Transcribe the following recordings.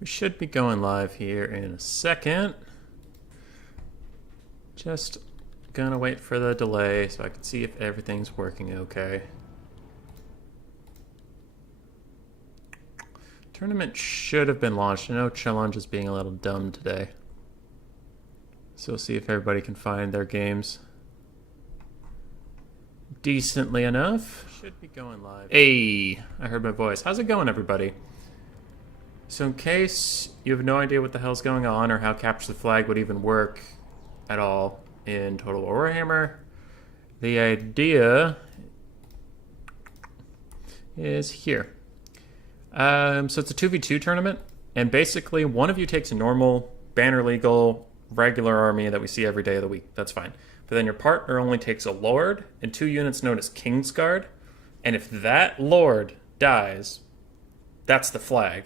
We should be going live here in a second. Just gonna wait for the delay so I can see if everything's working okay. Tournament should have been launched. I know Challenge is being a little dumb today. So we'll see if everybody can find their games decently enough. Should be going live. Hey, I heard my voice. How's it going, everybody? So in case you have no idea what the hell's going on or how Capture the Flag would even work at all in Total Warhammer, the idea is here. So it's a 2v2 tournament, and basically one of you takes a normal, banner legal, regular army that we see every day of the week. That's fine. But then your partner only takes a lord and 2 units known as Kingsguard, and if that lord dies, that's the flag.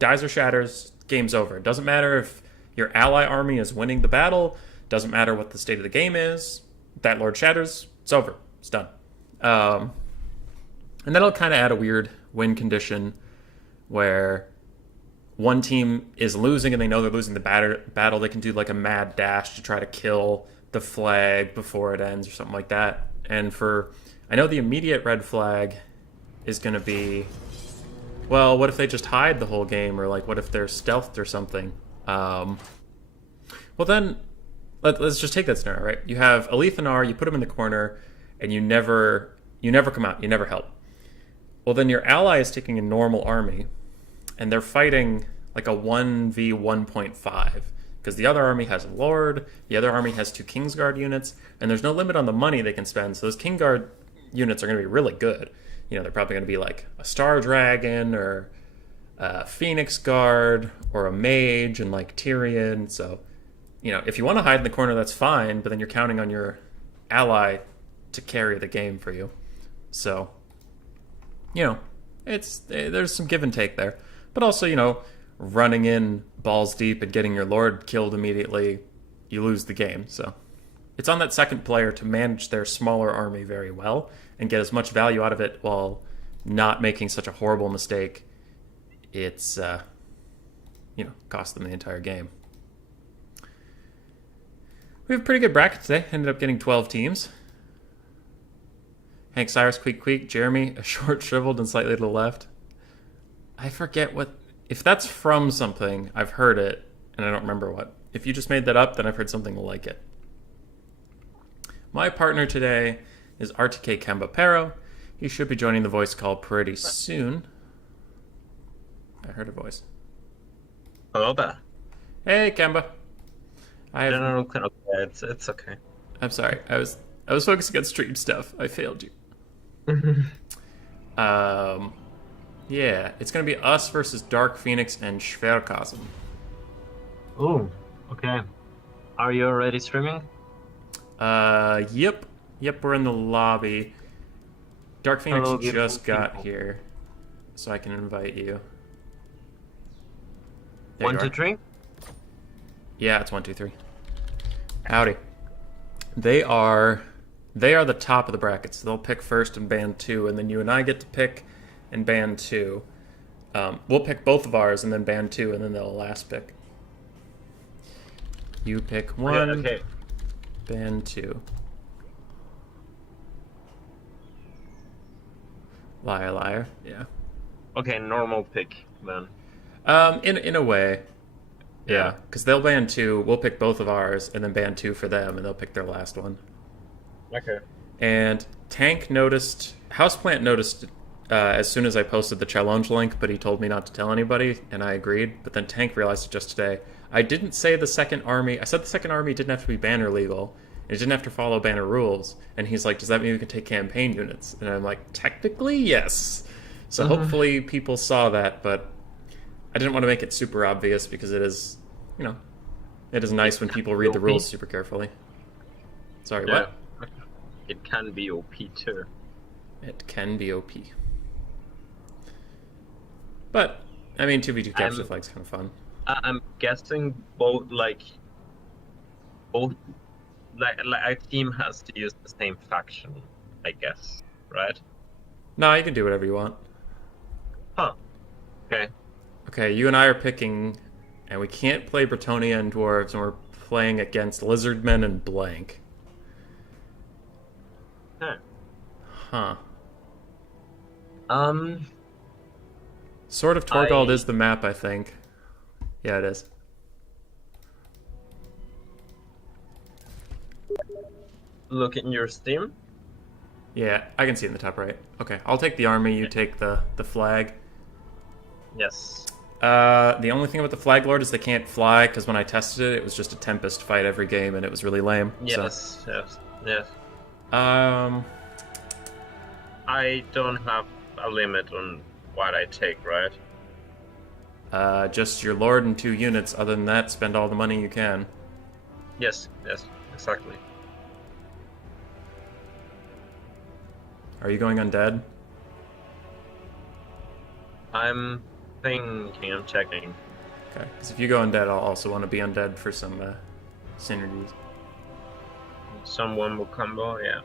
Dies or shatters, game's over. It doesn't matter if your ally army is winning the battle, doesn't matter what the state of the game is, that lord shatters, it's over. It's done. And that'll kind of add a weird win condition where one team is losing and they know they're losing the battle. They can do like a mad dash to try to kill the flag before it ends or something like that. And I know the immediate red flag is going to be, well, what if they just hide the whole game, or like what if they're stealthed or something? Well then, let's just take that scenario, right? You have Alethanar, you put him in the corner, and you never come out, you never help. Well, then your ally is taking a normal army, and they're fighting like a 1v1.5, because the other army has a Lord, the other army has 2 Kingsguard units, and there's no limit on the money they can spend, so those Kingsguard units are going to be really good. You know, they're probably going to be like a Star Dragon, or a Phoenix Guard, or a Mage, and like Tyrion, so, you know, if you want to hide in the corner, that's fine, but then you're counting on your ally to carry the game for you. So, you know, there's some give and take there. But also, you know, running in balls deep and getting your lord killed immediately, you lose the game. So it's on that second player to manage their smaller army very well and get as much value out of it while not making such a horrible mistake. It's, you know, cost them the entire game. We have a pretty good bracket today. Ended up getting 12 teams. Hank Cyrus, Queek, Jeremy, a short, shriveled, and slightly to the left. I forget what... If that's from something, I've heard it, and I don't remember what. If you just made that up, then I've heard something like it. My partner today is RTK Cambapero. He should be joining the voice call pretty soon. I heard a voice. Hello there. Hey, Kemba. No, it's okay. I'm sorry. I was focusing on stream stuff. I failed you. Yeah, it's gonna be us versus Dark Phoenix and Schwerkasm. Oh, okay. Are you already streaming? Yep, we're in the lobby. Dark Phoenix Hello, just got people. here, so I can invite you. There 1, you 2, are. 3. Yeah, it's 1, 2, 3. Howdy. They are the top of the bracket, so they'll pick first and ban 2, and then you and I get to pick and ban 2. We'll pick both of ours and then ban 2, and then they'll last pick. You pick 1, Okay. ban 2. Liar. Yeah. Okay, normal pick then. In a way. Yeah, because they'll ban 2, we'll pick both of ours, and then ban 2 for them, and they'll pick their last one. Okay. And Houseplant noticed as soon as I posted the challenge link, but he told me not to tell anybody, and I agreed. But then Tank realized it just today. I didn't say the second army. I said the second army didn't have to be banner legal. It didn't have to follow banner rules. And he's like, does that mean we can take campaign units? And I'm like, technically, yes. So hopefully people saw that, but I didn't want to make it super obvious because it is, you know, it is nice when people read the rules super carefully. Sorry, Yeah. what? It can be OP too. It can be OP. But, I mean, 2v2 capture the flag's kind of fun. I'm guessing both like a team has to use the same faction, I guess, right? No, you can do whatever you want. Huh. Okay. Okay, you and I are picking, and we can't play Bretonia and dwarves, and we're playing against lizardmen and blank. Huh. Huh. Um, Sword of Torgold is the map, I think. Yeah, it is. look in your Steam. Yeah, I can see it in the top right. Okay, I'll take the army, you take the flag. Yes. The only thing about the Flag Lord is they can't fly, because when I tested it, it was just a Tempest fight every game, and it was really lame. Yes. Yes. Yes. So, I don't have a limit on what I take, right? just your Lord and 2 units. Other than that, spend all the money you can. Yes. Yes. Exactly. Are you going undead? I'm thinking. I'm checking. Okay, because if you go undead, I'll also want to be undead for some synergies. Some one will combo. Yeah.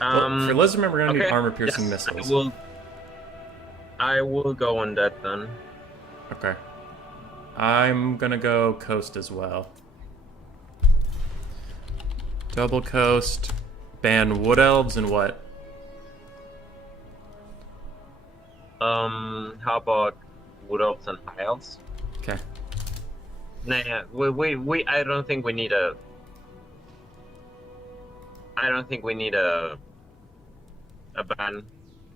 Well, for Lizardmen, we're going to need Okay, armor-piercing yes, missiles. I will go on that then. Okay. I'm going to go coast as well. Double coast, ban wood elves, and what? How about wood elves and high elves? Okay. Nah, we I don't think we need a. I don't think we need a ban.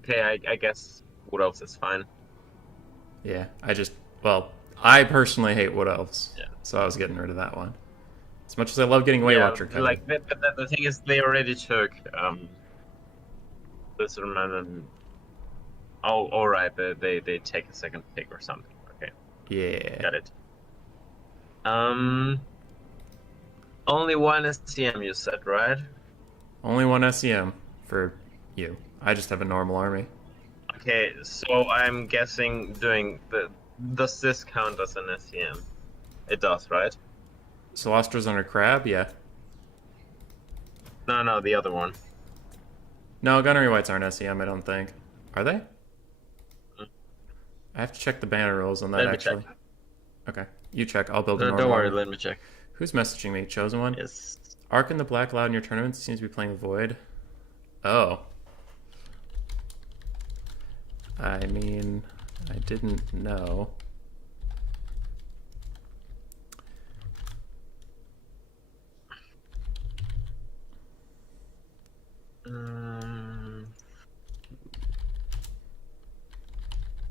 Okay, I guess wood elves is fine. Yeah, well, I personally hate wood elves. Yeah. So I was getting rid of that one. As much as I love getting Weight Watcher covered. Like the thing is, they already took Lizardman and all right, they take a second pick or something. Okay, Yeah. got it. Only one STM you said, right? Only one SEM for you. I just have a normal army. Okay, so I'm guessing does this count as an SEM? It does, right? Celastra's under Crab? Yeah. No, the other one. No, Gunnery Whites aren't SEM, I don't think. Are they? Mm. I have to check the banner rules on that, Let me actually. check. Okay. You check. I'll build a No, normal don't worry, army. let me check. Who's messaging me? Chosen One? Yes. Ark and the Black Loud in your tournament seems to be playing Void. Oh. I mean, I didn't know.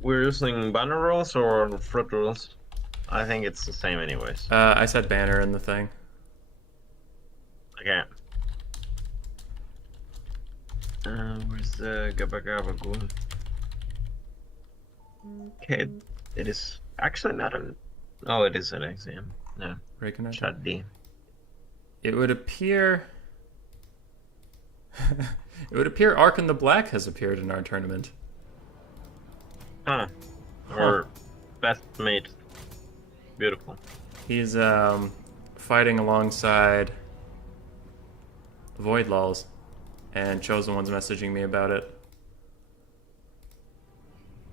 We're using banner rules or fruit rules? I think it's the same anyways. I said banner in the thing. Okay. Where's the Gabagabagoo? Okay, it is actually not an. Oh, it is an exam. No. Reconnect. Chat D. It would appear. It would appear Ark and the Black has appeared in our tournament. Huh. Or best mate. Beautiful. He's fighting alongside Void Lulls, and Chosen One's messaging me about it.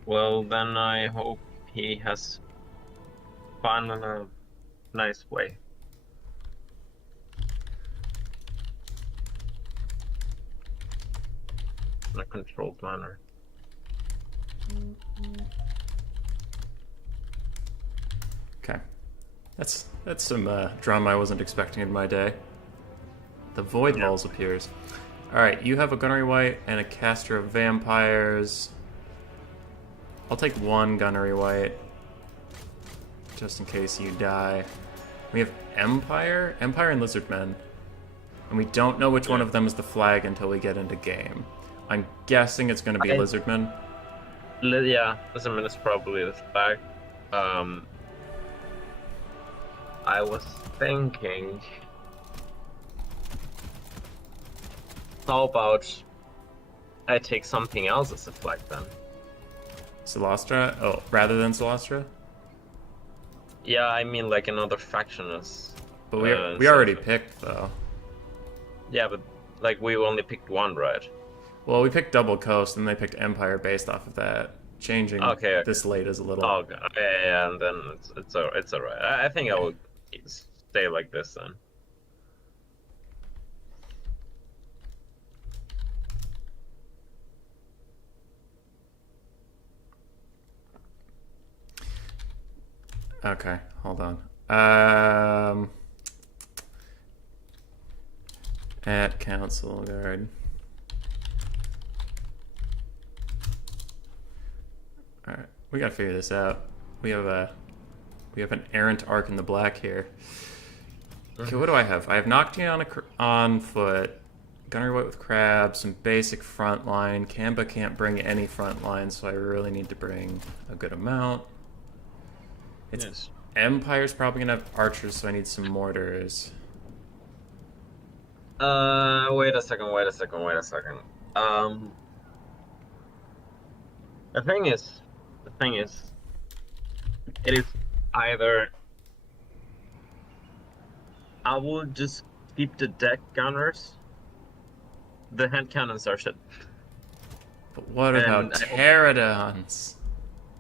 Well, then I hope he has fun in a nice way. In a controlled manner. Okay, that's some drama I wasn't expecting in my day. The Void Lulls appears. All right, you have a Gunnery White and a Caster of Vampires. I'll take one Gunnery White, just in case you die. We have Empire and Lizardmen, and we don't know which one of them is the flag until we get into game. I'm guessing it's going to be Lizardmen. Yeah, Lizardman is probably the flag. I was thinking, how about I take something else as a flag then? Celastra? Oh, rather than Celastra? Yeah, I mean like another faction is. But we already picked, though. Yeah, but like we only picked one, right? Well, we picked Double Coast, and they picked Empire based off of that. changing Okay. this late is a little. Oh, okay, yeah, and then it's alright. I think I will stay like this then. Okay, hold on. At Council Guard. Alright, we gotta figure this out. We have an errant arc in the black here. Okay, what do I have? I have Nocturne on foot, Gunnery White with Crab, some basic front line. Kamba can't bring any front line, so I really need to bring a good amount. Yes. Empire's probably gonna have archers, so I need some mortars. Wait a second. The thing is, it is either I will just keep the deck gunners. The hand cannons are shit. But what about And I hope- pterodons?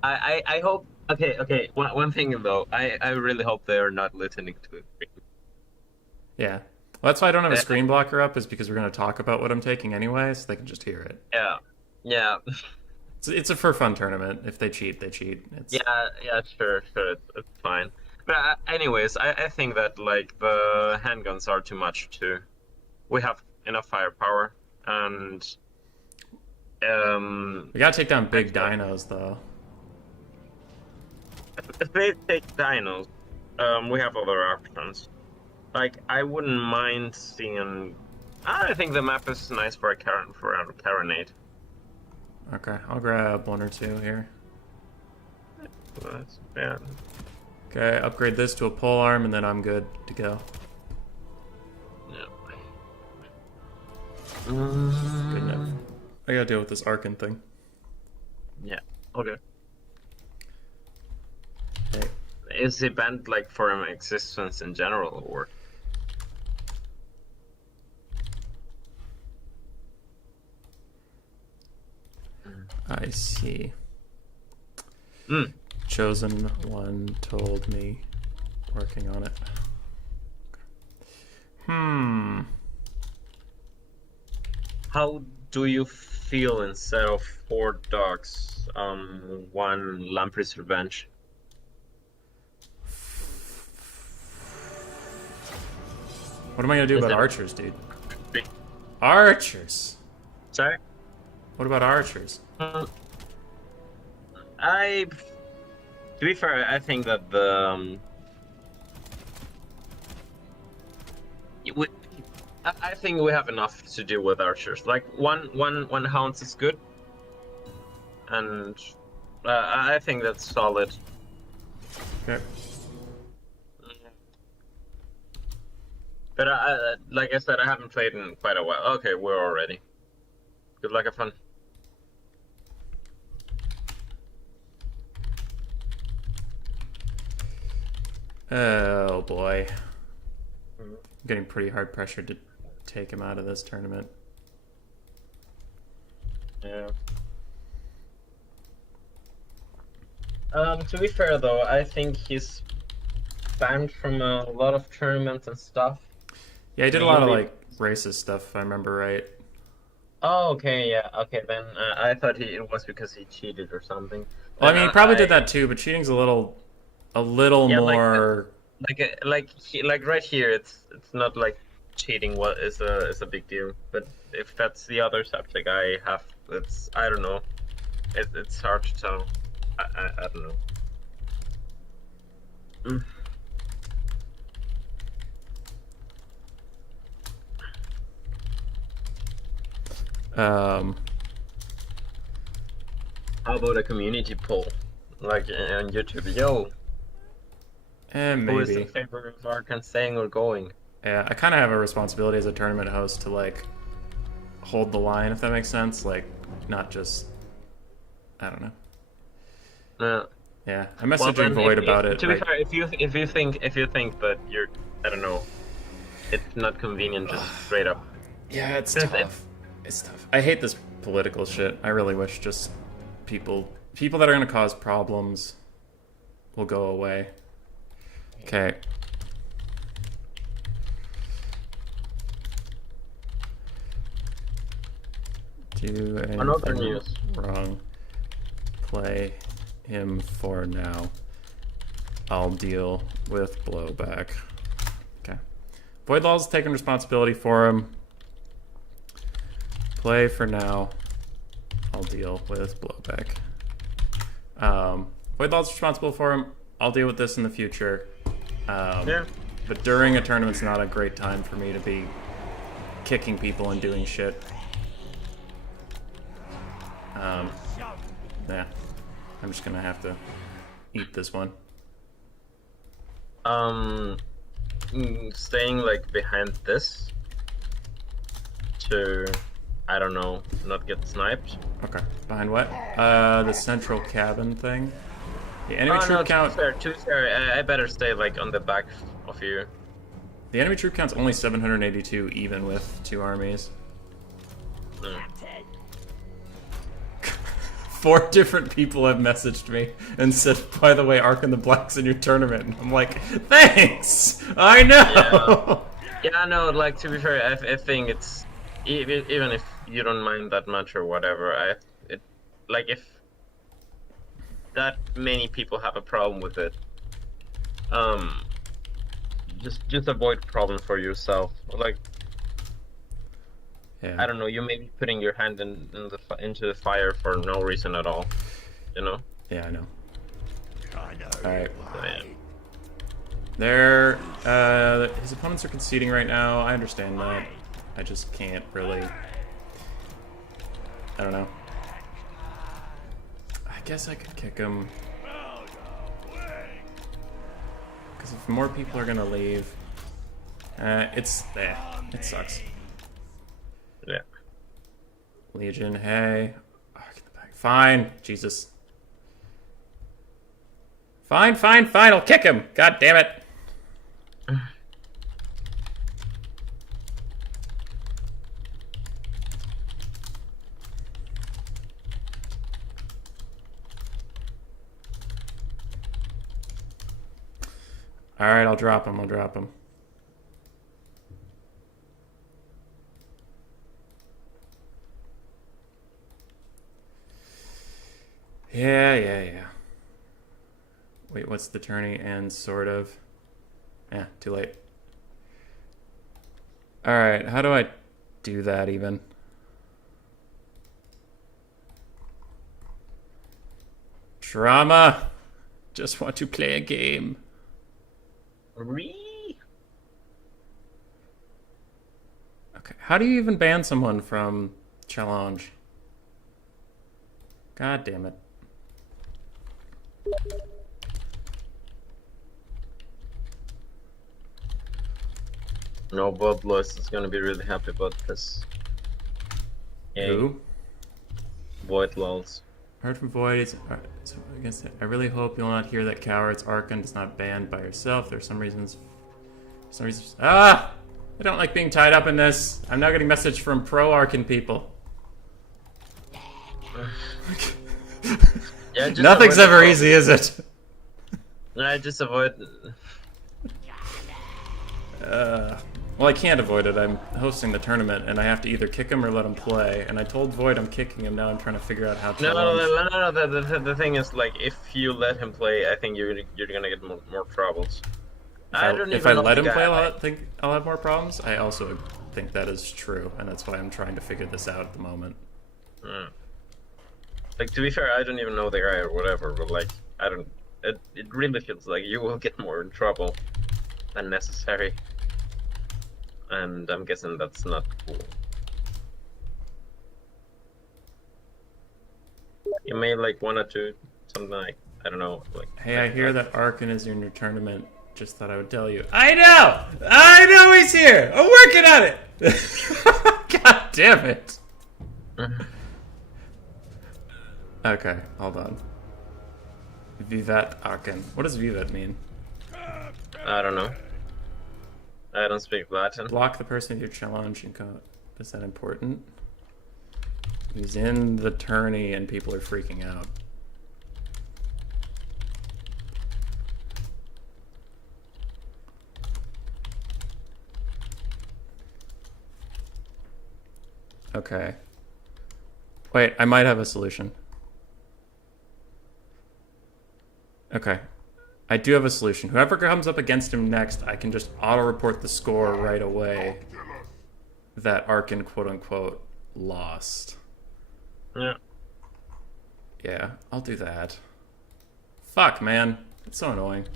I hope. Okay. One thing though, I really hope they are not listening to it. Yeah. Well, that's why I don't have a Uh, screen blocker up, is because we're going to talk about what I'm taking anyway, so they can just hear it. Yeah. It's a for fun tournament. If they cheat, they cheat. It's, Yeah, sure, it's fine. But anyways, I think that like the handguns are too much too. We have enough firepower, and We gotta take down big dinos, though. if they take dinos, we have other options. Like I wouldn't mind seeing. I think the map is nice for a carronade. Okay, I'll grab one or two here. Yeah. Okay, upgrade this to a pole arm, and then I'm good to go. Good enough. I gotta deal with this Arkan thing. Yeah. Okay. Okay. Is it banned like for existence in general, or? I see. Mm. Chosen one told me. Working on it. How do you feel instead of 4 dogs, one Lamprey's Revenge? What am I gonna do Is about it- archers, dude? Archers! Sorry? What about archers? To be fair, I think that the I think we have enough to do with archers. Like one hounds is good, and I think that's solid. Okay. But like I said, I haven't played in quite a while. Okay, we're all ready. Good luck, have fun. Oh boy. I'm getting pretty hard pressured to take him out of this tournament. Yeah. To be fair though, I think he's banned from a lot of tournaments and stuff. Yeah, he did a lot of like racist stuff, if I remember right. Oh, okay, yeah, okay. Then I thought it was because he cheated or something. Well, I mean, he probably did that too, but cheating's a little Yeah, more. Like right here, it's not like cheating. What is a big deal? But if that's the other subject I have, I don't know. It's hard to tell. I don't know. How about a community poll, like on YouTube? Yo, who is Maybe. in favor of Arkan staying or going? Yeah, I kind of have a responsibility as a tournament host to like hold the line, if that makes sense. Like, not just. I don't know. Yeah, I'm messaging then Void about it. To be like- fair, if you think that you're, I don't know, it's not convenient, just straight up. Yeah, it's Just- tough. It's tough. I hate this political shit. I really wish just people people that are going to cause problems will go away. Okay. Do Another anything news. wrong. Play him for now. I'll deal with blowback. Okay. Void Law's taking responsibility for him. Play for now. I'll deal with blowback. Void Law's responsible for him. I'll deal with this in the future. Yeah. But during a tournament's not a great time for me to be kicking people and doing shit. Yeah. I'm just gonna have to eat this one. Staying like behind this to, I don't know, not get sniped. Okay. Behind what? The central cabin thing. The enemy troop count. Too fair. I better stay like on the back of you. The enemy troop count's only 782, even with 2 armies. Mm. 4 different people have messaged me and said, "By the way, Ark and the Black's in your tournament." And I'm like, thanks. I know. Yeah, no. Like to be fair, I think it's even if you don't mind that much or whatever. Like if that many people have a problem with it, just avoid problem for yourself. Like, Yeah. I don't know, you may be putting your hand into the fire for no reason at all, you know? Yeah, I know. Alright. So, yeah. There, his opponents are conceding right now. I understand that. I just can't really... I don't know. I guess I could kick him. Because if more people are gonna leave... it sucks. Yeah. Legion, hey. Oh, get the back. Fine. Jesus. Fine. I'll kick him. God damn it. Alright, I'll drop him. Yeah. Wait, what's the tourney and sort of? Yeah, too late. Alright, how do I do that even? Drama! Just want to play a game. Okay, how do you even ban someone from challenge? God damn it. No, Bob Lois is gonna be really happy about this. Who? Void Lulz. Heard from Void. So against it. I really hope you'll not hear that cowards Archon is not banned by yourself. There's some reasons. I don't like being tied up in this. I'm now getting message from pro Archon people. Yeah, just Nothing's avoid ever the easy, is it? I just avoid. Well, I can't avoid it. I'm hosting the tournament, and I have to either kick him or let him play. And I told Void I'm kicking him. Now I'm trying to figure out how to. No. The thing is, like, if you let him play, I think you're gonna get more troubles. If I let him play, I think I'll have more problems. I also think that is true, and that's why I'm trying to figure this out at the moment. Like, to be fair, I don't even know the guy or whatever, but like, I don't. It really feels like you will get more in trouble than necessary. And I'm guessing that's not cool. You may like one or two, something like, I don't know. Like, hey, I hear that Archon is in your tournament. Just thought I would tell you. I know he's here. I'm working on it. God damn it. Okay, hold on. Vivat Archon. What does Vivat mean? I don't know. I don't speak Latin. Block the person with your challenge and go. Is that important? He's in the tourney and people are freaking out. Okay. Wait, I might have a solution. Okay. I do have a solution. Whoever comes up against him next, I can just auto-report the score right away that Arkin, quote-unquote, lost. Yeah. Yeah, I'll do that. Fuck, man. It's so annoying.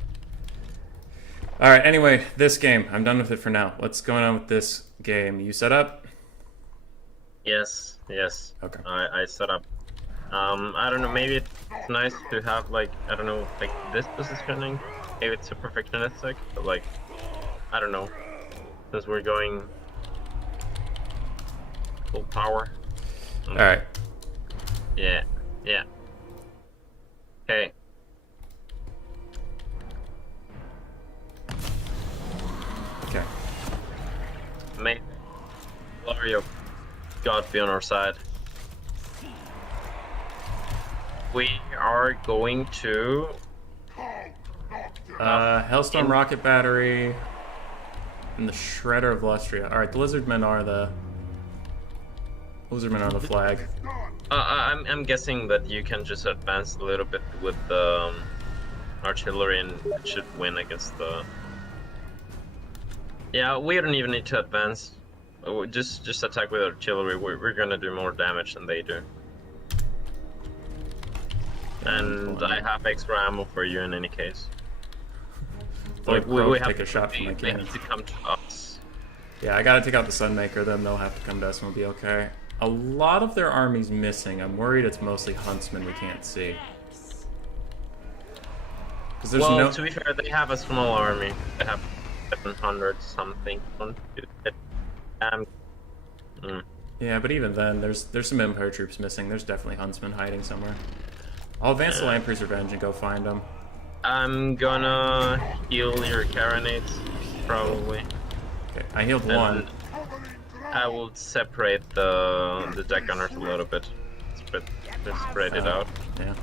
Alright, anyway, this game. I'm done with it for now. What's going on with this game? You set up? Yes. Yes. Okay. I set up. I don't know. Maybe it's nice to have like I don't know, like this positioning. Maybe it's super perfectionistic, but like I don't know. Since we're going full power. Alright. Yeah. Yeah. Okay. Okay. May glory of God be on our side. We are going to Hellstorm Rocket Battery and the Shredder of Lustria. Alright, the Lizardmen are the flag. I'm guessing that you can just advance a little bit with the artillery and it should win against the. Yeah, we don't even need to advance. Just attack with artillery. We're gonna do more damage than they do. And I have extra ammo for you in any case. Like, we have take a shot from my they cannon. have to come to us. Yeah, I gotta take out the Sunmaker, then they'll have to come to us and we'll be okay. A lot of their army's missing. I'm worried it's mostly huntsmen we can't see. Because there's Well, no... to be fair, they have a small army. They have 700 something. Yeah, but even then, there's some Empire troops missing. There's definitely huntsmen hiding somewhere. I'll advance the Lamprey's Revenge and go find them. I'm gonna heal your Carronades, probably. Okay, I healed one. I will separate the deck gunners a little bit. Spread it out. Yeah.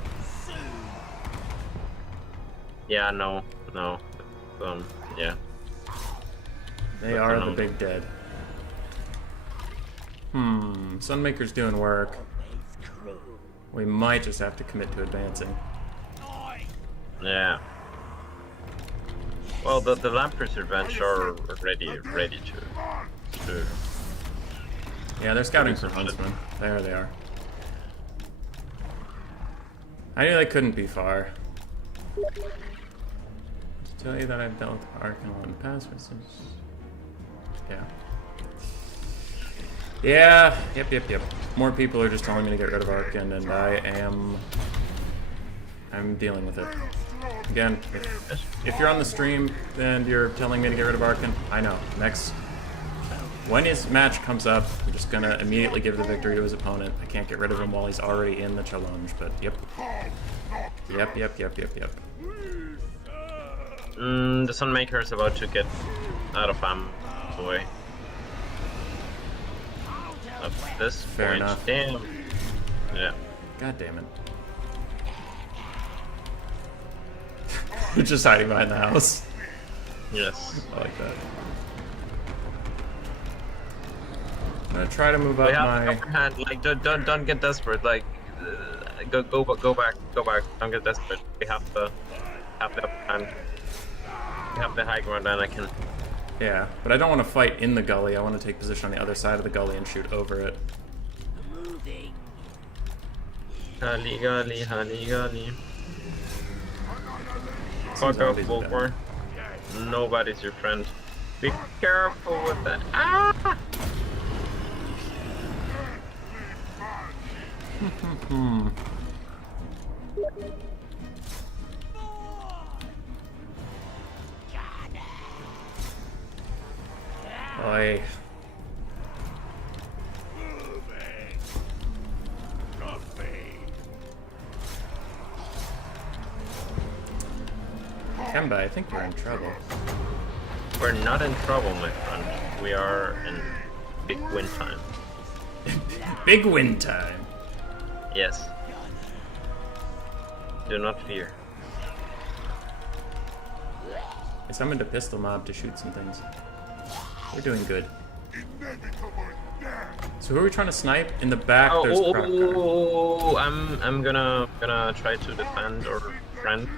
Yeah, no. Yeah. They are the big dead. Sunmaker's doing work. We might just have to commit to advancing. Yeah. Well, the Lamprey's Revenge are ready to. Yeah, they're scouting for huntsmen. There they are. I knew they couldn't be far. To tell you that I've dealt with Arcan in the past, for instance. Yeah. Yeah, yep. More people are just telling me to get rid of Arcan, and I'm dealing with it. Again, if you're on the stream and you're telling me to get rid of Arcan, I know. When his match comes up, I'm just gonna immediately give the victory to his opponent. I can't get rid of him while he's already in the challenge, but yep. Yep. The Sunmaker is about to get out of ammo away. At this Fair point, enough. damn. Yeah. God damn it. You're just hiding behind the house. Yes. I like that. I'm gonna try to move up We have my... the upper hand. Like, don't get desperate. Like, go back. Don't get desperate. We have the upper hand. We have the high ground, and I can. Yeah, but I don't want to fight in the gully. I want to take position on the other side of the gully and shoot over it. Gully. Some Fuck off, zombies are Volkmar. Nobody's your friend. Be careful with that. Ah! Oi. Kemba, I think you're in trouble. We're not in trouble, my friend. We are in big win time. Big win time. Yes. Do not fear. I summoned a pistol mob to shoot some things. We're doing good. So who are we trying to snipe? In the back, Oh, there's Crocker. I'm gonna try to defend our friend,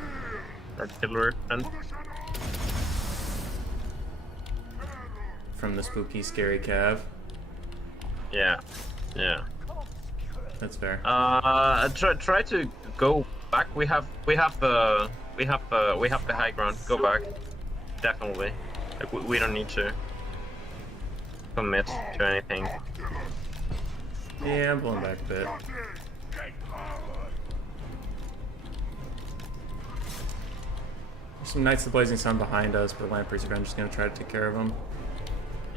our killer friend. From the spooky, scary cav. Yeah, yeah. That's fair. Try to go back. We have the high ground. Go back, definitely. Like, we don't need to commit to anything. Yeah, I'm pulling back a bit. There's some Knights of the Blazing Sun behind us, but Lamprey's Revenge is going to try to take care of them.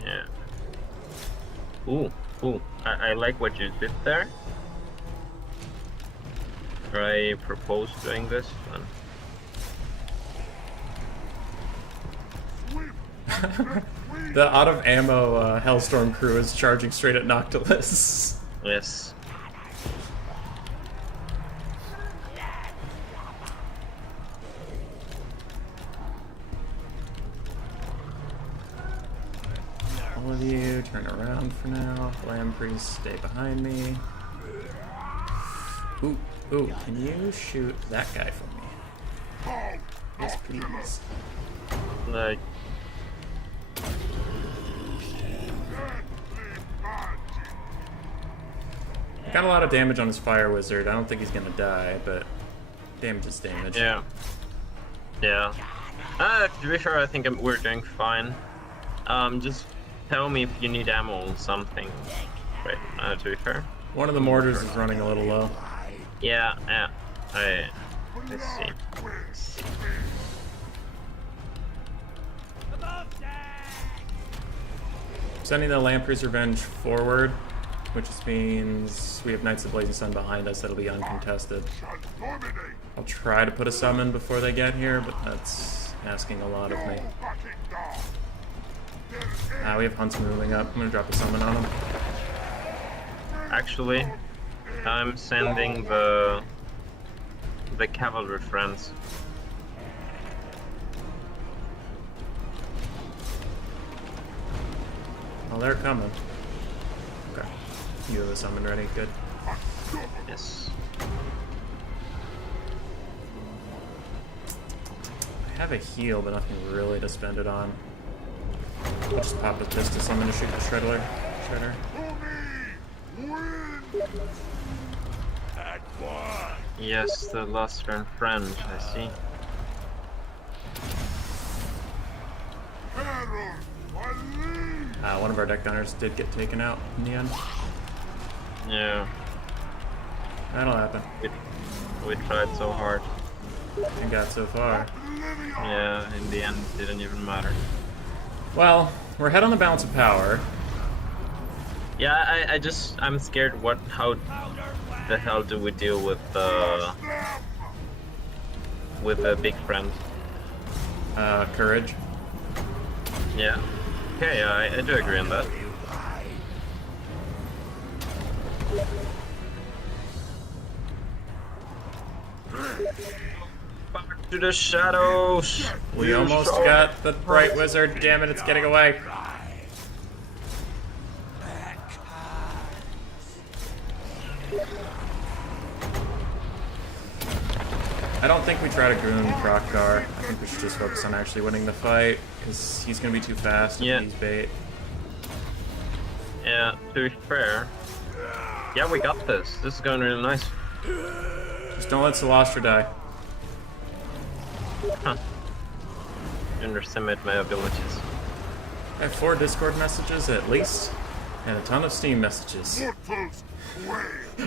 Yeah. Ooh. I like what you did there. I propose doing this one. The out of ammo Hellstorm crew is charging straight at Noctilus. Yes. All of you, turn around for now. Lampreys, stay behind me. Ooh, can you shoot that guy for me? Yes, please. Like. Got a lot of damage on his Fire Wizard. I don't think he's gonna die, but damage is damage. Yeah. Yeah. To be fair, I think we're doing fine. Just tell me if you need ammo or something. Right, to be fair. One of the mortars is running a little low. Yeah. Let's see. Sending the Lamprey's Revenge forward, which means we have Knights of Blazing Sun behind us that'll be uncontested. I'll try to put a summon before they get here, but that's asking a lot of me. We have Hunts moving up. I'm gonna drop a summon on them. Actually, I'm sending the cavalry friends. Oh, they're coming. Okay. You have a summon ready. Good. Yes. I have a heal, but nothing really to spend it on. I'll just pop a pistol summon to shoot the Shredder. Yes, the Luster friend, I see. One of our deck gunners did get taken out in the end. Yeah. That'll happen. We tried so hard. And got so far. Yeah, in the end, it didn't even matter. Well, we're ahead on the balance of power. Yeah, I'm scared. How the hell do we deal with the big friend? Courage. Yeah. Okay, I do agree on that. Back to the shadows. We almost got the Bright Wizard. Damn it, it's getting away. I don't think we try to goon Krokgar. I think we should just focus on actually winning the fight, because he's going to be too fast if he's bait. Yeah, to be fair. Yeah, we got this. This is going really nice. Just don't let Celestra die. Huh. Underestimate my abilities. I have 4 Discord messages at least, and a ton of Steam messages.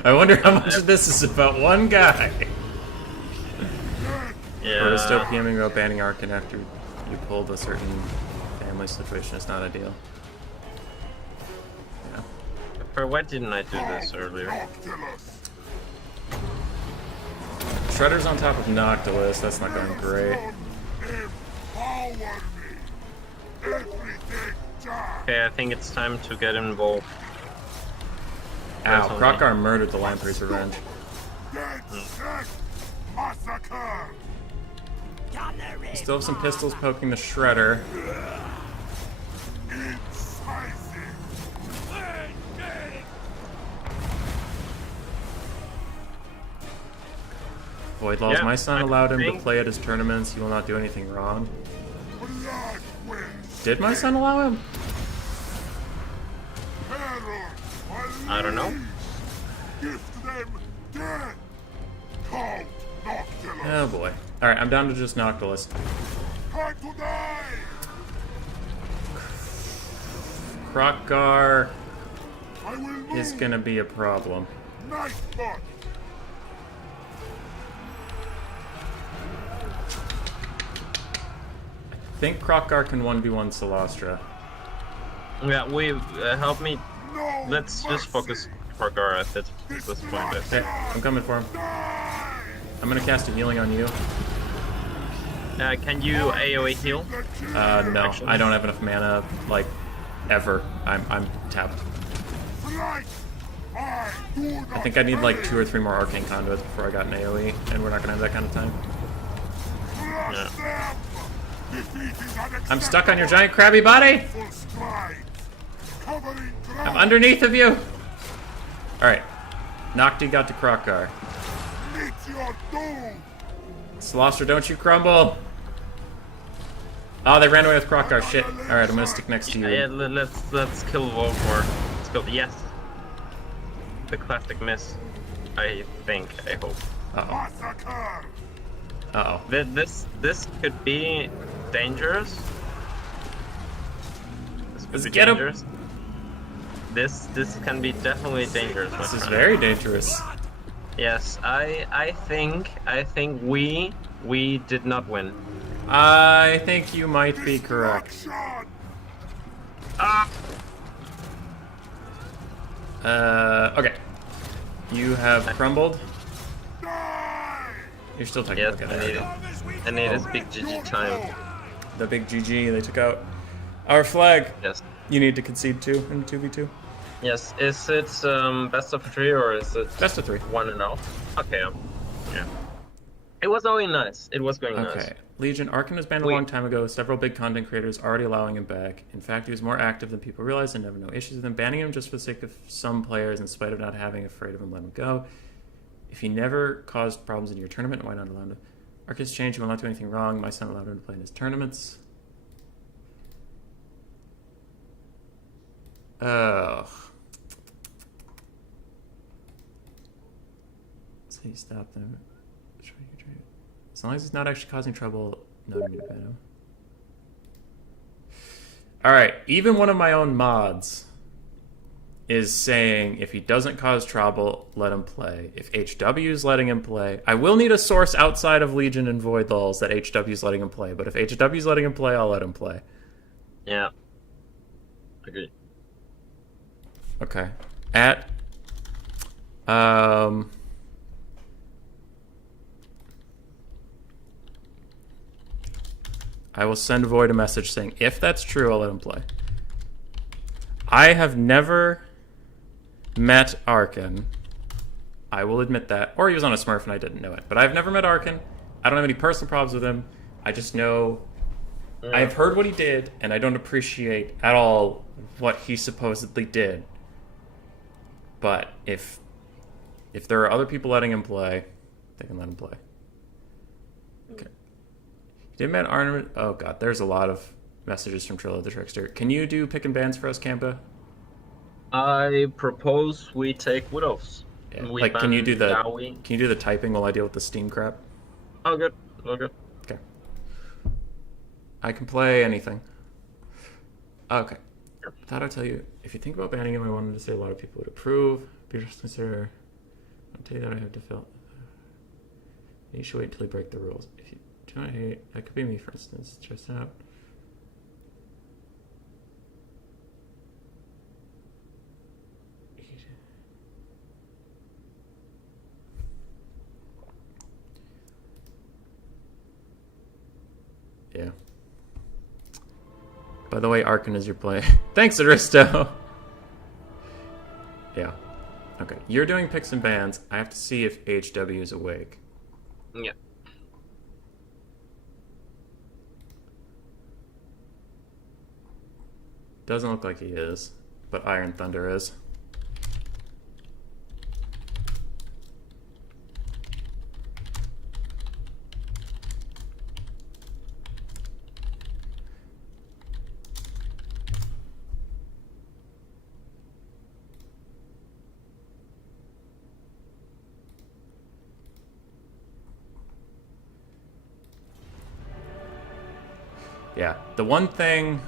I wonder how much of this is about one guy. Yeah. Or is still PMing about banning Arkan after you pulled a certain family situation. It's not ideal. Yeah. For why didn't I do this earlier? Shredder's on top of Noctilus. That's not going great. Okay, I think it's time to get involved. Ow, Krokgar murdered the Lamprey's Revenge. Still have some pistols poking the Shredder. Void Laws. Yeah, My son I allowed him to think- play at his tournaments. He will not do anything wrong. Did my son allow him? I don't know. Oh boy. Alright, I'm down to just Noctilus. Krokgar is gonna be a problem. I think Krokgar can 1v1 Solastra. Yeah, help me. Let's just focus Krokgar at this point. Okay, I'm coming for him. I'm gonna cast a healing on you. Can you AoE heal? No, I don't have enough mana, like, ever. I'm tapped. I think I need like 2 or 3 more arcane conduits before I got an AoE, and we're not gonna have that kind of time. Yeah. I'm stuck on your giant crabby body! I'm underneath of you! Alright. Nocti got to Krokgar. Slosser, don't you crumble! Oh, they ran away with Krokgar. Shit. Alright, I'm gonna stick next to you. Yeah, let's kill Volkmar. Let's go. Yes. The classic miss. I think. I hope. Uh-oh. Uh-oh. This could be dangerous. This could Let's be get him. dangerous. This can be definitely dangerous. This is very dangerous. Yes, I think we did not win. I think you might be correct. Okay. You have crumbled. You're still taking a Yes, look at I need it. it. I need this big GG time. The big GG they took out. Our flag. Yes. You need to concede 2 in 2v2. Yes. Is it best of 3 or is it Best of 3. 1-0? Okay. Yeah. It was going nice. It was going nice. Okay. Legion, Arkin was banned a long time ago. Several big content creators already allowing him back. In fact, he was more active than people realized and never no issues with him. Banning him just for the sake of some players in spite of not having afraid of him, let him go. If he never caused problems in your tournament, why not allow him to? Arkin's changed. He will not do anything wrong. My son allowed him to play in his tournaments. Ugh. So you stop them. As long as he's not actually causing trouble, no need to ban him. Alright, even one of my own mods is saying if he doesn't cause trouble, let him play. If HW is letting him play, I will need a source outside of Legion and Void Lulls that HW is letting him play, but if HW is letting him play, I'll let him play. Yeah. Agree. Okay. I will send Void a message saying, if that's true, I'll let him play. I have never met Arkin. I will admit that. Or he was on a Smurf and I didn't know it. But I've never met Arkin. I don't have any personal problems with him. I just know... I've heard what he did, and I don't appreciate at all what he supposedly did. But if there are other people letting him play, they can let him play. Okay. Did ban Armin? Oh god, there's a lot of messages from Trillo the Trickster. Can you do pick and bans for us, Kamba? I propose we take Widows. Yeah. We Like, can you do the Yaoi. can you do the typing while I deal with the Steam crap? Oh good. Oh good. Okay. I can play anything. Okay. Thought I'd tell you, if you think about banning him, I wanted to say a lot of people would approve. Be just consider. I'll tell you that I have to fill. You should wait until you break the rules. If you do not hate, that could be me, for instance. Just out. Yeah. By the way, Arkin is your play. Thanks, Aristo! Yeah. Okay. You're doing picks and bans. I have to see if HW is awake. Yeah. Doesn't look like he is, but Iron Thunder is. Yeah. The one thing...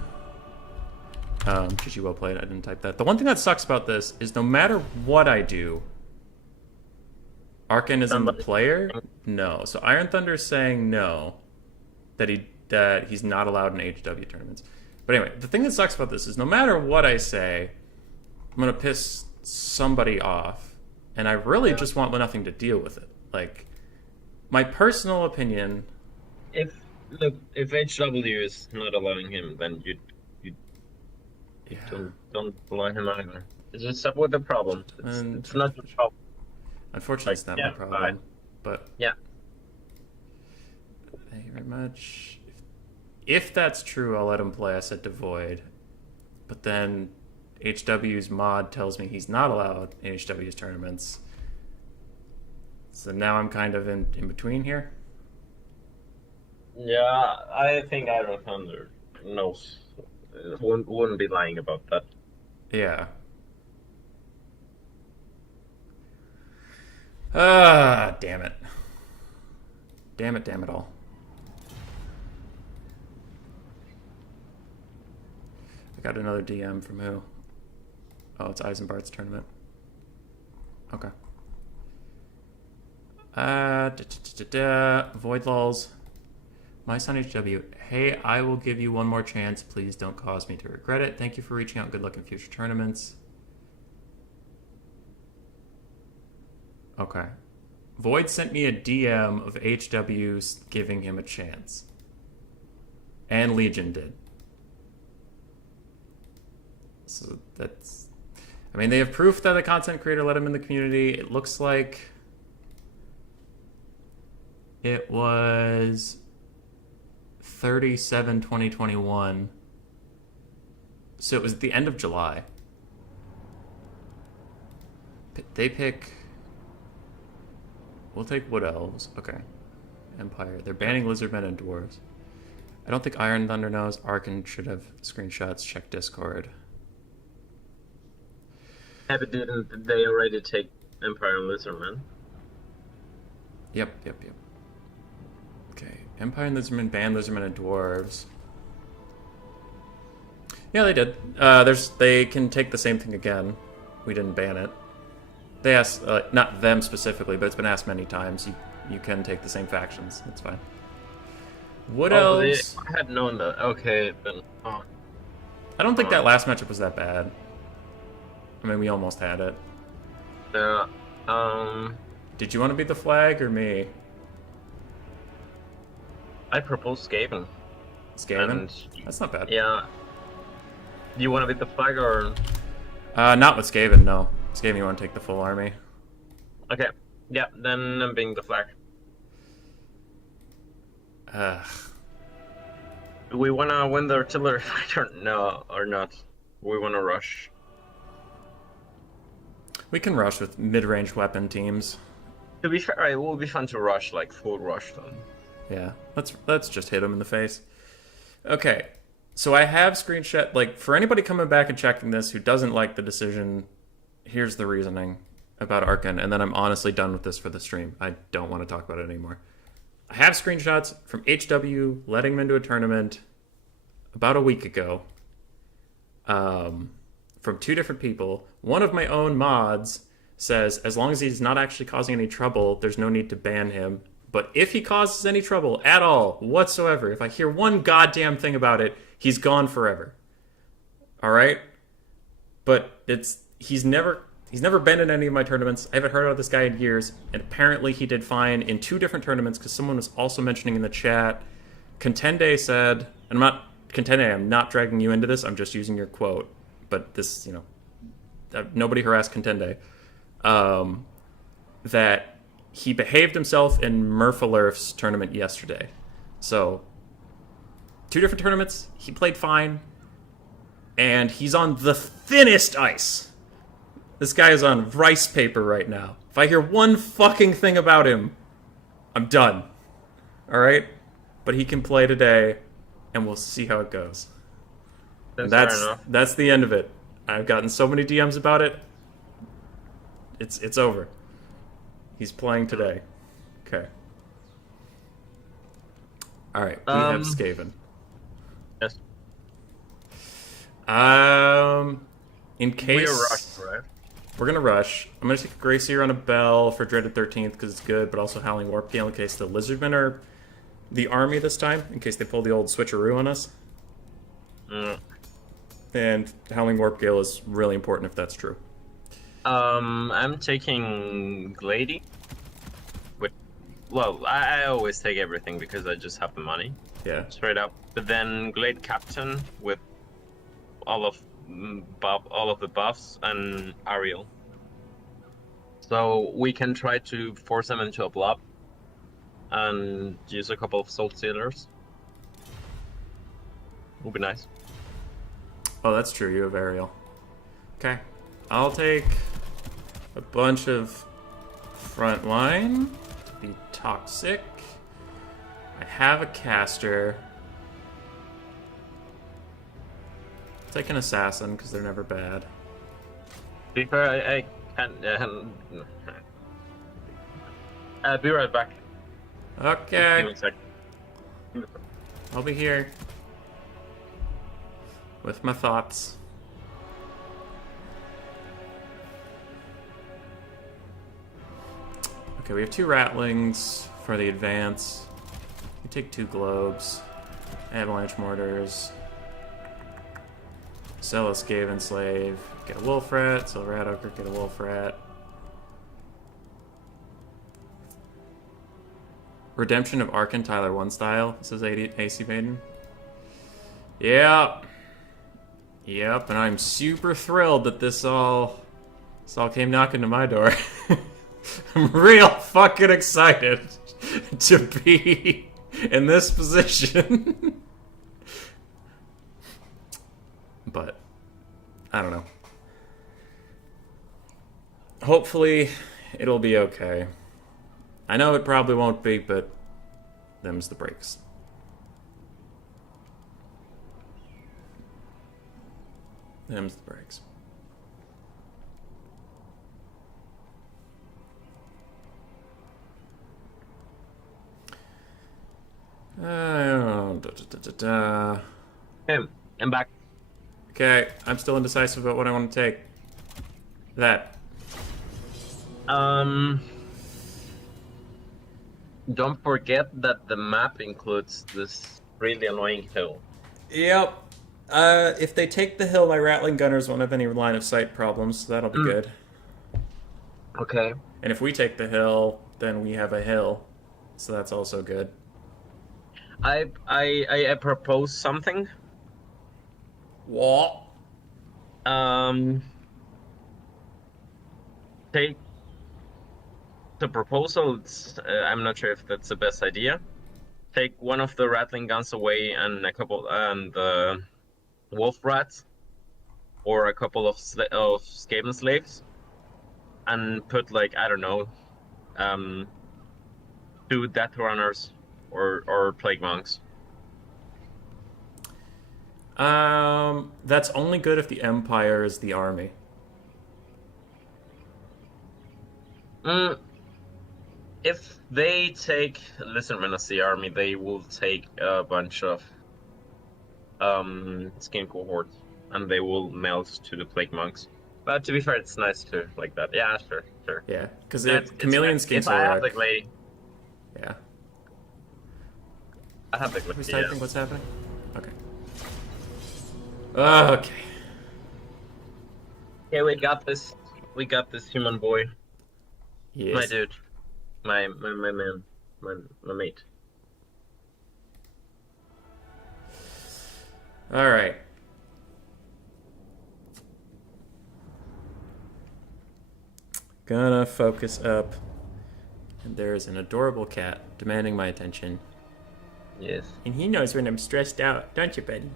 GG, well played. I didn't type that. The one thing that sucks about this is no matter what I do, Arkin is in the player? No. So Iron Thunder's saying no. That he's not allowed in HW tournaments. But anyway, the thing that sucks about this is no matter what I say, I'm going to piss somebody off. And I really just want nothing to deal with it. Like, my personal opinion... If HW is not allowing him, then you don't allow him either. It's just up with the problem. It's not your problem. Unfortunately, it's not my problem. Fine. But yeah. Thank you very much. If that's true, I'll let him play. I said Devoid. But then HW's mod tells me he's not allowed in HW's tournaments. So now I'm kind of in between here. Yeah, I think Iron Thunder knows. Wouldn't be lying about that. Yeah. Ah, damn it. Damn it all. I got another DM from who? Oh, it's Eisenbart's tournament. Okay. Void lulls. My son HW. Hey, I will give you one more chance. Please don't cause me to regret it. Thank you for reaching out. Good luck in future tournaments. Okay. Void sent me a DM of HW's giving him a chance. And Legion did. So that's... I mean, they have proof that the content creator let him in the community. It looks like... It was... 30/7/2021. So it was at the end of July. They pick... We'll take Wood Elves. Okay. Empire. They're banning Lizardmen and Dwarves. I don't think Iron Thunder knows. Arkin should have screenshots. Check Discord. But didn't they already take Empire and Lizardmen? Yep. Okay. Empire and Lizardmen ban Lizardmen and Dwarves. Yeah, they did. They can take the same thing again. We didn't ban it. They asked, not them specifically, but it's been asked many times. You can take the same factions. That's fine. What else? I had known that. Okay, then. Oh. I don't think that last matchup was that bad. I mean, we almost had it. Yeah. Did you want to be the flag or me? I proposed Skaven. Skaven? That's not bad. Yeah. Do you want to be the flag or? Not with Skaven, no. Skaven, you want to take the full army? Okay. Yeah, then I'm being the flag. Do we want to win the artillery fight or no, or not? We want to rush. We can rush with mid-range weapon teams. To be fair, it will be fun to rush, like full rush them. Yeah, let's just hit them in the face. Okay, so I have screenshot, like, for anybody coming back and checking this who doesn't like the decision, here's the reasoning about Arkin, and then I'm honestly done with this for the stream. I don't want to talk about it anymore. I have screenshots from HW letting him into a tournament about a week ago from two different people. One of my own mods says, as long as he's not actually causing any trouble, there's no need to ban him. But if he causes any trouble at all, whatsoever, if I hear one goddamn thing about it, he's gone forever. All right? But he's never been in any of my tournaments. I haven't heard about this guy in years, and apparently he did fine in two different tournaments, because someone was also mentioning in the chat, Contende said, and I'm not dragging you into this, I'm just using your quote, but this, nobody harassed Contende, that he behaved himself in Murphalurf's tournament yesterday. So, two different tournaments, he played fine, and he's on the thinnest ice. This guy is on rice paper right now. If I hear one fucking thing about him, I'm done. Alright? But he can play today, and we'll see how it goes. That's the end of it. I've gotten so many DMs about it. It's over. He's playing today. Okay. Alright, we have Skaven. Yes. In case We're rushed, right? we're gonna rush, I'm gonna take a Gracier on a Bell for Dreaded 13th because it's good, but also Howling Warp Gale in case the Lizardmen are the army this time, in case they pull the old switcheroo on us. Mm. And Howling Warp Gale is really important if that's true. I'm taking Glady. Well, I always take everything because I just have the money, Yeah. straight up. But then Glade Captain with all of all of the buffs and Ariel. So we can try to force them into a blob and use a couple of Soul Stealers. Would be nice. Oh, that's true. You have Ariel. Okay. I'll take a bunch of frontline. Be toxic. I have a caster. I'll take an assassin because they're never bad. Be fair, I can't. Be right back. Okay. Give me a sec. I'll be here. With my thoughts. Okay, we have 2 Rattlings for the advance. We take 2 Globes. Avalanche Mortars. Sell a Skaven Slave. Get a Wolf Rat. Sell Rat Ogre. Get a Wolf Rat. Redemption of Arkan Tyler 1 style. This is AC Maiden. Yep. Yep, and I'm super thrilled that this all came knocking to my door. I'm real fucking excited to be in this position. But I don't know. Hopefully it'll be okay. I know it probably won't be, but them's the breaks. Them's the breaks. Hey, I'm back. Okay, I'm still indecisive about what I want to take. That. Don't forget that the map includes this really annoying hill. Yep. If they take the hill, my Rattling Gunners won't have any line of sight problems, so that'll be good. Okay. And if we take the hill, then we have a hill, so that's also good. I propose something. What? Take the proposal. I'm not sure if that's the best idea. Take one of the Rattling guns away and a couple and the Wolf Rats, or a couple of Skaven Slaves, and put, like, I don't know, 2 Death Runners or Plague Monks. That's only good if the Empire is the army. If they take Lizardmen as the army, they will take a bunch of skin cohorts, and they will melt to the Plague Monks. But to be fair, it's nice to like that. Yeah, sure. Yeah, because Chameleon skins I have are... the Glade. Yeah. I have the Glade. Who's typing? What's happening? Okay. Okay. Okay, we got this. We got this, human boy. Yes. My dude. My man. My mate. All right. Gonna focus up. And there's an adorable cat demanding my attention. Yes. And he knows when I'm stressed out, don't you, buddy?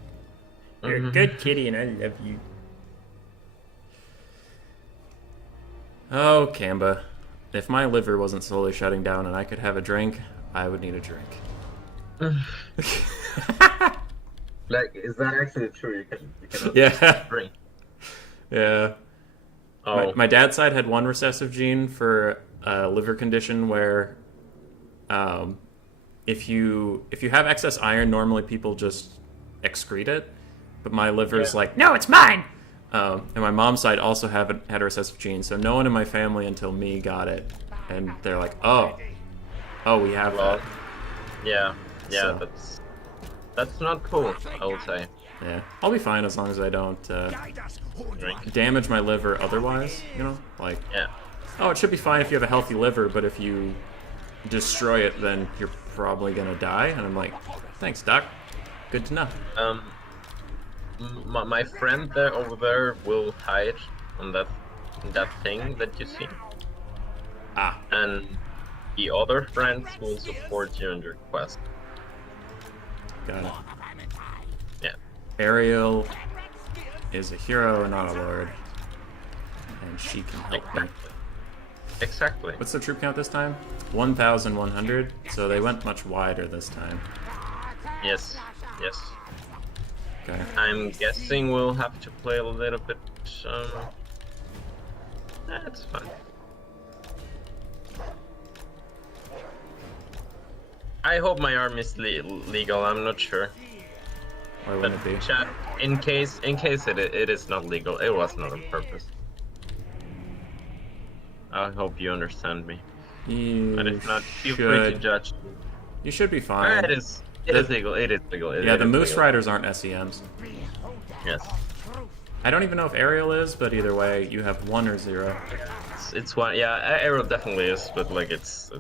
You're a good kitty and I love you. Oh, Kamba. If my liver wasn't slowly shutting down and I could have a drink, I would need a drink. Like, is that actually true? You can Yeah. drink. Yeah. Oh. My dad's side had one recessive gene for a liver condition where if you have excess iron, normally people just excrete it. But my liver's like, no, it's mine! And my mom's side also have a heterocessive gene, so no one in my family until me got it. And they're like, oh, we have that. Yeah, So- that's not cool, I would say. Yeah, I'll be fine as long as I don't Drink. damage my liver otherwise, you know? Like, Yeah. oh, it should be fine if you have a healthy liver, but if you destroy it, then you're probably gonna die. And I'm like, thanks, doc. Good to know. My friend there over there will hide on that thing that you see, Ah, and the other friends will support you in your quest. got it. Yeah. Ariel is a hero, not a lord. And she can help me. Exactly. What's the troop count this time? 1,100, so they went much wider this time. Yes. Yes. Okay. I'm guessing we'll have to play a little bit. That's fine. I hope my arm is legal. I'm not sure. Why But wouldn't it be? chat, in case it is not legal. It was not on purpose. I hope you understand me. You But if not, feel free to should. judge. You should be fine. It is. It is legal. It is legal. Yeah, the Moose Riders aren't SEMs. Yes. I don't even know if Ariel is, but either way, you have 1 or 0. It's one. Yeah, Arrow definitely is, but like it's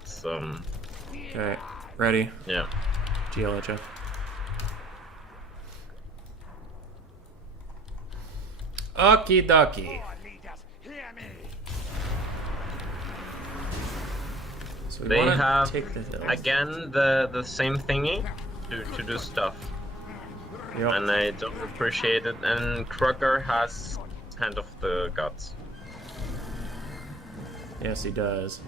Okay, ready? yeah. GLHF. Okie dokie. So we They wanna have take the hill. again the same thingy to do stuff, Yep. and I don't appreciate it. And Krugger has Hand of the Gods. Yes, he does.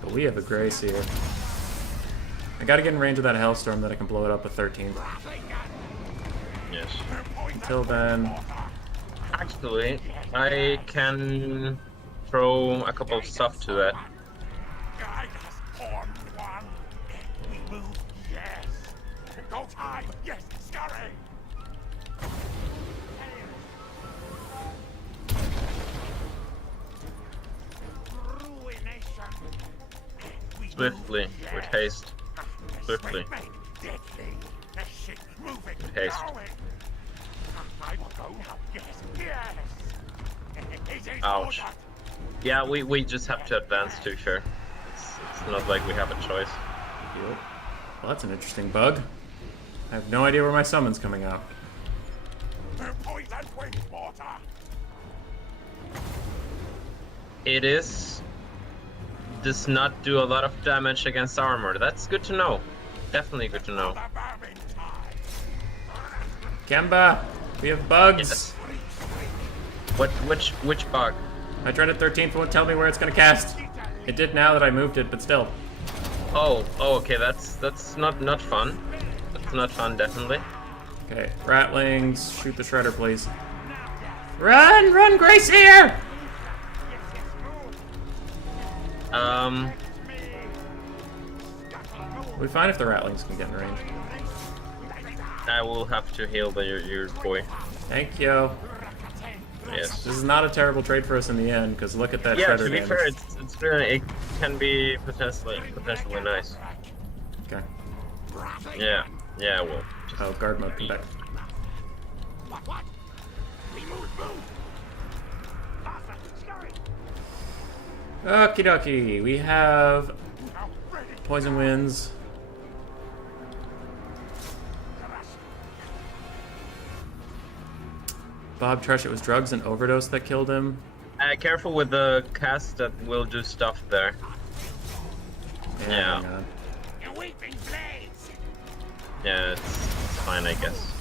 But we have a Grace here. I gotta get in range of that Hellstorm that I can blow it up with 13. Yes. Until then, Actually, I can throw a couple of stuff to that. Swiftly, with haste. Swiftly. With haste. Ouch. Yeah, we just have to advance too, sure. It's not like we have a choice. yep. Well, that's an interesting bug. I have no idea where my summon's coming out. It does not do a lot of damage against armor. That's good to know. Definitely good to know. Kemba, we have bugs. Yes. Which bug? My dreaded 13th won't tell me where it's gonna cast. It did now that I moved it, but still. Oh, okay. That's not fun. That's not fun, definitely. Okay, Ratlings, shoot the Shredder, please. Run, Grace here! We find if the Ratlings can get in range. I will have to heal your boy. Thank you. Yes. This is not a terrible trade for us in the end, because look at that Yeah, Shredder to be damage. fair, it's really, it can be potentially nice. Okay. Yeah, well. Oh, guard mode, come back. Okie dokie, we have Poison Winds. Bob Trush, it was drugs and overdose that killed him. Careful with the cast that will do stuff there. Yeah. hang on. Yeah, it's fine, I guess.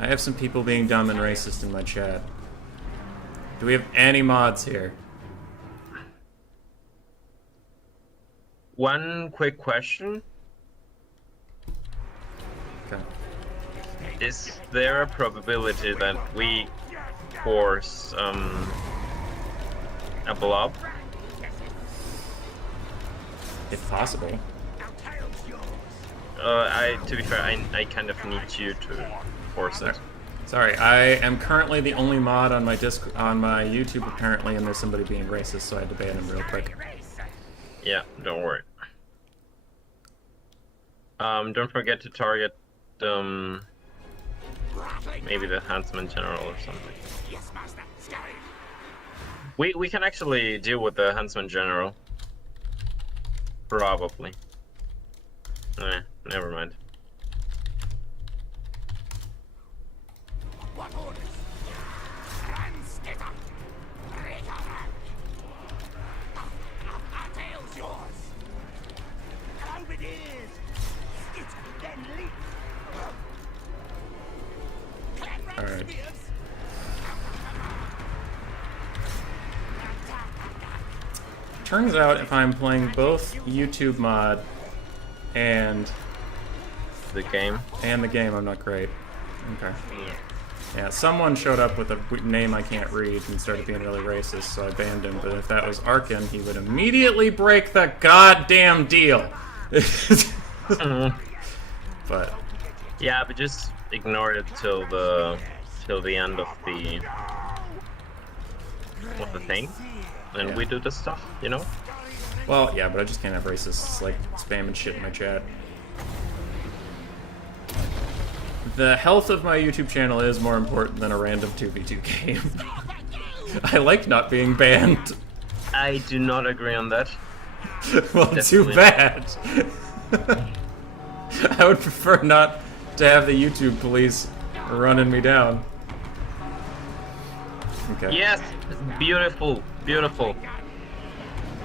I have some people being dumb and racist in my chat. Do we have any mods here? One quick question. Okay. Is there a probability that we force a blob? If possible. to be fair, I kind of need you to force it. Sorry, I am currently the only mod on my on my YouTube apparently, and there's somebody being racist, so I had to ban him real quick. Yeah, don't worry. Don't forget to target maybe the Huntsman General or something. We can actually deal with the Huntsman General. Probably. Never mind. What orders? Randstetter! Our tail's yours! Halberdiers! Skit, then leap! All right. Turns out if I'm playing both YouTube mod and The game. the game, I'm not great. Okay. Yeah, someone showed up with a name I can't read and started being really racist, so I banned him. But if that was Arkin, he would immediately break the goddamn deal. But Yeah, but just ignore it till the end of the thing, and Yeah. we do the stuff, you know. well, yeah, but I just can't have racists like spamming shit in my chat. The health of my YouTube channel is more important than a random 2v2 game. I like not being banned. I do not agree on that. Well, too Definitely. bad. I would prefer not to have the YouTube police running me down. Okay. Yes, beautiful, beautiful.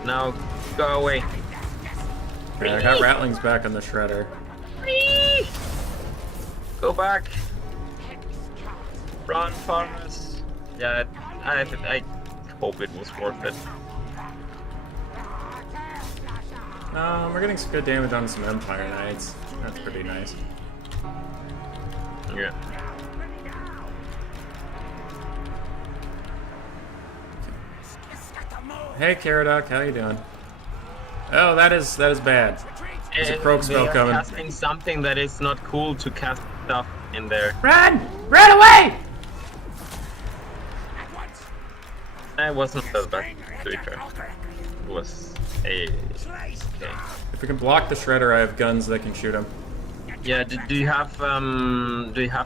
Now go away. Okay, I got Rattlings back on the shredder. Go back. Run, Forrest. Yeah, I hope it was worth it. We're getting some good damage on some Empire Knights. That's pretty nice. Yeah. Hey, Caradoc, how you doing? Oh, that is bad. There's a croak spell They are coming. casting something that is not cool to cast stuff in there. Run! Run away! It wasn't that bad, to be fair. It was a... Okay. If we can block the shredder, I have guns that can shoot him. Yeah, do you have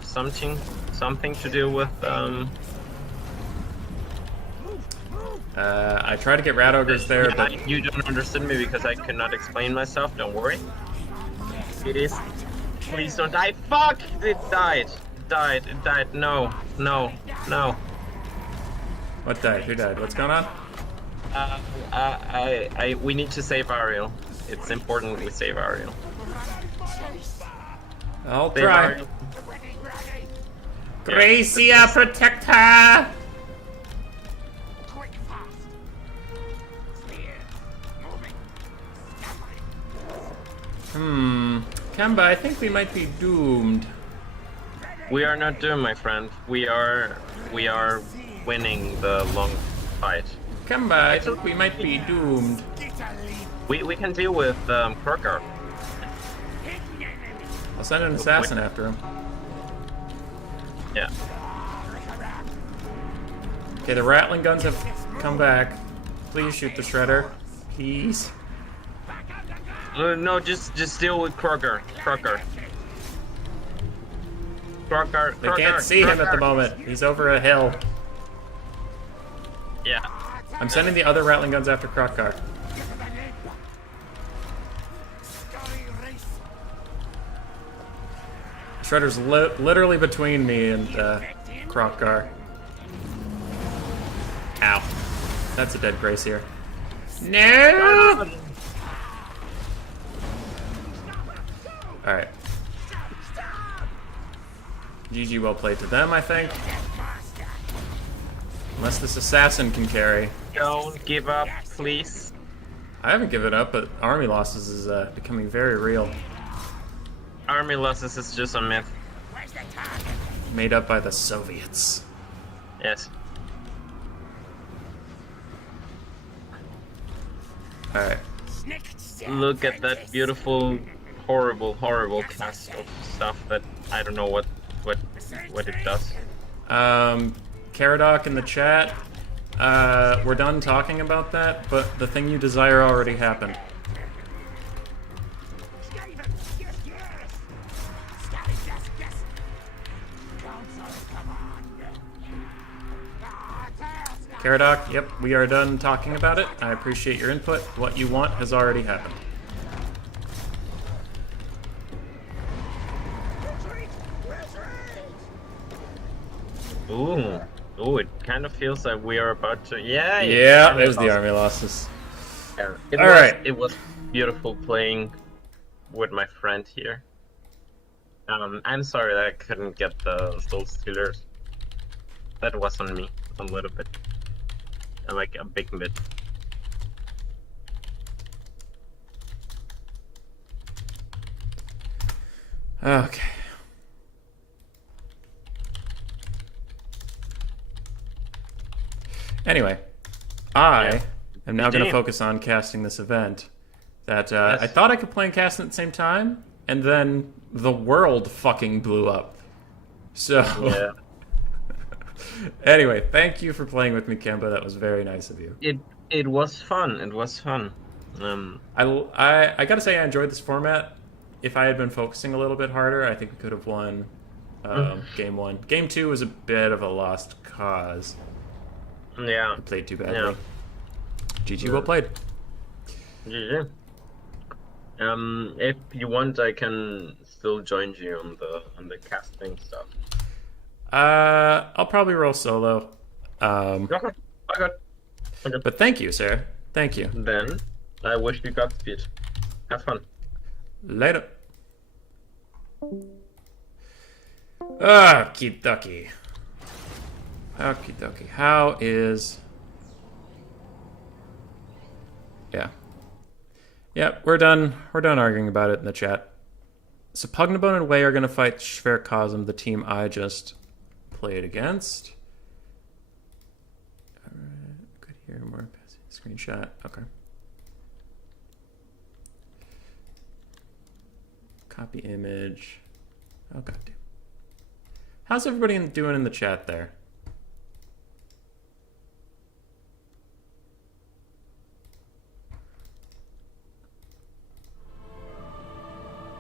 something to do with I tried to get Rat Ogres there, yeah, but you don't understand me because I cannot explain myself, don't worry. It is... Please don't die. Fuck! It died. It died. No. what died? Who died? What's going on? We need to save Ariel. It's important we save Ariel. I'll Save try. Ariel. Gracia, protect her! Quick, fast! Clear! Moving! Kemba, I think we might be doomed. We are not doomed, my friend. We are winning the long fight. Kemba, I think we might be doomed. We can deal with Croker. I'll send an assassin after him. Yeah. Okay, the Rattling guns have come back. Please shoot the shredder. Please. No, just deal with Croker. Croker. They can't see him at the moment. He's over a hill. Yeah. I'm sending the other Rattling guns after Krokar. Shredder's literally between me and Krokar. Ow. That's a dead Gracier. No! Alright. GG, well played to them, I think. Unless this assassin can carry. Don't give up, please. I haven't given up, but army losses is becoming very real. Army losses is just a myth. Made up by the Soviets. Yes. Alright. Look at that beautiful horrible cast of stuff that I don't know what it does. Caradoc in the chat. We're done talking about that, but the thing you desire already happened. Skaven! Yes, yes! Skaven, yes! Council, come on! Tails, Caradoc, yep, we are done talking about it. I appreciate your input. What you want has already happened. retreat! Retreat! Ooh, it kind of feels like we are about to. Yeah, Yeah, kind of there's the awesome. army losses. Yeah, All right. It was beautiful playing with my friend here. I'm sorry that I couldn't get those stealers. That was on me a little bit, like a big bit. Okay. Anyway, I am now going to Damn. focus on casting this event that Yes. I thought I could play and cast at the same time, and then the world fucking blew up. So, Yeah, anyway, thank you for playing with me, Kemba. That was very nice of you. it was fun. It was fun. I gotta say I enjoyed this format. If I had been focusing a little bit harder, I think we could have won game 1. Game 2 was a bit of a lost cause. Yeah. Played too badly. Yeah. GG, well played. GG. If you want, I can still join you on the casting stuff. I'll probably roll solo. Okay. But thank you, sir. Thank you. Then I wish you Godspeed. Have fun. Later. Okie dokie. Okie dokie. How is... Yeah. Yeah, we're done. We're done arguing about it in the chat. So Pugnabone and Wei are going to fight Schwerkosm, the team I just played against. Alright, good here. More passing screenshot. Okay. Copy image. Oh, goddamn. How's everybody doing in the chat there?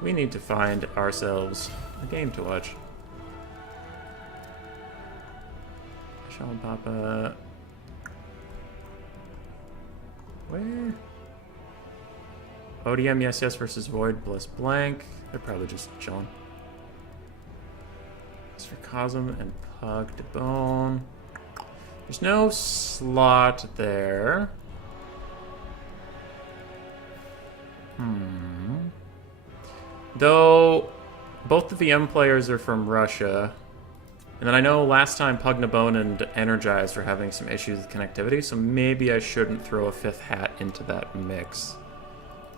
We need to find ourselves a game to watch. Sean Papa. Where? ODM yes versus Void plus blank. They're probably just chilling. As for Cosm and Pug to Bone. There's no slot there. Though both the VM players are from Russia. And then I know last time Pugnabone and Energized were having some issues with connectivity, so maybe I shouldn't throw a fifth hat into that mix.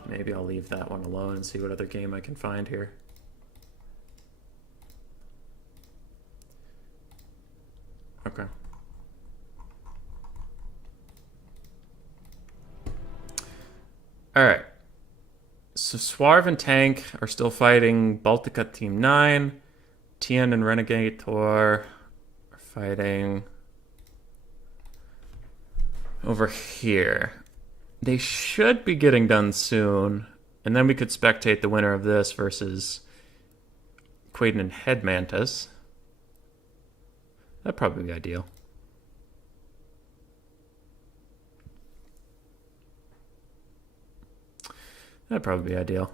Maybe I'll leave that one alone and see what other game I can find here. Okay. Alright. So Swarv and Tank are still fighting Baltica Team 9. Tien and Renegade Tor are fighting over here. They should be getting done soon. And then we could spectate the winner of this versus Quaden and Head Mantis. That'd probably be ideal. That'd probably be ideal.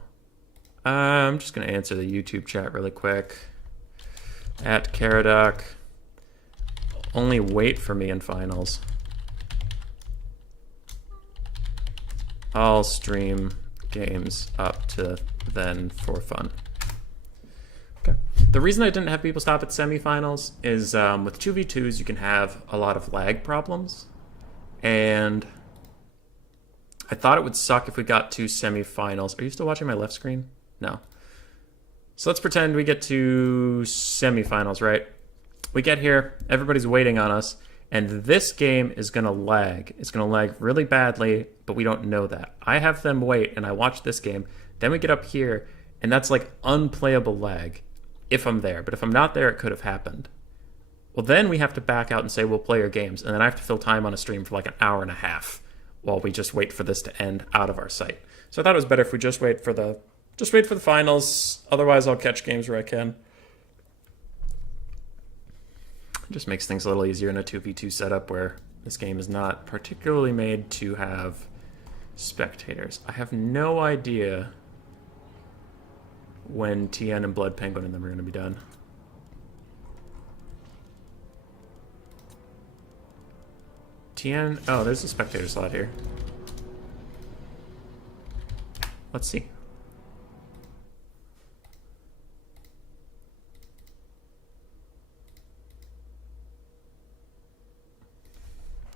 I'm just going to answer the YouTube chat really quick. At Caradoc. Only wait for me in finals. I'll stream games up to then for fun. Okay. The reason I didn't have people stop at semifinals is with 2v2s you can have a lot of lag problems. And I thought it would suck if we got to semifinals. Are you still watching my left screen? No. So let's pretend we get to semifinals, right? We get here, everybody's waiting on us, and this game is going to lag. It's going to lag really badly, but we don't know that. I have them wait, and I watch this game. Then we get up here, And that's like unplayable lag if I'm there. But if I'm not there, it could have happened. Well, then we have to back out and say we'll play our games. And then I have to fill time on a stream for like an hour and a half while we just wait for this to end out of our sight. So I thought it was better if we just wait for the finals. Otherwise, I'll catch games where I can. It just makes things a little easier in a 2v2 setup where this game is not particularly made to have spectators. I have no idea when TN and Blood Penguin and them are going to be done. TN... Oh, there's a spectator slot here. Let's see.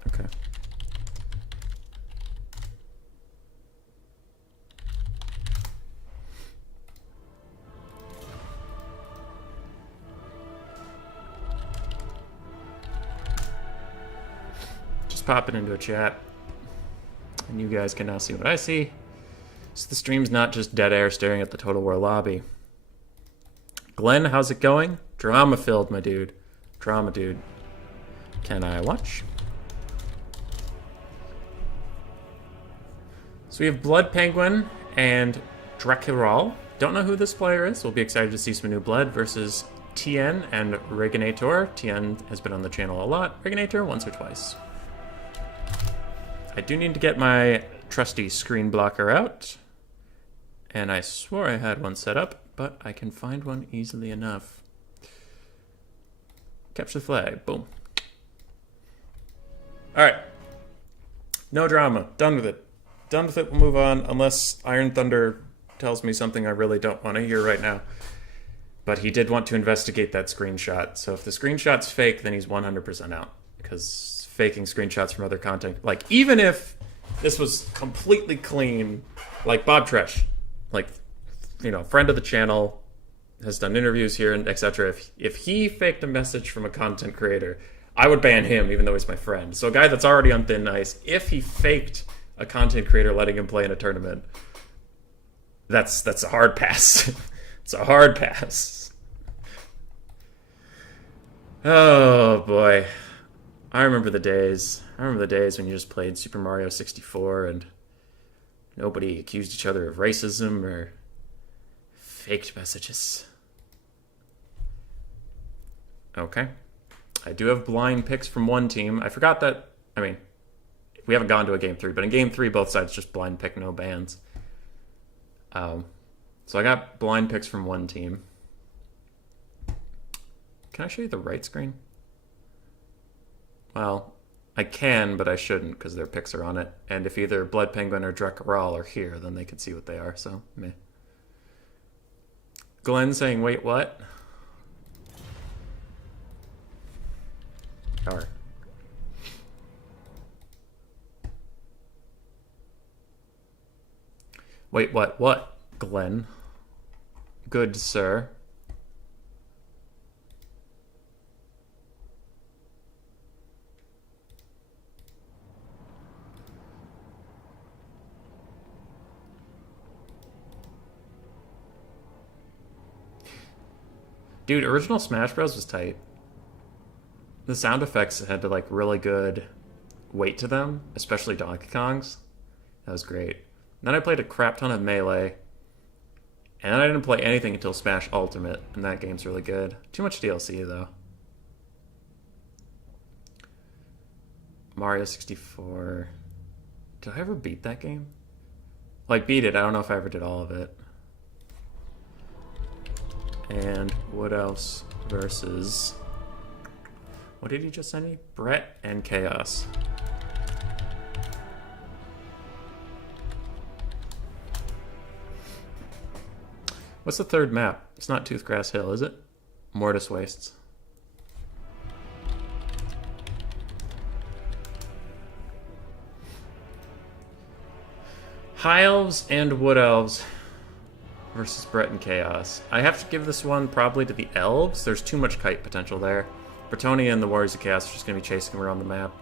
Okay. Just pop it into a chat. And you guys can now see what I see. So the stream's not just dead air staring at the Total War lobby. Glenn, how's it going? Drama-filled, my dude. Drama, dude. Can I watch? So we have Blood Penguin and Dracural. Don't know who this player is. We'll be excited to see some new blood versus TN and Reginator. TN has been on the channel a lot. Reginator once or twice. I do need to get my trusty screen blocker out. And I swore I had one set up, but I can find one easily enough. Capture the flag. Boom. Alright. No drama. Done with it. Done with it. We'll move on, unless Iron Thunder tells me something I really don't want to hear right now. But he did want to investigate that screenshot. So if the screenshot's fake, then he's 100% out. Because faking screenshots from other content... Like, even if this was completely clean, like Bob Tresh, like, you know, friend of the channel, has done interviews here and etc. If he faked a message from a content creator, I would ban him, even though he's my friend. So a guy that's already on thin ice, if he faked a content creator letting him play in a tournament, that's a hard pass. It's a hard pass. Oh boy, I remember the days. I remember the days when you just played Super Mario 64 and nobody accused each other of racism or faked messages. Okay. I do have blind picks from one team. I forgot that, I mean, we haven't gone to a game 3, but in game 3, both sides just blind pick, no bans. So I got blind picks from one team. Can I show you the right screen? Well, I can, but I shouldn't because their picks are on it. And if either Blood Penguin or Dracaral are here, then they can see what they are, so meh. Glenn saying, wait, what? Alright. Wait, what, Glenn? Good, sir. Dude, original Smash Bros was tight. The sound effects had like really good weight to them, especially Donkey Kong's. That was great. Then I played a crap ton of Melee, and then I didn't play anything until Smash Ultimate, and that game's really good. Too much DLC though. Mario 64. Did I ever beat that game? Like, beat it. I don't know if I ever did all of it. And what else versus... What did he just send me? Brett and Chaos. What's the third map? It's not Toothgrass Hill, is it? Mortis Wastes. High Elves and Wood Elves versus Brett and Chaos. I have to give this one probably to the Elves. There's too much kite potential there. Bretonia and the Warriors of Chaos are just going to be chasing around the map.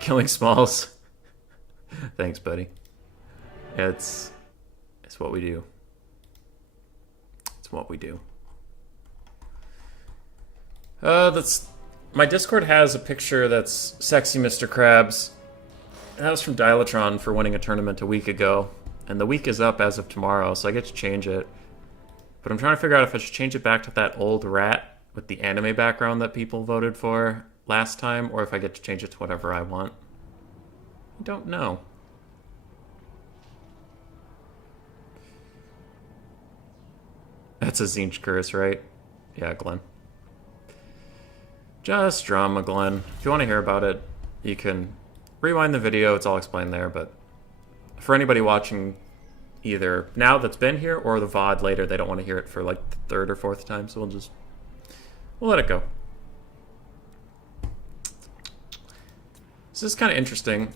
Killing Smalls. Thanks, buddy. It's what we do. It's what we do. That's... My Discord has a picture that's Sexy Mr. Krabs. That was from Dialatron for winning a tournament a week ago. And the week is up as of tomorrow, so I get to change it. But I'm trying to figure out if I should change it back to that old rat with the anime background that people voted for last time, or if I get to change it to whatever I want. I don't know. That's a Zinch curse, right? Yeah, Glenn. Just drama, Glenn. If you want to hear about it, you can rewind the video. It's all explained there, but for anybody watching either now that's been here or the VOD later, they don't want to hear it for like the third or fourth time, so we'll let it go. So this is kind of interesting.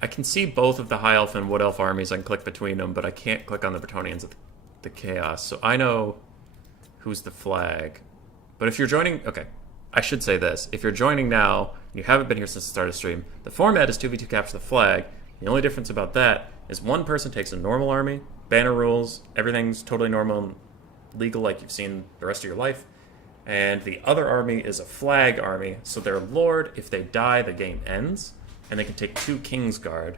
I can see both of the High Elf and Wood Elf armies. I can click between them, but I can't click on the Bretonnians of the Chaos. So I know who's the flag. But if you're joining... Okay, I should say this. If you're joining now, and you haven't been here since the start of the stream, the format is 2v2 capture the flag. The only difference about that is one person takes a normal army, banner rules, everything's totally normal and legal like you've seen the rest of your life. And the other army is a flag army, so their lord, if they die, the game ends. And they can take 2 Kingsguard.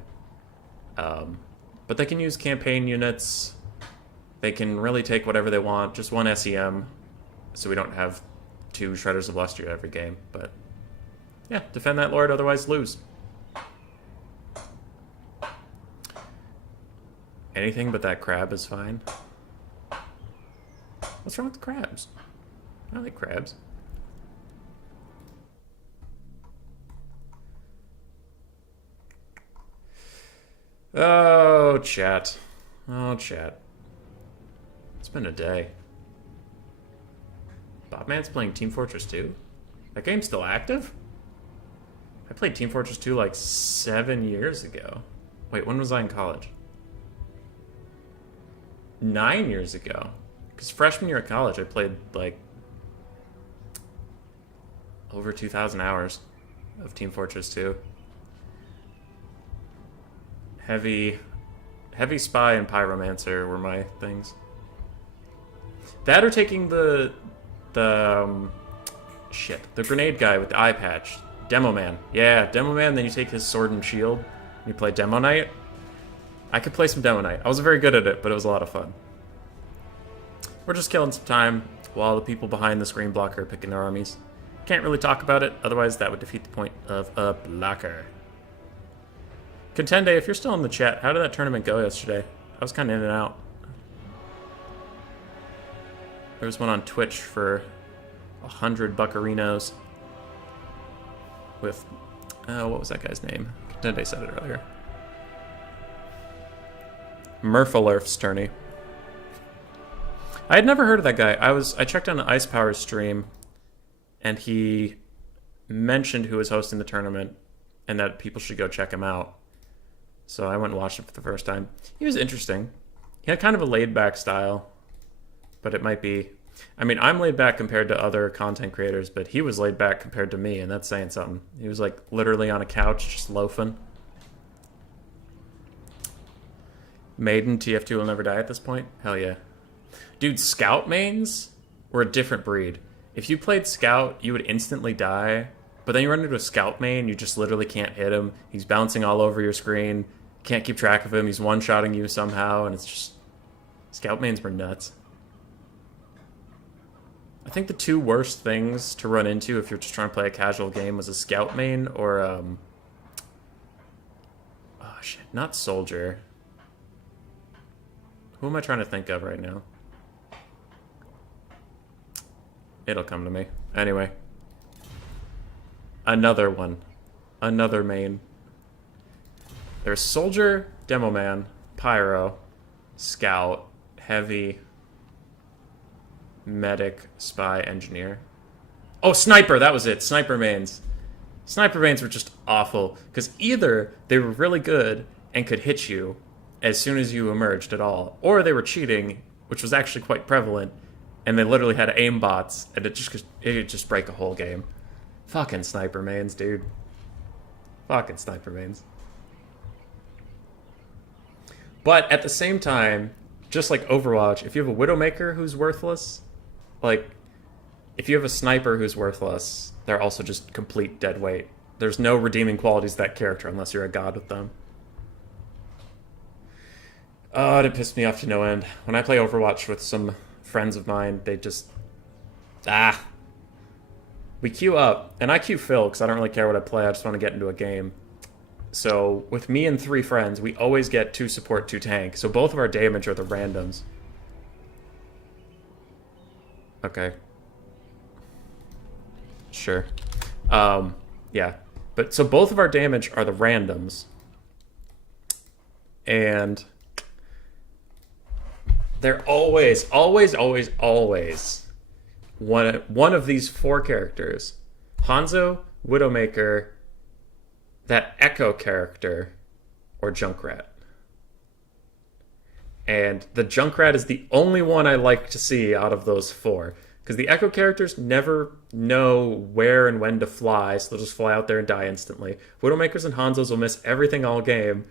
But they can use campaign units. They can really take whatever they want, just 1 SEM, so we don't have 2 Shredders of Luster every game. But yeah, defend that lord, otherwise lose. Anything but that crab is fine. What's wrong with crabs? I like crabs. Oh, chat. Oh, chat. It's been a day. Bobman's playing Team Fortress 2? That game's still active? I played Team Fortress 2 like 7 years ago. Wait, when was I in college? 9 years ago. Because freshman year at college, I played like over 2,000 hours of Team Fortress 2. Heavy Spy and Pyromancer were my things. That or taking the grenade guy with the eye patch. Demo Man. Yeah, Demo Man, then you take his sword and shield, and you play Demo Knight. I could play some Demo Knight. I wasn't very good at it, but it was a lot of fun. We're just killing some time while the people behind the screen blocker are picking their armies. Can't really talk about it, otherwise that would defeat the point of a blocker. Contende, if you're still in the chat, how did that tournament go yesterday? I was kind of in and out. There was one on Twitch for 100 buccarinos with, what was that guy's name? Contende said it earlier. Murphalurf's tourney. I had never heard of that guy. I checked on the Ice Power stream, and he mentioned who was hosting the tournament and that people should go check him out. So I went and watched it for the first time. He was interesting. He had kind of a laid-back style, but it might be... I mean, I'm laid back compared to other content creators, but he was laid back compared to me, and that's saying something. He was like literally on a couch just loafing. Maiden TF2 will never die at this point? Hell yeah. Dude, Scout mains were a different breed. If you played Scout, you would instantly die, but then you run into a Scout main, you just literally can't hit him. He's bouncing all over your screen. Can't keep track of him. He's one-shotting you somehow, and it's just... Scout mains were nuts. I think the 2 worst things to run into if you're just trying to play a casual game was a Scout main or, oh shit, not Soldier. Who am I trying to think of right now? It'll come to me. Anyway. Another one. Another main. There's Soldier, Demo Man, Pyro, Scout, Heavy, Medic, Spy, Engineer. Oh, Sniper! That was it. Sniper mains. Sniper mains were just awful. Because either they were really good and could hit you as soon as you emerged at all, or they were cheating, which was actually quite prevalent, and they literally had aim bots, and it could just break a whole game. Fucking Sniper mains, dude. Fucking Sniper mains. But at the same time, just like Overwatch, if you have a Widowmaker who's worthless, like, if you have a sniper who's worthless, they're also just complete dead weight. There's no redeeming qualities to that character unless you're a god with them. Oh, it pissed me off to no end. When I play Overwatch with some friends of mine, they just... We queue up, and I queue Phil because I don't really care what I play, I just want to get into a game. So, with me and 3 friends, we always get 2 support, 2 tank. So both of our damage are the randoms. Okay. Sure. Yeah. But, so both of our damage are the randoms. And... they're always one of these 4 characters. Hanzo, Widowmaker, that Echo character, or Junkrat. And the Junkrat is the only one I like to see out of those 4. Because the Echo characters never know where and when to fly, so they'll just fly out there and die instantly. Widowmakers and Hanzos will miss everything all game,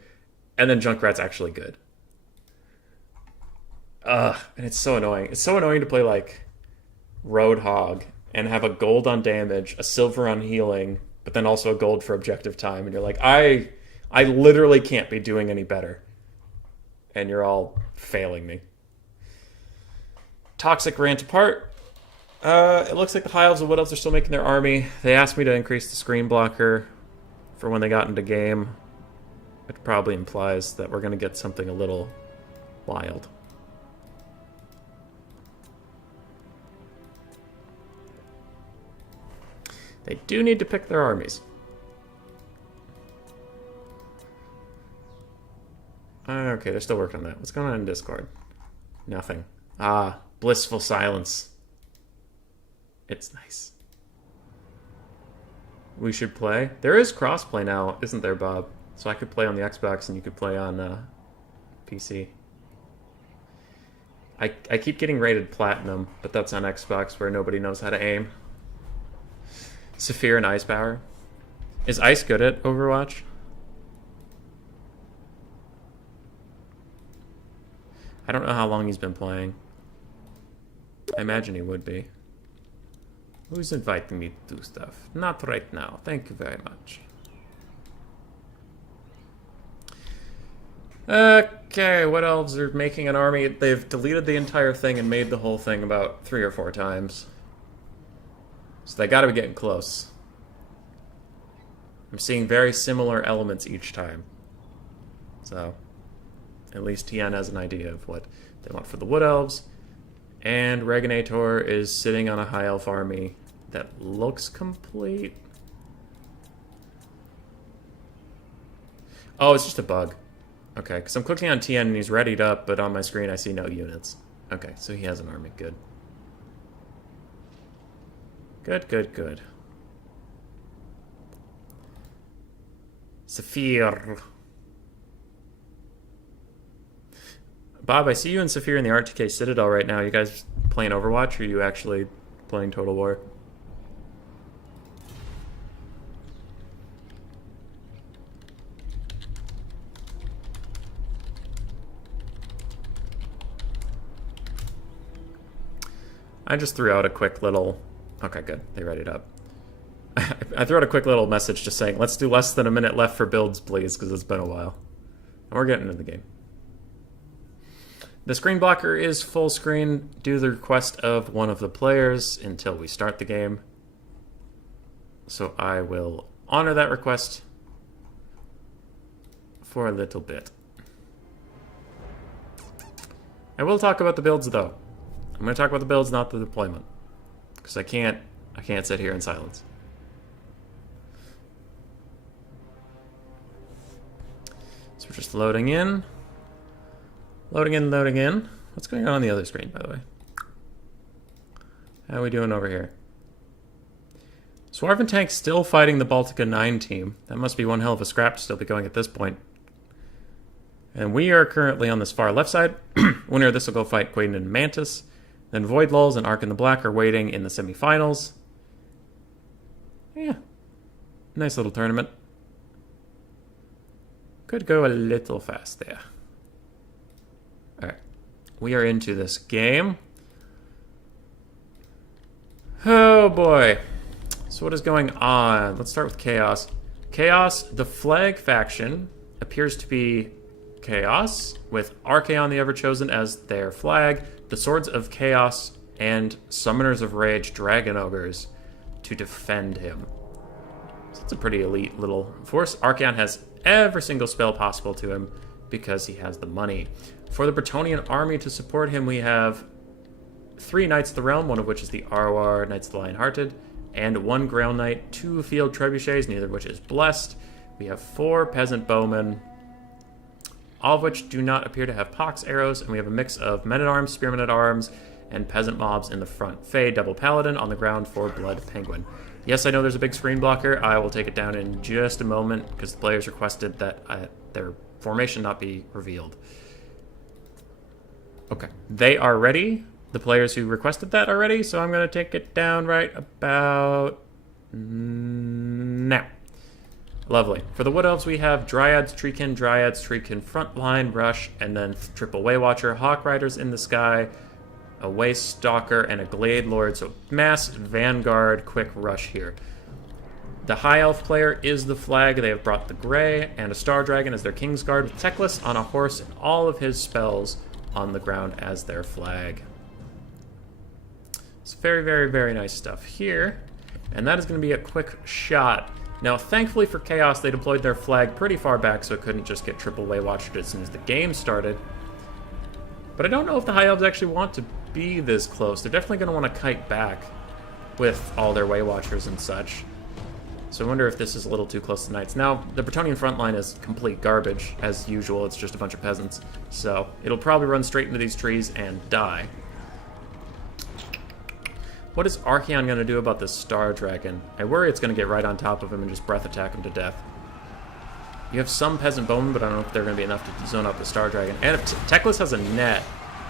and then Junkrat's actually good. And it's so annoying. It's so annoying to play, like, Roadhog and have a gold on damage, a silver on healing, but then also a gold for objective time. And you're like, I literally can't be doing any better. And you're all failing me. Toxic rant apart. It looks like the High Elves and Wood Elves are still making their army. They asked me to increase the screen blocker for when they got into game. It probably implies that we're going to get something a little wild. They do need to pick their armies. Okay, they're still working on that. What's going on in Discord? Nothing. Blissful silence. It's nice. We should play. There is crossplay now, isn't there, Bob? So I could play on the Xbox and you could play on PC. I keep getting rated platinum, but that's on Xbox where nobody knows how to aim. Saphir and Ice Power. Is Ice good at Overwatch? I don't know how long he's been playing. I imagine he would be. Who's inviting me to do stuff? Not right now. Thank you very much. Okay, what elves are making an army? They've deleted the entire thing and made the whole thing about 3 or 4 times. So they gotta be getting close. I'm seeing very similar elements each time. So, at least Tian has an idea of what they want for the Wood Elves. And Reginator is sitting on a High Elf army that looks complete. Oh, it's just a bug. Okay, because I'm clicking on Tian and he's readied up, but on my screen I see no units. Okay, so he has an army. Good. Good, good, good. Saphir. Bob, I see you and Saphir in the RTK Citadel right now. You guys playing Overwatch, or are you actually playing Total War? I just threw out a quick little... Okay, good. They read it up. I threw out a quick little message just saying, let's do less than a minute left for builds, please, because it's been a while. And we're getting into the game. The screen blocker is full screen due to the request of one of the players until we start the game. So I will honor that request for a little bit. I will talk about the builds, though. I'm going to talk about the builds, not the deployment. Because I can't sit here in silence. So we're just loading in. Loading in, loading in. What's going on the other screen, by the way? How are we doing over here? Swarven Tank still fighting the Baltica 9 team. That must be one hell of a scrap to still be going at this point. And we are currently on this far left side. Winner of this will go fight Quaden and Mantis. Then Void Lulls and Ark in the Black are waiting in the semifinals. Yeah. Nice little tournament. Could go a little fast there. we are into this game. Oh boy. So what is going on? Let's start with Chaos. Chaos, the flag faction, appears to be Chaos, with Archaon the Everchosen as their flag, the Swords of Chaos, and Summoners of Rage Dragon Ogres to defend him. So it's a pretty elite little force. Archaon has every single spell possible to him because he has the money. For the Bretonnian army to support him, we have 3 Knights of the Realm, one of which is the Arwar Knights of the Lion-Hearted, and 1 Grail Knight, 2 Field Trebuchets, neither of which is blessed. We have 4 Peasant Bowmen, all of which do not appear to have pox arrows, and we have a mix of Men-at-Arms, Spearmen-at-Arms, and Peasant Mobs in the front. Fey, Double Paladin on the ground for Blood Penguin. Yes, I know there's a big screen blocker. I will take it down in just a moment because the players requested that their formation not be revealed. Okay, they are ready. The players who requested that are ready, so I'm going to take it down right about now. Lovely. For the Wood Elves, we have Dryads, Treekin, Frontline, Rush, and then triple Waywatcher, Hawk Riders in the Sky, a Waste Stalker, and a Glade Lord. So mass Vanguard, quick rush here. The High Elf player is the flag. They have brought the Grey and a Star Dragon as their Kingsguard, with Teclis on a horse and all of his spells on the ground as their flag. It's very, very, very nice stuff here. And that is going to be a quick shot. Now, thankfully for Chaos, they deployed their flag pretty far back, so it couldn't just get triple Waywatchered as soon as the game started. But I don't know if the High Elves actually want to be this close. They're definitely going to want to kite back with all their Waywatchers and such. So I wonder if this is a little too close to Knights. Now, the Bretonnian front line is complete garbage. As usual, it's just a bunch of peasants. So it'll probably run straight into these trees and die. What is Archaon going to do about this Star Dragon? I worry it's going to get right on top of him and just breath attack him to death. You have some Peasant Bowmen, but I don't know if they're going to be enough to zone out the Star Dragon. And if Teclis has a net,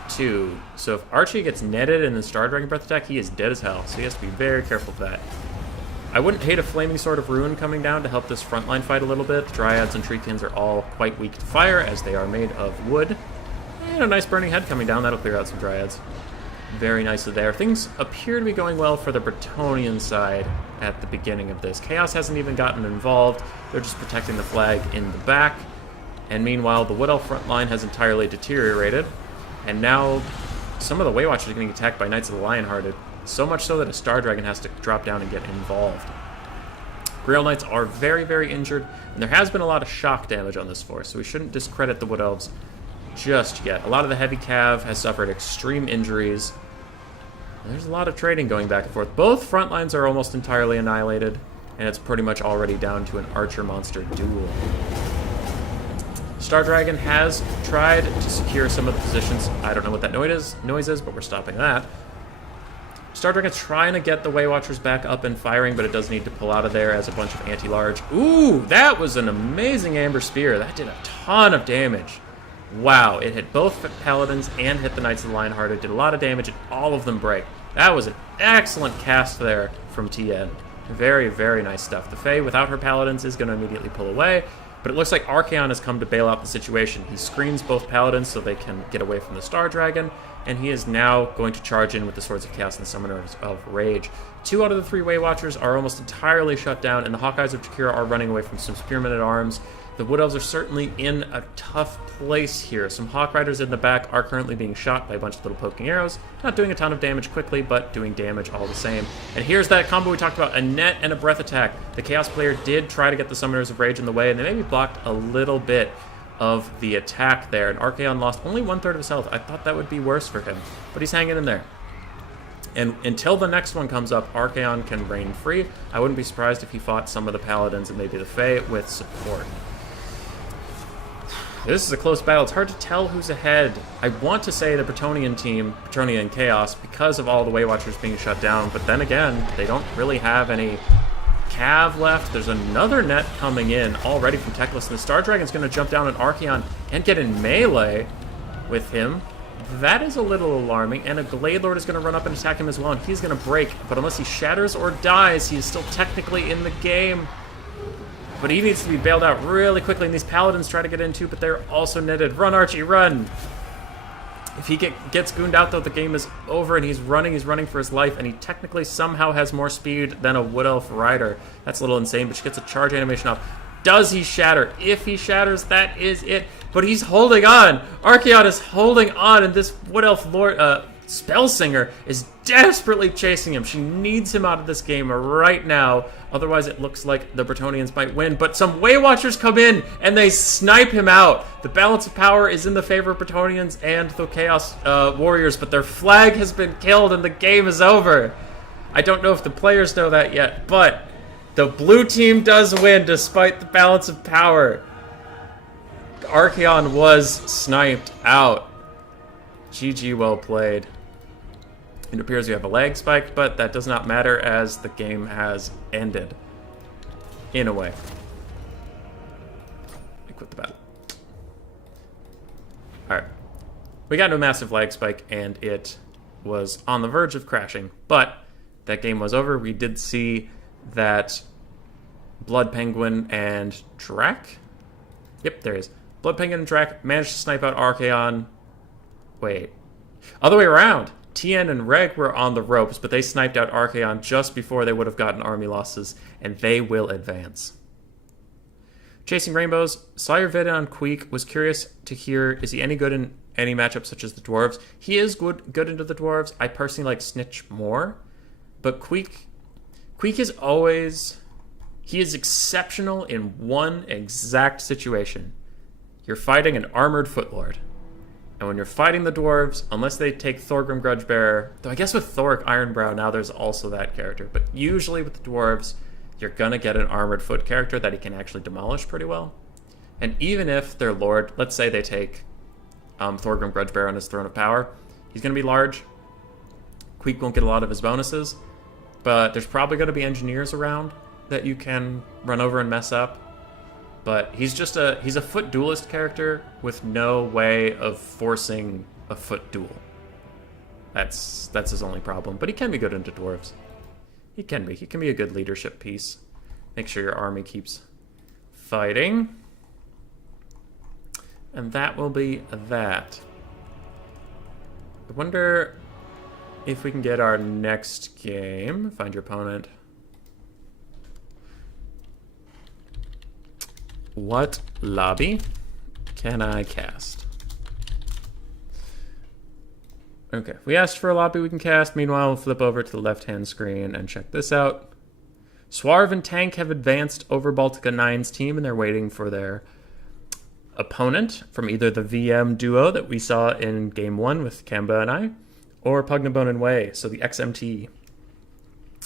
too. So if Archie gets netted and the Star Dragon breath attack, he is dead as hell. So he has to be very careful of that. I wouldn't hate a Flaming Sword of Ruin coming down to help this frontline fight a little bit. Dryads and Treekins are all quite weak to fire, as they are made of wood. And a nice Burning Head coming down. That'll clear out some Dryads. Very nicely there. Things appear to be going well for the Bretonnian side at the beginning of this. Chaos hasn't even gotten involved. They're just protecting the flag in the back. And meanwhile, the Wood Elf front line has entirely deteriorated. And now some of the Waywatchers are getting attacked by Knights of the Lion-Hearted. So much so that a Star Dragon has to drop down and get involved. Grail Knights are very, very injured. And there has been a lot of shock damage on this force, so we shouldn't discredit the Wood Elves just yet. A lot of the heavy cav has suffered extreme injuries. There's a lot of trading going back and forth. Both front lines are almost entirely annihilated, and it's pretty much already down to an archer monster duel. Star Dragon has tried to secure some of the positions. I don't know what that noise is, but we're stopping that. Star Dragon's trying to get the Waywatchers back up and firing, but it does need to pull out of there as a bunch of anti-large. Ooh, that was an amazing Amber Spear. That did a ton of damage. Wow, it hit both Paladins and hit the Knights of the Lion-Hearted. Did a lot of damage, and all of them break. That was an excellent cast there from TN. Very, very nice stuff. The Fae, without her Paladins, is going to immediately pull away, but it looks like Archaon has come to bail out the situation. He screens both Paladins so they can get away from the Star Dragon, and he is now going to charge in with the Swords of Chaos and the Summoners of Rage. 2 out of the 3 Waywatchers are almost entirely shut down, and the Hawkeyes of Jakira are running away from some Spearmen-at-Arms. The Wood Elves are certainly in a tough place here. Some Hawk Riders in the back are currently being shot by a bunch of little poking arrows. Not doing a ton of damage quickly, but doing damage all the same. And here's that combo we talked about, a net and a breath attack. The Chaos player did try to get the Summoners of Rage in the way, and they maybe blocked a little bit of the attack there. And Archaon lost only 1/3 of his health. I thought that would be worse for him, but he's hanging in there. And until the next one comes up, Archaon can reign free. I wouldn't be surprised if he fought some of the Paladins and maybe the Fae with support. This is a close battle. It's hard to tell who's ahead. I want to say the Bretonnian team, Bretonnian Chaos, because of all the Waywatchers being shut down, but then again, they don't really have any cav left. There's another net coming in already from Teclis, and the Star Dragon's going to jump down on Archaon and get in melee with him. That is a little alarming, and a Glade Lord is going to run up and attack him as well, and he's going to break, but unless he shatters or dies, he is still technically in the game. But he needs to be bailed out really quickly, and these Paladins try to get in too, but they're also netted. Run, Archie, run! If he gets gooned out, though, the game is over, and he's running for his life, and he technically somehow has more speed than a Wood Elf Rider. That's a little insane, but she gets a charge animation off. Does he shatter? If he shatters, that is it. But he's holding on. Archaon is holding on, and this Wood Elf Lord, Spellsinger is desperately chasing him. She needs him out of this game right now. Otherwise, it looks like the Bretonnians might win. But some Way Watchers come in, and they snipe him out. The balance of power is in the favor of Bretonnians and the Chaos Warriors, but their flag has been killed, and the game is over. I don't know if the players know that yet, but the blue team does win despite the balance of power. Archaon was sniped out. GG, well played. It appears you have a lag spike, but that does not matter as the game has ended. In a way. I quit the battle. Alright. We got into a massive lag spike, and it was on the verge of crashing, but that game was over. We did see that Blood Penguin and Drac? Yep, there he is. Blood Penguin and Drac managed to snipe out Archaon. Wait. Other way around. Tien and Reg were on the ropes, but they sniped out Archaon just before they would have gotten army losses, and they will advance. Chasing Rainbows, saw your vid on Queek, was curious to hear, is he any good in any matchups such as the Dwarves? He is good into the Dwarves. I personally like Snitch more, but Queek is always... He is exceptional in one exact situation. You're fighting an armored footlord. And when you're fighting the dwarves, unless they take Thorgrim Grudgebearer, though I guess with Thoric Ironbrow now there's also that character, but usually with the dwarves, you're gonna get an armored foot character that he can actually demolish pretty well. And even if their lord, let's say they take Thorgrim Grudgebearer on his Throne of Power, he's gonna be large. Queek won't get a lot of his bonuses, but there's probably gonna be engineers around that you can run over and mess up. But he's a foot duelist character with no way of forcing a foot duel. That's his only problem. But he can be good into dwarves. He can be a good leadership piece. Make sure your army keeps fighting. And that will be that. I wonder if we can get our next game. Find your opponent. What lobby can I cast? Okay, we asked for a lobby we can cast. Meanwhile, we'll flip over to the left-hand screen and check this out. Swarv and Tank have advanced over Baltica 9's team, and they're waiting for their opponent from either the VM duo that we saw in Game 1 with Kamba and I, or Pugnabone and Wei, so the XMT.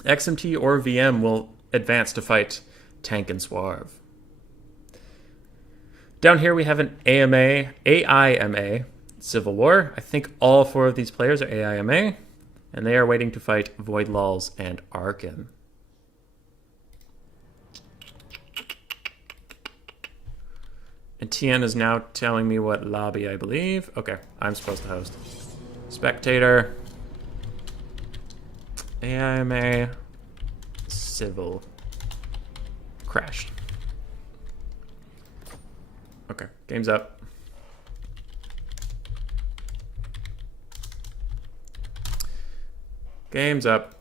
XMT or VM will advance to fight Tank and Swarv. Down here we have an AIMA Civil War. I think all four of these players are AIMA, and they are waiting to fight Void Lulls and Arkin. And Tien is now telling me what lobby I believe. Okay, I'm supposed to host. Spectator. AIMA Civil. Crashed. Okay, game's up. Game's up.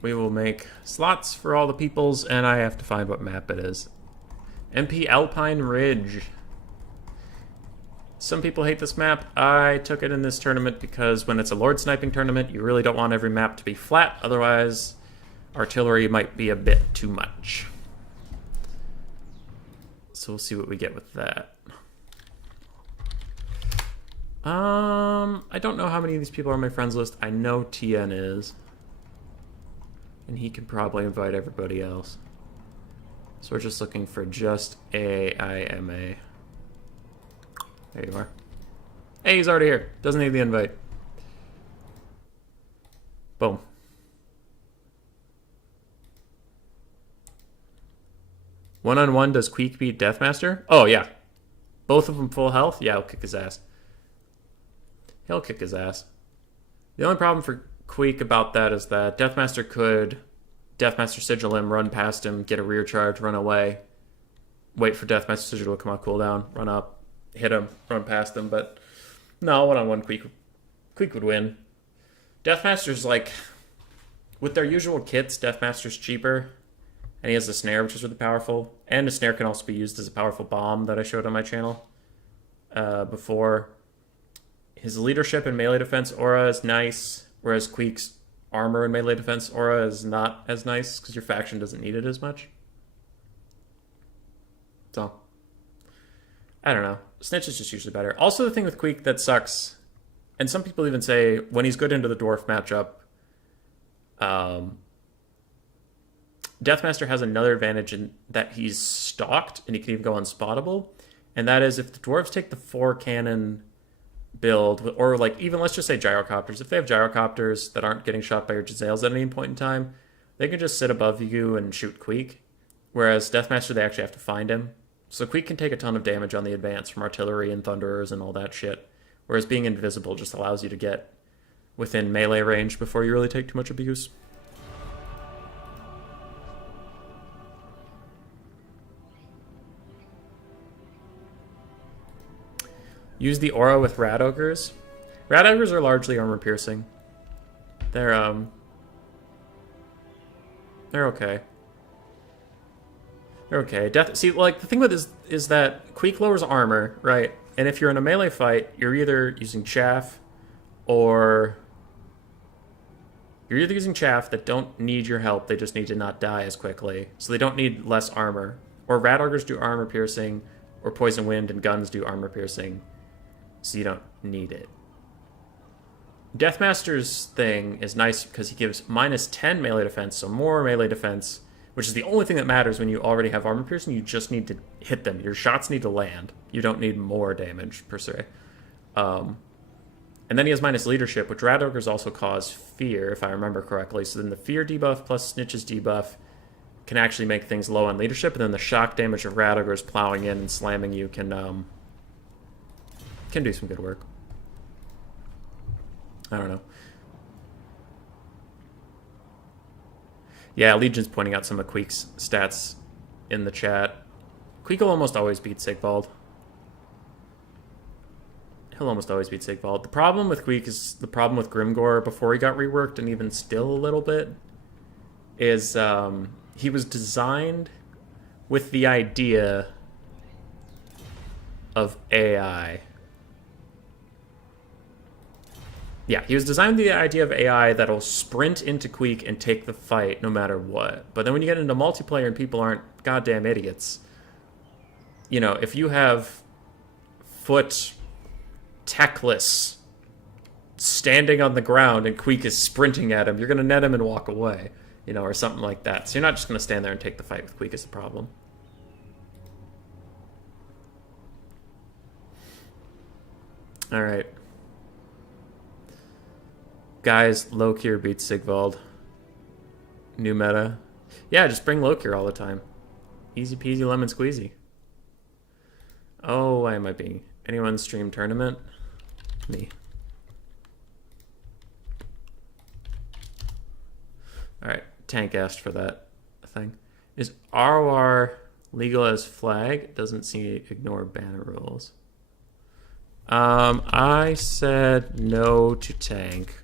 We will make slots for all the peoples, and I have to find what map it is. MP Alpine Ridge. Some people hate this map. I took it in this tournament because when it's a Lord Sniping tournament, you really don't want every map to be flat, otherwise artillery might be a bit too much. So we'll see what we get with that. I don't know how many of these people are on my friends list. I know Tien is. And he can probably invite everybody else. So we're just looking for just AIMA. There you are. Hey, he's already here. Doesn't need the invite. Boom. One-on-one, does Queek beat Deathmaster? Oh, yeah. Both of them full health? Yeah, he'll kick his ass. He'll kick his ass. The only problem for Queek about that is that Deathmaster could Deathmaster Sigil him, run past him, get a rear charge, run away, wait for Deathmaster Sigil to come on cooldown, run up, hit him, run past him, but No, one-on-one Queek would win. Deathmaster's like, with their usual kits, Deathmaster's cheaper. And he has the snare, which is really powerful. And the snare can also be used as a powerful bomb that I showed on my channel before. His leadership and melee defense aura is nice, whereas Queek's armor and melee defense aura is not as nice because your faction doesn't need it as much. So, I don't know. Snitch is just usually better. Also, the thing with Queek that sucks, and some people even say when he's good into the dwarf matchup, Deathmaster has another advantage in that he's stalked and he can even go unspottable. And that is if the dwarves take the 4 cannon build, or like even let's just say gyrocopters. If they have gyrocopters that aren't getting shot by your Giselles at any point in time, they can just sit above you and shoot Queek. Whereas Deathmaster, they actually have to find him. So Queek can take a ton of damage on the advance from artillery and thunderers and all that shit. Whereas being invisible just allows you to get within melee range before you really take too much abuse. Use the aura with Rat Ogres. Rat Ogres are largely armor piercing. They're okay. They're okay. See, like, the thing with this is that Queek lowers armor, right? And if you're in a melee fight, you're either using chaff or... You're either using chaff that don't need your help, they just need to not die as quickly. So they don't need less armor. Or Rat Ogres do armor piercing, or Poison Wind and guns do armor piercing. So you don't need it. Deathmaster's thing is nice because he gives minus 10 melee defense, so more melee defense, which is the only thing that matters when you already have armor piercing. You just need to hit them. Your shots need to land. You don't need more damage, per se. And then he has minus leadership, which Rat Ogres also cause fear, if I remember correctly. So then the fear debuff plus Snitch's debuff can actually make things low on leadership, and then the shock damage of Rat Ogres plowing in and slamming you can do some good work. I don't know. Yeah, Legion's pointing out some of Queek's stats in the chat. Queek will almost always beat Sigvald. He'll almost always beat Sigvald. The problem with Queek is the problem with Grimgor before he got reworked, and even still a little bit, is he was designed with the idea of AI. Yeah, he was designed with the idea of AI that'll sprint into Queek and take the fight no matter what. But then when you get into multiplayer and people aren't goddamn idiots, you know, if you have foot techless standing on the ground and Queek is sprinting at him, you're going to net him and walk away, you know, or something like that. So you're not just going to stand there and take the fight with Queek is the problem. All right. Guys, Lokir beats Sigvald. New meta. Yeah, just bring Lokir all the time. Easy peasy lemon squeezy. Oh, why am I being... Anyone stream tournament? Me. Alright, Tank asked for that thing. Is ROR legal as flag? Doesn't see ignore banner rules. I said no to Tank.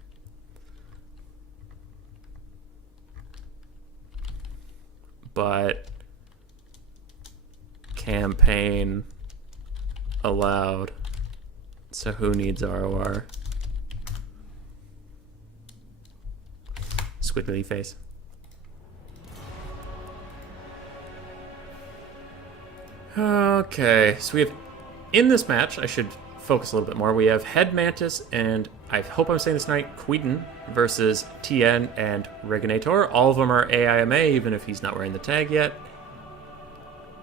But campaign allowed. So who needs ROR? Squiggly face. Okay, so we have, in this match, I should focus a little bit more, we have Head Mantis and, I hope I'm saying this right, Queden versus TN and Reginator. All of them are AIMA, even if he's not wearing the tag yet.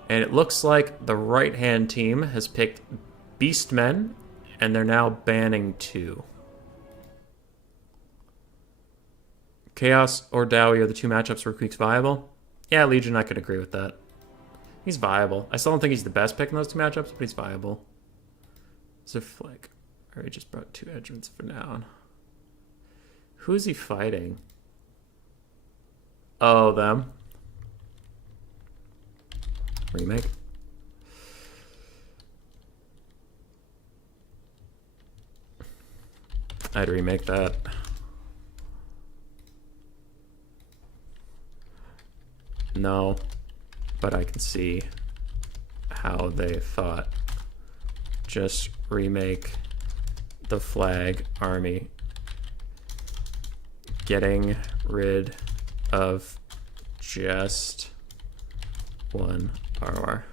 And it looks like the right-hand team has picked Beastmen, and they're now banning 2. Chaos or Dowie are the 2 matchups where Queek's viable. Yeah, Legion, I could agree with that. He's viable. I still don't think he's the best pick in those 2 matchups, but he's viable. So, like, I already just brought 2 edgements for now. Who is he fighting? Oh, them. Remake. I'd remake that. No, but I can see how they thought. Just remake the flag army. Getting rid of just one RR.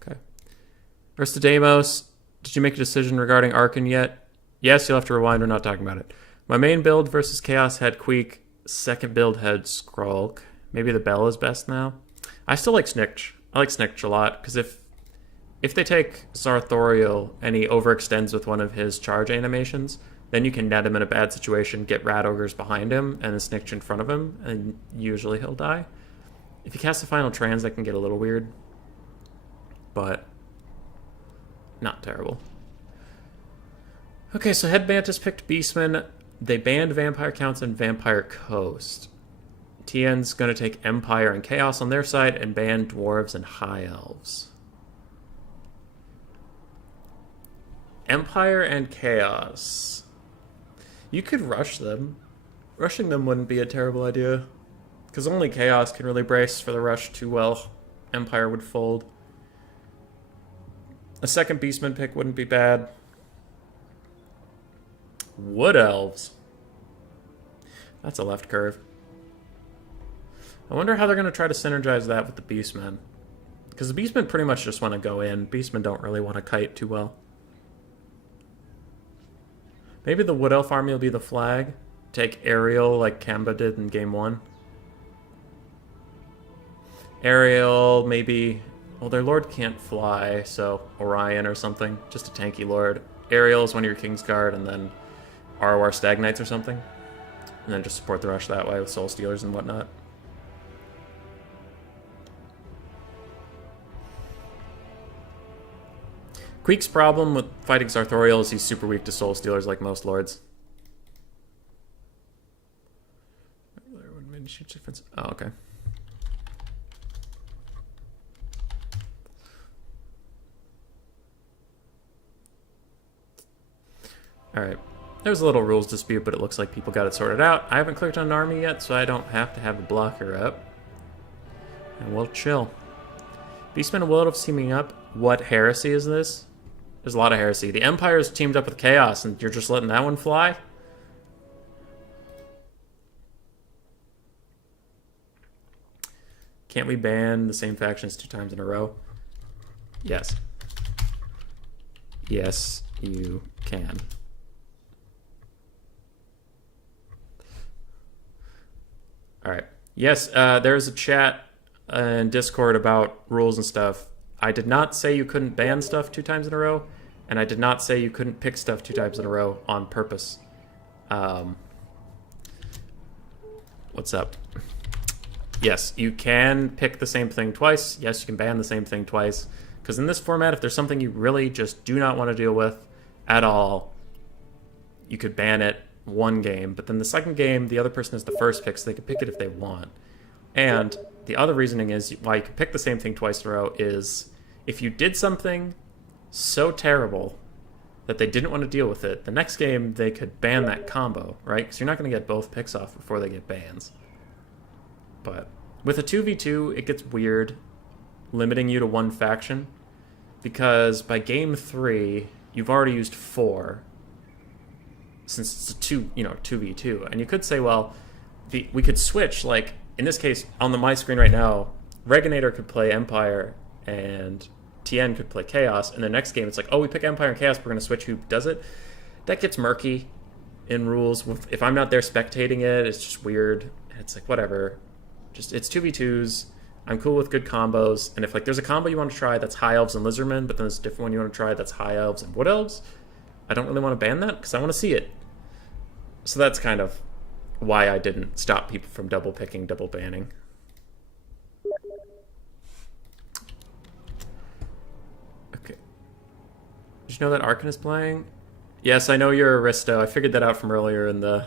Okay. Restadamos, did you make a decision regarding Arkan yet? Yes, you'll have to rewind. We're not talking about it. My main build versus Chaos had Queek. Second build had Skrulk. Maybe the Bell is best now. I still like Snikch. I like Snikch a lot, because if they take Zarthoriel and he overextends with one of his charge animations, then you can net him in a bad situation, get Rat Ogres behind him, and a Snikch in front of him, and usually he'll die. If you cast the Final Trans, that can get a little weird, but not terrible. Okay, so Head Mantis picked Beastman. They banned Vampire Counts and Vampire Coast. TN's going to take Empire and Chaos on their side and ban Dwarves and High Elves. Empire and Chaos. You could rush them. Rushing them wouldn't be a terrible idea, because only Chaos can really brace for the rush too well. Empire would fold. A second Beastman pick wouldn't be bad. Wood Elves. That's a left curve. I wonder how they're going to try to synergize that with the Beastmen. Because the Beastmen pretty much just want to go in. Beastmen don't really want to kite too well. Maybe the Wood Elf army will be the flag. Take Ariel like Kamba did in game 1. Ariel, maybe... Well, their lord can't fly, so Orion or something. Just a tanky lord. Ariel is one of your Kingsguard, and then ROR Stag Knights or something. And then just support the rush that way with Soul Stealers and whatnot. Queek's problem with fighting Zarthoriel is he's super weak to Soul Stealers like most lords. Oh, okay. Alright. There's a little rules dispute, but it looks like people got it sorted out. I haven't clicked on an army yet, so I don't have to have a blocker up. And we'll chill. Beastmen and Wood Elves teaming up. What heresy is this? There's a lot of heresy. The Empire's teamed up with Chaos, and you're just letting that one fly? Can't we ban the same factions 2 times in a row? Yes. Yes, you can. Alright. Yes, there's a chat in Discord about rules and stuff. I did not say you couldn't ban stuff 2 times in a row, and I did not say you couldn't pick stuff 2 times in a row on purpose. What's up? Yes, you can pick the same thing twice. Yes, you can ban the same thing twice. Because in this format, if there's something you really just do not want to deal with at all, you could ban it 1 game. But then the second game, the other person is the first pick, so they can pick it if they want. And the other reasoning is why you can pick the same thing twice in a row is if you did something so terrible that they didn't want to deal with it, the next game they could ban that combo, right? Because you're not going to get both picks off before they get bans. But with a 2v2, it gets weird limiting you to 1 faction, because by game 3, you've already used 4, since it's a 2v2. And you could say, well, we could switch, like, in this case, on my screen right now, Reginator could play Empire, and TN could play Chaos, and the next game it's like, oh, we pick Empire and Chaos, we're going to switch who does it. That gets murky in rules. If I'm not there spectating it, it's just weird. It's like, whatever. Just, it's 2v2s. I'm cool with good combos. And if like there's a combo you want to try that's High Elves and Lizardmen, but then there's a different one you want to try that's High Elves and Wood Elves, I don't really want to ban that because I want to see it. So that's kind of why I didn't stop people from double picking, double banning. Okay. Did you know that Arkan is playing? Yes, I know you're Aristo. I figured that out from earlier in the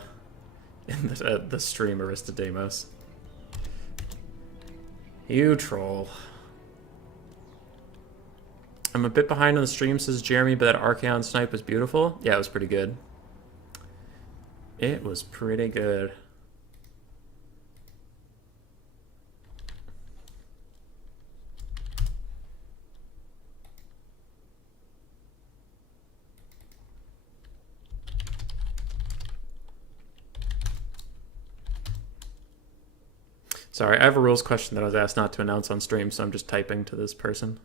stream, Aristodemos. You troll. I'm a bit behind on the stream, says Jeremy, but that Archaon snipe was beautiful. Yeah, it was pretty good. It was pretty good. Sorry, I have a rules question that I was asked not to announce on stream, so I'm just typing to this person.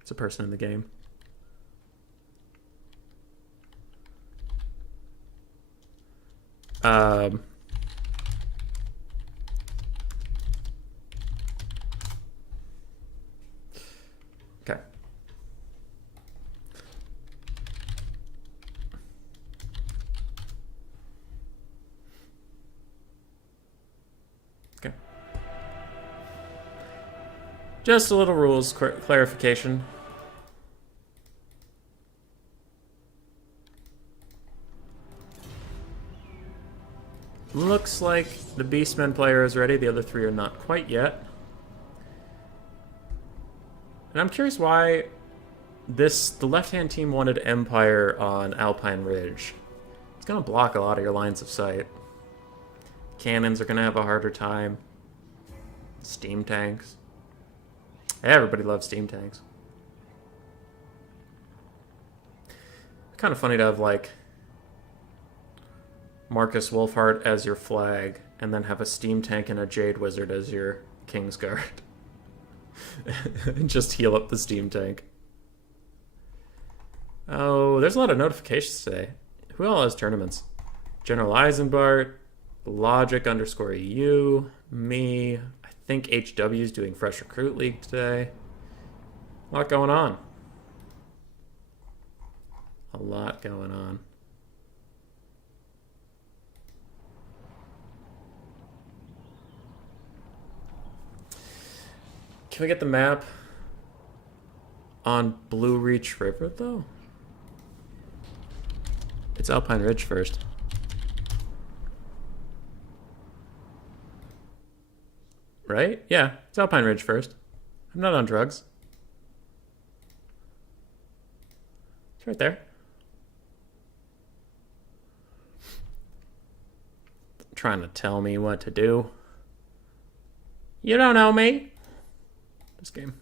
It's a person in the game. Okay. Okay. Just a little rules clarification. Looks like the Beastmen player is ready. The other three are not quite yet. And I'm curious why the left-hand team wanted Empire on Alpine Ridge. It's going to block a lot of your lines of sight. Cannons are going to have a harder time. Steam tanks. Everybody loves steam tanks. Kind of funny to have, like, Marcus Wolfhard as your flag, and then have a steam tank and a Jade Wizard as your Kingsguard. And just heal up the steam tank. Oh, there's a lot of notifications today. Who all has tournaments? General Eisenbart, Logic _ EU, me. I think HW is doing Fresh Recruit League today. A lot going on. A lot going on. Can we get the map on Blue Reach River, though? It's Alpine Ridge first. Right? Yeah, it's Alpine Ridge first. I'm not on drugs. It's right there. Trying to tell me what to do. You don't know me. This game.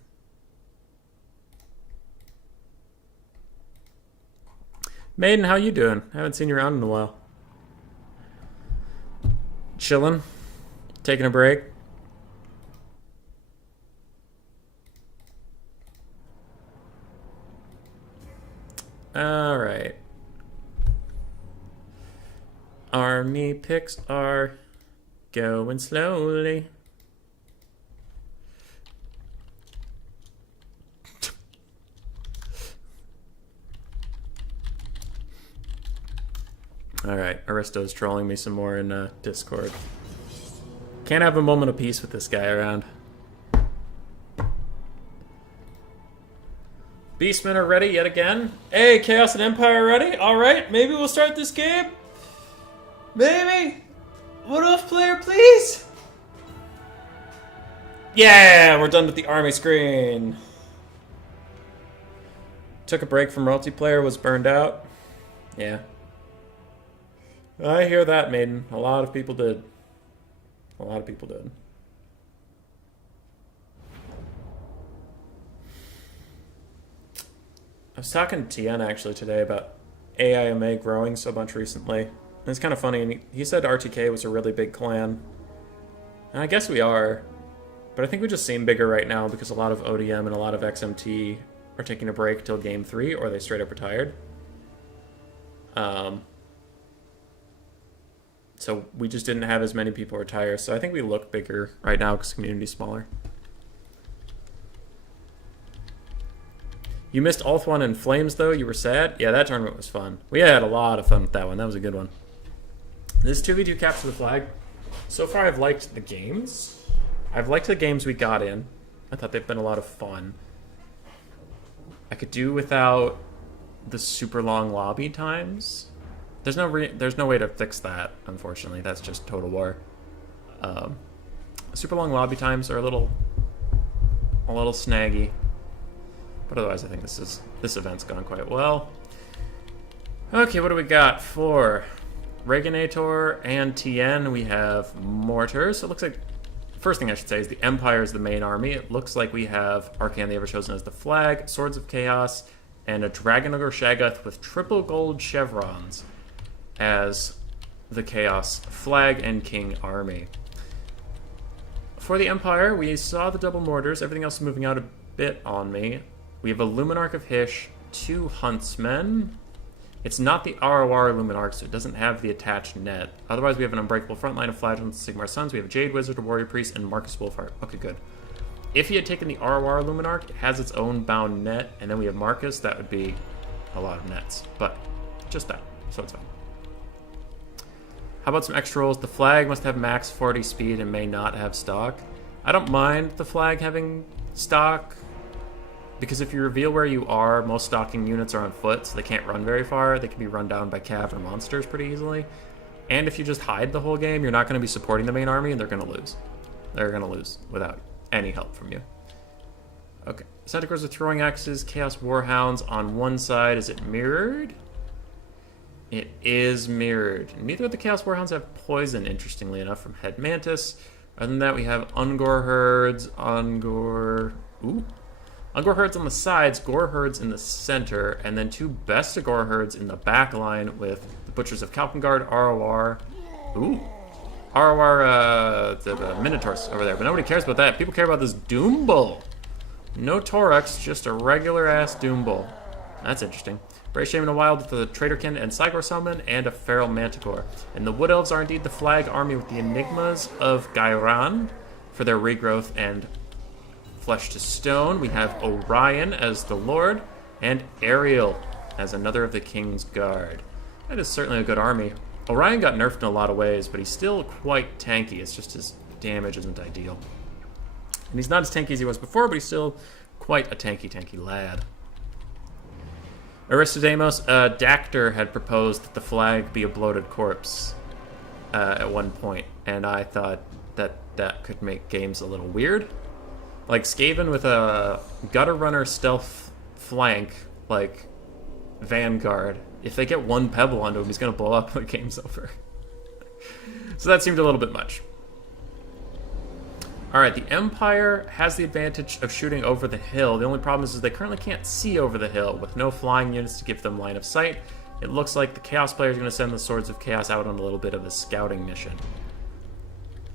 Maiden, how you doing? I haven't seen you around in a while. Chilling? Taking a break? Alright. Army picks are going slowly. Alright, Aristo's trolling me some more in Discord. Can't have a moment of peace with this guy around. Beastmen are ready yet again. Hey, Chaos and Empire ready? Alright, maybe we'll start this game? Maybe? What off player, please? Yeah, we're done with the army screen. Took a break from multiplayer, was burned out. Yeah. I hear that, Maiden. A lot of people did. A lot of people did. I was talking to Tien actually today about AIMA growing so much recently. And it's kind of funny. And he said RTK was a really big clan. And I guess we are. But I think we just seem bigger right now because a lot of ODM and a lot of XMT are taking a break till Game 3 or they straight up retired. So we just didn't have as many people retire. So I think we look bigger right now because the community's smaller. You missed Ulth1 and Flames, though? You were sad? Yeah, that tournament was fun. We had a lot of fun with that one. That was a good one. This 2v2 Capture the Flag. So far, I've liked the games. I've liked the games we got in. I thought they've been a lot of fun. I could do without the super long lobby times. There's no way to fix that, unfortunately. That's just Total War. Super long lobby times are a little snaggy. But otherwise, I think this event's gone quite well. Okay, what do we got for Reginator and TN, we have mortars. So it looks like, first thing I should say is the Empire is the main army. It looks like we have Arcan the Everchosen as the flag, Swords of Chaos, and a Dragon Ogre Shaggoth with triple gold chevrons as the Chaos flag and King army. For the Empire, we saw the double mortars. Everything else is moving out a bit on me. We have a Luminarch of Hysh, 2 Huntsmen. It's not the ROR Luminarch, so it doesn't have the attached net. Otherwise, we have an Unbreakable Frontline of Flagellants and Sigmar Sons. We have Jade Wizard, a Warrior Priest, and Marcus Wolfheart. Okay, good. If he had taken the ROR Luminarch, it has its own bound net, and then we have Marcus, that would be a lot of nets. But just that, so it's fine. How about some extra rolls? The flag must have max 40 speed and may not have stock. I don't mind the flag having stock, because if you reveal where you are, most stalking units are on foot, so they can't run very far. They can be run down by cav or monsters pretty easily. And if you just hide the whole game, you're not going to be supporting the main army, and they're going to lose. They're going to lose without any help from you. Okay. Centaurs are throwing axes, Chaos Warhounds on one side. Is it mirrored? It is mirrored. Neither of the Chaos Warhounds have poison, interestingly enough, from Head Mantis. Other than that, we have Ungor herds, Ungor herds on the sides, Gore herds in the center, and then 2 Bestigor herds in the back line with the Butchers of Kalkengard, ROR. ROR, the Minotaurs over there, but nobody cares about that. People care about this Doom Bull. No Torax, just a regular-ass Doom Bull. That's interesting. Brave Shaman of Wild with the Traderkin and Cygor Summon, and a Feral Manticore. And the Wood Elves are indeed the flag army with the Enigmas of Gairan for their regrowth and Flesh to Stone. We have Orion as the Lord, and Ariel as another of the King's Guard. That is certainly a good army. Orion got nerfed in a lot of ways, but he's still quite tanky. It's just his damage isn't ideal. And he's not as tanky as he was before, but he's still quite a tanky lad. Aristodemos, Dactyr had proposed that the flag be a bloated corpse at one point, and I thought that that could make games a little weird. Like Skaven with a Gutter Runner stealth flank, like Vanguard, if they get one pebble onto him, he's going to blow up when the game's over. So that seemed a little bit much. Alright, the Empire has the advantage of shooting over the hill. The only problem is they currently can't see over the hill. With no flying units to give them line of sight, it looks like the Chaos player is going to send the Swords of Chaos out on a little bit of a scouting mission.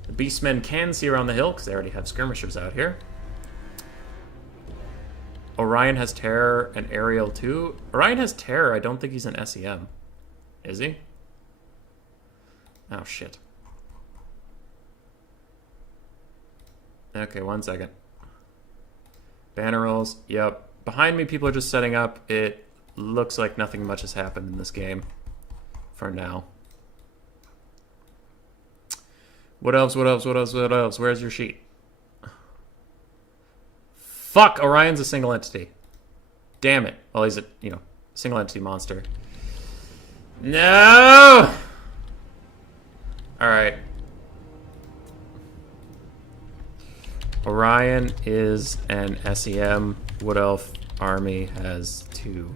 The Beastmen can see around the hill, because they already have skirmishers out here. Orion has Terror and Ariel too. Orion has Terror. I don't think he's an SEM. Is he? Oh, shit. Okay, 1 second. Banner rolls. Yep. Behind me, people are just setting up. It looks like nothing much has happened in this game. For now. What else? Where's your sheet? Fuck! Orion's a single entity. Damn it. Well, he's a, single entity monster. No! Alright. Orion is an SEM. Wood Elf army has 2.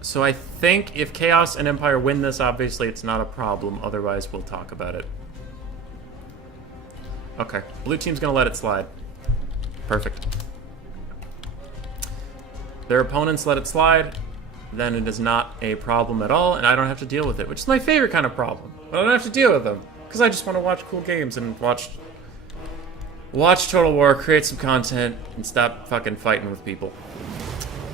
So I think if Chaos and Empire win this, obviously it's not a problem. Otherwise, we'll talk about it. Okay. Blue team's gonna let it slide. Perfect. Their opponents let it slide. Then it is not a problem at all, and I don't have to deal with it, which is my favorite kind of problem. But I don't have to deal with them, because I just want to watch cool games and watch Total War, create some content, and stop fucking fighting with people.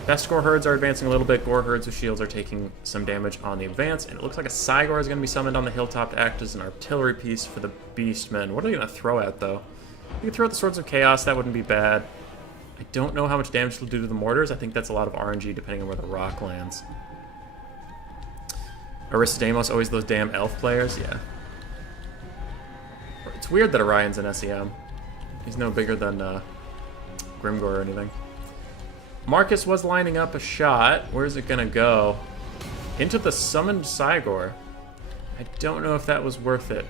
Bestigor herds are advancing a little bit. Gore herds with shields are taking some damage on the advance, and it looks like a Cygor is going to be summoned on the hilltop to act as an artillery piece for the Beastmen. What are they going to throw at, though? You can throw out the Swords of Chaos, that wouldn't be bad. I don't know how much damage it'll do to the mortars. I think that's a lot of RNG depending on where the rock lands. Aristodemos, always those damn elf players, yeah. It's weird that Orion's an SEM. He's no bigger than Grimgor or anything. Marcus was lining up a shot. Where's it gonna go? Into the summoned Cygor. I don't know if that was worth it.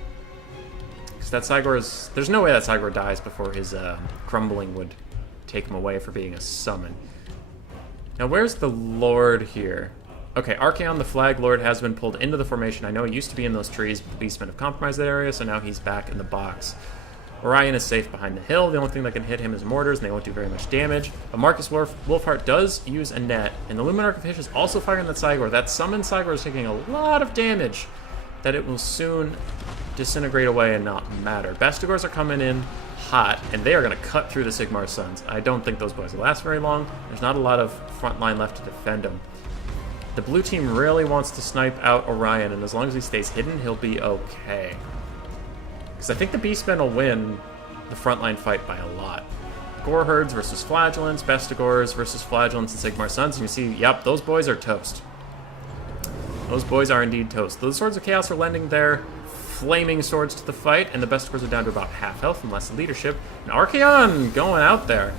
Because that Cygor is... There's no way that Cygor dies before his crumbling would take him away for being a summon. Now, where's the Lord here? Okay, Archaon, the Flag Lord, has been pulled into the formation. I know he used to be in those trees, but the Beastmen have compromised that area, so now he's back in the box. Orion is safe behind the hill. The only thing that can hit him is mortars, and they won't do very much damage. But Marcus Wolfheart does use a net, and the Luminarch of Hysh is also firing that Cygor. That summoned Cygor is taking a lot of damage that it will soon disintegrate away and not matter. Bestigors are coming in hot, and they are going to cut through the Sigmar Suns. I don't think those boys will last very long. There's not a lot of front line left to defend them. The blue team really wants to snipe out Orion, and as long as he stays hidden, he'll be okay. Because I think the Beastmen will win the frontline fight by a lot. Gore Herds versus Flagellants, Bestigors versus Flagellants and Sigmar Suns. And you see, yep, those boys are toast. Those boys are indeed toast. Those Swords of Chaos are lending their flaming swords to the fight, and the Bestigors are down to about half health and less leadership. And Archaon going out there.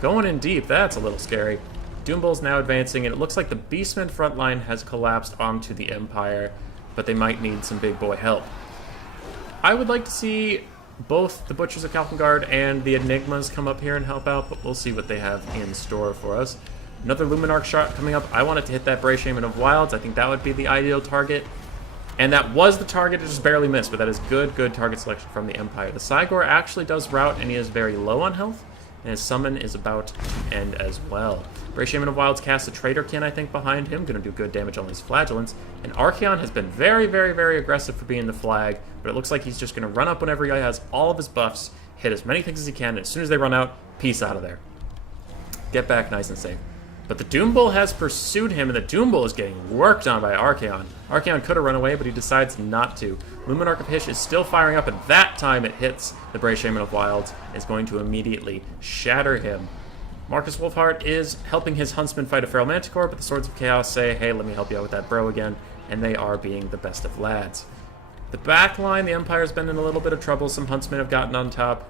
Going in deep. That's a little scary. Doombull's now advancing, and it looks like the Beastmen frontline has collapsed onto the Empire, but they might need some big boy help. I would like to see both the Butchers of Kalkengard and the Enigmas come up here and help out, but we'll see what they have in store for us. Another Luminarch shot coming up. I wanted to hit that Bray Shaman of Wilds. I think that would be the ideal target. And that was the target. It just barely missed, but that is good target selection from the Empire. The Cygor actually does rout, and he is very low on health, and his summon is about to end as well. Bray Shaman of Wilds casts a Traitorkin, I think, behind him. Going to do good damage on these Flagellants. And Archaon has been very, very, very aggressive for being the flag, but it looks like he's just going to run up whenever he has all of his buffs, hit as many things as he can, and as soon as they run out, peace out of there. Get back nice and safe. But the Doombull has pursued him, and the Doombull is getting worked on by Archaon. Archaon could have run away, but he decides not to. Luminarch of Hysh is still firing up, and that time it hits the Bray Shaman of Wilds, is going to immediately shatter him. Marcus Wolfheart is helping his Huntsman fight a Feral Manticore, but the Swords of Chaos say, hey, let me help you out with that bro again, and they are being the best of lads. The back line, the Empire's been in a little bit of trouble. Some Huntsmen have gotten on top.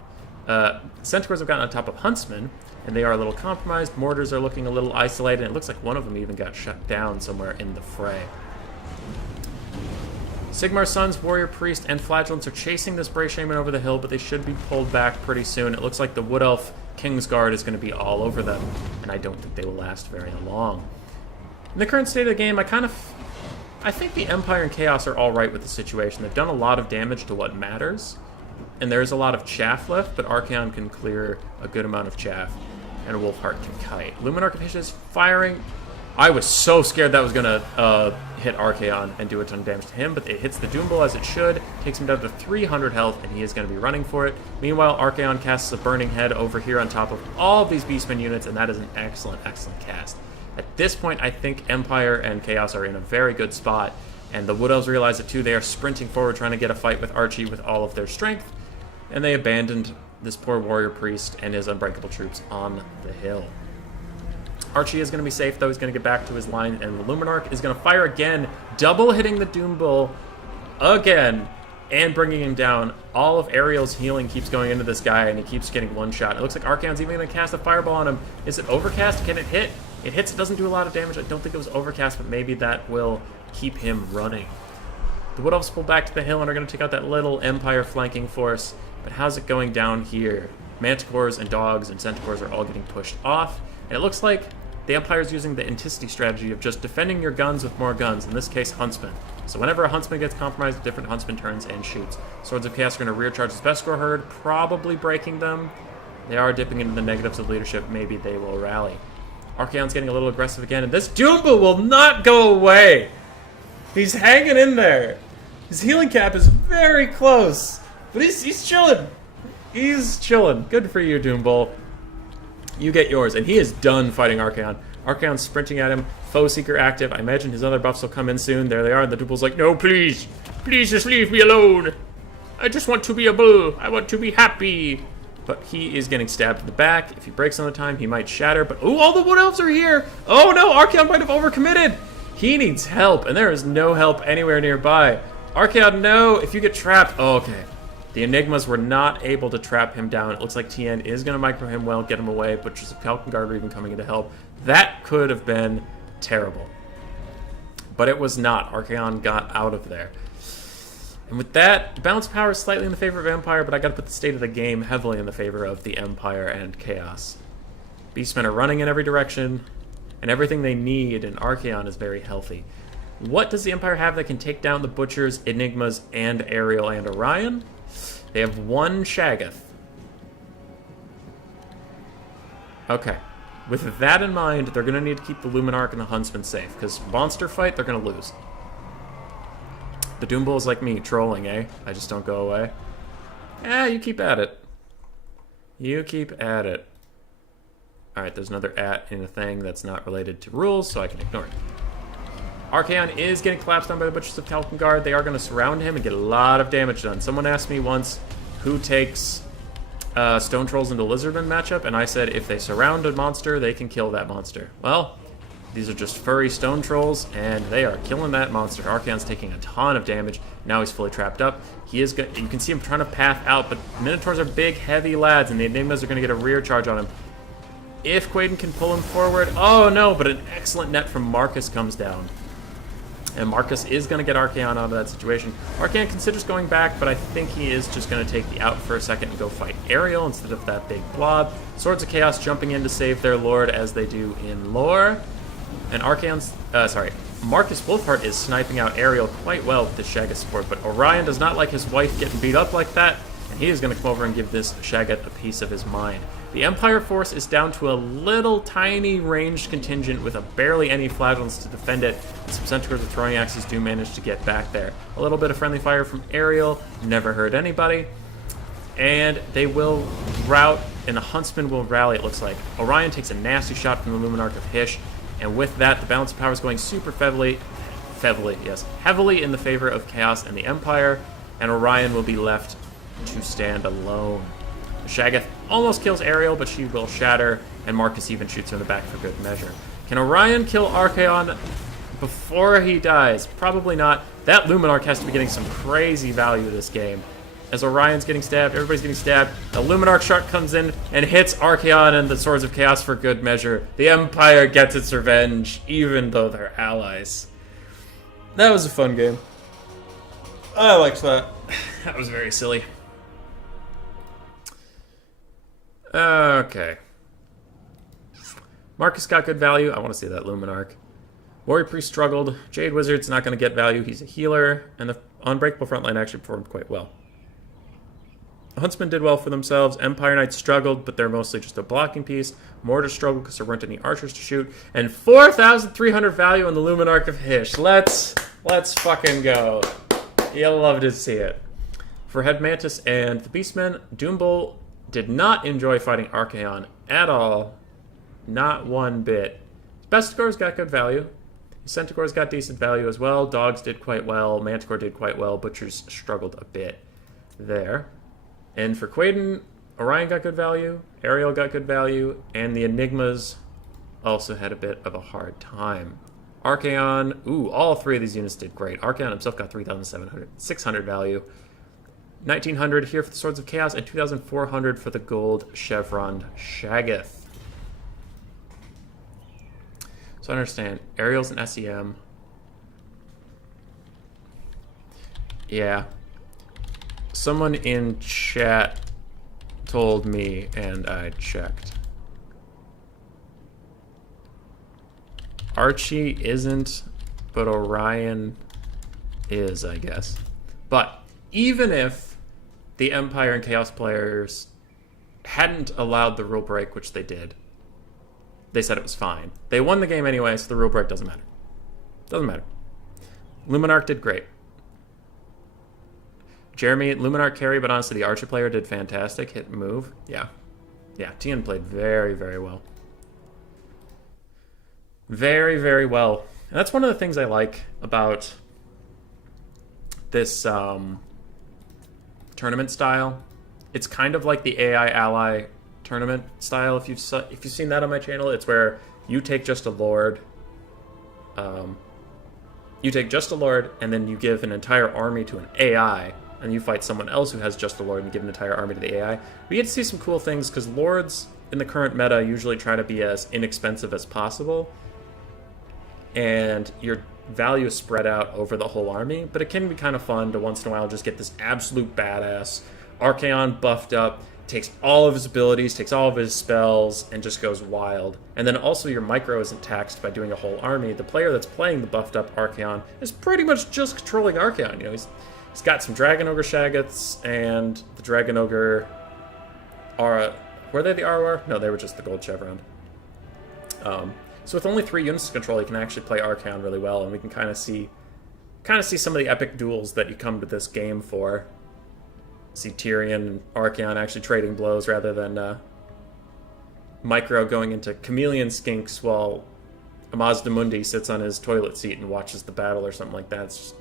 Centaurs have gotten on top of Huntsmen, and they are a little compromised. Mortars are looking a little isolated, and it looks like one of them even got shut down somewhere in the fray. Sigmar Suns, Warrior Priest, and Flagellants are chasing this Bray Shaman over the hill, but they should be pulled back pretty soon. It looks like the Wood Elf Kingsguard is going to be all over them, and I don't think they will last very long. In the current state of the game, I think the Empire and Chaos are all right with the situation. They've done a lot of damage to what matters, and there's a lot of chaff left, but Archaon can clear a good amount of chaff, and Wolfheart can kite. Luminarch of Hysh is firing. I was so scared that was going to hit Archaon and do a ton of damage to him, but it hits the Doombull as it should, takes him down to 300 health, and he is going to be running for it. Meanwhile, Archaon casts a Burning Head over here on top of all of these Beastmen units, and that is an excellent, excellent cast. At this point, I think Empire and Chaos are in a very good spot, and the Wood Elves realize it too. They are sprinting forward, trying to get a fight with Archie with all of their strength, and they abandoned this poor Warrior Priest and his Unbreakable troops on the hill. Archie is going to be safe, though. He's going to get back to his line, and the Luminarch is going to fire again, double hitting the Doombull again, and bringing him down. All of Ariel's healing keeps going into this guy, and he keeps getting one shot. It looks like Archaon's even going to cast a Fireball on him. Is it Overcast? Can it hit? It hits. It doesn't do a lot of damage. I don't think it was Overcast, but maybe that will keep him running. The Wood Elves pull back to the hill and are going to take out that little Empire flanking force, but how's it going down here? Manticores and Dogs and Centaurs are all getting pushed off, and it looks like the Empire's using the Inticity strategy of just defending your guns with more guns, in this case, Huntsmen. So whenever a Huntsman gets compromised, a different Huntsman turns and shoots. Swords of Chaos are going to recharge his Beskor herd, probably breaking them. They are dipping into the negatives of leadership. Maybe they will rally. Archaon's getting a little aggressive again, and this Doombull will not go away! He's hanging in there. His healing cap is very close, but he's chilling. He's chilling. Good for you, Doombull. You get yours, and he is done fighting Archaon. Archaon's sprinting at him, Foe Seeker active. I imagine his other buffs will come in soon. There they are, and the Doombull's like, no, please. Please just leave me alone. I just want to be a bull. I want to be happy. But he is getting stabbed in the back. If he breaks another time, he might shatter. But, ooh, all the Wood Elves are here. Oh, no, Archaon might have overcommitted. He needs help, and there is no help anywhere nearby. Archaon, no. If you get trapped, oh, okay. The Enigmas were not able to trap him down. It looks like TN is going to micro him well, get him away, but just if Kalkengard are even coming in to help, that could have been terrible. But it was not. Archaon got out of there. And with that, the balance of power is slightly in the favor of Empire, but I got to put the state of the game heavily in the favor of the Empire and Chaos. Beastmen are running in every direction, and everything they need in Archaon is very healthy. What does the Empire have that can take down the Butchers, Enigmas, and Ariel and Orion? They have one Shaggoth. Okay. With that in mind, they're going to need to keep the Luminarch and the Huntsman safe, because monster fight, they're going to lose. The Doom Bull is like me, trolling, eh? I just don't go away. You keep at it. You keep at it. Alright, there's another at in a thing that's not related to rules, so I can ignore it. Archaon is getting collapsed on by the Butchers of Talcongard. They are going to surround him and get a lot of damage done. Someone asked me once who takes Stone Trolls into Lizardman matchup, and I said if they surround a monster, they can kill that monster. Well, these are just furry Stone Trolls, and they are killing that monster. Archaon's taking a ton of damage. Now he's fully trapped up. He is good. You can see him trying to path out, but Minotaurs are big, heavy lads, and the Enigmas are going to get a rear charge on him. If Quaden can pull him forward, oh no, but an excellent net from Marcus comes down. And Marcus is going to get Archaon out of that situation. Archaon considers going back, but I think he is just going to take the out for a second and go fight Ariel instead of that big blob. Swords of Chaos jumping in to save their lord as they do in lore. And Marcus Wolfheart is sniping out Ariel quite well with the Shaggoth support, but Orion does not like his wife getting beat up like that, and he is going to come over and give this Shaggoth a piece of his mind. The Empire force is down to a little tiny ranged contingent with barely any flagellants to defend it, and some Centaurs with throwing axes do manage to get back there. A little bit of friendly fire from Ariel, never hurt anybody, and they will rout, and the Huntsman will rally, it looks like. Orion takes a nasty shot from the Luminarch of Hysh, and with that, the balance of power is going super heavily in the favor of Chaos and the Empire, and Orion will be left to stand alone. Shaggoth almost kills Ariel, but she will shatter, and Marcus even shoots her in the back for good measure. Can Orion kill Archaon before he dies? Probably not. That Luminarch has to be getting some crazy value this game. As Orion's getting stabbed, everybody's getting stabbed, the Luminarch Shark comes in and hits Archaon and the Swords of Chaos for good measure. The Empire gets its revenge, even though they're allies. That was a fun game. I liked that. That was very silly. Okay. Marcus got good value. I want to see that Luminarch. Warrior Priest struggled. Jade Wizard's not going to get value. He's a healer. And the Unbreakable Frontline actually performed quite well. The Huntsmen did well for themselves. Empire Knights struggled, but they're mostly just a blocking piece. Mortar struggled because there weren't any archers to shoot. And 4,300 value on the Luminarch of Hysh. Let's fucking go. You'll love to see it. For Head Mantis and the Beastmen, Doombull did not enjoy fighting Archaon at all. Not one bit. Bestigor's got good value. Centaur's got decent value as well. Dogs did quite well. Manticore did quite well. Butchers struggled a bit there. And for Quaden, Orion got good value. Ariel got good value. And the Enigmas also had a bit of a hard time. Archaon, all three of these units did great. Archaon himself got 3,600 value. 1,900 here for the Swords of Chaos, and 2,400 for the gold chevroned Shaggoth. So I understand. Ariel's an SEM. Yeah. Someone in chat told me, and I checked. Archie isn't, but Orion is, I guess. But even if the Empire and Chaos players hadn't allowed the rule break, which they did, they said it was fine. They won the game anyway, so the rule break doesn't matter. Doesn't matter. Luminarch did great. Jeremy, Luminarch carry, but honestly, the Archer player did fantastic. Hit and move. Yeah. Yeah, Tian played very, very well. Very, very well. And that's one of the things I like about this tournament style. It's kind of like the AI Ally tournament style. If you've seen that on my channel, it's where you take just a lord. You take just a lord, and then you give an entire army to an AI, and you fight someone else who has just a lord and give an entire army to the AI. We get to see some cool things because lords in the current meta usually try to be as inexpensive as possible, and your value is spread out over the whole army, but it can be kind of fun to once in a while just get this absolute badass Archaon buffed up, takes all of his abilities, takes all of his spells, and just goes wild. And then also your micro isn't taxed by doing a whole army. The player that's playing the buffed up Archaon is pretty much just controlling Archaon. You know, he's got some Dragon Ogre Shaggots, and the Dragon Ogre are... Were they the ROR? No, they were just the gold chevron. So with only 3 units to control, you can actually play Archaon really well, and we can kind of see some of the epic duels that you come to this game for. See Tyrion and Archaon actually trading blows rather than Micro going into chameleon skinks while Mazdamundi sits on his toilet seat and watches the battle or something like that. It's just,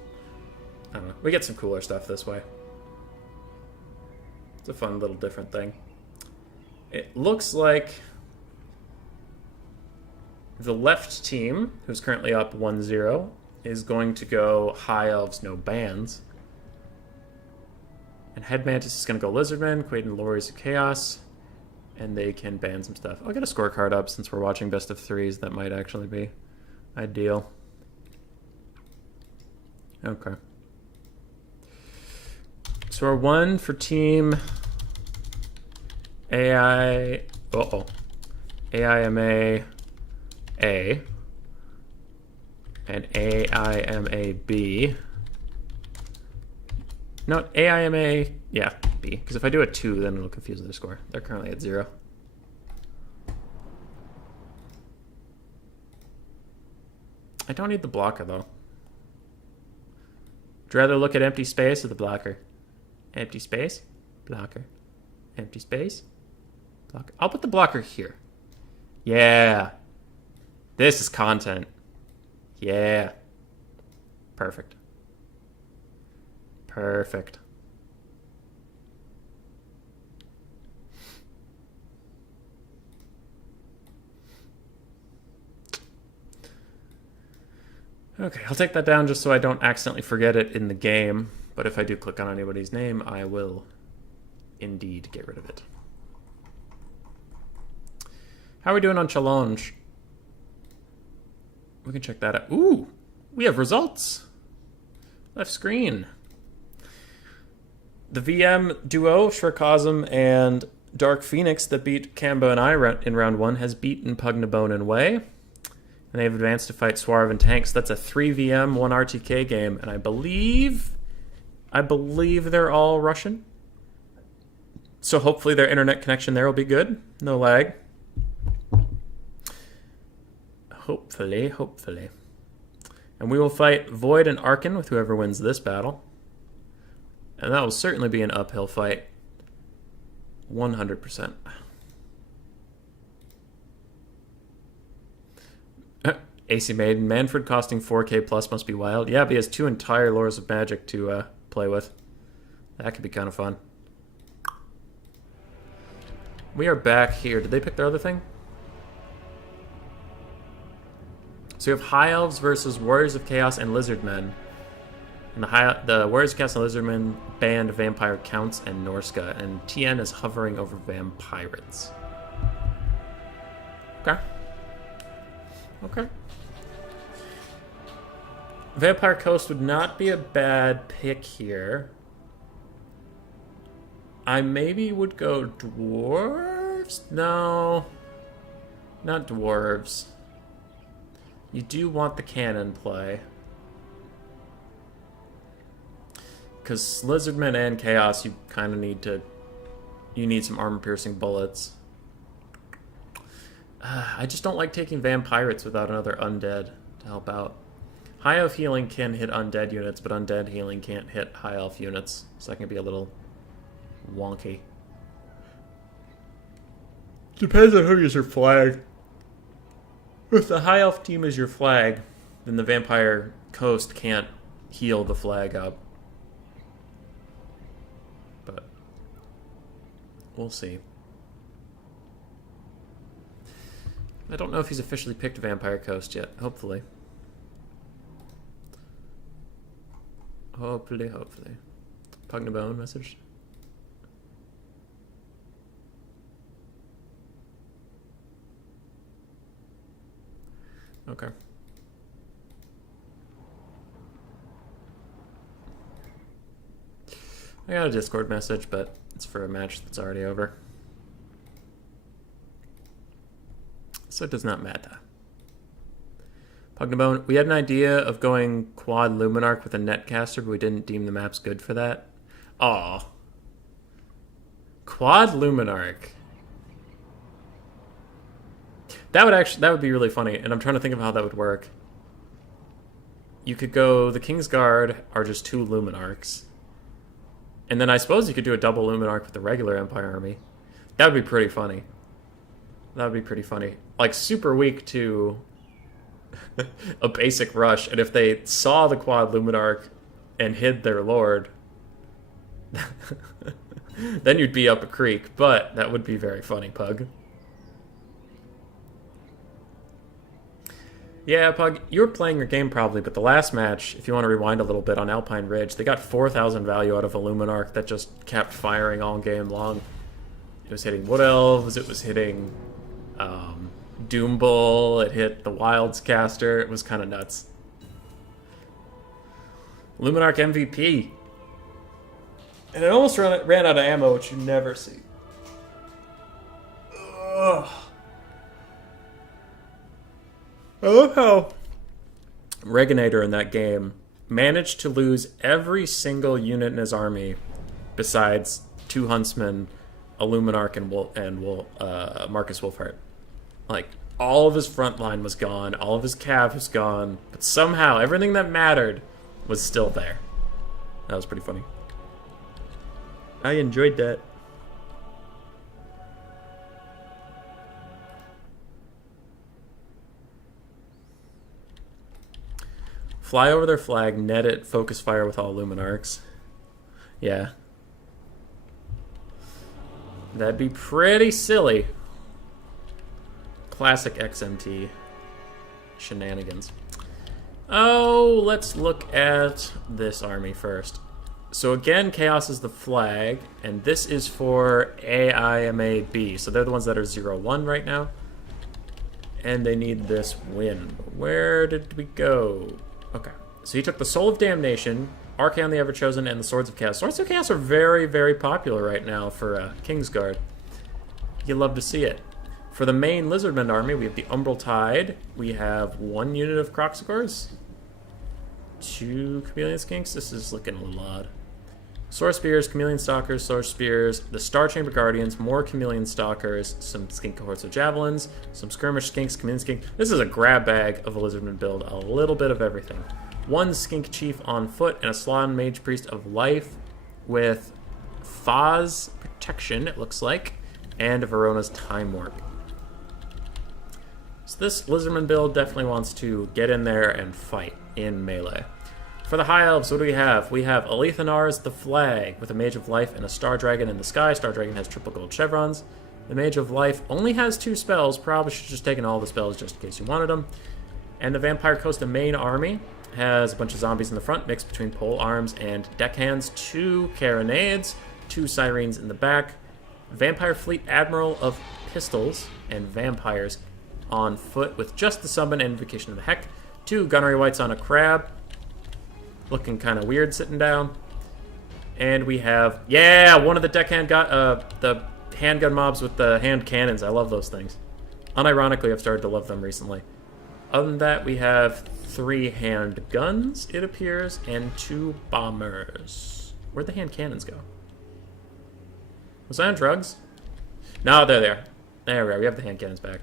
I don't know. We get some cooler stuff this way. It's a fun little different thing. It looks like the left team, who's currently up 1-0, is going to go High Elves, no bans. And Head Mantis is going to go Lizardmen, Quaid and Lorries of Chaos, and they can ban some stuff. I'll get a scorecard up since we're watching best of 3s. That might actually be ideal. Okay. So our 1 for team AI... AIMA A and AIMA B. No, AIMA, yeah, B. Because if I do a 2, then it'll confuse their score. They're currently at 0. I don't need the blocker, though. Would you rather look at empty space or the blocker? Empty space, blocker. Empty space, blocker. I'll put the blocker here. Yeah. This is content. Yeah. Perfect. Perfect. Okay, I'll take that down just so I don't accidentally forget it in the game. But if I do click on anybody's name, I will indeed get rid of it. How are we doing on challenge? We can check that out. Ooh, we have results. Left screen. The VM duo, Shrekosm and Dark Phoenix, that beat Kamba and I in round 1, has beaten Pugnabone and Way. And they've advanced to fight Swarv and Tanks. That's a 3 VM, 1 RTK game. And I believe they're all Russian. So hopefully their internet connection there will be good. No lag. Hopefully. And we will fight Void and Arkan with whoever wins this battle. And that will certainly be an uphill fight. 100%. AC Maiden. Manfred costing 4k plus must be wild. Yeah, but he has 2 entire Lores of Magic to play with. That could be kind of fun. We are back here. Did they pick their other thing? So you have High Elves versus Warriors of Chaos and Lizardmen. And the Warriors of Chaos and Lizardmen banned Vampire Counts and Norska, and TN is hovering over Vampirates. Okay. Vampire Coast would not be a bad pick here. I maybe would go Dwarves? No. Not Dwarves. You do want the cannon play. Because Lizardmen and Chaos, you kind of need to... You need some armor-piercing bullets. I just don't like taking Vampirates without another Undead to help out. High Elf healing can hit Undead units, but Undead healing can't hit High Elf units. So that can be a little wonky. Depends on who is your flag. If the High Elf team is your flag, then the Vampire Coast can't heal the flag up. But we'll see. I don't know if he's officially picked Vampire Coast yet. Hopefully. Hopefully. Pugnabone message. Okay. I got a Discord message, but It's for a match that's already over. So it does not matter. Pugnabone, we had an idea of going quad Luminarch with a netcaster, but we didn't deem the maps good for that. Aw. Quad Luminarch. That would be really funny, and I'm trying to think of how that would work. You could go, the King's Guard are just 2 Luminarchs. And then I suppose you could do a double Luminarch with the regular Empire army. That would be pretty funny. That would be pretty funny. Like, super weak to a basic rush, and if they saw the quad Luminarch and hid their lord, then you'd be up a creek, but that would be very funny, Pug. Yeah, Pug, you were playing your game probably, but the last match, if you want to rewind a little bit, on Alpine Ridge, they got 4,000 value out of a Luminarch that just kept firing all game long. It was hitting Wood Elves, it was hitting Doom Bull, it hit the Wilds caster, it was kind of nuts. Luminarch MVP. And it almost ran out of ammo, which you never see. Ugh. I love how Reginator in that game managed to lose every single unit in his army besides 2 Huntsmen, a Luminarch, and Marcus Wolfheart. Like, all of his front line was gone, all of his cav was gone, but somehow everything that mattered was still there. That was pretty funny. I enjoyed that. Fly over their flag, net it, focus fire with all Luminarchs. Yeah. That'd be pretty silly. Classic XMT shenanigans. Oh, let's look at this army first. So again, Chaos is the flag, and this is for AIMAB. So they're the ones that are 0-1 right now. And they need this win. Where did we go? Okay, so he took the Soul of Damnation, Archaon the Everchosen, and the Swords of Chaos. Swords of Chaos are very, very popular right now for Kingsguard. You love to see it. For the main Lizardmen army, we have the Umbral Tide. We have 1 unit of Croxagors, 2 Chameleon Skinks. This is looking a little odd. Sword Spears, Chameleon Stalkers, Sword Spears, the Star Chamber Guardians, more Chameleon Stalkers, some Skink Cohorts of Javelins, some Skirmish Skinks, Chameleon Skink. This is a grab bag of a Lizardman build, a little bit of everything. 1 Skink Chief on foot and a Slan Mage Priest of Life with Foz Protection, it looks like, and Verona's Time Warp. So this Lizardman build definitely wants to get in there and fight in melee. For the High Elves, what do we have? We have Alethanar's the Flag with a Mage of Life and a Star Dragon in the sky. Star Dragon has triple gold chevrons. The Mage of Life only has 2 spells. Probably should have just taken all the spells just in case you wanted them. And the Vampire Coast main army has a bunch of zombies in the front, mixed between pole arms and deckhands. 2 Carronades, 2 Sirens in the back. Vampire Fleet Admiral of Pistols and Vampires on foot with just the Summon and Invocation of the Heck. 2 Gunnery Wights on a Crab. Looking kind of weird sitting down. And we have, yeah, one of the deckhand got the handgun mobs with the hand cannons. I love those things. Unironically, I've started to love them recently. Other than that, we have 3 hand guns, it appears, and 2 bombers. Where'd the hand cannons go? Was I on drugs? No, there they are. There we are. We have the hand cannons back.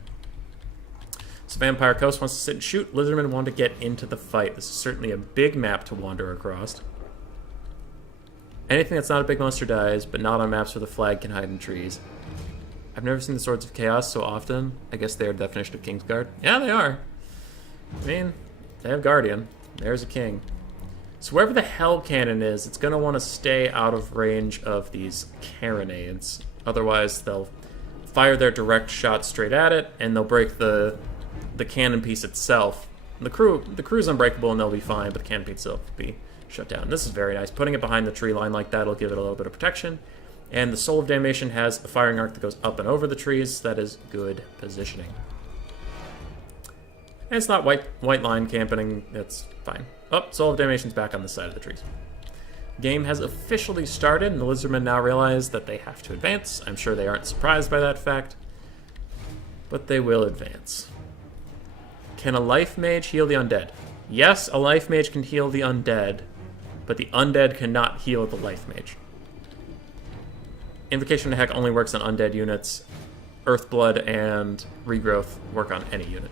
So Vampire Coast wants to sit and shoot. Lizardmen want to get into the fight. This is certainly a big map to wander across. Anything that's not a big monster dies, but not on maps where the flag can hide in trees. I've never seen the Swords of Chaos so often. I guess they are the definition of Kingsguard. Yeah, they are. I mean, they have Guardian. There's a king. So wherever the Hell Cannon is, it's going to want to stay out of range of these Carronades. Otherwise, they'll fire their direct shot straight at it, and they'll break the cannon piece itself. The crew's unbreakable, and they'll be fine, but the cannon piece itself will be shut down. This is very nice. Putting it behind the tree line like that will give it a little bit of protection. And the Soul of Damnation has a firing arc that goes up and over the trees. That is good positioning. And it's not white line camping. It's fine. Oh, Soul of Damnation's back on the side of the trees. Game has officially started, and the Lizardmen now realize that they have to advance. I'm sure they aren't surprised by that fact, but they will advance. Can a Life Mage heal the undead? Yes, a Life Mage can heal the undead, but the undead cannot heal the Life Mage. Invocation of Heck only works on undead units. Earthblood and Regrowth work on any unit,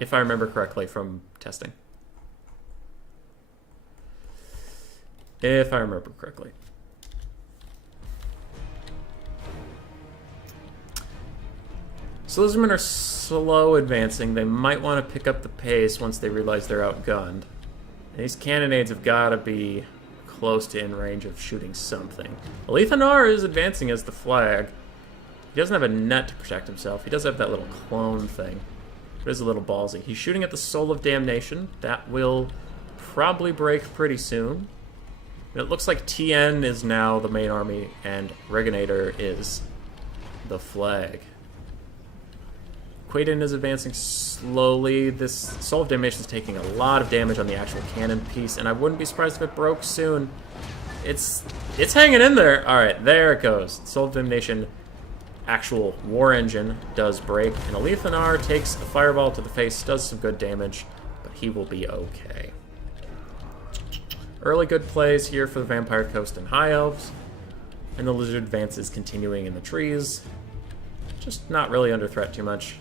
if I remember correctly from testing. If I remember correctly. So Lizardmen are slow advancing. They might want to pick up the pace once they realize they're outgunned. And these cannonades have got to be close to in range of shooting something. Alethanar is advancing as the flag. He doesn't have a net to protect himself. He does have that little clone thing. It is a little ballsy. He's shooting at the Soul of Damnation. That will probably break pretty soon. It looks like TN is now the main army, and Regenator is the flag. Quaden is advancing slowly. This Soul of Damnation is taking a lot of damage on the actual cannon piece, and I wouldn't be surprised if it broke soon. It's hanging in there. All right, there it goes. Soul of Damnation, actual war engine, does break, and Alethanar takes a fireball to the face, does some good damage, but he will be okay. Early good plays here for the Vampire Coast and High Elves, and the Lizard advances continuing in the trees. Just not really under threat too much.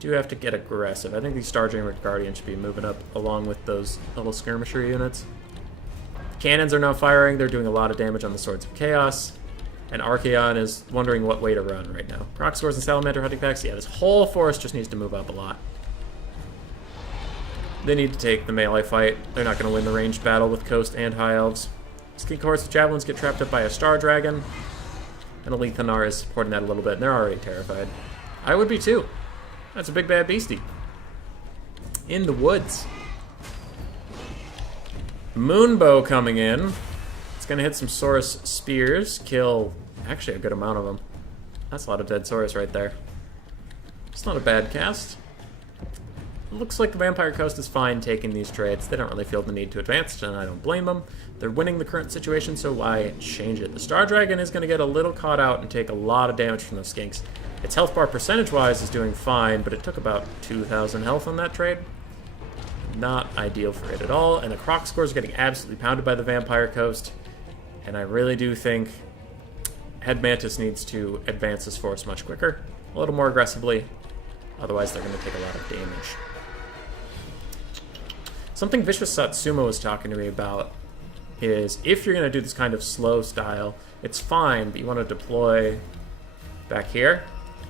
Do have to get aggressive. I think these Stardreamer Guardians should be moving up along with those little skirmisher units. Cannons are now firing. They're doing a lot of damage on the Swords of Chaos. And Archaon is wondering what way to run right now. Croc Swords and Salamander Hunting Packs. Yeah, this whole forest just needs to move up a lot. They need to take the melee fight. They're not going to win the ranged battle with Coast and High Elves. Skink Horse with Javelins get trapped up by a Star Dragon. And Alethanar is supporting that a little bit, and they're already terrified. I would be too. That's a big bad beastie. In the woods. Moonbow coming in. It's going to hit some Saurus spears. Kill actually a good amount of them. That's a lot of dead Saurus right there. It's not a bad cast. It looks like the Vampire Coast is fine taking these trades. They don't really feel the need to advance, and I don't blame them. They're winning the current situation, so why change it? The Star Dragon is going to get a little caught out and take a lot of damage from those skinks. Its health bar percentage-wise is doing fine, but it took about 2,000 health on that trade. Not ideal for it at all, and the Croc score is getting absolutely pounded by the Vampire Coast, and I really do think Head Mantis needs to advance this force much quicker, a little more aggressively, otherwise they're going to take a lot of damage. Something Vicious Satsuma was talking to me about is if you're going to do this kind of slow style, it's fine, but you want to deploy back here,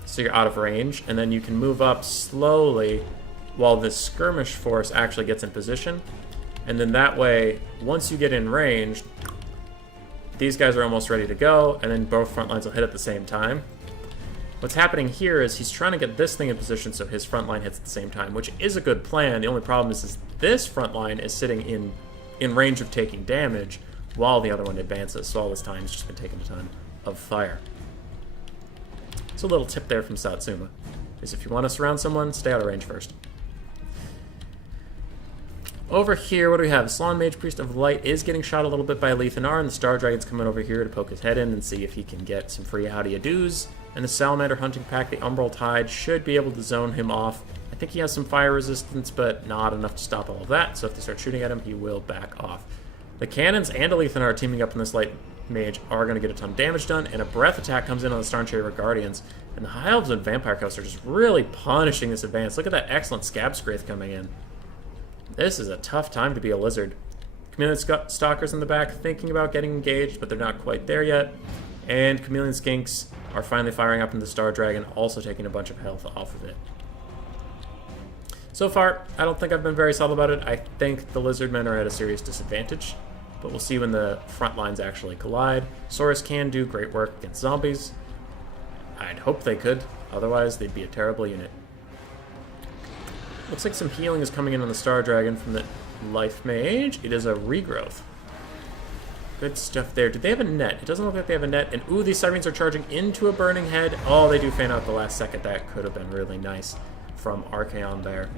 so you're out of range, and then you can move up slowly while this skirmish force actually gets in position. And then that way, once you get in range, these guys are almost ready to go, and then both front lines will hit at the same time. What's happening here is he's trying to get this thing in position so his front line hits at the same time, which is a good plan. The only problem is this front line is sitting in range of taking damage while the other one advances, so all this time has just been taking a ton of fire. So a little tip there from Satsuma is if you want to surround someone, stay out of range first. Over here, what do we have? Slann Mage Priest of Light is getting shot a little bit by Alethanar, and the Star Dragon's coming over here to poke his head in and see if he can get some free howdy-a-doos. And the Salamander Hunting Pack, the Umbral Tide, should be able to zone him off. I think he has some fire resistance, but not enough to stop all of that, so if they start shooting at him, he will back off. The Cannons and Alethanar teaming up in this Light Mage are going to get a ton of damage done, and a Breath Attack comes in on the Starcharger Guardians, and the High Elves and Vampire Coast are just really punishing this advance. Look at that excellent Scab Scraith coming in. This is a tough time to be a Lizard. Chameleon Stalkers in the back thinking about getting engaged, but they're not quite there yet. And Chameleon Skinks are finally firing up into the Star Dragon, also taking a bunch of health off of it. So far, I don't think I've been very subtle about it. I think the Lizardmen are at a serious disadvantage, but we'll see when the front lines actually collide. Saurus can do great work against zombies. I'd hope they could, otherwise they'd be a terrible unit. Looks like some healing is coming in on the Star Dragon from the Life Mage. It is a regrowth. Good stuff there. Do they have a net? It doesn't look like they have a net. And ooh, these Sirens are charging into a Burning Head. Oh, they do fan out the last second. That could have been really nice from Archaon there.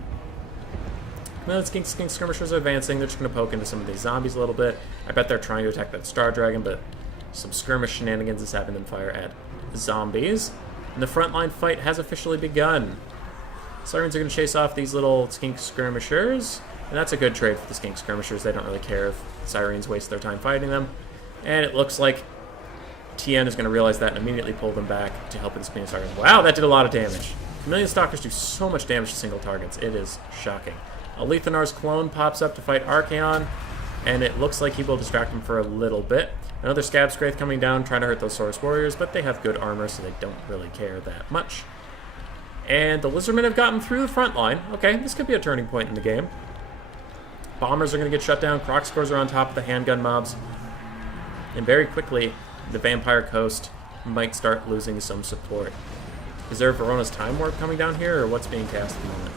Well, the skink skirmishers are advancing. They're just going to poke into some of these zombies a little bit. I bet they're trying to attack that Star Dragon, but some skirmish shenanigans is having them fire at zombies. And the frontline fight has officially begun. Sirens are going to chase off these little skink skirmishers, and that's a good trade for the skink skirmishers. They don't really care if Sirens waste their time fighting them. And it looks like TN is going to realize that and immediately pull them back to help with the Chameleon Stalkers. Wow, that did a lot of damage. Chameleon Stalkers do so much damage to single targets. It is shocking. Alethanar's clone pops up to fight Archaon, and it looks like he will distract him for a little bit. Another Scab Scraith coming down, trying to hurt those Saurus Warriors, but they have good armor, so they don't really care that much. And the Lizardmen have gotten through the front line. Okay, this could be a turning point in the game. Bombers are going to get shut down. Croc Scores are on top of the handgun mobs. And very quickly, the Vampire Coast might start losing some support. Is there Verona's Time Warp coming down here, or what's being cast at the moment?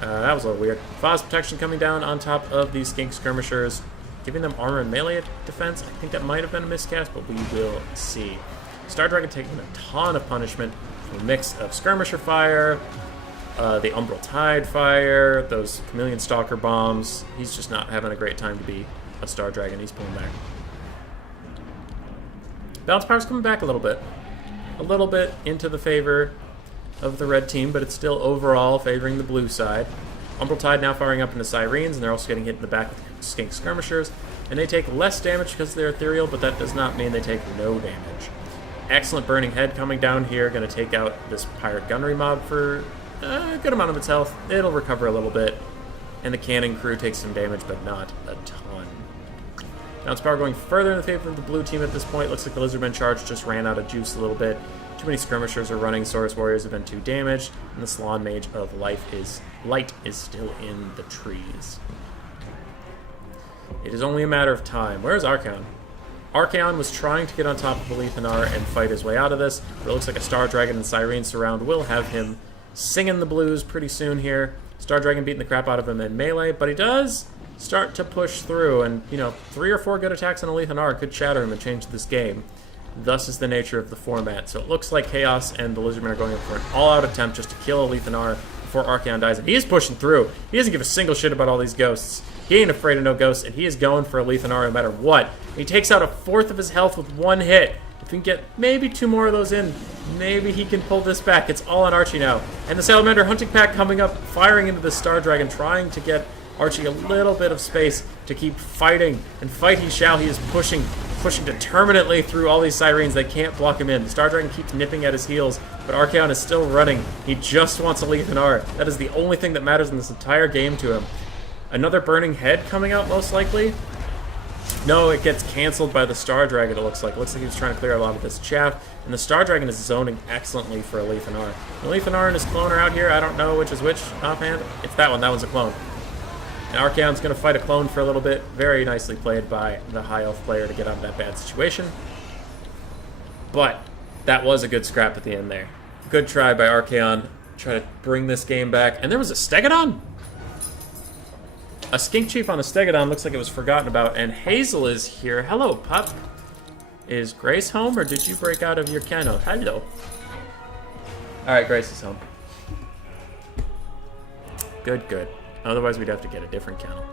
That was a little weird. Foz Protection coming down on top of these skink skirmishers, giving them armor and melee defense. I think that might have been a miscast, but we will see. Star Dragon taking a ton of punishment from a mix of skirmisher fire, the Umbral Tide fire, those Chameleon Stalker bombs. He's just not having a great time to be a Star Dragon. He's pulling back. Balance Power's coming back a little bit. A little bit into the favor of the red team, but it's still overall favoring the blue side. Umbral Tide now firing up into Sirens, and they're also getting hit in the back with skink skirmishers. And they take less damage because they're ethereal, but that does not mean they take no damage. Excellent Burning Head coming down here, going to take out this Pirate Gunnery mob for a good amount of its health. It'll recover a little bit. And the Cannon Crew takes some damage, but not a ton. Bounce Power going further in the favor of the blue team at this point. Looks like the Lizardmen charge just ran out of juice a little bit. Too many skirmishers are running. Saurus Warriors have been too damaged. And the Salon Mage of Light is still in the trees. It is only a matter of time. Where's Archaon? Archaon was trying to get on top of Alethanar and fight his way out of this, but it looks like a Star Dragon and Sirene surround will have him singing the blues pretty soon here. Star Dragon beating the crap out of him in melee, but he does start to push through, and, 3 or 4 good attacks on Alethanar could shatter him and change this game. Thus is the nature of the format. So it looks like Chaos and the Lizardmen are going up for an all-out attempt just to kill Alethanar before Archaon dies, and he is pushing through. He doesn't give a single shit about all these ghosts. He ain't afraid of no ghosts, and he is going for Alethanar no matter what. He takes out a fourth of his health with one hit. If we can get maybe 2 more of those in, maybe he can pull this back. It's all on Archie now. And the Salamander Hunting Pack coming up, firing into the Star Dragon, trying to get Archie a little bit of space to keep fighting. And fight he shall. He is pushing determinately through all these Sirens. They can't block him in. The Star Dragon keeps nipping at his heels, but Archaon is still running. He just wants Alethanar. That is the only thing that matters in this entire game to him. Another Burning Head coming out, most likely. No, it gets canceled by the Star Dragon, it looks like. It looks like he was trying to clear a lot of this chaff. And the Star Dragon is zoning excellently for Alethanar. Alethanar and his clone are out here. I don't know which is which offhand. It's that one. That one's a clone. And Archaon's going to fight a clone for a little bit. Very nicely played by the High Elf player to get out of that bad situation. But that was a good scrap at the end there. Good try by Archaon. Try to bring this game back. And there was a Stegodon? A Skink Chief on a Stegodon looks like it was forgotten about. And Hazel is here. Hello, pup. Is Grace home, or did you break out of your kennel? Hello. Alright, Grace is home. Good, good. Otherwise, we'd have to get a different kennel.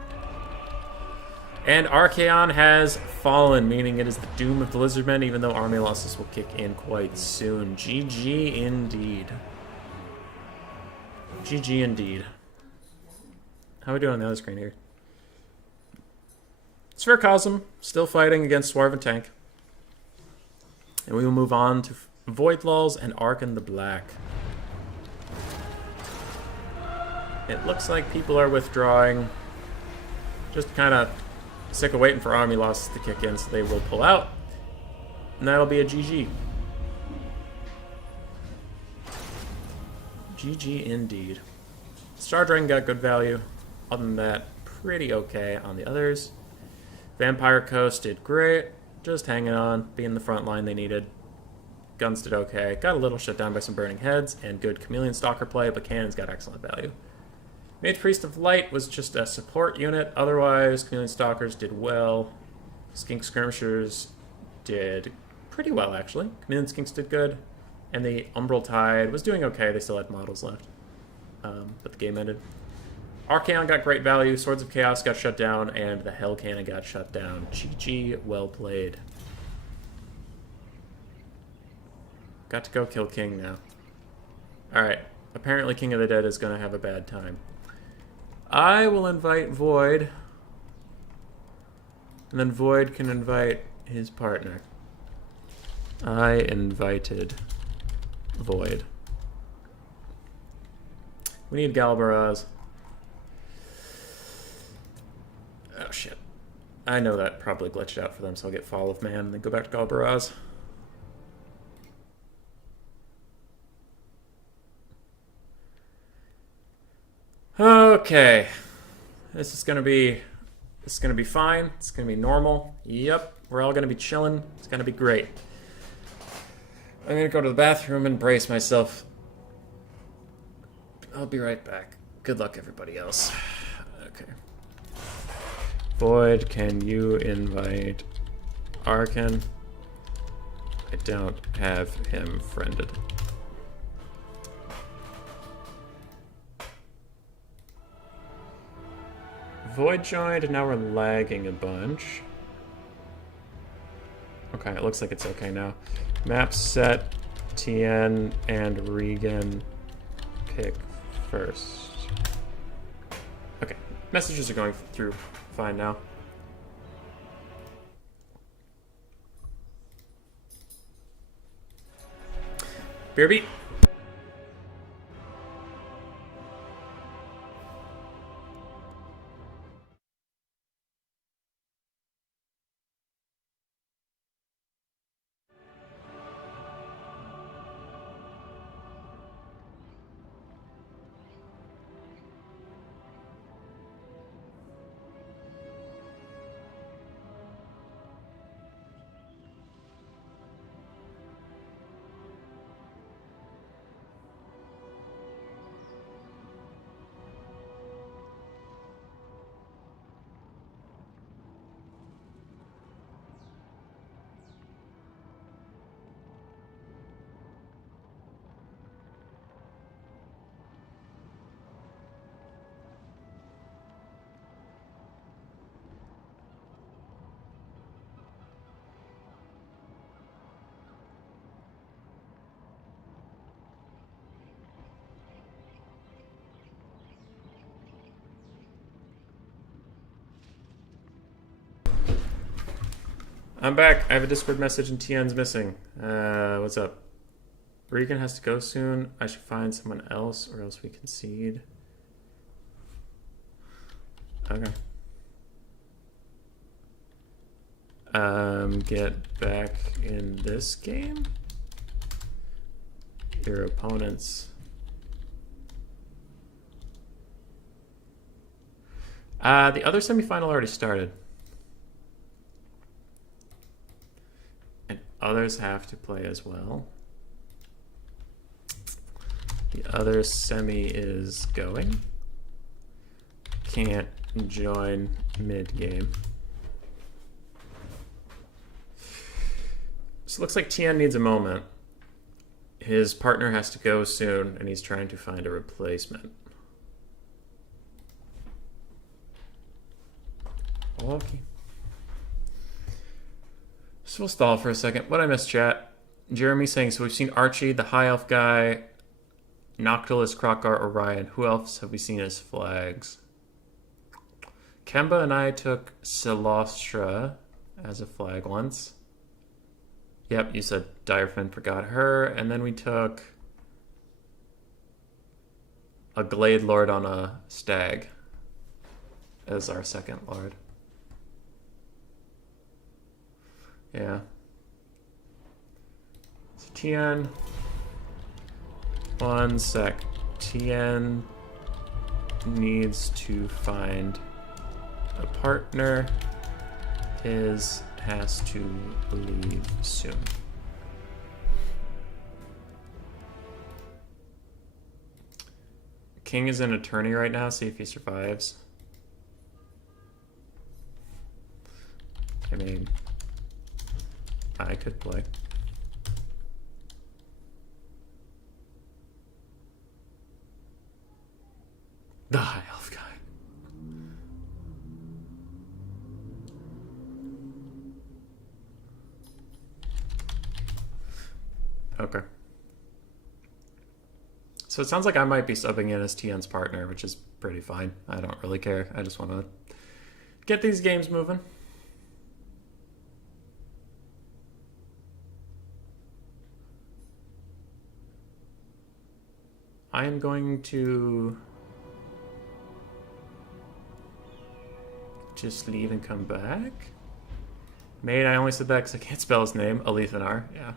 And Archaon has fallen, meaning it is the doom of the Lizardmen, even though army losses will kick in quite soon. GG indeed. GG indeed. How are we doing on the other screen here? Spherecosm, still fighting against Swarven Tank. And we will move on to Void Lulls and Archon the Black. It looks like people are withdrawing. Just kind of sick of waiting for army losses to kick in, so they will pull out. And that'll be a GG. GG indeed. Star Dragon got good value. Other than that, pretty okay on the others. Vampire Coast did great. Just hanging on, being the front line they needed. Guns did okay. Got a little shut down by some Burning Heads and good Chameleon Stalker play, but Cannons got excellent value. Mage Priest of Light was just a support unit. Otherwise, Chameleon Stalkers did well. Skink Skirmishers did pretty well, actually. Chameleon Skinks did good. And the Umbral Tide was doing okay. They still had models left. But the game ended. Archaon got great value, Swords of Chaos got shut down, and the Hell Cannon got shut down. GG, well played. Got to go kill King now. Alright, apparently King of the Dead is going to have a bad time. I will invite Void, and then Void can invite his partner. I invited Void. We need Galbaraz. Oh shit. I know that probably glitched out for them, so I'll get Fall of Man and then go back to Galbaraz. Okay. This is gonna be fine. It's gonna be normal. Yep. We're all gonna be chilling. It's gonna be great. I'm gonna go to the bathroom and brace myself. I'll be right back. Good luck, everybody else. Okay. Void, can you invite Arkan? I don't have him friended. Void joined, and now we're lagging a bunch. Okay, it looks like it's okay now. Map set, Tien, and Regan pick first. Okay, messages are going through fine now. Beer beat. I'm back. I have a Discord message and Tien's missing. What's up? Regan has to go soon. I should find someone else or else we concede. Okay. Get back in this game. Your opponents. The other semifinal already started. And others have to play as well. The other semi is going. Can't join mid-game. So it looks like Tien needs a moment. His partner has to go soon, and he's trying to find a replacement. Okay. So we'll stall for a second. What I missed, chat? Jeremy saying, so we've seen Archie, the High Elf guy, Noctilus, Krokar, Orion. Who else have we seen as flags? Kemba and I took Celostra as a flag once. Yep, you said Direfin, forgot her. And then we took a Glade Lord on a Stag as our second Lord. Yeah. So Tien. One sec. Tien needs to find a partner. His has to leave soon. King is an attorney right now. See if he survives. I mean, I could play. The High Elf guy. So it sounds like I might be subbing in as TN's partner, which is pretty fine. I don't really care. I just want to get these games moving. I am going to just leave and come back. Mate, I only said that because I can't spell his name. Alethanar, yeah.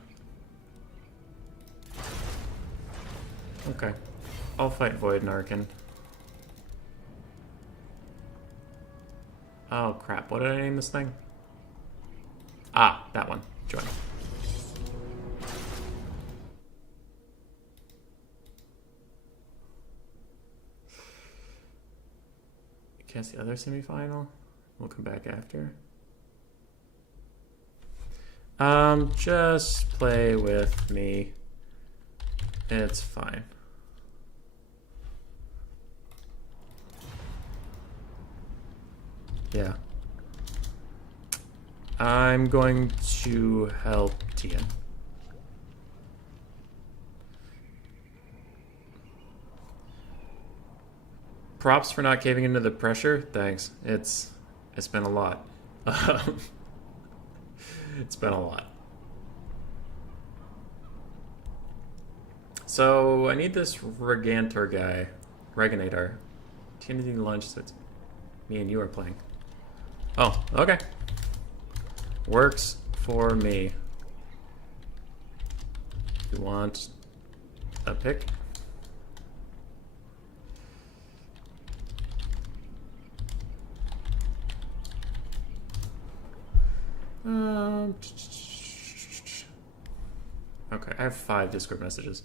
Okay. I'll fight Void Narkin. Oh crap, what did I name this thing? Ah, that one. Join. Guess the other semifinal. We'll come back after. Just play with me. It's fine. Yeah. I'm going to help Tian. Props for not caving into the pressure. Thanks. It's been a lot. It's been a lot. So I need this Regantor guy. Reganator. TNT lunch, so it's me and you are playing. Oh, okay. Works for me. You want a pick? Okay, I have 5 Discord messages.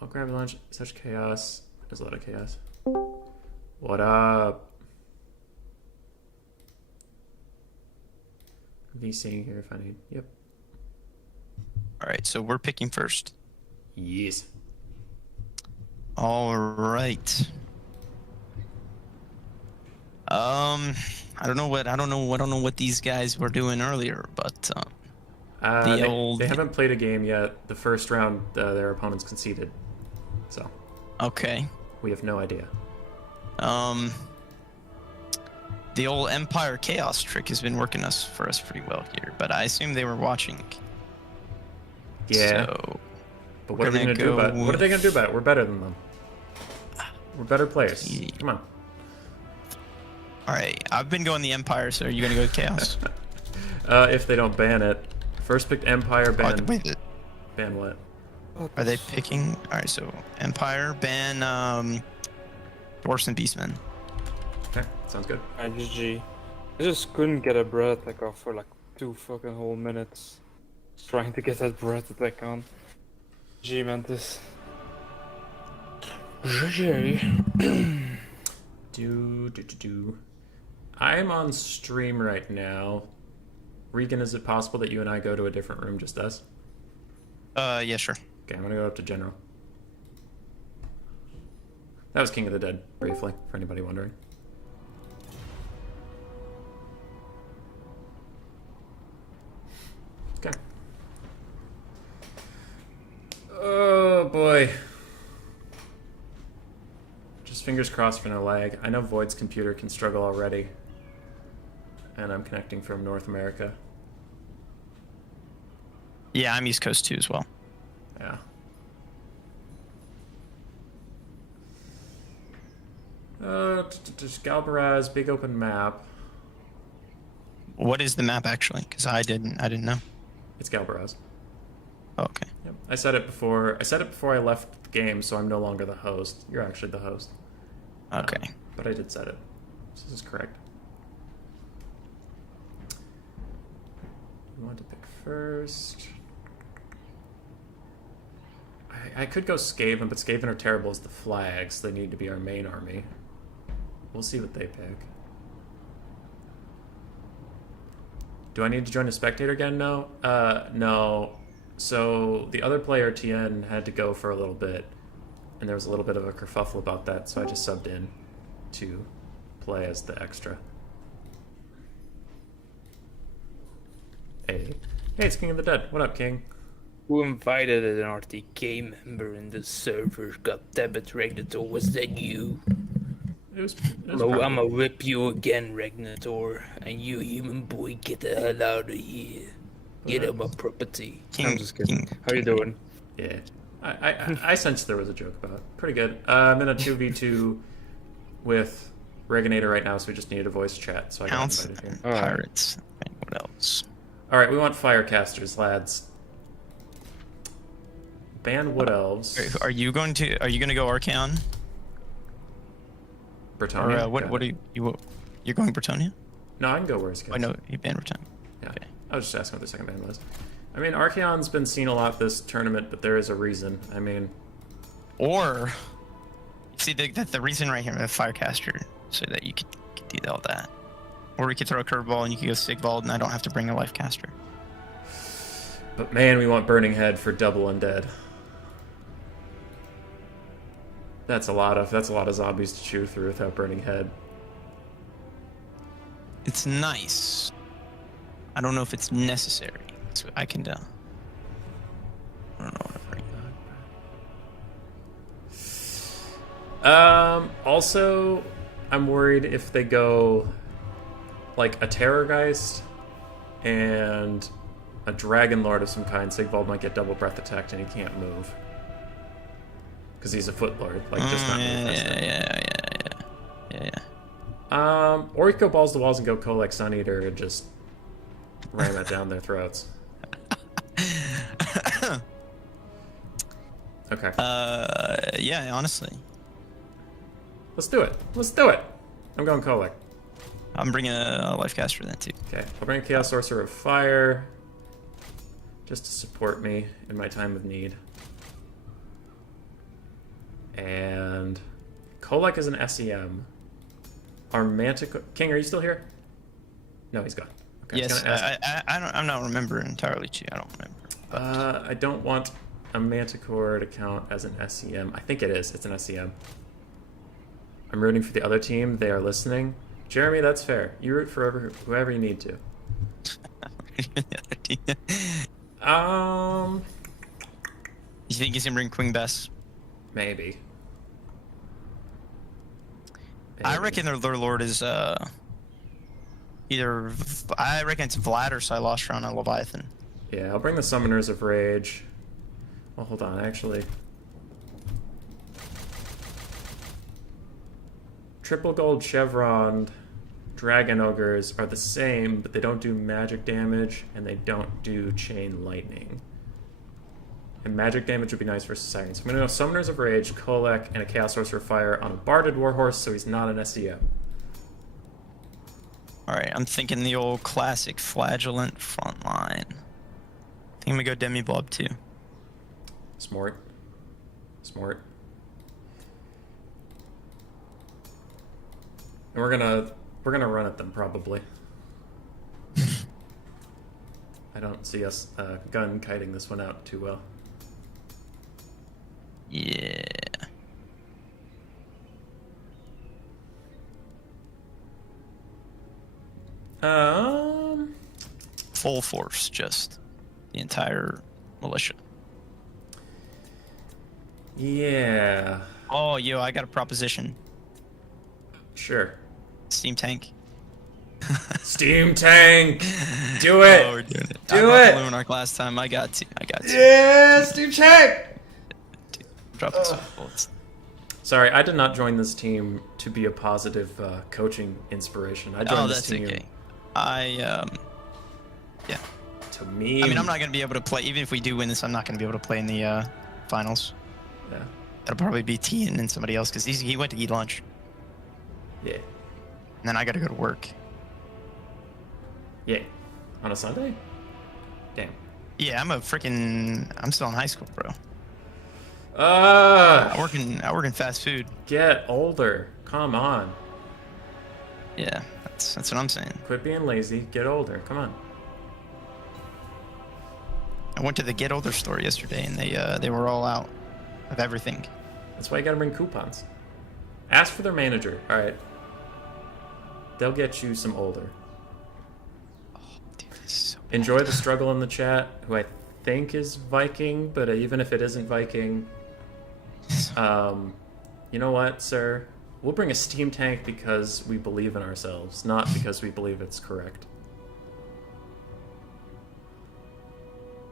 I'll grab lunch. Such chaos. There's a lot of chaos. What up? VCing here if I need. Yep. Alright, so we're picking first. Yes. Alright. I don't know what these guys were doing earlier, but They haven't played a game yet. The first round, their opponents conceded. So. Okay. We have no idea. The old Empire Chaos trick has been working for us pretty well here, but I assume they were watching. Yeah. So but what are they going to do about it? What are they going to do about it? We're better than them. We're better players. Yeah. Come on. Alright, I've been going the Empire, so are you going to go with Chaos? If they don't ban it. First picked Empire, ban... Wait, ban what? are they picking... Alright, so Empire, ban Dwarfs and Beastmen. Okay, sounds good. GG. I just couldn't get a breath attack off for like 2 fucking whole minutes. Trying to get that breath attack on. G Mantis. GG. Do. I'm on stream right now. Regan, is it possible that you and I go to a different room, just us? Yeah, sure. Okay, I'm gonna go up to General. That was King of the Dead, briefly, for anybody wondering. Okay. Oh boy. Just fingers crossed for no lag. I know Void's computer can struggle already. And I'm connecting from North America. Yeah, I'm East Coast too as well. Yeah. Just Galbaraz, big open map. What is the map actually? Because I didn't know. It's Galbaraz. Oh, okay. Yep. I said it before I left the game, so I'm no longer the host. You're actually the host. Okay. But I did set it. So this is correct. You want to pick first. I could go Skaven, but Skaven are terrible as the flags. They need to be our main army. We'll see what they pick. Do I need to join a spectator again? No. No. So the other player, Tien, had to go for a little bit, and there was a little bit of a kerfuffle about that, so I just subbed in to play as the extra. Hey, it's King of the Dead. What up, King? Who invited an RTK member in the server? Goddammit, Regnator, was that you? It was Hello, probably- I'ma whip you again, Regnator, and you human boy, get the hell out of here. Get out my property. I'm just kidding. How you doing? Yeah. I sensed there was a joke about it. Pretty good. I'm in a 2v2 with Reginator right now, so we just needed a voice chat, so I got Counts, invited here. Alright. pirates. And what else? Alright, we want Firecasters, lads. Ban Wood Elves. Wait, Are you going to go Archaon? Bretonnia. Or what? Got What it. are you're going Bretonnia? No, I can go where's I know you banned Bretonnia. Yeah. Okay. I was just asking what the second ban was. I mean, Archaon's been seen a lot this tournament, but there is a reason. I mean, Or see the reason right here, the Firecaster, so that you could do all that. Or we could throw a curveball and you could go Sigvald, and I don't have to bring a life caster. but man, we want Burning Head for double undead. That's a lot of zombies to chew through without Burning Head. It's nice. I don't know if it's necessary. So I can I don't know what to bring. Also, I'm worried if they go like a Terrorgeist and a Dragon Lord of some kind, Sigvald might get double breath attacked and he can't move. Because he's a Foot Lord, like just not move fast enough. Yeah. Or you could go balls to walls and go Kolek Sun Eater and just ram it down their throats. Okay. Yeah, honestly. Let's do it. Let's do it. I'm going Kolek. I'm bringing a life caster then too. Okay. I'll bring a Chaos Sorcerer of Fire just to support me in my time of need. And Kolek is an SEM. Our Manticore... King, are you still here? No, he's gone. Okay, I was Yes, gonna ask- I'm not remembering entirely. I don't remember. I don't want a Manticore to count as an SEM. I think it is. It's an SEM. I'm rooting for the other team. They are listening. Jeremy, that's fair. You root for whoever you need to. You think he's gonna bring Queen Bess? Maybe. I reckon their lord is either I reckon it's Vlad or Silostron or Leviathan. Yeah, I'll bring the Summoners of Rage. Well, hold on, actually. Triple Gold Chevron Dragon Ogres are the same, but they don't do magic damage, and they don't do Chain Lightning. And magic damage would be nice for Society. So I'm going to go Summoners of Rage, Kolek, and a Chaos Sorcerer Fire on a Barded Warhorse, so he's not an SEM. Alright, I'm thinking the old classic Flagellant frontline. I think I'm gonna go Demi-Blob too. Smart. Smart. And we're gonna run at them probably. I don't see us gun kiting this one out too well. Yeah. Full force, just the entire militia. Yeah. Oh, yo, I got a proposition. Sure. Steam tank. Steam tank. Do it. Oh, we're doing it. Do I brought it. the Luminarch last time. I got to. Yeah, Steam tank. Drop the bullets. Sorry, I did not join this team to be a positive coaching inspiration. I joined Oh, this that's team okay. Yeah. to me. I mean, I'm not gonna be able to play. Even if we do win this, I'm not gonna be able to play in the finals. Yeah. It'll probably be Tian and somebody else because he went to eat lunch, Yeah. and then I got to go to work. Yeah. On a Sunday? Damn. Yeah, I'm still in high school, bro. I work in fast food. Get older. Come on. Yeah, that's what I'm saying. Quit being lazy. Get older. Come on. I went to the Get Older store yesterday, and they were all out of everything. That's why you gotta bring coupons. Ask for their manager. All right. They'll get you some older. Dude, this is so Enjoy the struggle in the chat, who I think is Viking, but even if it isn't Viking, you know what, sir? We'll bring a steam tank because we believe in ourselves, not because we believe it's correct.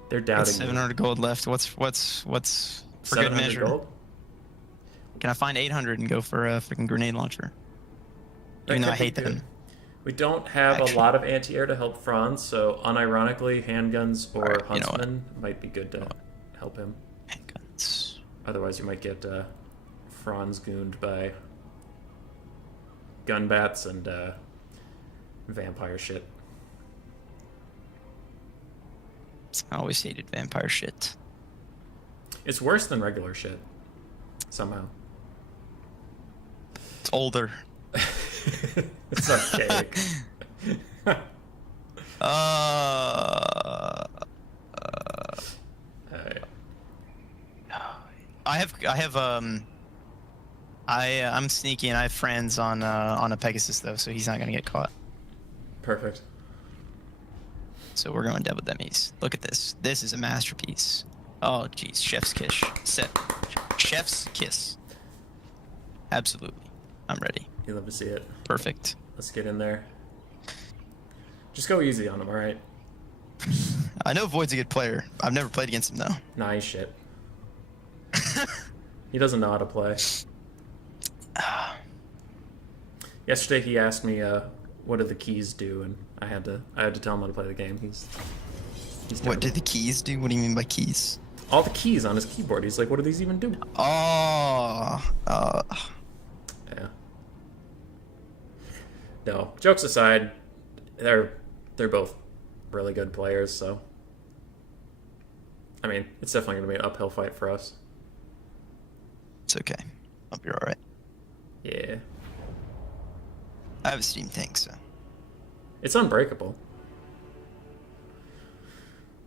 They're Got doubting me. 700 gold left. What's for good 700 measure? gold? Can I find 800 and go for a freaking grenade launcher? That Even though I could be hate good. them. We don't have Actually- a lot of anti-air to help Franz, so unironically, handguns or Alright, you know what? huntsmen might be good to help him. Handguns. Otherwise, you might get Franz gooned by gun bats and vampire shit. I always hated vampire shit. It's worse than regular shit. Somehow. It's older. It's archaic. Alright. I'm sneaky and I have friends on a Pegasus though, so he's not gonna get caught. Perfect. So we're going double dummies. Look at this. This is a masterpiece. Oh jeez, chef's kiss. Chef's kiss. Absolutely. I'm ready. You love to see it. Perfect. Let's get in there. Just go easy on him, alright? I know Void's a good player. I've never played against him though. Nice shit. He doesn't know how to play. Yesterday he asked me what do the keys do, and I had to tell him how to play the game. He's What terrible. did the keys do? What do you mean by keys? All the keys on his keyboard. He's like, what do these even do? Oh, Yeah. No, jokes aside, they're both really good players, so I mean, it's definitely going to be an uphill fight for us. it's okay. Hope you're all right. Yeah. I have a steam tank, so. It's unbreakable.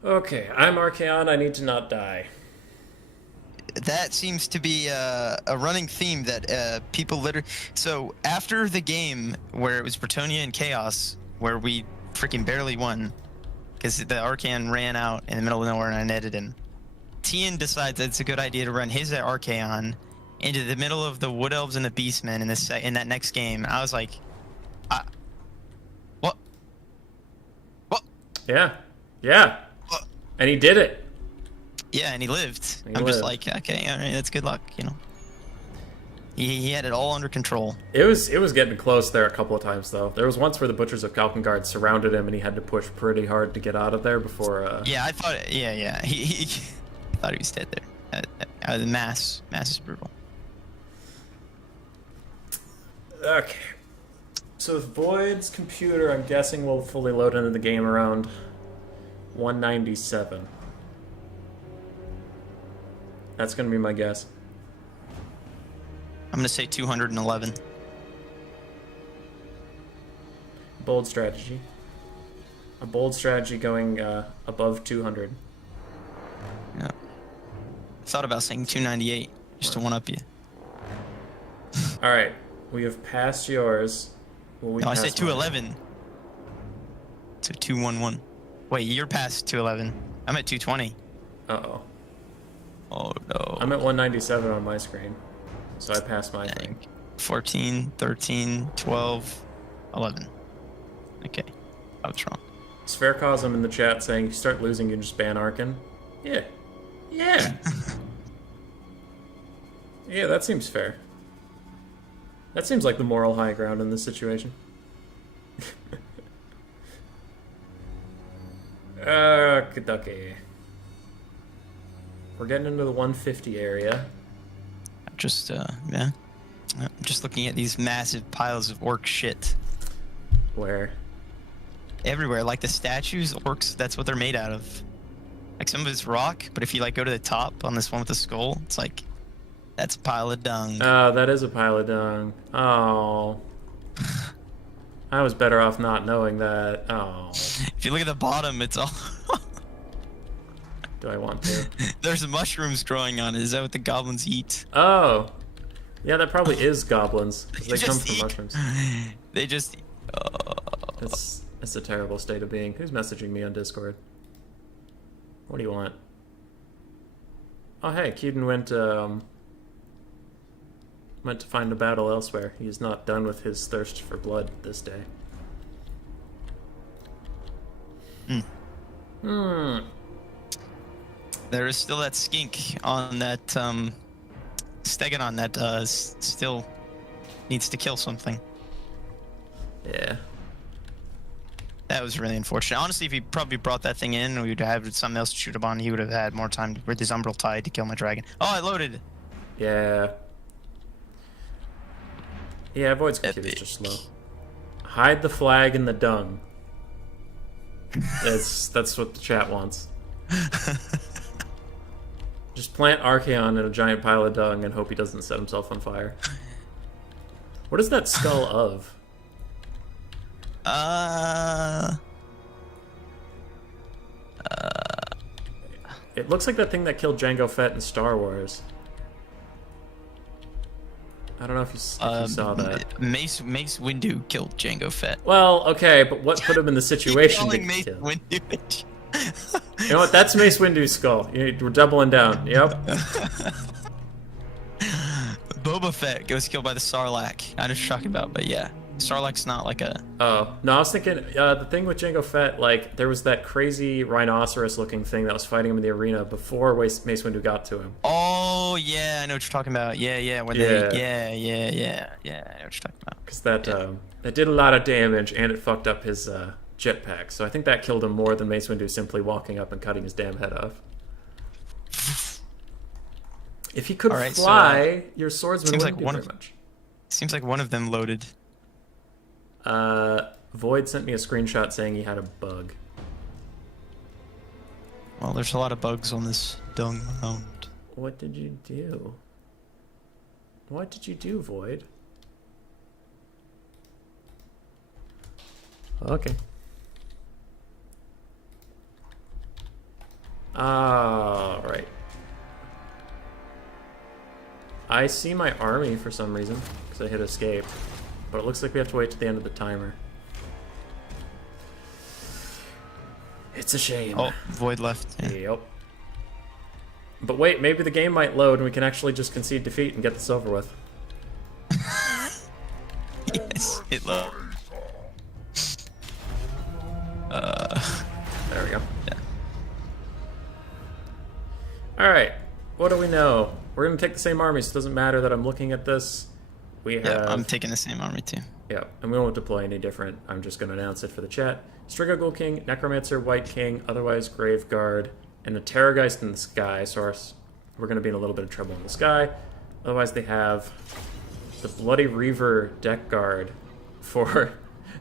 Okay, I'm Archaon. I need to not die. That seems to be a running theme that people literally. So after the game where it was Bretonia and Chaos, where we freaking barely won, because the Archaon ran out in the middle of nowhere and I netted him. Tian decides that it's a good idea to run his Archaon into the middle of the Wood Elves and the Beastmen in that next game. I was like, what? Yeah. Yeah. What? And he did it. Yeah, and he lived. He I'm just lived. like, okay, all right, that's good luck, you know. He had it all under control. It was getting close there a couple of times, though. There was once where the Butchers of Kalkengard surrounded him, and he had to push pretty hard to get out of there before... Yeah, I thought. Yeah. He thought he was dead there. The mass is brutal. Okay. So with Void's computer, I'm guessing we'll fully load into the game around 197. That's going to be my guess. I'm gonna say 211. Bold strategy. A bold strategy going above 200. Yeah. I thought about saying 298 just to one up you. All right. We have passed yours. Will we No, I pass said mine? 211. So 211. Wait, you're past 211. I'm at 220. Uh-oh. Oh no. I'm at 197 on my screen. So I passed my Dang. thing. 14, 13, 12, 11. Okay. I was wrong. Spherecosm in the chat saying, you start losing, you just ban Arkan. Yeah. Yeah. Yeah, that seems fair. That seems like the moral high ground in this situation. Okay. We're getting into the 150 area. Just, yeah. I'm just looking at these massive piles of orc shit. Where? Everywhere, like the statues, orcs, that's what they're made out of. Like some of it's rock, but if you like go to the top on this one with the skull, it's like, that's a pile of dung. Oh, that is a pile of dung. Oh. I was better off not knowing that. Oh. If you look at the bottom, it's all... Do I want to? There's mushrooms growing on it. Is that what the goblins eat? Oh. Yeah, that probably is goblins. 'Cause they come just from eat- mushrooms. They just... That's a terrible state of being. Who's messaging me on Discord? What do you want? Oh, hey, Cuden went to find a battle elsewhere. He's not done with his thirst for blood this day. There is still that skink on that Stegadon that still needs to kill something. Yeah. That was really unfortunate. Honestly, if he probably brought that thing in, we would have something else to shoot him on. He would have had more time with his Umbral Tide to kill my dragon. Oh, I loaded. Yeah. Yeah, Void's computer's just slow. Hide the flag in the dung. That's what the chat wants. Just plant Archaon in a giant pile of dung and hope he doesn't set himself on fire. What is that skull of? It looks like that thing that killed Jango Fett in Star Wars. I don't know if you saw that. Mace Windu killed Jango Fett. Well, okay, but what put him in the situation to Calling Mace kill? Windu. You know what? That's Mace Windu's skull. We're doubling down. Yep. Boba Fett goes killed by the Sarlacc. I know what you're talking about, but yeah. Sarlacc's not like a... Oh, no, I was thinking, the thing with Jango Fett, like, there was that crazy rhinoceros-looking thing that was fighting him in the arena before Mace Windu got to him. Oh, yeah, I know what you're talking about. Yeah, when Yeah. they... Yeah, I know what you're talking about. Because that did a lot of damage, and it fucked up his jetpack. So I think that killed him more than Mace Windu simply walking up and cutting his damn head off. If he could Alright, fly, your swordsman seems wouldn't like do very much. Seems like one of them loaded. Void sent me a screenshot saying he had a bug. Well, there's a lot of bugs on this dung mound. What did you do? What did you do, Void? Okay. Alright. I see my army for some reason, because I hit escape. But it looks like we have to wait to the end of the timer. It's a shame. Oh, Void left. Yeah. Yep. But wait, maybe the game might load and we can actually just concede defeat and get this over with. Yes, it loaded. There we go. Yeah. Alright, what do we know? We're going to take the same army, so it doesn't matter that I'm looking at this. We have... Yeah, I'm taking the same army too. Yeah, and we won't deploy any different. I'm just going to announce it for the chat. Striga Ghoul King, Necromancer, White King, otherwise Grave Guard, and a Terrorgeist in the sky. So we're going to be in a little bit of trouble in the sky. Otherwise they have the Bloody Reaver Deck Guard for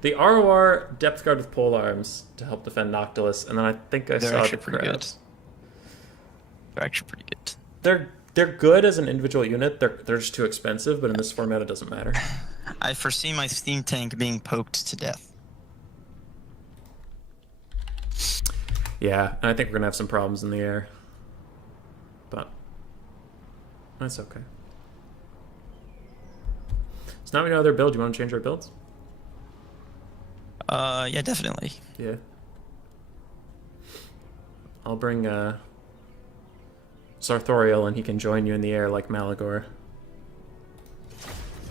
the ROR Depth Guard with Polearms to help defend Noctilus. And then I think I They're saw actually the pretty good. crabs. They're actually pretty good. They're good as an individual unit. They're just too expensive, but in this format it doesn't matter. I foresee my steam tank being poked to death. Yeah, and I think we're gonna have some problems in the air. But that's okay. So now we know their build. You want to change our builds? Yeah, definitely. Yeah. I'll bring Sartorial and he can join you in the air like Malagor.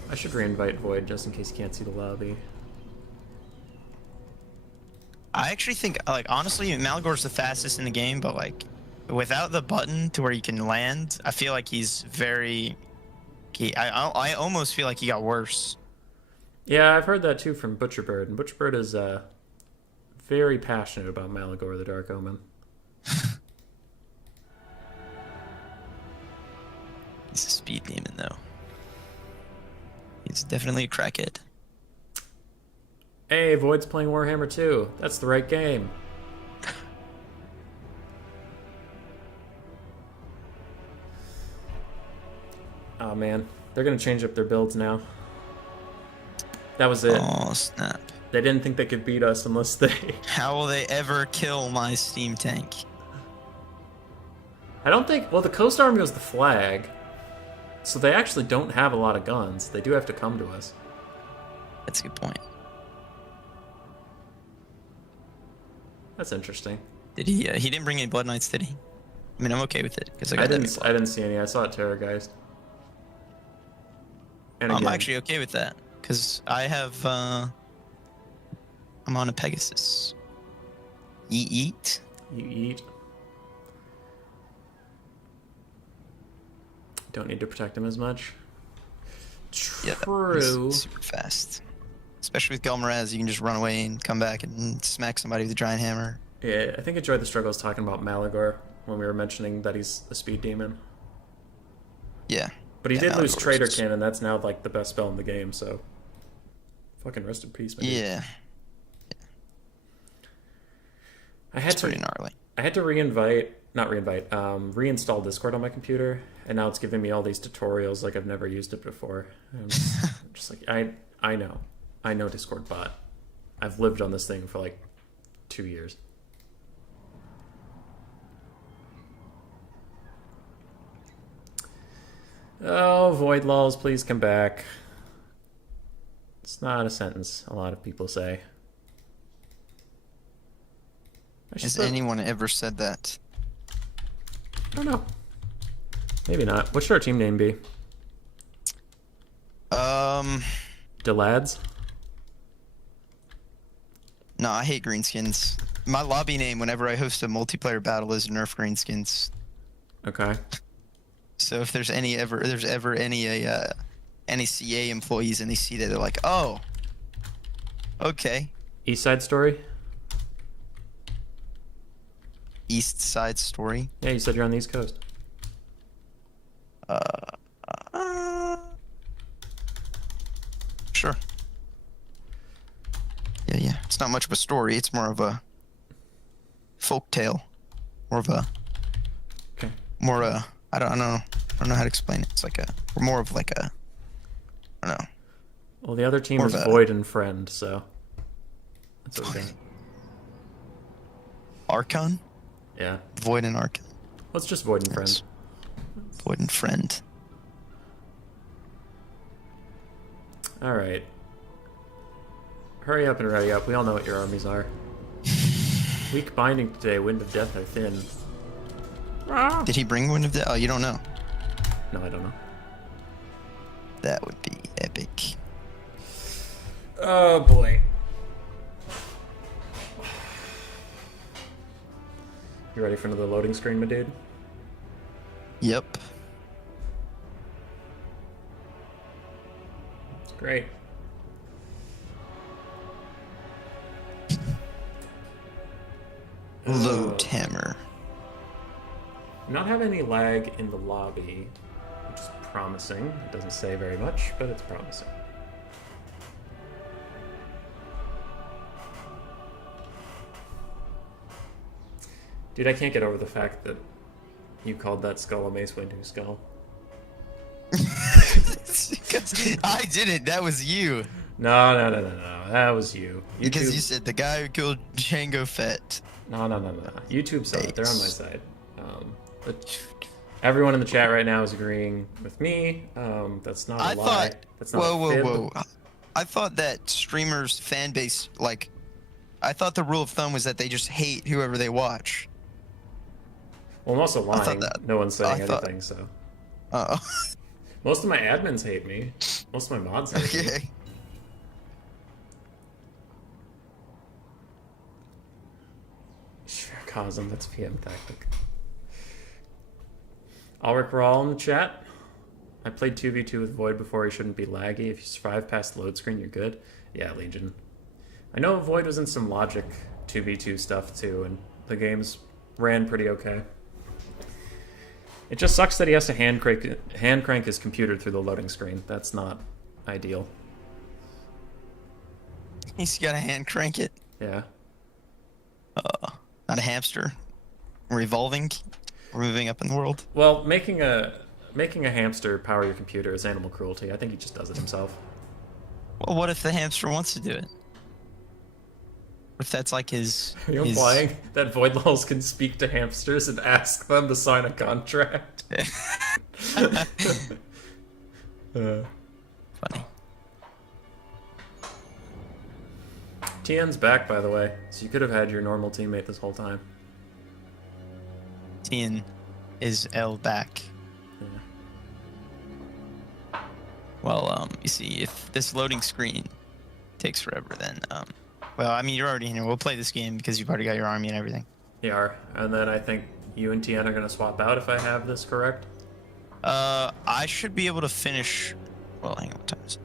I should reinvite Void just in case you can't see the lobby. I actually think, like, honestly, Malagor's the fastest in the game, but, like, without the button to where you can land, I feel like he's very... I almost feel like he got worse. Yeah, I've heard that too from Butcherbird, and Butcherbird is very passionate about Malagor the Dark Omen. He's a speed demon, though. He's definitely a crackhead. Hey, Void's playing Warhammer 2. That's the right game. Oh man, they're gonna change up their builds now. That was it. Oh, snap. They didn't think they could beat us unless they... How will they ever kill my steam tank? I don't think... Well, the Coast Army was the flag. So they actually don't have a lot of guns. They do have to come to us. That's a good point. That's interesting. Did he? He didn't bring any Blood Knights, did he? I mean, I'm okay with it because I got that. I didn't see any. I saw Terrorgeist. And I'm again, actually okay with that because I have. I'm on a Pegasus. Eat. you eat. Don't need to protect him as much. Yeah, True. he's super fast. Especially with Gelmaraz, you can just run away and come back and smack somebody with a giant hammer. Yeah, I think Enjoy the Struggle was talking about Malagor when we were mentioning that he's a speed demon. Yeah. But he Yeah, did lose Malagor's- Traitor Cannon. That's now like the best spell in the game. So, fucking rest in peace, man. Yeah, I had it's to. pretty gnarly. I had to reinstall Discord on my computer, and now it's giving me all these tutorials like I've never used it before. I'm just like, I know Discord bot. I've lived on this thing for like 2 years. Oh, Void Lulls, please come back. It's not a sentence a lot of people say. Has anyone ever said that? I don't know. Maybe not. What should our team name be? DeLads? No, I hate greenskins. My lobby name whenever I host a multiplayer battle is Nerf Greenskins. Okay. So if there's any CA employees and they see that, they're like, oh, okay. East Side Story? East Side Story. Yeah, you said you're on the East Coast. Sure. Yeah. It's not much of a story. It's more of a folk tale. Okay. I don't know how to explain it. It's like more of like a, I don't know. Well, the other team More is of a- Void and Friend, so that's what we're doing. Archon? Yeah. Void and Archon. Let's just Void and Friend. Yes. Void and Friend. All right. Hurry up and ready up. We all know what your armies are. Weak binding today. Wind of Death are thin. Did he bring Wind of Death? Oh, you don't know. No, I don't know. That would be epic. Oh boy. You ready for another loading screen, my dude? Yep. It's great. Load hammer. Not have any lag in the lobby, which is promising. It doesn't say very much, but it's promising. Dude, I can't get over the fact that you called that skull a Mace Windu skull. I didn't. That was you. No. That was you. Because you said the guy who killed Jango Fett. No. YouTube saw it. They're on my side. But everyone in the chat right now is agreeing with me. That's not a I lie. thought. That's not a fib. Whoa. I thought that streamers' fan base, like, I thought the rule of thumb was that they just hate whoever they watch. Well, I'm also thought lying. that- No one's saying I thought- anything, so. Oh. Most of my admins hate me. Most of my mods hate me. Okay. Sure, Cosm, that's PM tactic. Ulrich Rawl in the chat. I played 2v2 with Void before. He shouldn't be laggy. If you survive past the load screen, you're good. Yeah, Legion. I know Void was in some Logic 2v2 stuff too, and the games ran pretty okay. It just sucks that he has to hand crank his computer through the loading screen. That's not ideal. He's got to hand crank it. Yeah. Not a hamster. Revolving. We're moving up in the world. Well, making a hamster power your computer is animal cruelty. I think he just does it himself. Well, what if the hamster wants to do it? What if that's like his... Are you implying that Void Lulls can speak to hamsters and ask them to sign a contract? Funny. TN's back, by the way, so you could have had your normal teammate this whole time. Tien is L back. Well, you see, if this loading screen takes forever, then well, I mean, you're already in here. We'll play this game because you've already got your army and everything. You are, and then I think you and Tien are gonna swap out if I have this correct. I should be able to finish. Well, hang on, what time is it?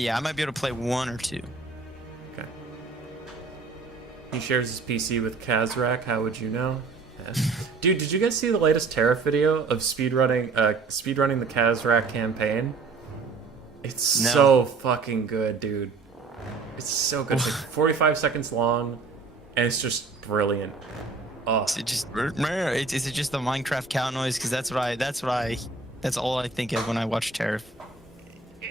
Yeah, I might be able to play 1 or 2. Okay. He shares his PC with Kazrak. How would you know? Yeah. Dude, did you guys see the latest Tariff video of speedrunning the Kazrak campaign? It's No. so fucking good, dude. It's so good. It's like 45 seconds long, and it's just brilliant. Oh, Is it just is it just the Minecraft cow noise? Because that's all I think of when I watch Tariff.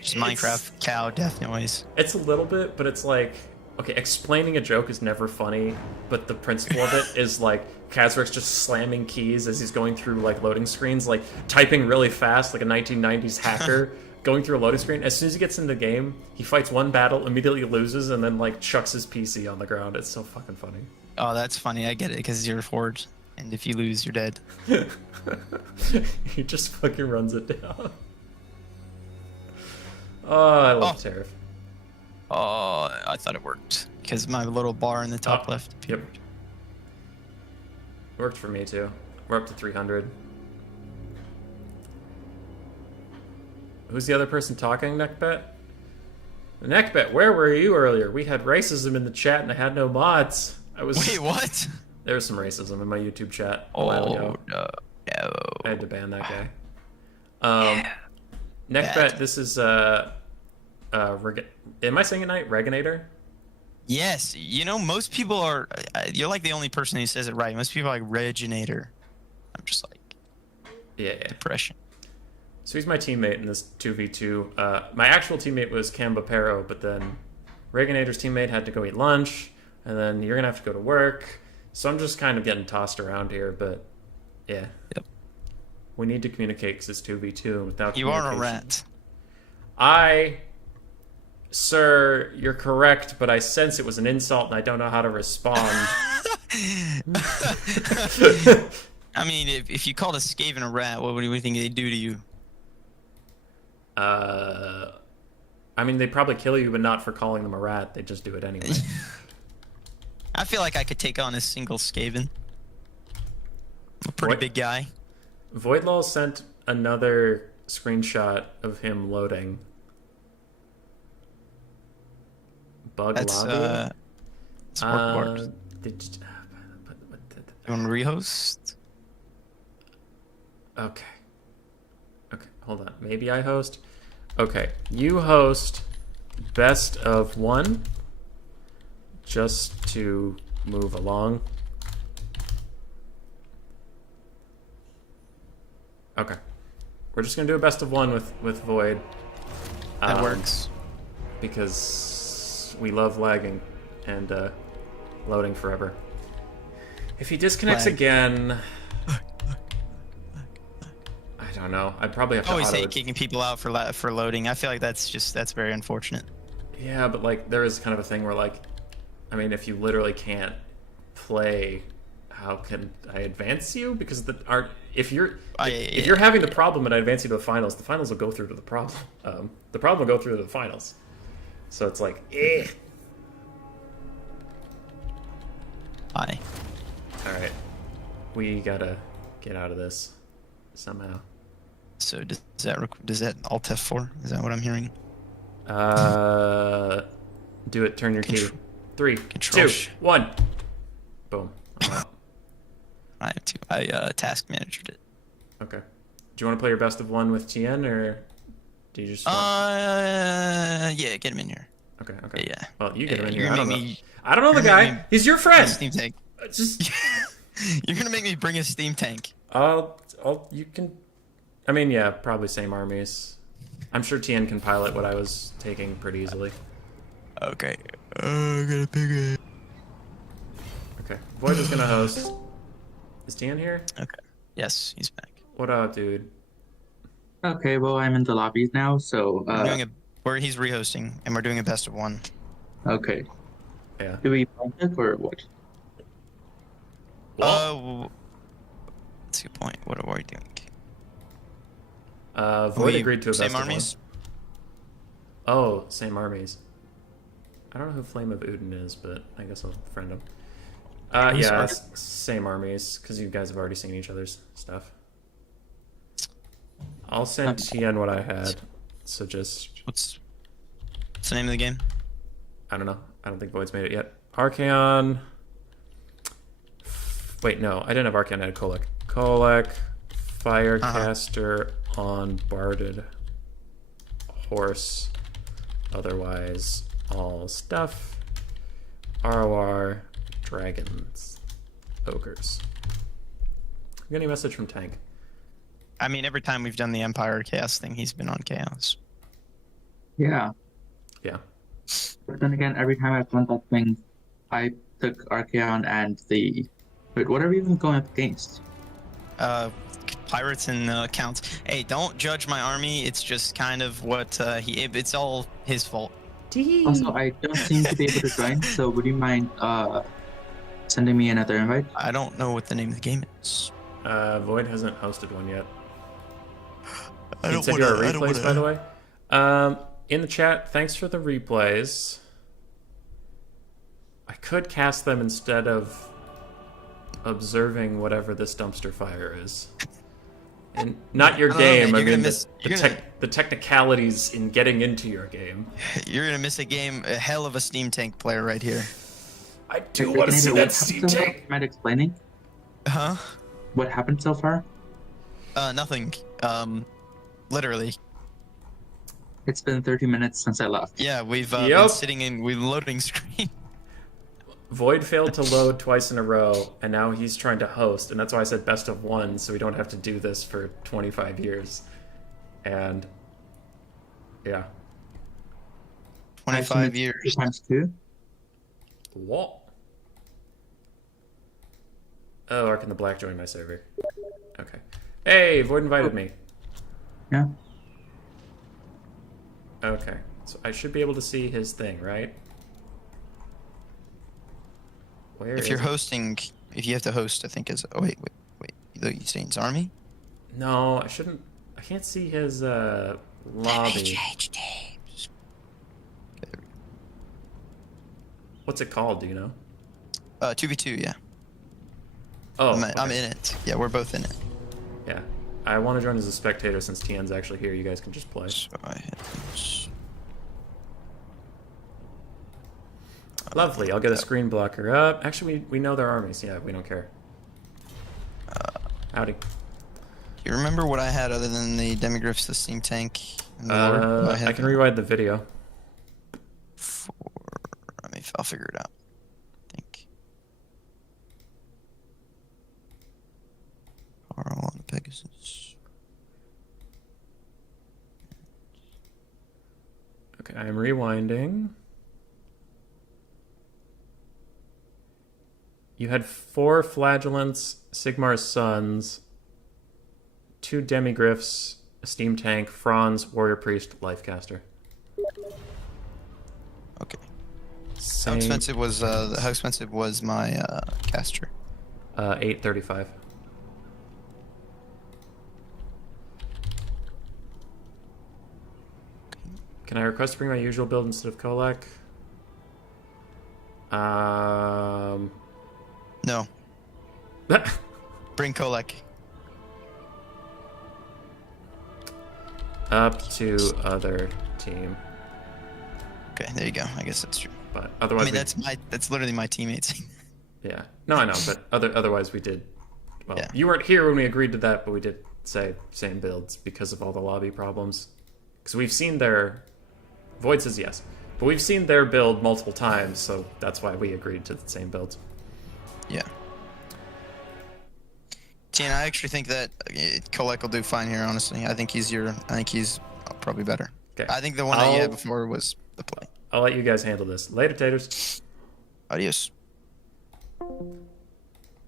Just Minecraft cow death noise. it's a little bit, but it's like, okay, explaining a joke is never funny, but the principle of it is like Kazrak's just slamming keys as he's going through like loading screens, like typing really fast, like a 1990s hacker. Going through a loading screen. As soon as he gets in the game, he fights one battle, immediately loses, and then like chucks his PC on the ground. It's so fucking funny. Oh, that's funny. I get it because you're Horde, and if you lose, you're dead. He just fucking runs it down. Oh, I love Tariff. Oh, I thought it worked because my little bar in the top left. Yep. Worked for me too. We're up to 300. Who's the other person talking, Neckbet? Neckbet, where were you earlier? We had racism in the chat and I had no mods. Wait, what? There was some racism in my YouTube chat a Oh while ago. no! I had to ban that guy. Neckbet, this is am I saying it right? Reginator? Yes, you know most people are. You're like the only person who says it right. Most people are like Reginator. I'm just like Yeah. depression. So he's my teammate in this 2v2. My actual teammate was Camba Pero, but then Reginator's teammate had to go eat lunch, and then you're going to have to go to work. So I'm just kind of getting tossed around here, but yeah. Yep. We need to communicate because it's 2v2. Without You are a communication- rat. Sir, you're correct, but I sense it was an insult and I don't know how to respond. I mean, if you called a Skaven a rat, what do you think they'd do to you? I mean, they'd probably kill you, but not for calling them a rat. They'd just do it anyway. I feel like I could take on a single Skaven. I'm a pretty What? big guy. Voidlaw sent another screenshot of him loading. Bug That's lobby? Sport Did You want to rehost? Okay. Okay, hold on. Maybe I host. Okay, you host best of one just to move along. Okay. We're just going to do a best of one with Void. That works. Because we love lagging and loading forever. If he disconnects Lag. again... I don't know. I'd probably have to Always auto- hate kicking people out for loading. I feel like that's very unfortunate. Yeah, but like there is kind of a thing where like, I mean, if you literally can't play, how can I advance you? Because if you're having the problem and I advance you to the finals will go through to the problem. The problem will go through to the finals. So it's like, eh. Hi. All right, we gotta get out of this somehow. So does that Alt F4? Is that what I'm hearing? Do it. Turn your key. Contr- 3, Control 2, 1. Boom. I'm out. I have to. I task managered it. Okay. Do you want to play your best of one with Tien, or do you just? Want... Yeah, get him in here. Okay. Okay. Yeah. Well, you get him in You're here. I gonna don't make know. me. I don't know the you're gonna guy. make me He's your a friend. Steam tank. Just. You're gonna make me bring a steam tank. You can. I mean, yeah, probably same armies. I'm sure Tien can pilot what I was taking pretty easily. Okay. I gotta pick it. Okay. Void is gonna host. Is Tien here? Okay. Yes, he's back. What up, dude? Okay, well, I'm in the lobbies now, so, He's rehosting, and we're doing a best of one. okay. Yeah. Do we point it or what? Well, That's a good point. What are we doing? Void agreed to a same best of armies? one. Oh, same armies. I don't know who Flame of Uden is, but I guess I'll friend him. Yeah, same armies, because you guys have already seen each other's stuff. I'll send Tien what I had, so just... What's the name of the game? I don't know. I don't think Void's made it yet. Archaon... Wait, no, I didn't have Archaon, I had Kolek. Kolek, Firecaster on Barded Horse, otherwise all stuff. ROR, Dragons, Ogres. You got any message from Tank? I mean, every time we've done the Empire Chaos thing, he's been on Chaos. Yeah. Yeah. But then again, every time I've done that thing, I took Archeon and the... Wait, what are we even going up against? Pirates and counts. Hey, don't judge my army. It's just kind of what it's all his fault. Also, I don't seem to be able to join, so would you mind sending me another invite? I don't know what the name of the game is. Void hasn't hosted one yet. I You don't said wanna- you're I a don't replays, wanna- by the way. In the chat, thanks for the replays. I could cast them instead of observing whatever this dumpster fire is. And not your I don't know, game, man. I You're gonna mean miss- the, you're gonna- the technicalities in getting into your game. You're gonna miss a hell of a Steam Tank player right here. I do Wait, want to Canadian, see what that happened Steam so far? Tank. Mind explaining Huh? what happened so far? Nothing. Literally. It's been 30 minutes since I left. Yeah, we've Yep. been sitting in loading screen. Void failed to load twice in a row, and now he's trying to host, and that's why I said best of one, so we don't have to do this for 25 years. And yeah. 25 years. 2x2? What? Oh, Ark and the Black joined my server. Okay. Hey, Void invited me. Yeah. Okay. So I should be able to see his thing, right? Where If is you're it? hosting, if you have to host, I think is. Oh wait. You saying it's army? No, I shouldn't. I can't see his lobby. teams. What's it called? Do you know? 2v2, yeah. Oh, I'm okay. in it. Yeah, we're both in it. Yeah. I want to join as a spectator since Tien's actually here. You guys can just play. So I hit this. Lovely. I'll get a screen blocker up. Actually, we know their armies. Yeah, we don't care. Howdy. Do you remember what I had other than the demigriffs, the steam tank? And the lore? I can rewind the video. I'll figure it out. I think. Carl on the Pegasus. Okay, I'm rewinding. You had 4 flagellants, Sigmar's sons, 2 demigriffs, a steam tank, Franz, warrior priest, lifecaster. Okay. Same, How expensive was my caster? 835. Can I request to bring my usual build instead of Kolak? No. Bring Kolek. Up to other team. Okay, there you go. I guess that's true. But I otherwise, mean, that's literally my teammates. yeah. No, I know, but otherwise we did. Well, Yeah. you weren't here when we agreed to that, but we did say same builds because of all the lobby problems. Because we've seen their. Void says yes, but we've seen their build multiple times, so that's why we agreed to the same builds. Yeah. Tien, I actually think that Kolek will do fine here. Honestly, I think he's probably better. Okay. I think the one that you had before was the play. I'll let you guys handle this. Later, taters. Adios. I'm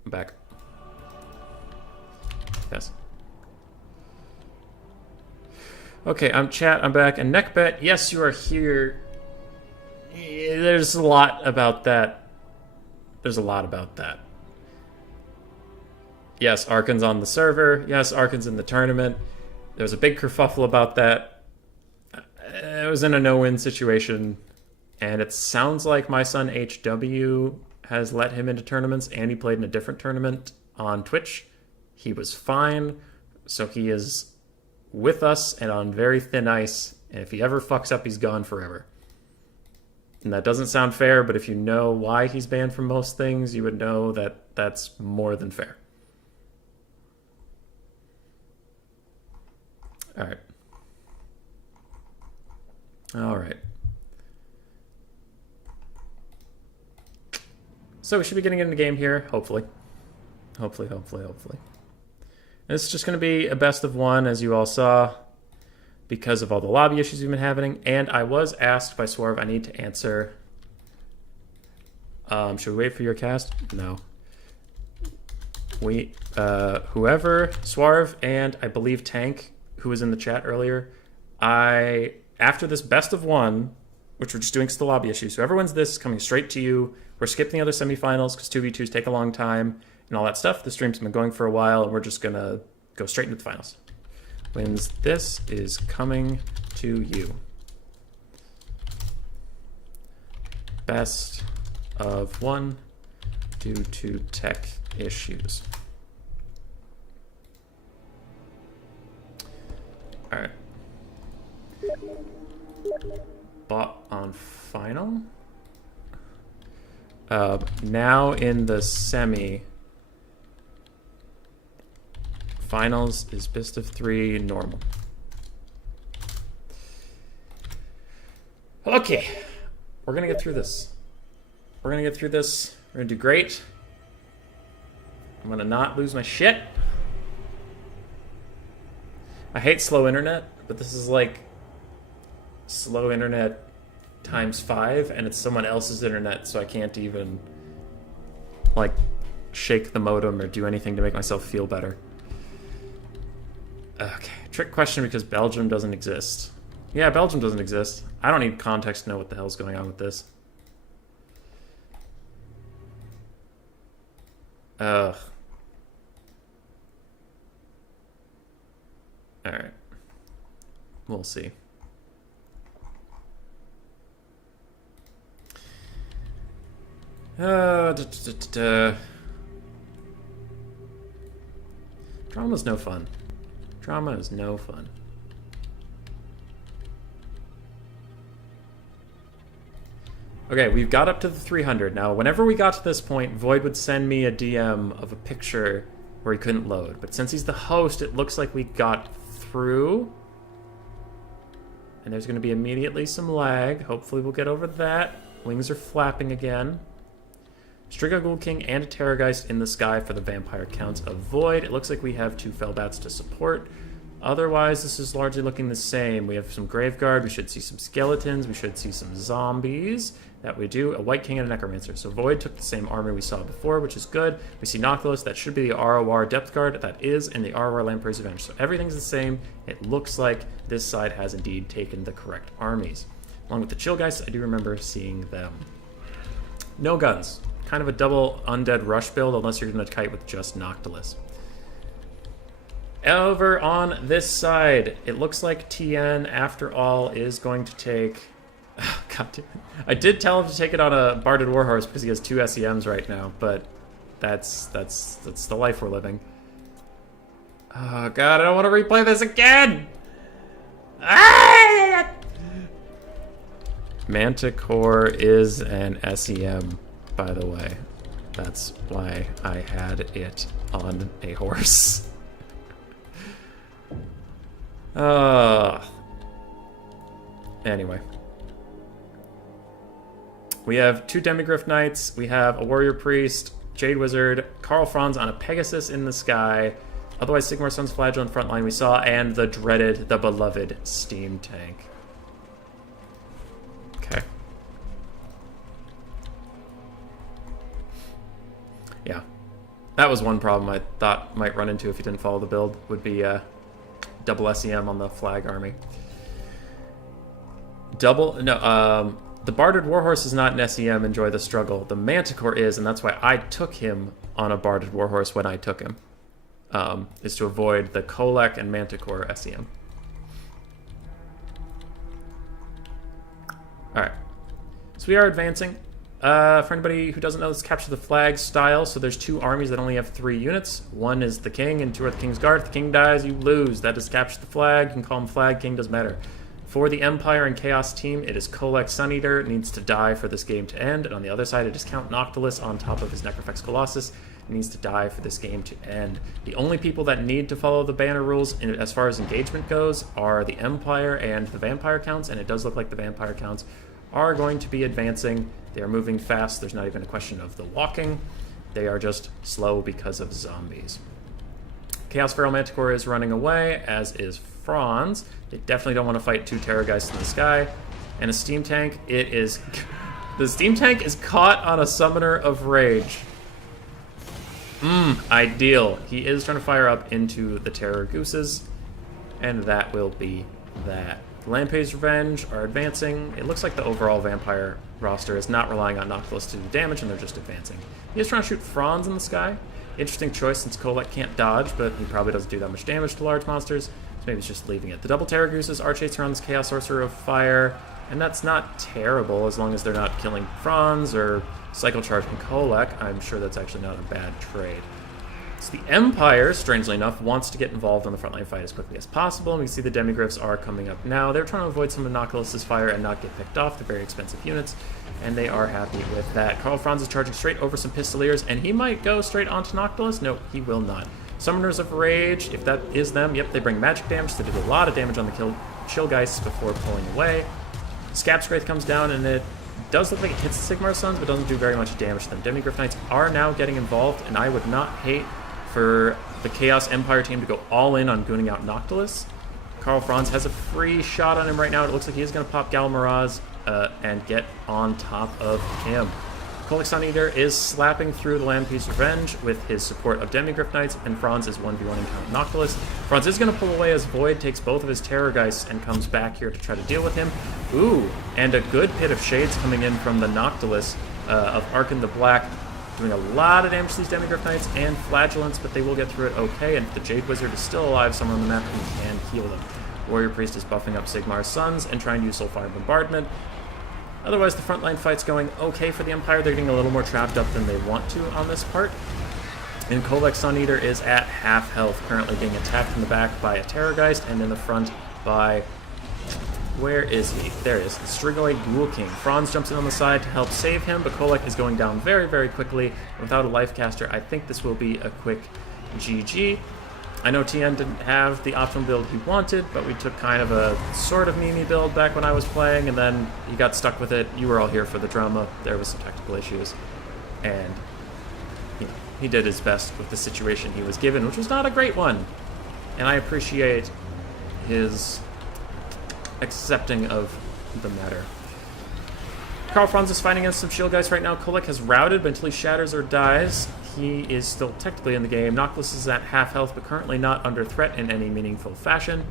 back. Yes. Okay, I'm chat. I'm back. And Neckbet, yes, you are here. There's a lot about that. There's a lot about that. Yes, Arkan's on the server. Yes, Arkan's in the tournament. There was a big kerfuffle about that. It was in a no-win situation, and it sounds like my son HW has let him into tournaments, and he played in a different tournament on Twitch. He was fine, so he is with us and on very thin ice, and if he ever fucks up, he's gone forever. And that doesn't sound fair, but if you know why he's banned from most things, you would know that that's more than fair. All right. All right. So we should be getting into the game here, hopefully. Hopefully. And it's just going to be a best of one, as you all saw, because of all the lobby issues we've been having. And I was asked by Swerve, I need to answer. Should we wait for your cast? No. Whoever, Swerve, and I believe Tank, who was in the chat earlier, after this best of one, which we're just doing because of the lobby issues, whoever wins this is coming straight to you. We're skipping the other semifinals because 2v2s take a long time and all that stuff. The stream's been going for a while, and we're just going to go straight into the finals. Wins this is coming to you. Best of one due to tech issues. All right. Bot on final. Now in the semi. Finals is best of 3 normal. Okay. We're going to get through this. We're going to get through this. We're going to do great. I'm going to not lose my shit. I hate slow internet, but this is like slow internet times 5, and it's someone else's internet, so I can't even like shake the modem or do anything to make myself feel better. Okay, trick question because Belgium doesn't exist. Yeah, Belgium doesn't exist. I don't need context to know what the hell's going on with this. Ugh. Alright. We'll see. Drama's no fun. Drama is no fun. Okay, we've got up to the 300. Now, whenever we got to this point, Void would send me a DM of a picture where he couldn't load. But since he's the host, it looks like we got through. And there's going to be immediately some lag. Hopefully we'll get over that. Wings are flapping again. Striga Ghoul King and a Terrorgeist in the sky for the vampire counts of Void. It looks like we have 2 Fellbats to support. Otherwise, this is largely looking the same. We have some Graveguard. We should see some Skeletons. We should see some Zombies. That we do. A White King and a Necromancer. So Void took the same armor we saw before, which is good. We see Noctilus. That should be the ROR Depth Guard. That is, and the ROR Lamprey's Revenge. So everything's the same. It looks like this side has indeed taken the correct armies. Along with the Chillgeists, I do remember seeing them. No guns. Kind of a double undead rush build, unless you're going to kite with just Noctilus. Over on this side, it looks like TN, after all, is going to take... Oh, God damn it. I did tell him to take it on a Barded Warhorse because he has 2 SEMs right now, but that's the life we're living. Oh, God, I don't want to replay this again! Ah! Manticore is an SEM, by the way. That's why I had it on a horse. Anyway. We have 2 Demigryph Knights, we have a Warrior Priest, Jade Wizard, Karl Franz on a Pegasus in the sky, otherwise Sigmar Sun's Flagellant frontline we saw, and the dreaded, the beloved Steam Tank. Okay. Yeah. That was one problem I thought might run into if you didn't follow the build, would be double SEM on the flag army. The Barded Warhorse is not an SEM, enjoy the struggle. The Manticore is, and that's why I took him on a Barded Warhorse when I took him. is to avoid the Kolek and Manticore SEM. Alright. So we are advancing. For anybody who doesn't know, it's capture the flag style. So there's 2 armies that only have 3 units. 1 is the king and 2 are the king's guard. If the king dies, you lose. That is capture the flag. You can call him flag king, doesn't matter. For the Empire and Chaos team, it is Kolek Suneater. It needs to die for this game to end. And on the other side, it is Count Noctilus on top of his Necrofex Colossus. It needs to die for this game to end. The only people that need to follow the banner rules as far as engagement goes are the Empire and the Vampire counts. And it does look like the Vampire counts are going to be advancing. They are moving fast. There's not even a question of the walking. They are just slow because of zombies. Chaos Feral Manticore is running away, as is Franz. They definitely don't want to fight 2 Terrorgeists in the sky. And a Steam Tank, it is... the Steam Tank is caught on a Summoner of Rage. Ideal. He is trying to fire up into the Terror Gooses. And that will be that. The Lampe's Revenge are advancing. It looks like the overall Vampire roster is not relying on Noctilus to do damage, and they're just advancing. He is trying to shoot Franz in the sky. Interesting choice since Kolek can't dodge, but he probably doesn't do that much damage to large monsters, so maybe he's just leaving it. The double Terror Gooses are chasing around this Chaos Sorcerer of Fire, and that's not terrible as long as they're not killing Franz or Cycle Charging Kolek. I'm sure that's actually not a bad trade. So the Empire, strangely enough, wants to get involved on the frontline fight as quickly as possible, and we see the Demigryphs are coming up now. They're trying to avoid some of Noctilus's fire and not get picked off. They're very expensive units, and they are happy with that. Karl Franz is charging straight over some Pistoliers, and he might go straight onto Noctilus. No, he will not. Summoners of Rage, if that is them, yep, they bring magic damage. So they did a lot of damage on the Chillgeists before pulling away. Scapscraith comes down, and it does look like it hits the Sigmar Sons, but doesn't do very much damage to them. Demigryph Knights are now getting involved, and I would not hate for the Chaos Empire team to go all in on gooning out Noctilus. Karl Franz has a free shot on him right now. It looks like he is going to pop Galmaraz and get on top of him. Kolek Suneater is slapping through the Lampe's Revenge with his support of Demigryph Knights, and Franz is 1v1ing Count Noctilus. Franz is going to pull away as Void takes both of his Terrorgeists and comes back here to try to deal with him. Ooh, and a good Pit of Shades coming in from the Noctilus of Arkan the Black, doing a lot of damage to these Demigryph Knights and Flagellants, but they will get through it okay, and if the Jade Wizard is still alive somewhere on the map, he can heal them. Warrior Priest is buffing up Sigmar's Sons and trying to use Soulfire Bombardment. Otherwise, the frontline fight's going okay for the Empire. They're getting a little more trapped up than they want to on this part. And Kolek Suneater is at half health, currently being attacked from the back by a Terrorgeist, and in the front by... where is he? There he is. The Strigoi Ghoul King. Franz jumps in on the side to help save him, but Kolek is going down very, very quickly. Without a life caster, I think this will be a quick GG. I know TN didn't have the optimal build he wanted, but we took kind of a sort of Mimi build back when I was playing, and then he got stuck with it. You were all here for the drama. There was some technical issues, and you know, he did his best with the situation he was given, which was not a great one. And I appreciate his accepting of the matter. Karl Franz is fighting against some shield guys right now. Kolek has routed, but until he shatters or dies, he is still technically in the game. Noctilus is at half health, but currently not under threat in any meaningful fashion.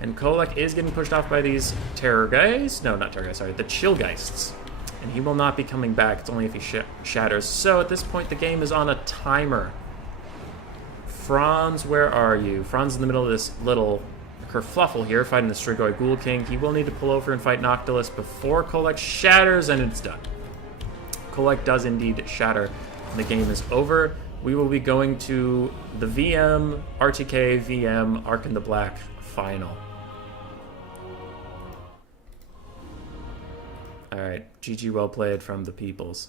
And Kolek is getting pushed off by these Terror guys. No, not Terror guys, sorry, the Chillgeists. And he will not be coming back. It's only if he shatters. So at this point, the game is on a timer. Franz, where are you? Franz is in the middle of this little kerfluffle here, fighting the Strigoi Ghoul King. He will need to pull over and fight Noctilus before Kolek shatters, and it's done. Kolek does indeed shatter. The game is over. We will be going to the VM, RTK, VM, Arkan the Black final. Alright, GG well played from the peoples.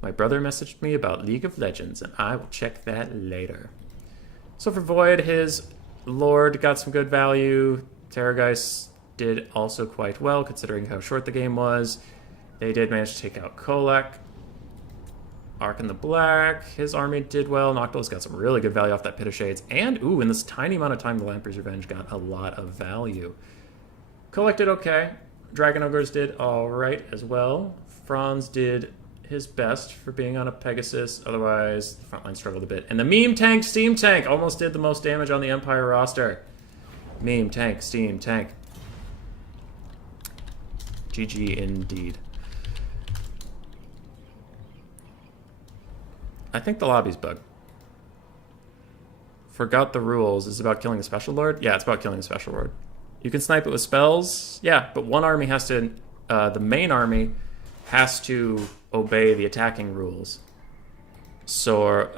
My brother messaged me about League of Legends, and I will check that later. So for Void, his Lord got some good value. Terrorgeist did also quite well, considering how short the game was. They did manage to take out Kolek. Arkan the Black, his army did well. Noctilus got some really good value off that Pit of Shades. And, ooh, in this tiny amount of time, the Lampe's Revenge got a lot of value. Kolek did okay. Dragon Ogres did alright as well. Franz did his best for being on a Pegasus. Otherwise, the frontline struggled a bit. And the Meme Tank Steam Tank almost did the most damage on the Empire roster. Meme Tank Steam Tank. GG indeed. I think the lobby's bugged. Forgot the rules. Is it about killing the Special Lord? Yeah, it's about killing the Special Lord. You can snipe it with spells. Yeah, but one army has to... the main army has to obey the attacking rules. So,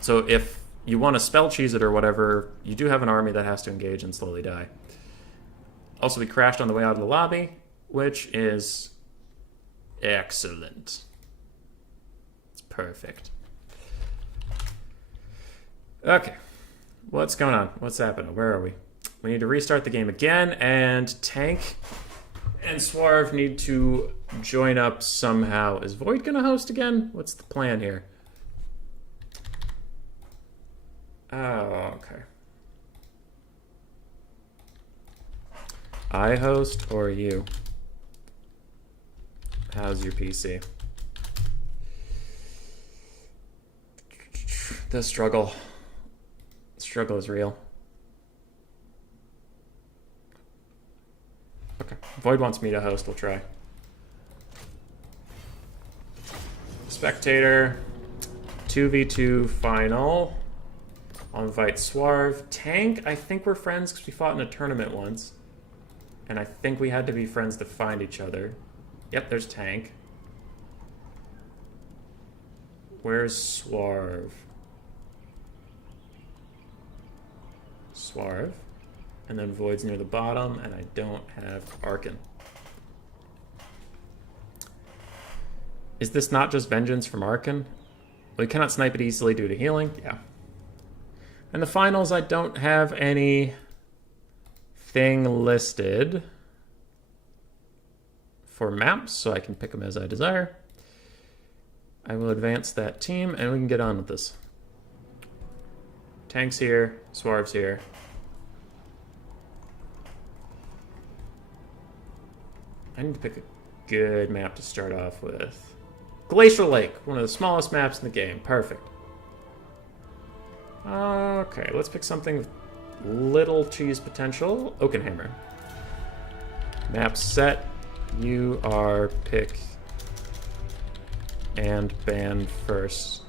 so if you want to spell cheese it or whatever, you do have an army that has to engage and slowly die. Also, we crashed on the way out of the lobby, which is excellent. It's perfect. Okay. What's going on? What's happening? Where are we? We need to restart the game again, and Tank and Swarv need to join up somehow. Is Void gonna host again? What's the plan here? Oh, okay. I host or you? How's your PC? The struggle. The struggle is real. Okay. Void wants me to host, we'll try. Spectator. 2v2 final. I'll invite Swarv. Tank, I think we're friends because we fought in a tournament once. And I think we had to be friends to find each other. Yep, there's Tank. Where's Swarv? Swarv. And then Void's near the bottom, and I don't have Arkin. Is this not just vengeance from Arkin? We cannot snipe it easily due to healing. Yeah. And the finals, I don't have any thing listed for maps, so I can pick them as I desire. I will advance that team, and we can get on with this. Tank's here, Swarv's here. I need to pick a good map to start off with. Glacial Lake, one of the smallest maps in the game. Perfect. Okay, let's pick something with little cheese potential. Oakenhammer. Map set. You are pick and ban first.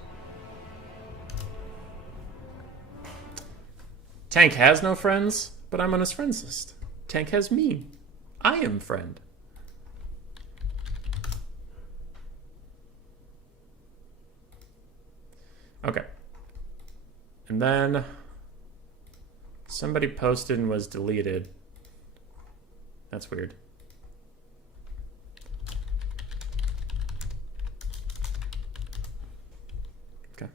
Tank has no friends, but I'm on his friends list. Tank has me. I am friend. Okay. And then somebody posted and was deleted. That's weird. Okay.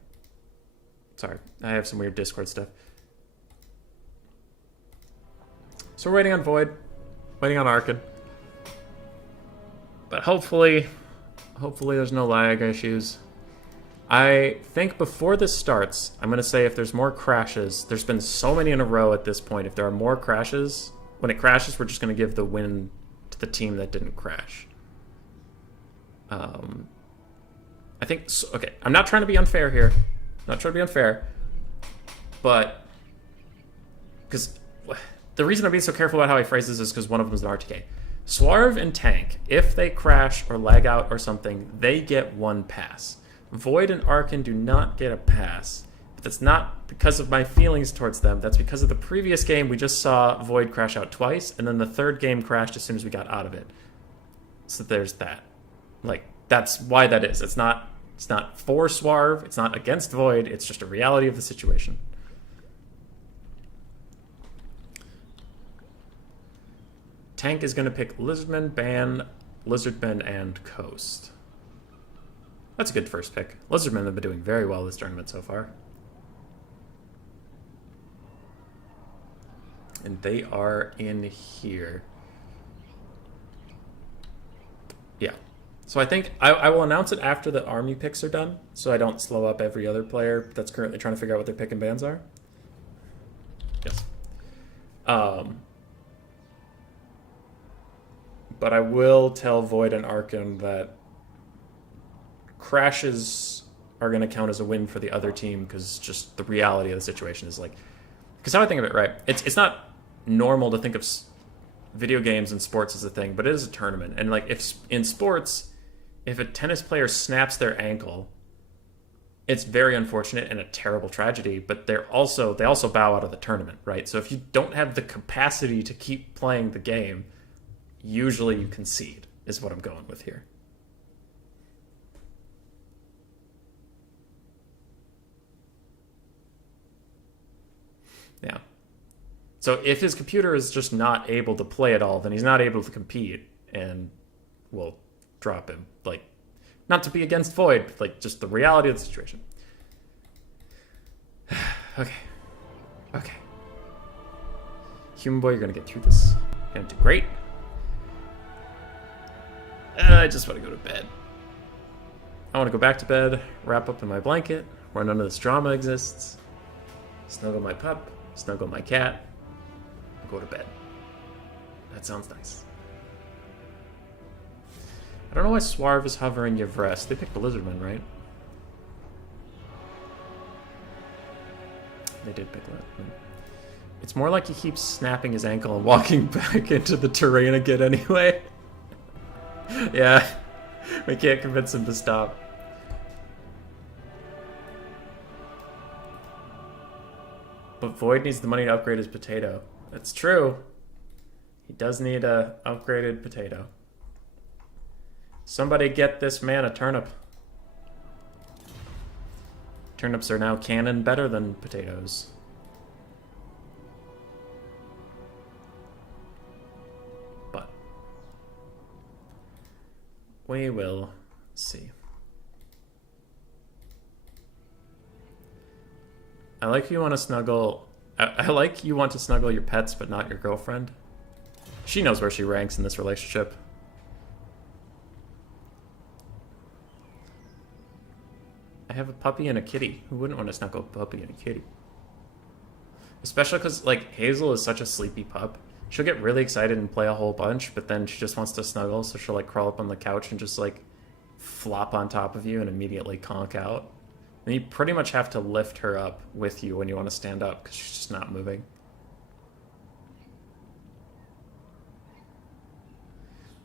Sorry, I have some weird Discord stuff. So we're waiting on Void, waiting on Arkin. But hopefully there's no lag issues. I think before this starts, I'm going to say if there's more crashes, there's been so many in a row at this point, if there are more crashes, when it crashes, we're just going to give the win to the team that didn't crash. I think, okay, I'm not trying to be unfair here. I'm not trying to be unfair, but, because the reason I'm being so careful about how I phrase this is because one of them is an RTK. Swarv and Tank, if they crash or lag out or something, they get one pass. Void and Arkin do not get a pass. But that's not because of my feelings towards them. That's because of the previous game we just saw Void crash out twice, and then the third game crashed as soon as we got out of it. So there's that. Like, that's why that is. It's not for Swarv, it's not against Void, it's just a reality of the situation. Tank is going to pick Lizardman, Ban, Lizardman, and Coast. That's a good first pick. Lizardmen have been doing very well this tournament so far. And they are in here. Yeah. So I think I will announce it after the army picks are done, so I don't slow up every other player that's currently trying to figure out what their pick and bans are. Yes. But I will tell Void and Arkin that crashes are going to count as a win for the other team because just the reality of the situation is like... Because how I think of it, right? It's not normal to think of video games and sports as a thing, but it is a tournament. And like if in sports, if a tennis player snaps their ankle, it's very unfortunate and a terrible tragedy, but they also bow out of the tournament, right? So if you don't have the capacity to keep playing the game, usually you concede, is what I'm going with here. Yeah. So if his computer is just not able to play at all, then he's not able to compete, and we'll drop him. Like, not to be against Void, but like just the reality of the situation. Okay. Okay. Human boy, you're gonna get through this. You're gonna do great. I just want to go to bed. I want to go back to bed, wrap up in my blanket, where none of this drama exists, snuggle my pup, snuggle my cat, and go to bed. That sounds nice. I don't know why Swarv is hovering Yvrest. They picked the Lizardman, right? They did pick Lizardman. It's more like he keeps snapping his ankle and walking back into the terrain again anyway. Yeah, we can't convince him to stop. But Void needs the money to upgrade his potato. That's true. He does need a upgraded potato. Somebody get this man a turnip. Turnips are now canon better than potatoes. But we will see. I like you want to snuggle. I like you want to snuggle your pets, but not your girlfriend. She knows where she ranks in this relationship. I have a puppy and a kitty. Who wouldn't want to snuggle a puppy and a kitty? Especially because, like, Hazel is such a sleepy pup. She'll get really excited and play a whole bunch, but then she just wants to snuggle, so she'll, like, crawl up on the couch and just, like, flop on top of you and immediately conk out. And you pretty much have to lift her up with you when you want to stand up, because she's just not moving.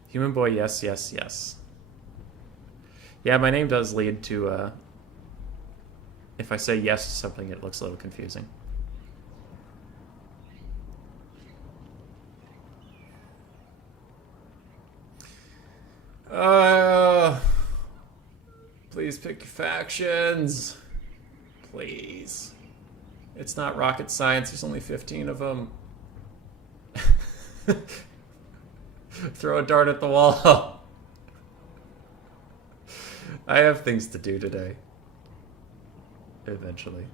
Human boy, yes, yes, yes. Yeah, my name does lead to, if I say yes to something, it looks a little confusing. Please pick your factions. Please. It's not rocket science. There's only 15 of them. Throw a dart at the wall. I have things to do today. Eventually.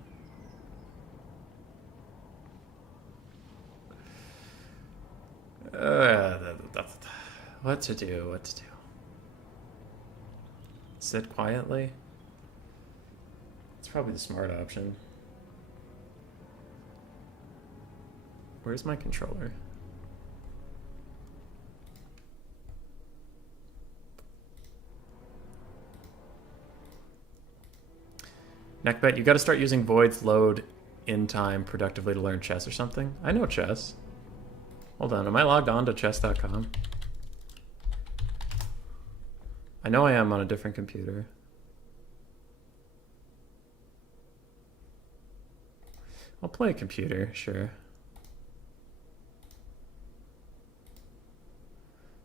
What to do? What to do? Sit quietly? It's probably the smart option. Where's my controller? Neckbet, you gotta start using Void's load in time productively to learn chess or something. I know chess. Hold on, am I logged on to chess.com? I know I am on a different computer. I'll play a computer, sure.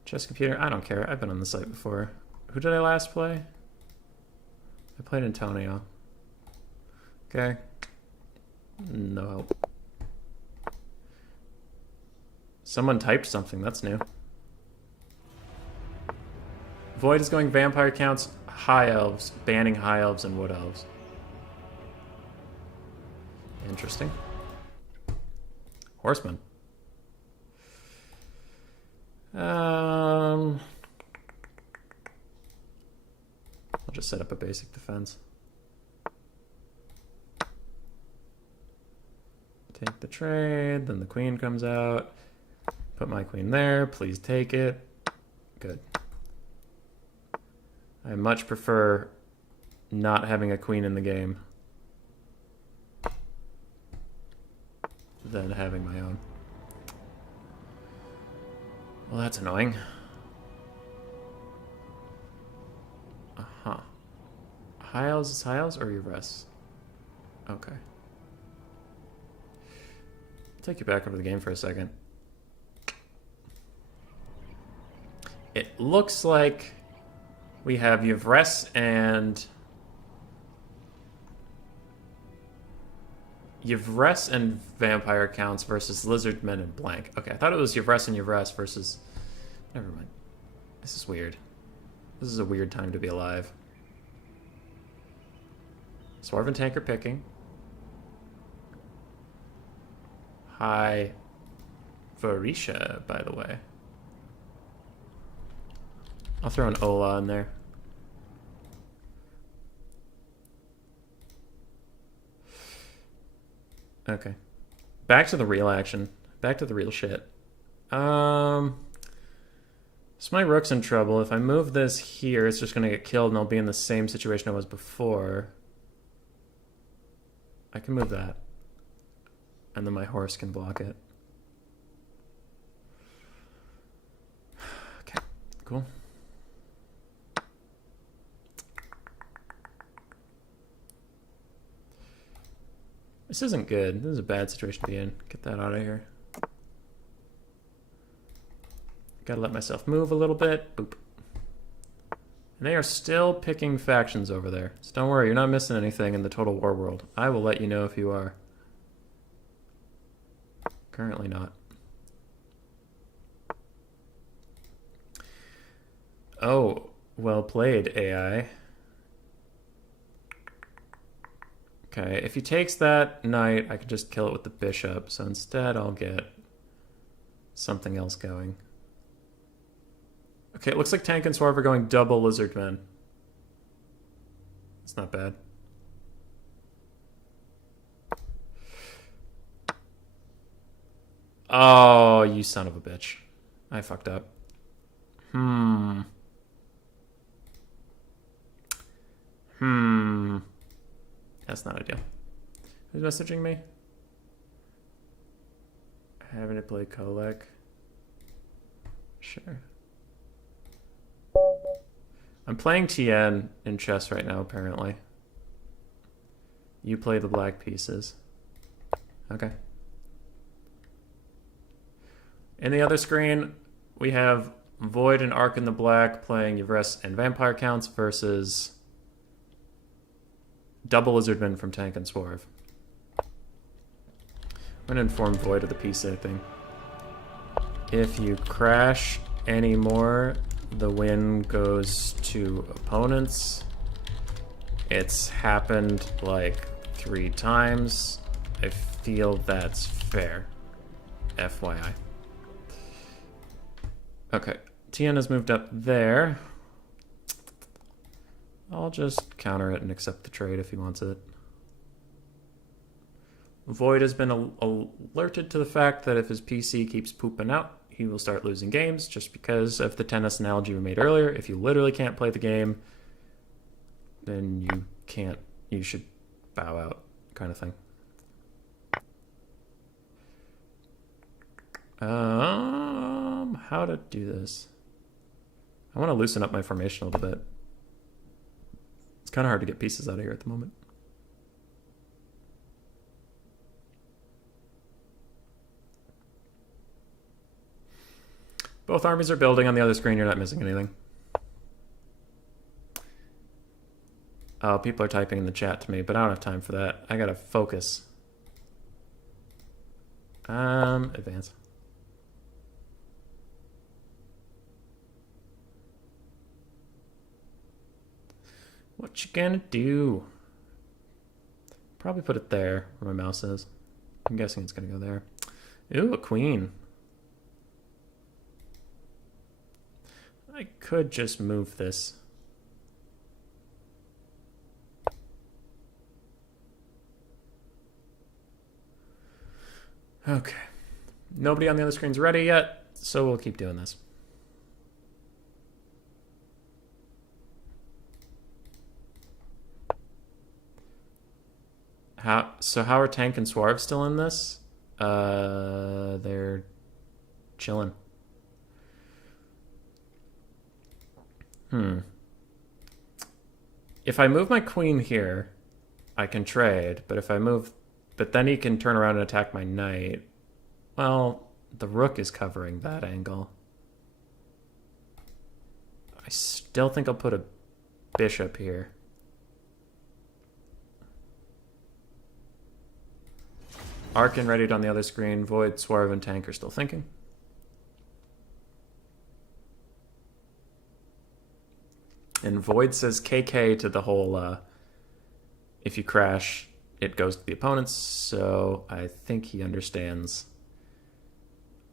Chess computer, I don't care. I've been on the site before. Who did I last play? I played Antonio. Okay. No help. Someone typed something, that's new. Void is going vampire counts, high elves, banning high elves and wood elves. Interesting. Horseman. I'll just set up a basic defense. Take the trade, then the queen comes out. Put my queen there, please take it. Good. I much prefer not having a queen in the game than having my own. Well, that's annoying. Uh-huh. Hiles is Hiles or Yvresse? Okay. I'll take you back over the game for a second. It looks like we have Yvresse and Vampire Counts versus Lizardmen and Blank. Okay, I thought it was Yvresse and Yvresse versus... Never mind. This is weird. This is a weird time to be alive. Swarv and Tank are picking. Hi, Varisha, by the way. I'll throw an Ola in there. Okay. Back to the real action. Back to the real shit. So my rook's in trouble. If I move this here, it's just going to get killed and I'll be in the same situation I was before. I can move that. And then my horse can block it. Okay, cool. This isn't good. This is a bad situation to be in. Get that out of here. Gotta let myself move a little bit. Boop. And they are still picking factions over there. So don't worry, you're not missing anything in the Total War world. I will let you know if you are. Currently not. Oh, well played, AI. Okay, if he takes that knight, I can just kill it with the bishop. So instead, I'll get something else going. Okay, it looks like Tank and Swarv are going double Lizardmen. It's not bad. Oh, you son of a bitch. I fucked up. That's not ideal. Who's messaging me? Having to play Kolek. Sure. I'm playing TN in chess right now, apparently. You play the black pieces. Okay. In the other screen, we have Void and Ark in the black playing Yvresse and Vampire Counts versus double Lizardman from Tank and Swarv. I'm going to inform Void of the piece, I think. If you crash anymore, the win goes to opponents. It's happened like 3 times. I feel that's fair. FYI. Okay, TN has moved up there. I'll just counter it and accept the trade if he wants it. Void has been alerted to the fact that if his PC keeps pooping out, he will start losing games, just because of the tennis analogy we made earlier. If you literally can't play the game, then you should bow out, kind of thing. How to do this? I want to loosen up my formation a little bit. It's kind of hard to get pieces out of here at the moment. Both armies are building on the other screen. You're not missing anything. Oh, people are typing in the chat to me, but I don't have time for that. I gotta focus. Advance. What you gonna do? Probably put it there where my mouse is. I'm guessing it's gonna go there. Ooh, a queen. I could just move this. Okay. Nobody on the other screen's ready yet, so we'll keep doing this. How are Tank and Swarv still in this? They're chilling. if I move my queen here, I can trade. But if I move, but then he can turn around and attack my knight. Well, the rook is covering that angle. I still think I'll put a bishop here. Arkin readied on the other screen. Void, Swerve, and Tank are still thinking. And Void says KK to the whole, if you crash, it goes to the opponents. So I think he understands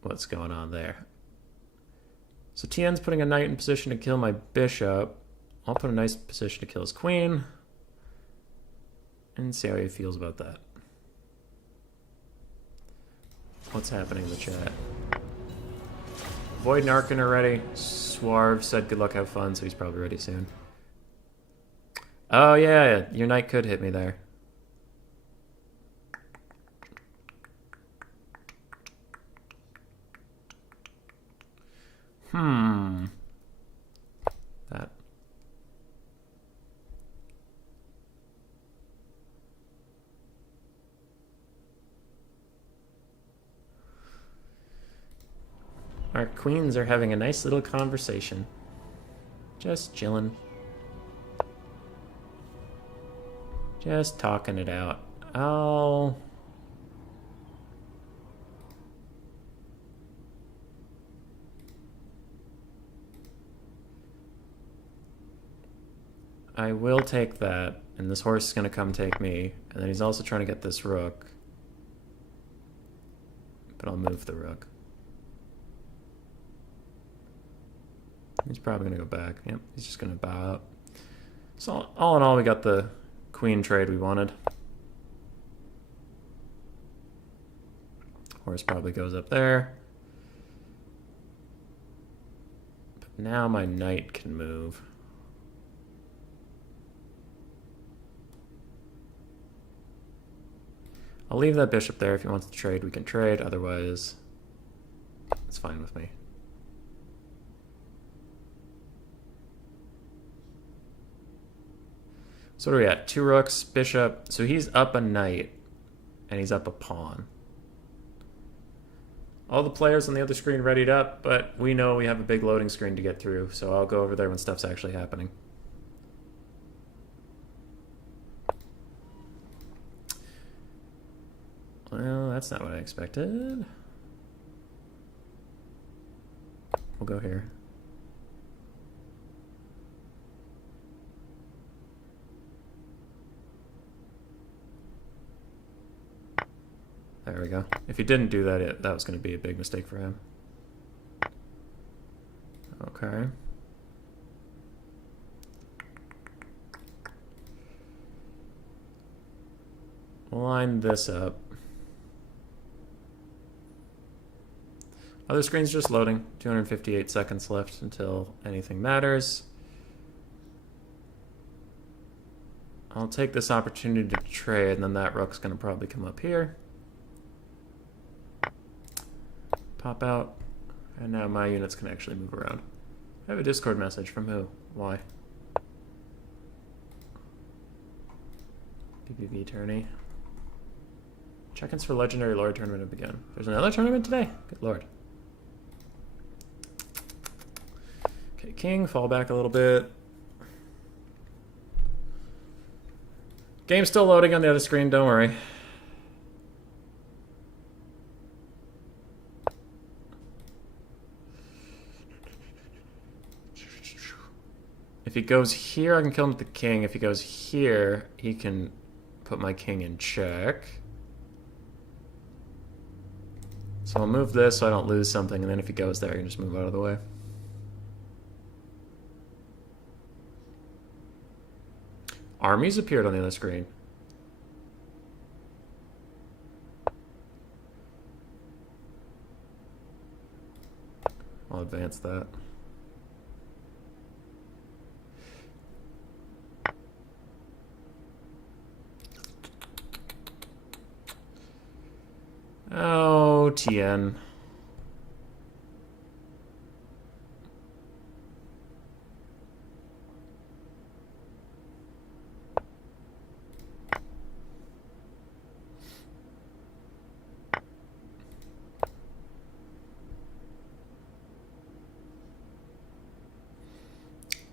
what's going on there. So Tien's putting a knight in position to kill my bishop. I'll put a nice position to kill his queen. And see how he feels about that. What's happening in the chat? Void and Arkin are ready. Swarv said good luck, have fun, so he's probably ready soon. Oh yeah, your knight could hit me there. That. Our queens are having a nice little conversation. Just chilling. Just talking it out. Oh. I will take that, and this horse is going to come take me, and then he's also trying to get this rook. But I'll move the rook. He's probably going to go back. Yep, he's just going to bow out. So all in all, we got the queen trade we wanted. Horse probably goes up there. But now my knight can move. I'll leave that bishop there. If he wants to trade, we can trade. Otherwise, it's fine with me. So what are we at? 2 rooks, bishop. So he's up a knight, and he's up a pawn. All the players on the other screen readied up, but we know we have a big loading screen to get through, so I'll go over there when stuff's actually happening. Well, that's not what I expected. We'll go here. There we go. If he didn't do that, that was going to be a big mistake for him. Okay. Line this up. Other screen's just loading. 258 seconds left until anything matters. I'll take this opportunity to trade, and then that rook's going to probably come up here. Pop out. And now my units can actually move around. I have a Discord message from who? Why? BBB tourney. Check-ins for Legendary Lord tournament have begun. There's another tournament today? Good lord. Okay, king, fall back a little bit. Game's still loading on the other screen, don't worry. If he goes here, I can kill him with the king. If he goes here, he can put my king in check. So I'll move this so I don't lose something, and then if he goes there, I can just move out of the way. Armies appeared on the other screen. I'll advance that. Oh, Tien.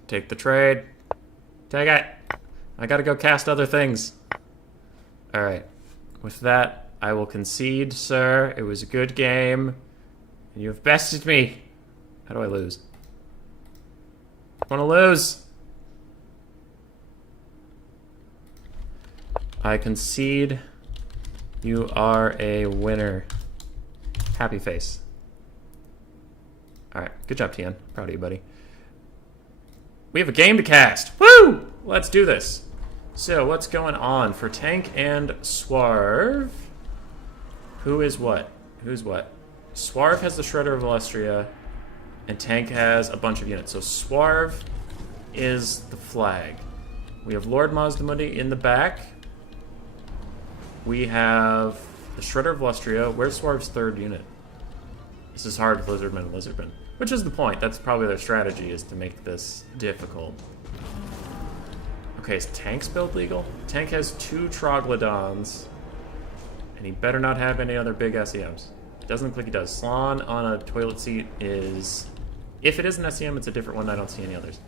Take the trade. Take it. I gotta go cast other things. Alright. With that, I will concede, sir. It was a good game. And you have bested me. How do I lose? I wanna lose. I concede. You are a winner. Happy face. Alright, good job, Tian. Proud of you, buddy. We have a game to cast. Woo! Let's do this. So, what's going on for Tank and Swarv? Who is what? Who's what? Swarv has the Shredder of Alestria, and Tank has a bunch of units. So Swarv is the flag. We have Lord Mazdamundi in the back. We have the Shredder of Alestria. Where's Swarv's third unit? This is hard with Lizardmen and Lizardmen. Which is the point. That's probably their strategy, is to make this difficult. Okay, is Tank's build legal? Tank has 2 Troglodons. And he better not have any other big SEMs. It doesn't look like he does. Slan on a toilet seat is... If it is an SEM, it's a different one. I don't see any others.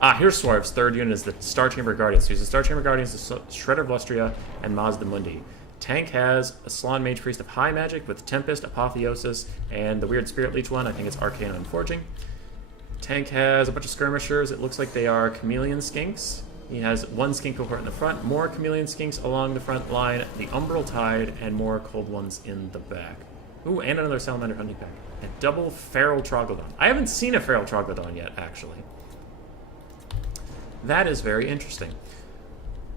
Ah, here's Swarv's third unit, is the Star Chamber Guardians. So he's the Star Chamber Guardians, the Shredder of Lustria, and Mazdamundi. Tank has a Slan Mage Priest of High Magic with Tempest, Apotheosis, and the weird Spirit Leech one. I think it's Arcane and Forging. Tank has a bunch of Skirmishers. It looks like they are Chameleon Skinks. He has 1 Skink cohort in the front, more Chameleon Skinks along the front line, the Umbral Tide, and more Cold Ones in the back. Ooh, and another Salamander Hunting Pack. A double Feral Troglodon. I haven't seen a Feral Troglodon yet, actually. That is very interesting.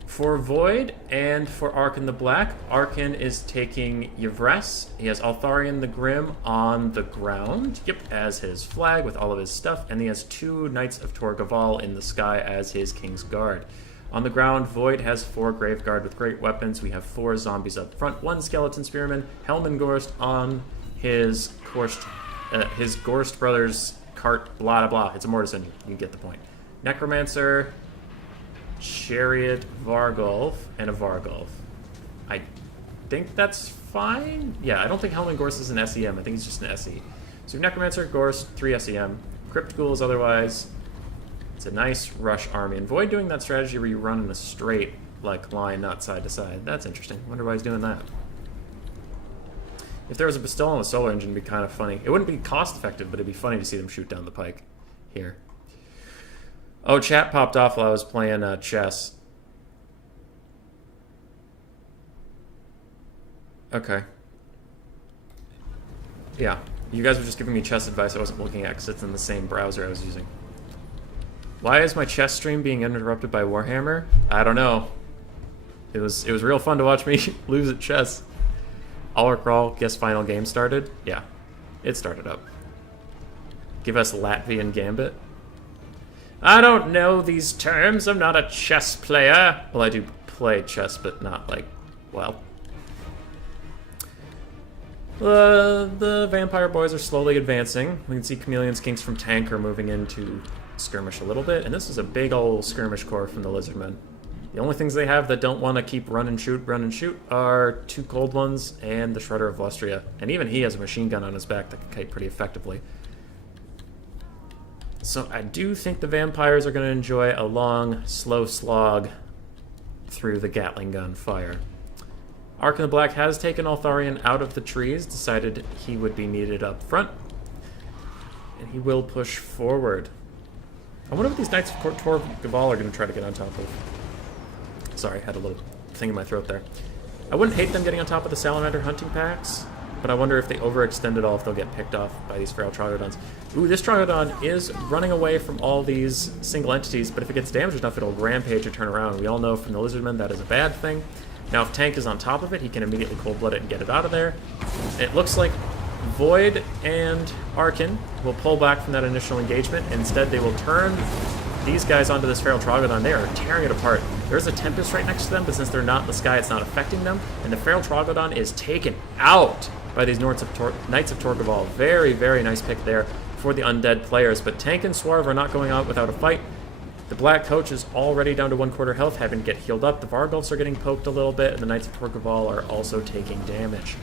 For Void and for Arkin the Black, Arkin is taking Yvres. He has Altharion the Grim on the ground, yep, as his flag with all of his stuff, and he has 2 Knights of Torgaval in the sky as his King's Guard. On the ground, Void has 4 Graveguard with great weapons. We have 4 zombies up front, 1 Skeleton Spearman, Helmengorst on his Gorst Brothers cart, blah, blah, blah. It's a Mortison, you get the point. Necromancer, Chariot, Vargulf, and a Vargulf. I think that's fine. Yeah, I don't think Helmengorst is an SEM. I think he's just an SE. So Necromancer, Gorst, 3 SEM. Crypt Ghouls otherwise. It's a nice rush army. And Void doing that strategy where you run in a straight like line, not side to side. That's interesting. Wonder why he's doing that. If there was a Pistol and a Solar Engine, it'd be kind of funny. It wouldn't be cost effective, but it'd be funny to see them shoot down the pike here. Oh, chat popped off while I was playing chess. Okay. Yeah, you guys were just giving me chess advice I wasn't looking at because it's in the same browser I was using. Why is my chess stream being interrupted by Warhammer? I don't know. It was real fun to watch me lose at chess. All or crawl, guess final game started? Yeah, it started up. Give us Latvian Gambit. I don't know these terms. I'm not a chess player. Well, I do play chess, but not like, well. The Vampire Boys are slowly advancing. We can see Chameleon Skinks from Tank are moving into skirmish a little bit, and this is a big old skirmish corps from the Lizardmen. The only things they have that don't want to keep run and shoot are 2 Cold Ones and the Shredder of Lustria. And even he has a machine gun on his back that can kite pretty effectively. So I do think the vampires are going to enjoy a long, slow slog through the Gatling gun fire. Arkin the Black has taken Altharion out of the trees, decided he would be needed up front, and he will push forward. I wonder what these Knights of Torgaval are going to try to get on top of. Sorry, I had a little thing in my throat there. I wouldn't hate them getting on top of the Salamander hunting packs, but I wonder if they overextend at all, if they'll get picked off by these Feral Troglodons. Ooh, this Troglodon is running away from all these single entities, but if it gets damaged enough, it'll rampage or turn around. We all know from the Lizardmen that is a bad thing. Now, if Tank is on top of it, he can immediately cold-blood it and get it out of there. It looks like Void and Arkin will pull back from that initial engagement. Instead, they will turn these guys onto this Feral Troglodon. They are tearing it apart. There's a Tempest right next to them, but since they're not in the sky, it's not affecting them. And the Feral Troglodon is taken out by these Knights of Torgaval. Very, very nice pick there for the undead players. But Tank and Swarv are not going out without a fight. The Black Coach is already down to 1/4 health, having to get healed up. The Vargulfs are getting poked a little bit, and the Knights of Torgaval are also taking damage.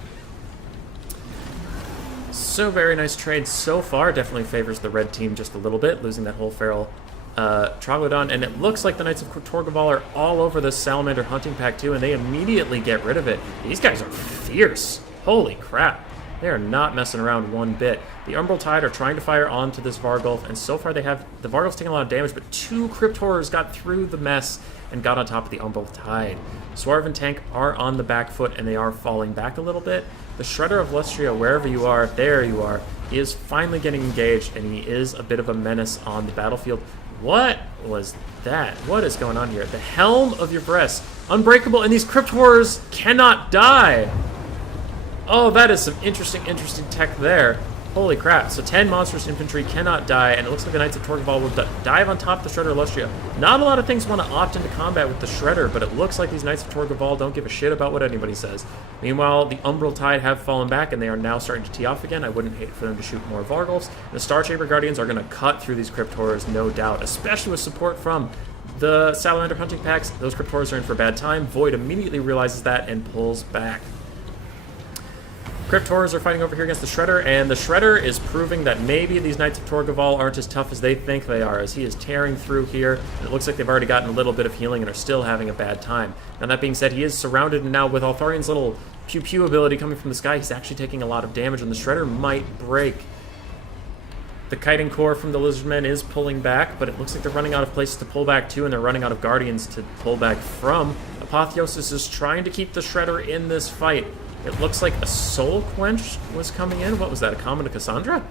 So very nice trade so far. Definitely favors the red team just a little bit, losing that whole Feral Troglodon, and it looks like the Knights of Torgaval are all over this Salamander hunting pack too, and they immediately get rid of it. These guys are fierce. Holy crap. They are not messing around one bit. The Umbral Tide are trying to fire onto this Vargulf, and so far they have... The Vargulf's taking a lot of damage, but 2 Crypt Horrors got through the mess and got on top of the Umbral Tide. Swarv and Tank are on the back foot, and they are falling back a little bit. The Shredder of Lustria, wherever you are, there you are, is finally getting engaged, and he is a bit of a menace on the battlefield. What was that? What is going on here? The Helm of your Breast. Unbreakable, and these Crypt Horrors cannot die! Oh, that is some interesting tech there. Holy crap. So 10 monstrous infantry cannot die, and it looks like the Knights of Torgaval will dive on top of the Shredder Lustria. Not a lot of things want to opt into combat with the Shredder, but it looks like these Knights of Torgaval don't give a shit about what anybody says. Meanwhile, the Umbral Tide have fallen back, and they are now starting to tee off again. I wouldn't hate for them to shoot more Vargulfs. The Star Chamber Guardians are going to cut through these Crypt Horrors, no doubt, especially with support from the Salamander hunting packs. Those Crypt Horrors are in for a bad time. Void immediately realizes that and pulls back. Crypt Horrors are fighting over here against the Shredder, and the Shredder is proving that maybe these Knights of Torgaval aren't as tough as they think they are, as he is tearing through here, and it looks like they've already gotten a little bit of healing and are still having a bad time. Now that being said, he is surrounded, and now with Altharian's little pew-pew ability coming from the sky, he's actually taking a lot of damage, and the Shredder might break. The Kiting Core from the Lizardmen is pulling back, but it looks like they're running out of places to pull back to, and they're running out of Guardians to pull back from. Apotheosis is trying to keep the Shredder in this fight. It looks like a Soul Quench was coming in. What was that, a Common to Cassandra?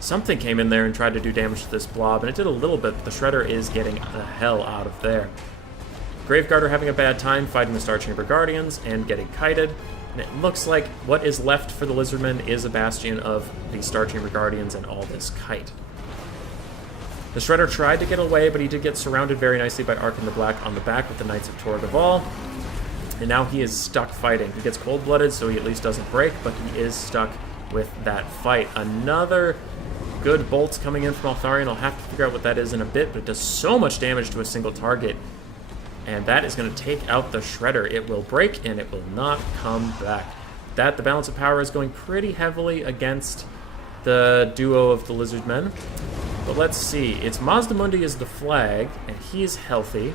Something came in there and tried to do damage to this blob, and it did a little bit, but the Shredder is getting the hell out of there. Graveguard are having a bad time fighting the Star Chamber Guardians and getting kited, and it looks like what is left for the Lizardmen is a bastion of the Star Chamber Guardians and all this kite. The Shredder tried to get away, but he did get surrounded very nicely by Ark in the Black on the back with the Knights of Torgaval. And now he is stuck fighting. He gets cold-blooded, so he at least doesn't break, but he is stuck with that fight. Another good bolts coming in from Altharian. I'll have to figure out what that is in a bit, but it does so much damage to a single target. And that is going to take out the Shredder. It will break, and it will not come back. The balance of power is going pretty heavily against the duo of the Lizardmen. But let's see. It's Mazdamundi is the flag, and he is healthy.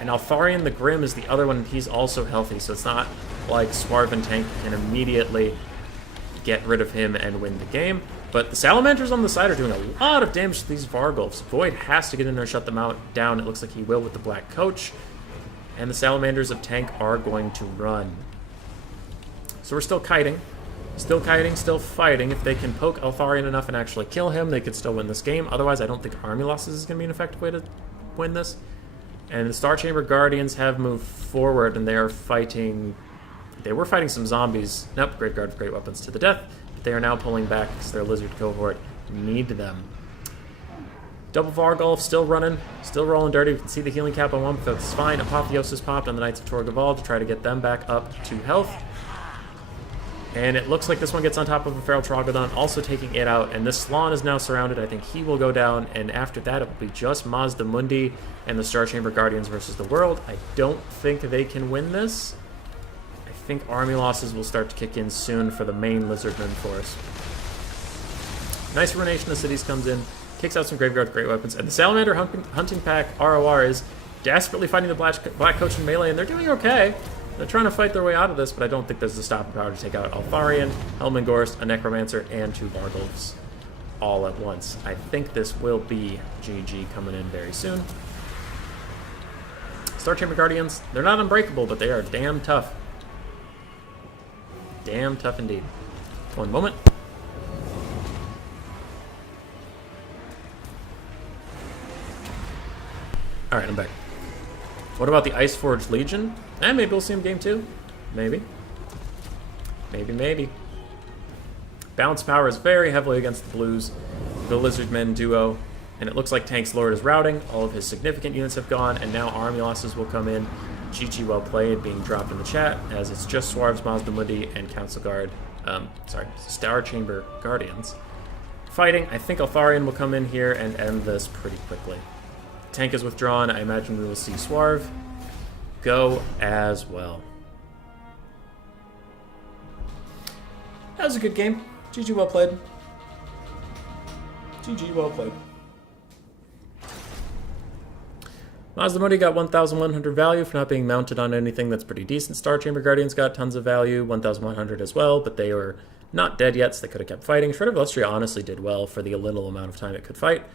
And Altharian the Grim is the other one, and he's also healthy, so it's not like Swarv and Tank can immediately get rid of him and win the game. But the Salamanders on the side are doing a lot of damage to these Vargulfs. Void has to get in there and shut them down. It looks like he will with the Black Coach. And the Salamanders of Tank are going to run. So we're still kiting. Still kiting, still fighting. If they can poke Altharian enough and actually kill him, they could still win this game. Otherwise, I don't think army losses is going to be an effective way to win this. And the Star Chamber Guardians have moved forward, and they are fighting... They were fighting some zombies. Nope, Graveguard of Great Weapons to the death. But they are now pulling back because their Lizard cohort need them. Double Vargulf still running, still rolling dirty. We can see the healing cap on one, but that's fine. Apotheosis popped on the Knights of Torgaval to try to get them back up to health. And it looks like this one gets on top of a Feral Troglodon, also taking it out. And this Slann is now surrounded. I think he will go down. And after that, it will be just Mazdamundi and the Star Chamber Guardians versus the world. I don't think they can win this. I think army losses will start to kick in soon for the main Lizardman force. Nice Ruination of Cities comes in, kicks out some Graveguard Great Weapons. And the Salamander Hunting Pack ROR is desperately fighting the Black Coach in melee, and they're doing okay. They're trying to fight their way out of this, but I don't think there's the stopping power to take out Altharian, Helmengorst, a Necromancer, and 2 Vargulfs all at once. I think this will be GG coming in very soon. Star Chamber Guardians, they're not unbreakable, but they are damn tough. Damn tough indeed. One moment. Alright, I'm back. What about the Iceforged Legion? Maybe we'll see him game 2. Maybe. Maybe. Balance power is very heavily against the Blues, the Lizardmen duo, and it looks like Tank's Lord is routing. All of his significant units have gone, and now army losses will come in. GG well played being dropped in the chat, as it's just Swarv's Mazdamundi and Council Guard, Star Chamber Guardians fighting. I think Altharian will come in here and end this pretty quickly. Tank is withdrawn. I imagine we will see Swarv go as well. That was a good game. GG well played. GG well played. Mazdamundi got 1,100 value for not being mounted on anything that's pretty decent. Star Chamber Guardians got tons of value, 1,100 as well, but they were not dead yet, so they could have kept fighting. Shred of Illustria honestly did well for the little amount of time it could fight.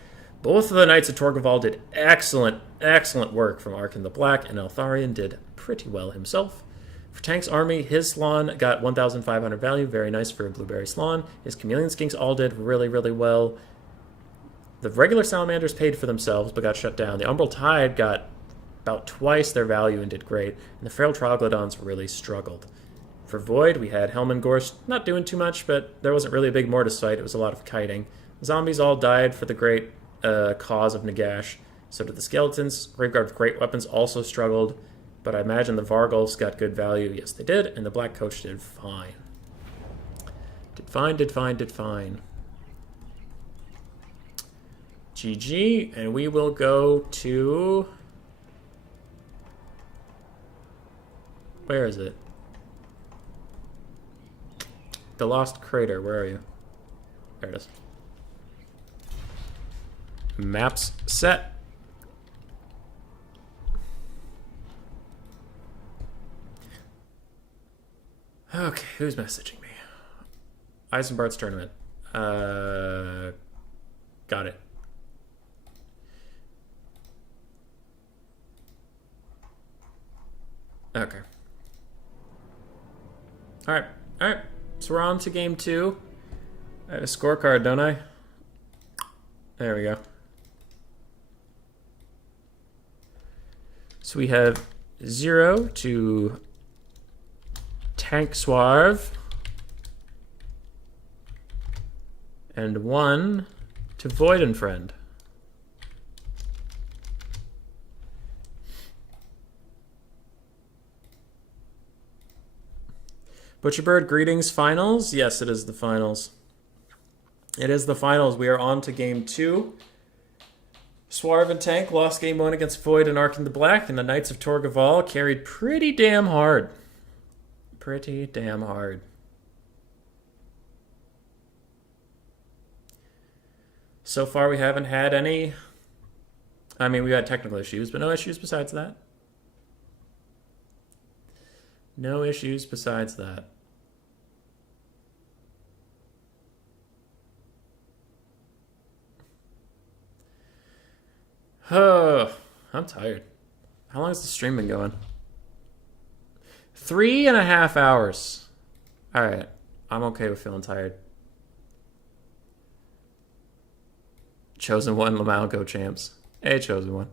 Both of the Knights of Torgaval did excellent, excellent work from Arkin the Black, and Eltharion did pretty well himself. For Tank's army, his Slann got 1,500 value, very nice for a Blueberry Slann. His Chameleon Skinks all did really, really well. The regular Salamanders paid for themselves, but got shut down. The Umbral Tide got about twice their value and did great, and the Feral Troglodytes really struggled. For Void, we had Helman Gorst not doing too much, but there wasn't really a big Mortis fight. It was a lot of kiting. Zombies all died for the great cause of Nagash. So did the Skeletons. Graveguard with great weapons also struggled, but I imagine the Vargulfs got good value. Yes, they did, and the Black Coach did fine. Did fine. GG, and we will go to... Where is it? The Lost Crater, where are you? There it is. Maps set. Okay, who's messaging me? Eisenbart's tournament. Got it. Okay. Alright. So we're on to game 2. I have a scorecard, don't I? There we go. So we have 0 to Tank Swarv and 1 to Void and Friend. Butcherbird, greetings. Finals? Yes, it is the finals. It is the finals. We are on to game 2. Swarv and Tank lost game 1 against Void and Arkin the Black, and the Knights of Torgaval carried pretty damn hard. So far, we haven't had any... I mean, we had technical issues, but no issues besides that. No issues besides that. Oh, I'm tired. How long has the stream been going? 3.5 hours. Alright, I'm okay with feeling tired. Chosen One, Lamau, go champs. Hey, Chosen One.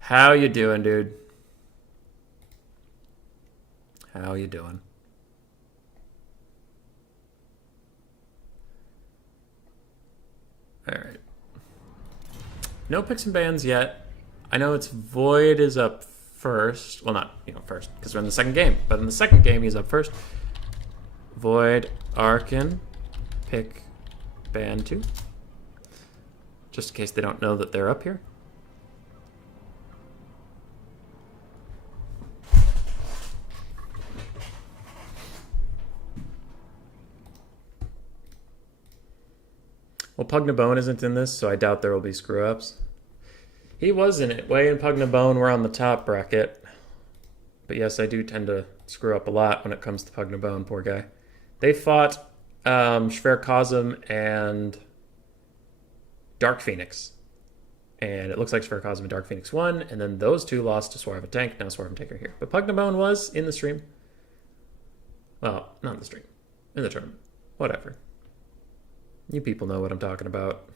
How you doing, dude? How you doing? Alright. No picks and bans yet. I know it's Void is up first. Well, not, first, because we're in the second game. But in the second game, he's up first. Void, Arkin, pick, ban 2. Just in case they don't know that they're up here. Well, Pugnabone isn't in this, so I doubt there will be screw-ups. He was in it. Way and Pugnabone were on the top bracket. But yes, I do tend to screw up a lot when it comes to Pugnabone, poor guy. They fought Schwer Cosm and Dark Phoenix. And it looks like Schwer Cosm and Dark Phoenix won, and then those two lost to Swarv and Tank. Now Swarv and Tank are here. But Pugnabone was in the stream. Well, not in the stream. In the tournament. Whatever. You people know what I'm talking about.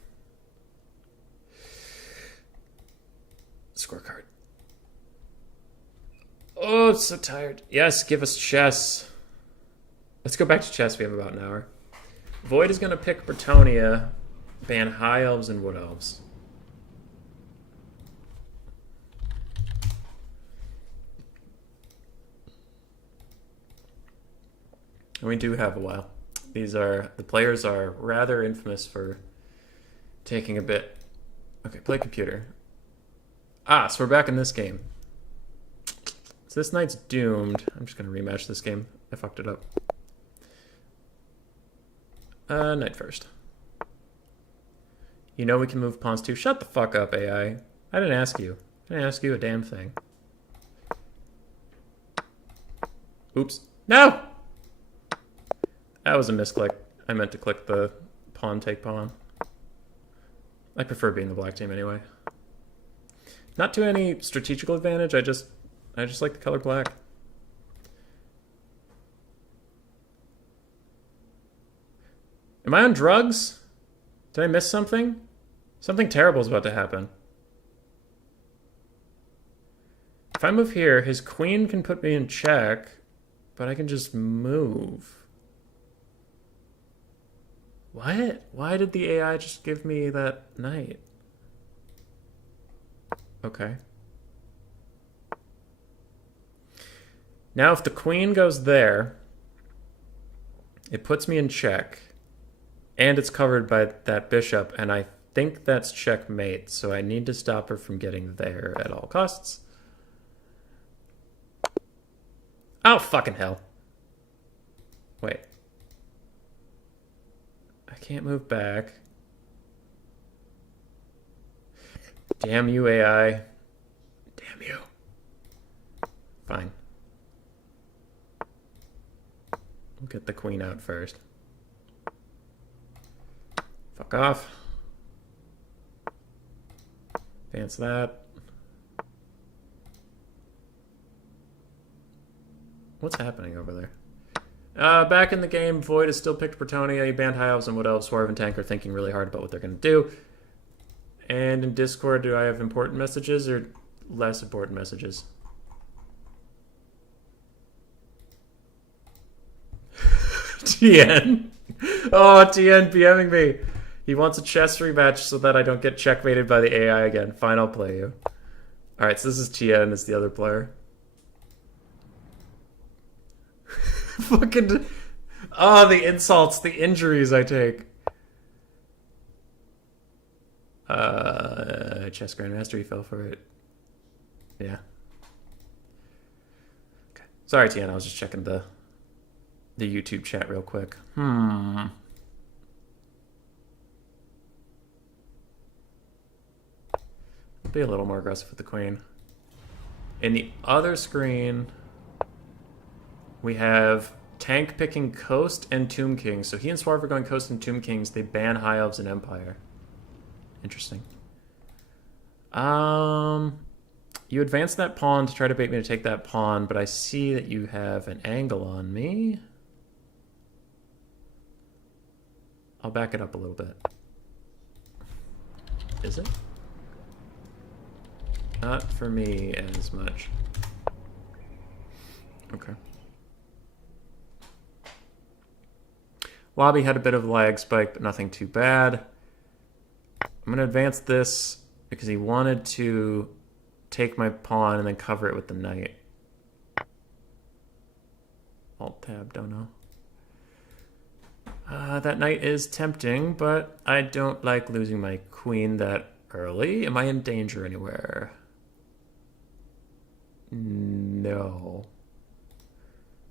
Scorecard. Oh, I'm so tired. Yes, give us chess. Let's go back to chess. We have about an hour. Void is going to pick Bretonnia, ban High Elves and Wood Elves. And we do have a while. The players are rather infamous for taking a bit. Okay, play computer. Ah, so we're back in this game. So this knight's doomed. I'm just going to rematch this game. I fucked it up. Knight first. You know we can move pawns too. Shut the fuck up, AI. I didn't ask you. Can I ask you a damn thing? Oops. No! That was a misclick. I meant to click the pawn take pawn. I prefer being the black team anyway. Not to any strategical advantage, I just like the color black. Am I on drugs? Did I miss something? Something terrible is about to happen. If I move here, his queen can put me in check, but I can just move. What? Why did the AI just give me that knight? Okay. Now if the queen goes there, it puts me in check, and it's covered by that bishop, and I think that's checkmate, so I need to stop her from getting there at all costs. Oh, fucking hell. Wait. I can't move back. Damn you, AI. Damn you. Fine. We'll get the queen out first. Fuck off. Advance that. What's happening over there? Back in the game, Void has still picked Bretonnia. He banned High Elves and Wood Elves. Swerve and Tank are thinking really hard about what they're going to do. And in Discord, do I have important messages or less important messages? TN. Oh, TN PMing me. He wants a chess rematch so that I don't get checkmated by the AI again. Fine, I'll play you. Alright, so this is TN as the other player. Fucking... Oh, the insults, the injuries I take. Chess Grandmaster, he fell for it. Yeah. Okay. Sorry, Tian, I was just checking the YouTube chat real quick. Be a little more aggressive with the queen. In the other screen, we have Tank picking Coast and Tomb Kings. So he and Swarv are going Coast and Tomb Kings. They ban High Elves and Empire. Interesting. You advance that pawn to try to bait me to take that pawn, but I see that you have an angle on me. I'll back it up a little bit. Is it? Not for me as much. Okay. Lobby had a bit of a lag spike, but nothing too bad. I'm going to advance this because he wanted to take my pawn and then cover it with the knight. Alt-tab, don't know. That knight is tempting, but I don't like losing my queen that early. Am I in danger anywhere? No.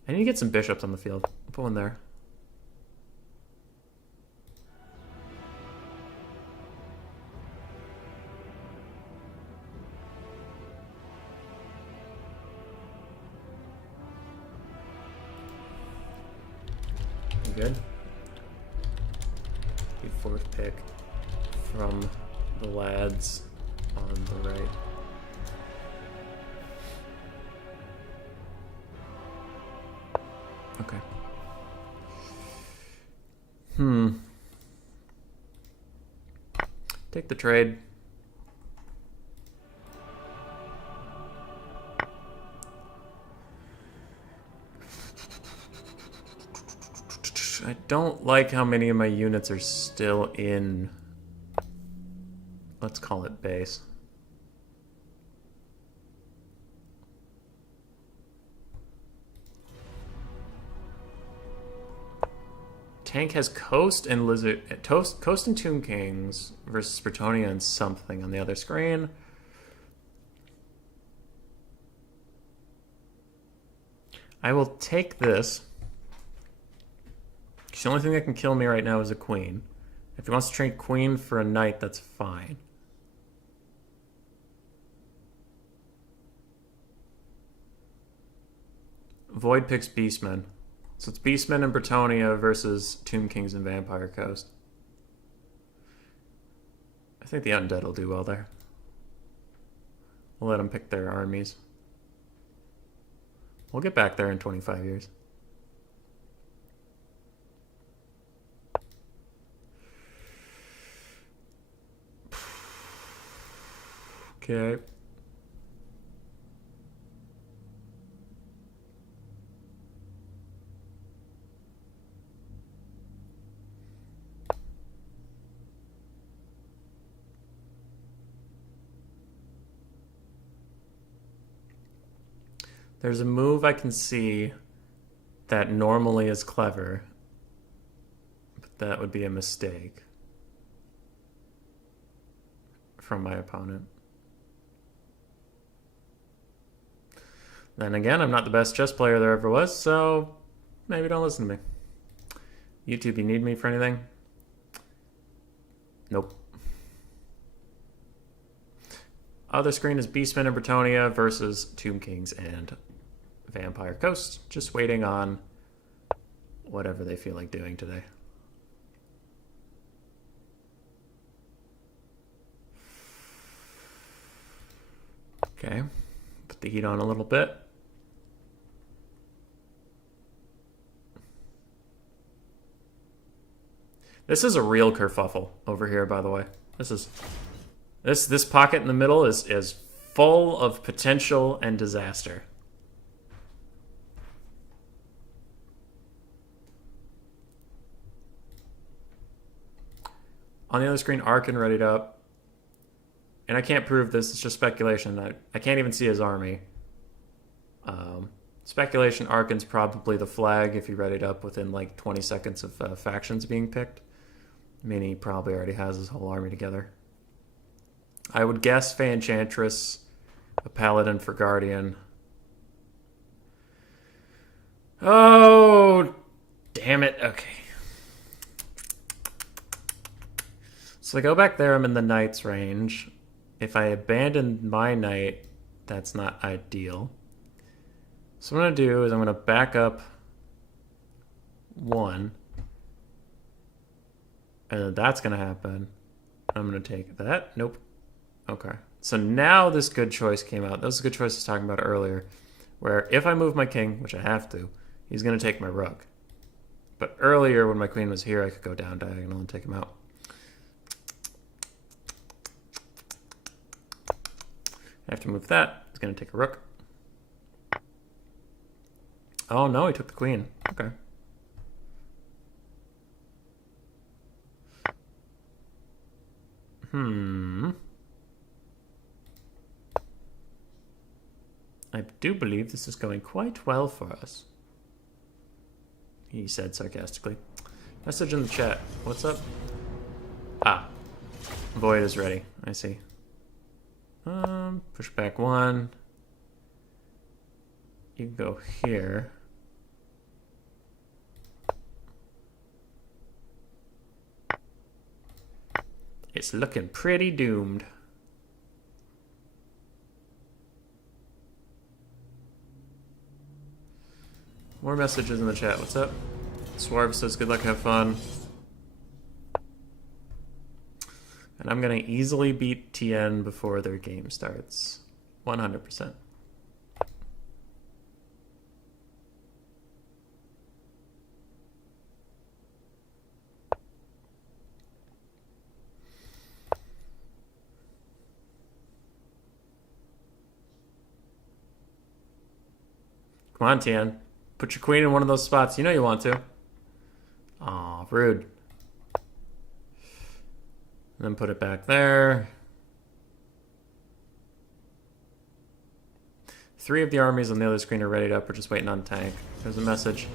I need to get some bishops on the field. I'll put one there. You good? The fourth pick from the lads on the right. Okay. Take the trade. I don't like how many of my units are still in, let's call it base. Tank has Coast and Lizard, Coast and Tomb Kings versus Bretonnia and something on the other screen. I will take this. The only thing that can kill me right now is a queen. If he wants to trade queen for a knight, that's fine. Void picks Beastmen. So it's Beastmen and Bretonia versus Tomb Kings and Vampire Coast. I think the Undead will do well there. We'll let them pick their armies. We'll get back there in 25 years. Okay. There's a move I can see that normally is clever, but that would be a mistake from my opponent. Then again, I'm not the best chess player there ever was, so maybe don't listen to me. YouTube, you need me for anything? Nope. Other screen is Beastmen and Bretonia versus Tomb Kings and Vampire Coast. Just waiting on whatever they feel like doing today. Okay, put the heat on a little bit. This is a real kerfuffle over here, by the way. This pocket in the middle is full of potential and disaster. On the other screen, Arkin readied up. And I can't prove this, it's just speculation. I can't even see his army. Speculation, Arkin's probably the flag if he readied up within like 20 seconds of factions being picked. I mean, he probably already has his whole army together. I would guess Fey Enchantress, a Paladin for Guardian. Oh, damn it. Okay. So I go back there, I'm in the Knight's range. If I abandon my Knight, that's not ideal. So what I'm going to do is I'm going to back up 1. And then that's going to happen. I'm going to take that. Nope. Okay. So now this good choice came out. That was a good choice I was talking about earlier. Where if I move my king, which I have to, he's going to take my rook. But earlier when my queen was here, I could go down diagonal and take him out. I have to move that. He's going to take a rook. Oh no, he took the queen. Okay. I do believe this is going quite well for us, he said sarcastically. Message in the chat. What's up? Ah. Void is ready. I see. Push back 1. You can go here. It's looking pretty doomed. More messages in the chat. What's up? Swarv says good luck, have fun. And I'm going to easily beat TN before their game starts. 100%. Come on, TN. Put your queen in one of those spots. You know you want to. Aw, rude. And then put it back there. 3 of the armies on the other screen are readied up. We're just waiting on tank. There's a message.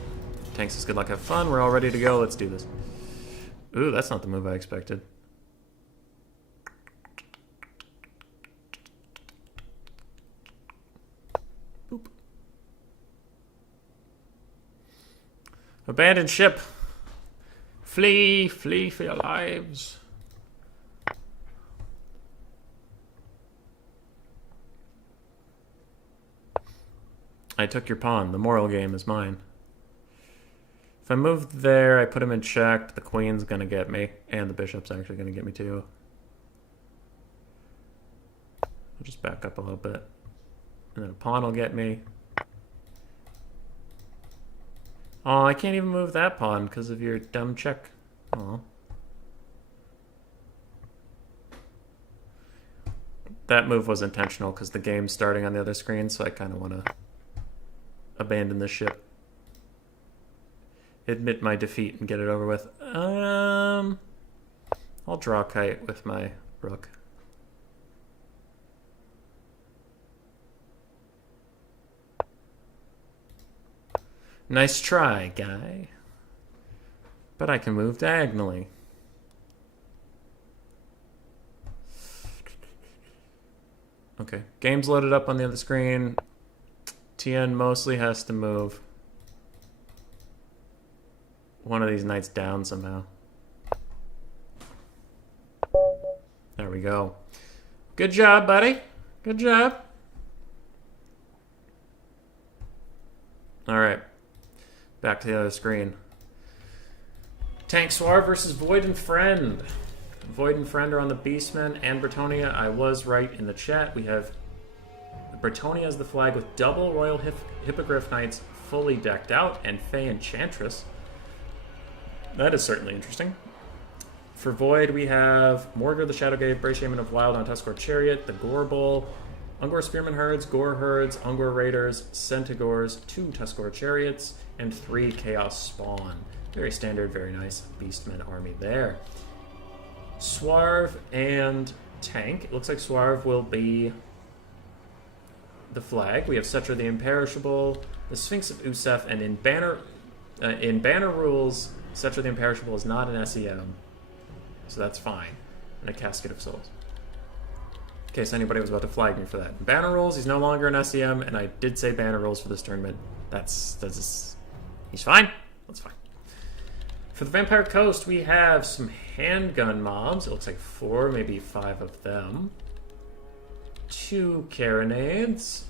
Tank says good luck, have fun. We're all ready to go. Let's do this. Ooh, that's not the move I expected. Boop. Abandoned ship. Flee, flee for your lives. I took your pawn. The moral game is mine. If I move there, I put him in check. The queen's going to get me. And the bishop's actually going to get me too. I'll just back up a little bit. And then a pawn will get me. Oh, I can't even move that pawn because of your dumb check. Oh. That move was intentional because the game's starting on the other screen, so I kind of want to abandon the ship. Admit my defeat and get it over with. I'll draw kite with my rook. Nice try, guy. But I can move diagonally. Okay, game's loaded up on the other screen. Tien mostly has to move one of these knights down somehow. There we go. Good job, buddy. Good job. All right. Back to the other screen. Tank Swar versus Void and Friend. Void and Friend are on the Beastmen and Bretonnia. I was right in the chat. We have Bretonnia as the flag with double Royal Hippogriff Knights fully decked out and Fey Enchantress. That is certainly interesting. For Void, we have Morgar the Shadowgate, Bray Shaman of Wild on Tuskor Chariot, the Gore Bull, Ungor Spearman Herds, Gore Herds, Ungor Raiders, Centaurs, 2 Tuskor Chariots, and 3 Chaos Spawn. Very standard, very nice Beastmen army there. Swarv and Tank. It looks like Swarv will be the flag. We have Cetra the Imperishable, the Sphinx of Usef, and in banner rules, Cetra the Imperishable is not an SEM, so that's fine. And a Casket of Souls. In case anybody was about to flag me for that. In banner rules, he's no longer an SEM, and I did say banner rules for this tournament. He's fine. That's fine. For the Vampire Coast, we have some handgun mobs. It looks like 4, maybe 5 of them. 2 Carronades.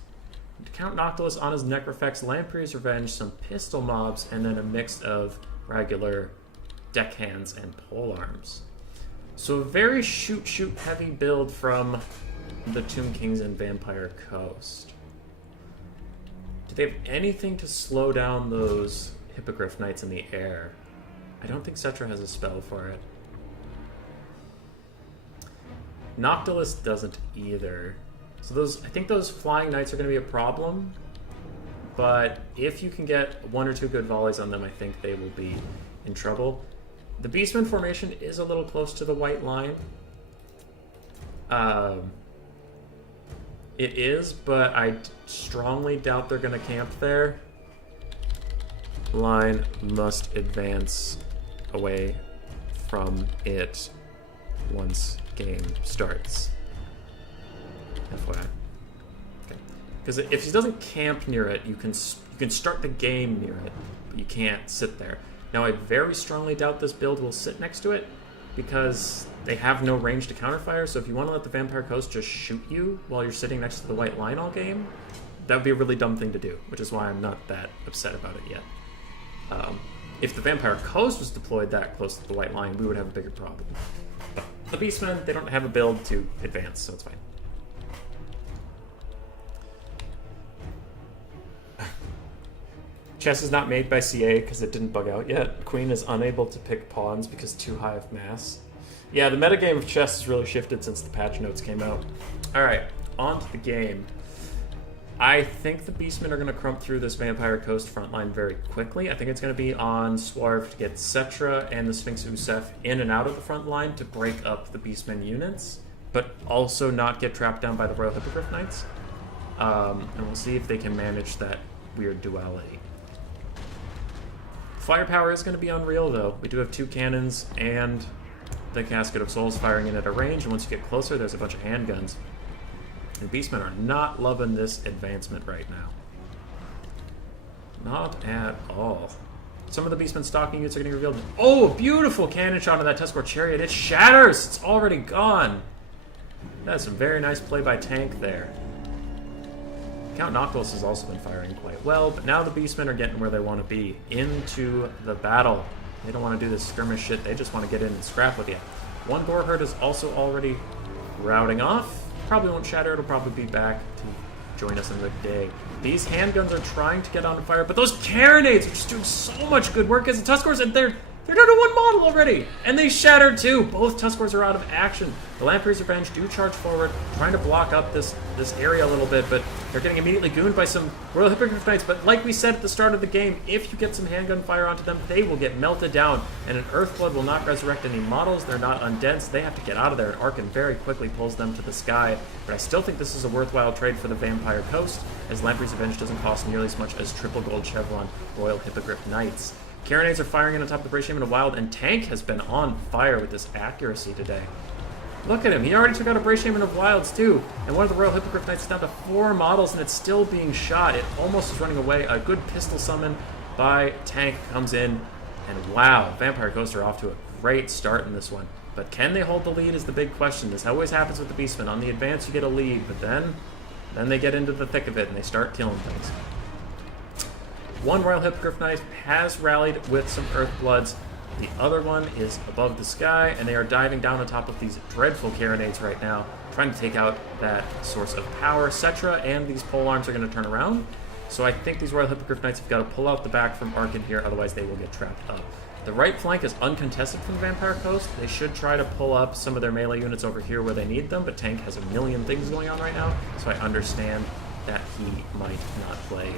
Count Noctilus on his Necrofex, Lamprey's Revenge, some pistol mobs, and then a mix of regular deckhands and polearms. So a very shoot heavy build from the Tomb Kings and Vampire Coast. Do they have anything to slow down those Hippogriff Knights in the air? I don't think Cetra has a spell for it. Noctilus doesn't either. So I think those flying knights are going to be a problem. But if you can get 1 or 2 good volleys on them, I think they will be in trouble. The Beastman formation is a little close to the white line. It is, but I strongly doubt they're going to camp there. Line must advance away from it once game starts. FYI. Okay. Because if he doesn't camp near it, you can start the game near it, but you can't sit there. Now, I very strongly doubt this build will sit next to it because they have no range to counterfire, so if you want to let the Vampire Coast just shoot you while you're sitting next to the white line all game, that would be a really dumb thing to do, which is why I'm not that upset about it yet. If the Vampire Coast was deployed that close to the white line, we would have a bigger problem. But the Beastmen, they don't have a build to advance, so it's fine. Chess is not made by CA because it didn't bug out yet. Queen is unable to pick pawns because too high of mass. Yeah, the metagame of chess has really shifted since the patch notes came out. Alright, on to the game. I think the Beastmen are going to crump through this Vampire Coast frontline very quickly. I think it's going to be on Swarv to get Cetra and the Sphinx Usef in and out of the front line to break up the Beastmen units, but also not get trapped down by the Royal Hippogriff Knights. And we'll see if they can manage that weird duality. Firepower is going to be unreal, though. We do have 2 cannons and the Casket of Souls firing in at a range, and once you get closer, there's a bunch of handguns. And Beastmen are not loving this advancement right now. Not at all. Some of the Beastmen stalking units are getting revealed. Oh, beautiful cannon shot on that Tuskor Chariot. It shatters! It's already gone. That's some very nice play by Tank there. Count Noctilus has also been firing quite well, but now the Beastmen are getting where they want to be, into the battle. They don't want to do this skirmish shit, they just want to get in and scrap with you. One Gore Herd is also already routing off. Probably won't shatter, it'll probably be back to join us another day. These handguns are trying to get on fire, but those carronades are just doing so much good work as the Tuskors, and they're down to one model already! And they shattered too! Both Tuskors are out of action. The Lamprey's Revenge do charge forward, trying to block up this area a little bit, but they're getting immediately gooned by some Royal Hippogriff Knights. But like we said at the start of the game, if you get some handgun fire onto them, they will get melted down, and an Earthblood will not resurrect any models. They're not undense. They have to get out of there, and Arkan very quickly pulls them to the sky. But I still think this is a worthwhile trade for the Vampire Coast, as Lamprey's Revenge doesn't cost nearly as much as triple gold Chevron Royal Hippogriff Knights. Carronades are firing in on top of the British Shaman of Wild, and Tank has been on fire with this accuracy today. Look at him, he already took out a British Shaman of Wilds too, and one of the Royal Hippogriff Knights is down to 4 models, and it's still being shot. It almost is running away. A good pistol summon by Tank comes in, and wow, Vampire Coast are off to a great start in this one. But can they hold the lead is the big question. This always happens with the Beastmen. On the advance you get a lead, but then they get into the thick of it and they start killing things. One Royal Hippogriff Knight has rallied with some Earthbloods. The other one is above the sky, and they are diving down on top of these dreadful carronades right now, trying to take out that source of power. Cetra and these pole arms are going to turn around, so I think these Royal Hippogriff Knights have got to pull out the back from Arkan here, otherwise they will get trapped up. The right flank is uncontested from the Vampire Coast. They should try to pull up some of their melee units over here where they need them, but Tank has a million things going on right now, so I understand that he might not play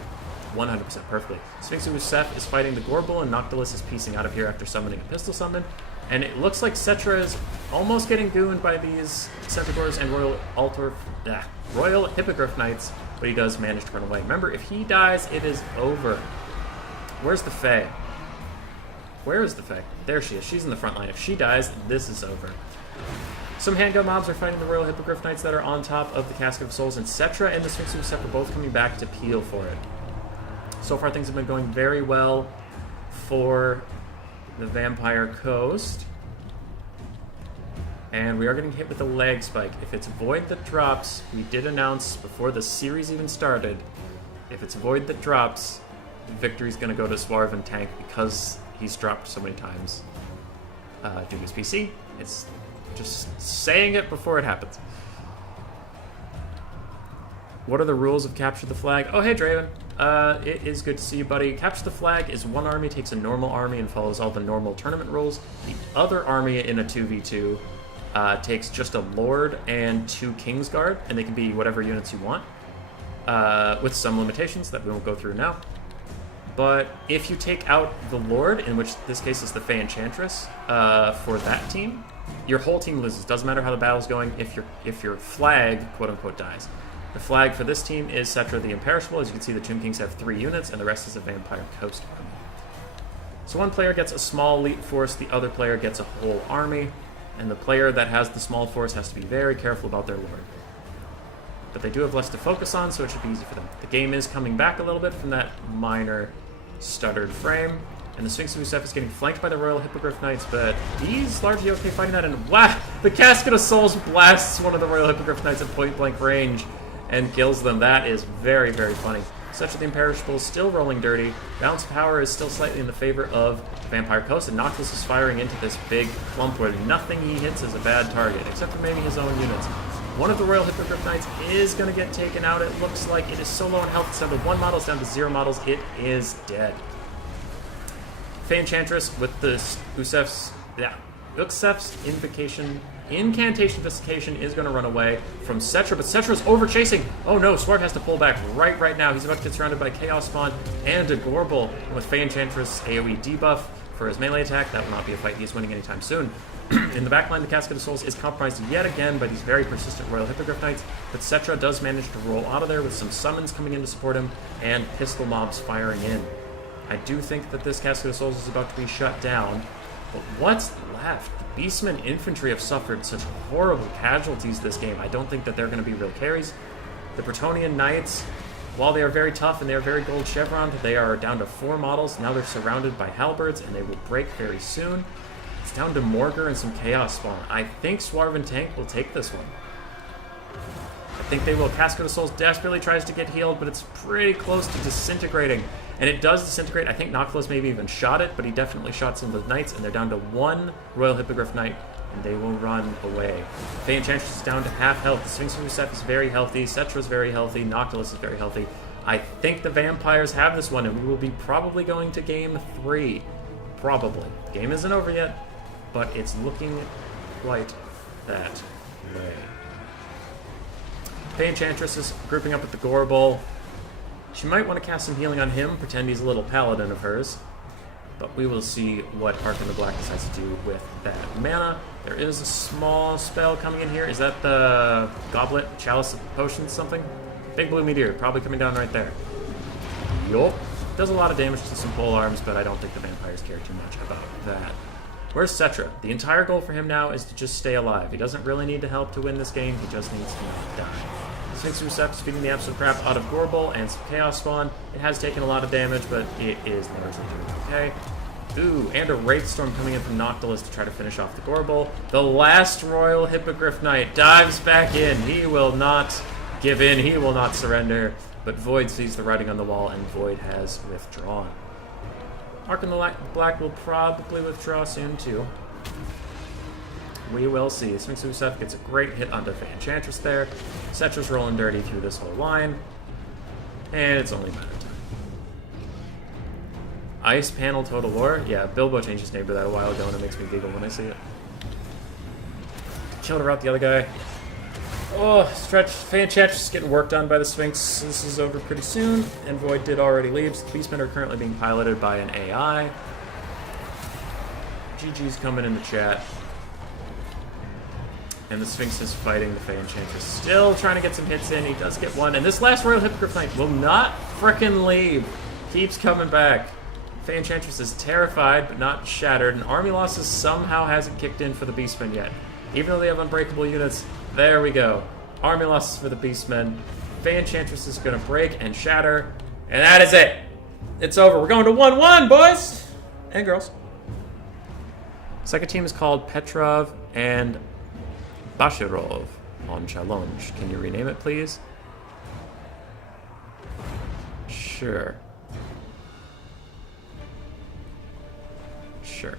100% perfectly. Sphinx Usef is fighting the Gorbull, and Noctilus is piecing out of here after summoning a pistol summon. And it looks like Cetra is almost getting gooned by these Centaurs and Royal Hippogriff Knights, but he does manage to run away. Remember, if he dies, it is over. Where's the Fae? Where is the Fae? There she is. She's in the front line. If she dies, this is over. Some handgun mobs are fighting the Royal Hippogriff Knights that are on top of the Casket of Souls, and Cetra and the Sphinx Usef are both coming back to peel for it. So far, things have been going very well for the Vampire Coast. And we are getting hit with a lag spike. If it's Void that drops, we did announce before the series even started, if it's Void that drops, victory's going to go to Swarv Tank because he's dropped so many times due to his PC. It's just saying it before it happens. What are the rules of Capture the Flag? Oh, hey, Draven. It is good to see you, buddy. Capture the Flag is one army takes a normal army and follows all the normal tournament rules. The other army in a 2v2 takes just a Lord and 2 Kingsguard, and they can be whatever units you want, with some limitations that we won't go through now. But if you take out the Lord, in which this case is the Fey Enchantress, for that team, your whole team loses. Doesn't matter how the battle's going if your flag, quote-unquote, dies. The flag for this team is Cetra the Imperishable. As you can see, the Tomb Kings have 3 units, and the rest is a Vampire Coast army. So one player gets a small elite force, the other player gets a whole army, and the player that has the small force has to be very careful about their Lord. But they do have less to focus on, so it should be easy for them. The game is coming back a little bit from that minor stuttered frame, and the Sphinx Usef is getting flanked by the Royal Hippogriff Knights, but he's largely okay fighting that, and wow! The Casket of Souls blasts one of the Royal Hippogriff Knights at point-blank range and kills them. That is very, very funny. Cetra the Imperishable is still rolling dirty. Balance of power is still slightly in the favor of Vampire Coast, and Noctilus is firing into this big clump where nothing he hits is a bad target, except for maybe his own units. One of the Royal Hippogriff Knights is going to get taken out. It looks like it is so low in health. It's down to 1 model, it's down to 0 models. It is dead. Fey Enchantress with the Usef's Incantation Investigation is going to run away from Cetra, but Cetra's over chasing. Oh no, Swarv has to pull back right now. He's about to get surrounded by Chaos Spawn and a Gorbull with Fey Enchantress AoE debuff for his melee attack. That will not be a fight he's winning anytime soon. In the backline, the Casket of Souls is compromised yet again by these very persistent Royal Hippogriff Knights, but Cetra does manage to roll out of there with some summons coming in to support him and pistol mobs firing in. I do think that this Casket of Souls is about to be shut down, but what's left? The Beastmen Infantry have suffered such horrible casualties this game. I don't think that they're going to be real carries. The Bretonnian Knights, while they are very tough and they are very gold chevroned, they are down to 4 models. Now they're surrounded by halberds, and they will break very soon. It's down to Morgar and some Chaos Spawn. I think Swarv Tank will take this one. I think they will. Casket of Souls desperately tries to get healed, but it's pretty close to disintegrating. And it does disintegrate. I think Noctilus maybe even shot it, but he definitely shot some of the knights, and they're down to 1 Royal Hippogriff Knight, and they will run away. Fey Enchantress is down to half health. The Sphinx of Usef is very healthy. Cetra's very healthy. Noctilus is very healthy. I think the vampires have this one, and we will be probably going to game 3. Probably. Game isn't over yet, but it's looking quite that way. Fey Enchantress is grouping up with the Gorbel. She might want to cast some healing on him, pretend he's a little paladin of hers. But we will see what Arc in the Black decides to do with that mana. There is a small spell coming in here. Is that the Goblet, Chalice of Potions, something? Big blue meteor, probably coming down right there. Yup. Does a lot of damage to some pole arms, but I don't think the vampires care too much about that. Where's Cetra? The entire goal for him now is to just stay alive. He doesn't really need to help to win this game. He just needs to not die. Sphinx Usef is feeding the absolute crap out of Gorbel and some Chaos Spawn. It has taken a lot of damage, but it is largely doing okay. Ooh, and a Wraith Storm coming in from Noctilus to try to finish off the Gorbel. The last Royal Hippogriff Knight dives back in. He will not give in. He will not surrender. But Void sees the writing on the wall, and Void has withdrawn. Arc in the Black will probably withdraw soon, too. We will see. Sphinx Usef gets a great hit onto Fey Enchantress there. Cetra's rolling dirty through this whole line. And it's only a matter of time. Ice Panel Total War? Yeah, Bilbo changed his name to that a while ago, and it makes me giggle when I see it. Killed her out the other guy. Oh, Stretch. Fey Enchantress is getting worked on by the Sphinx. This is over pretty soon, and Void did already leave. The Beastmen are currently being piloted by an AI. GG's coming in the chat. And the Sphinx is fighting the Fey Enchantress. Still trying to get some hits in. He does get one. And this last Royal Hippogriff Knight will not frickin' leave. Keeps coming back. Fey Enchantress is terrified, but not shattered. And Army Losses somehow hasn't kicked in for the Beastmen yet. Even though they have unbreakable units. There we go. Army Losses for the Beastmen. Fey Enchantress is going to break and shatter. And that is it. It's over. We're going to 1-1, boys. And girls. Second team is called Petrov and Bashirov on challenge. Can you rename it, please? Sure. Sure.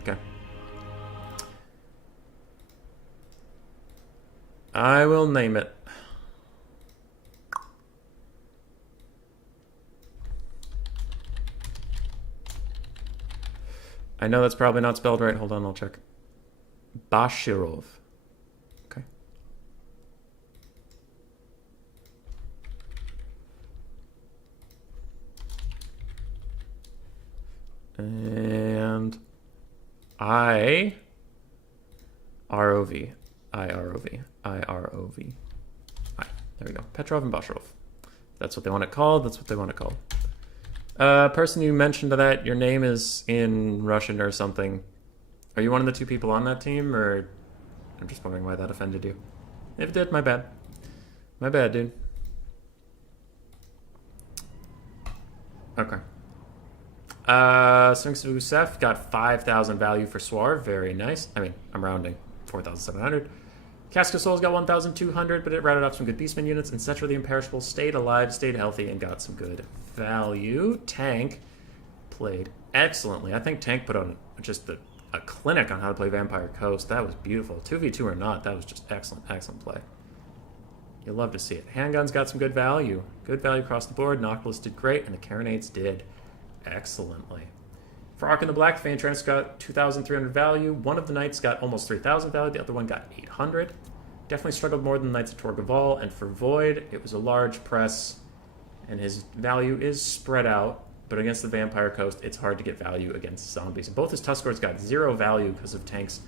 Okay. I will name it. I know that's probably not spelled right. Hold on, I'll check. Bashirov. Okay. And I ROV. IROV. IROV. There we go. Petrov and Bashirov. That's what they want it called. That's what they want it called. Person you mentioned that your name is in Russian or something. Are you one of the two people on that team, or I'm just wondering why that offended you? If it did, my bad. My bad, dude. Okay. Sphinx of Usef got 5,000 value for Swar. Very nice. I mean, I'm rounding. 4,700. Cask of Souls got 1,200, but it routed off some good Beastman units, and Cetra the Imperishable stayed alive, stayed healthy, and got some good value. Tank played excellently. I think Tank put on just a clinic on how to play Vampire Coast. That was beautiful. 2v2 or not, that was just excellent, excellent play. You'll love to see it. Handguns got some good value. Good value across the board. Noctilus did great, and the Carronades did excellently. For Arc in the Black, Fey Enchantress got 2,300 value. One of the Knights got almost 3,000 value. The other one got 800. Definitely struggled more than the Knights of Torgaval. And for Void, it was a large press, and his value is spread out. But against the Vampire Coast, it's hard to get value against zombies. And both his Tuskors got 0 value because of Tank's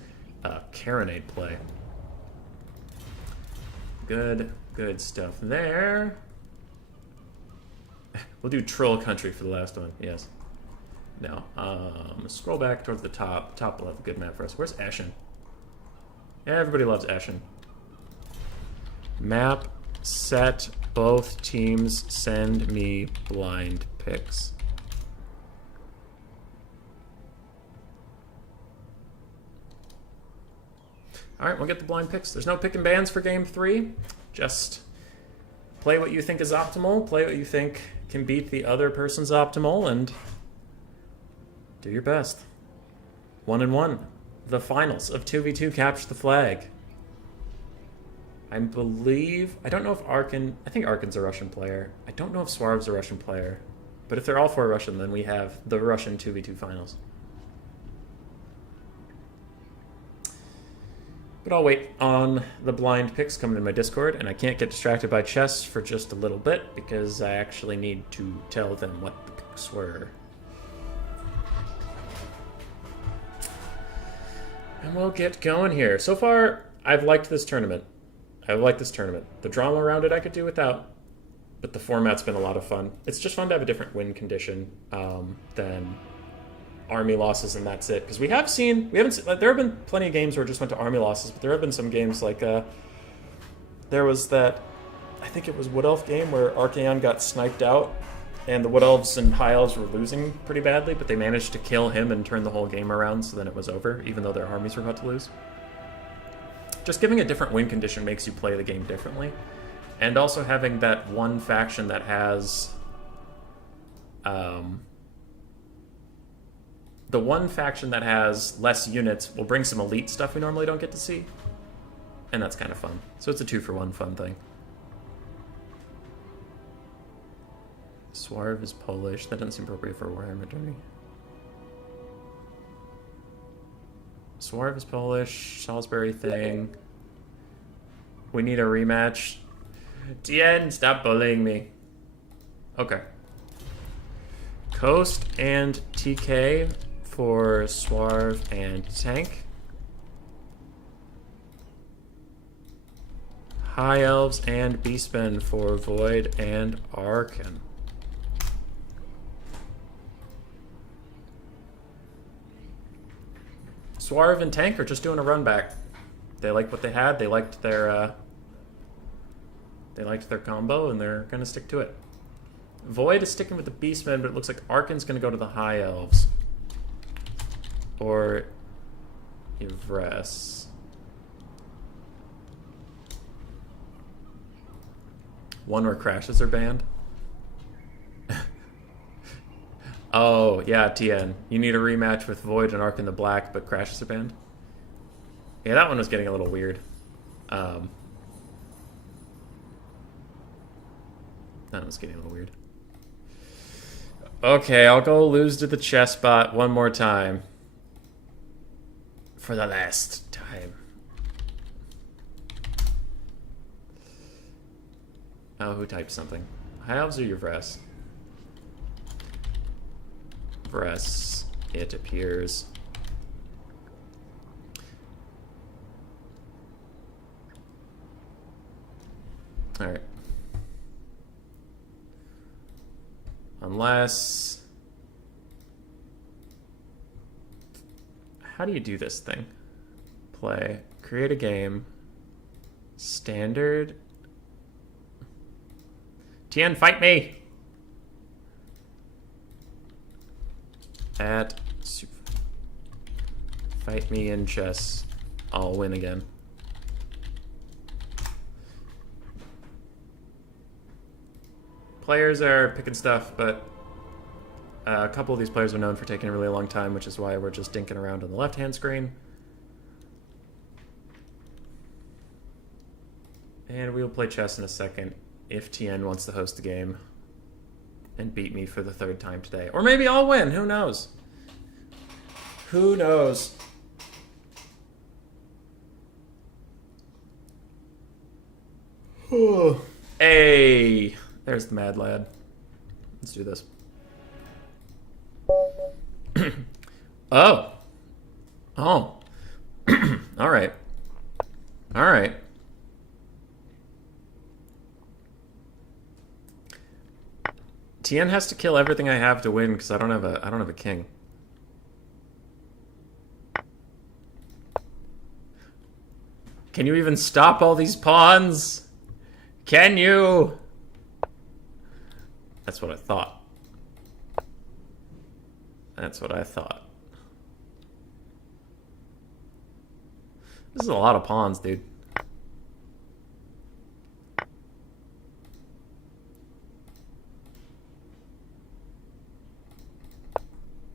Carronade play. Good stuff there. We'll do Troll Country for the last one, yes. No. Scroll back towards the top. Top will have a good map for us. Where's Ashen? Yeah, everybody loves Ashen. Map, set, both teams send me blind pics. All right, we'll get the blind picks. There's no picking bands for game 3. Just play what you think is optimal, play what you think can beat the other person's optimal, and do your best. 1-1. The finals of 2v2 Capture the Flag. I believe... I don't know if Arkin... I think Arkin's a Russian player. I don't know if Swarv's a Russian player. But if they're all 4 Russian, then we have the Russian 2v2 finals. But I'll wait on the blind picks coming in my Discord, and I can't get distracted by chess for just a little bit because I actually need to tell them what the picks were. And we'll get going here. So far, I've liked this tournament. The drama around it I could do without, but the format's been a lot of fun. It's just fun to have a different win condition than army losses and that's it. Because there have been plenty of games where it just went to army losses, but there have been some games like, there was that, I think it was Wood Elf game where Archaon got sniped out, and the Wood Elves and High Elves were losing pretty badly, but they managed to kill him and turn the whole game around, so then it was over, even though their armies were about to lose. Just giving a different win condition makes you play the game differently. And also having that one faction that has... the one faction that has less units will bring some elite stuff we normally don't get to see. And that's kind of fun. So it's a 2-for-1 fun thing. Swarv is Polish. That doesn't seem appropriate for a Warhammer tourney. Swarv is Polish. Salisbury thing. We need a rematch. Tien, stop bullying me. Okay. Coast and TK for Swarv and Tank. High Elves and Beastmen for Void and Arkan. Swarv and Tank are just doing a run back. They like what they had. They liked their combo, and they're gonna stick to it. Void is sticking with the Beastmen, but it looks like Arkan's gonna go to the High Elves or Yvresse. One where crashes are banned. Oh, yeah, Tien. You need a rematch with Void and Ark in the Black, but crashes are banned? Yeah, that one was getting a little weird. That was getting a little weird. Okay, I'll go lose to the chess bot one more time. For the last time. Oh, who typed something? High Elves or Yvresse? Yvresse, it appears. Alright. Unless... How do you do this thing? Play. Create a game. Standard. Tien, fight me! Fight me in chess. I'll win again. Players are picking stuff, but a couple of these players are known for taking a really long time, which is why we're just dinking around on the left-hand screen. And we will play chess in a second if Tien wants to host the game and beat me for the 3rd time today. Or maybe I'll win. Who knows? Who knows? Hey! There's the mad lad. Let's do this. Oh. Oh. Alright. Alright. Tien has to kill everything I have to win because I don't have a king. Can you even stop all these pawns? Can you? That's what I thought. That's what I thought. This is a lot of pawns, dude.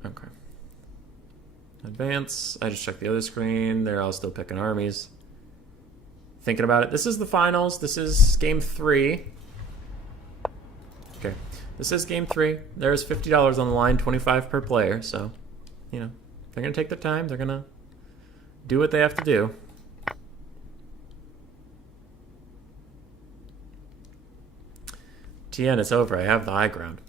Okay. Advance. I just checked the other screen. They're all still picking armies. Thinking about it. This is the finals. This is game 3. Okay. This is game 3. There's $50 on the line, 25 per player. So, you know, they're going to take their time. They're going to do what they have to do. TN, it's over. I have the high ground.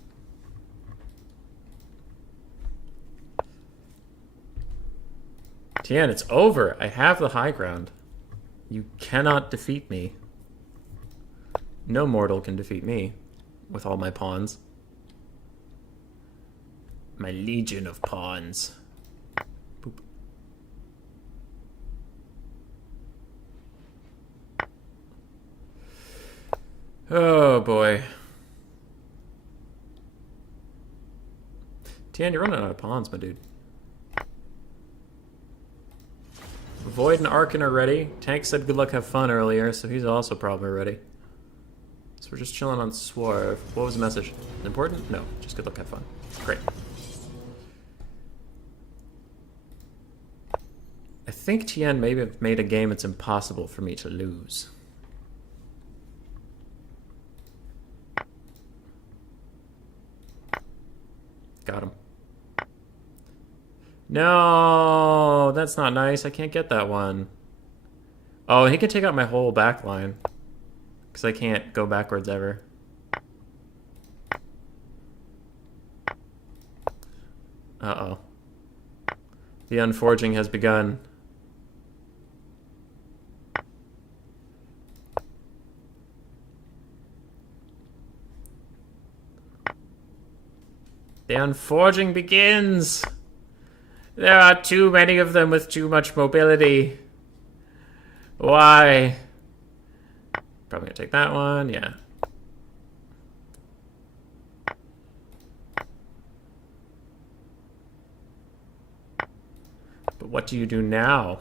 TN, it's over. I have the high ground. You cannot defeat me. No mortal can defeat me with all my pawns. My legion of pawns. Boop. Oh boy. TN, you're running out of pawns, my dude. Void and Arkin are ready. Tank said good luck, have fun earlier, so he's also probably ready. So we're just chilling on Swarf. What was the message? Important? No, just good luck, have fun. Great. I think TN maybe have made a game it's impossible for me to lose. Got him. No, that's not nice. I can't get that one. Oh, he can take out my whole back line. Because I can't go backwards ever. Uh-oh. The unforging has begun. The unforging begins! There are too many of them with too much mobility. Why? Probably gonna take that one, yeah. But what do you do now?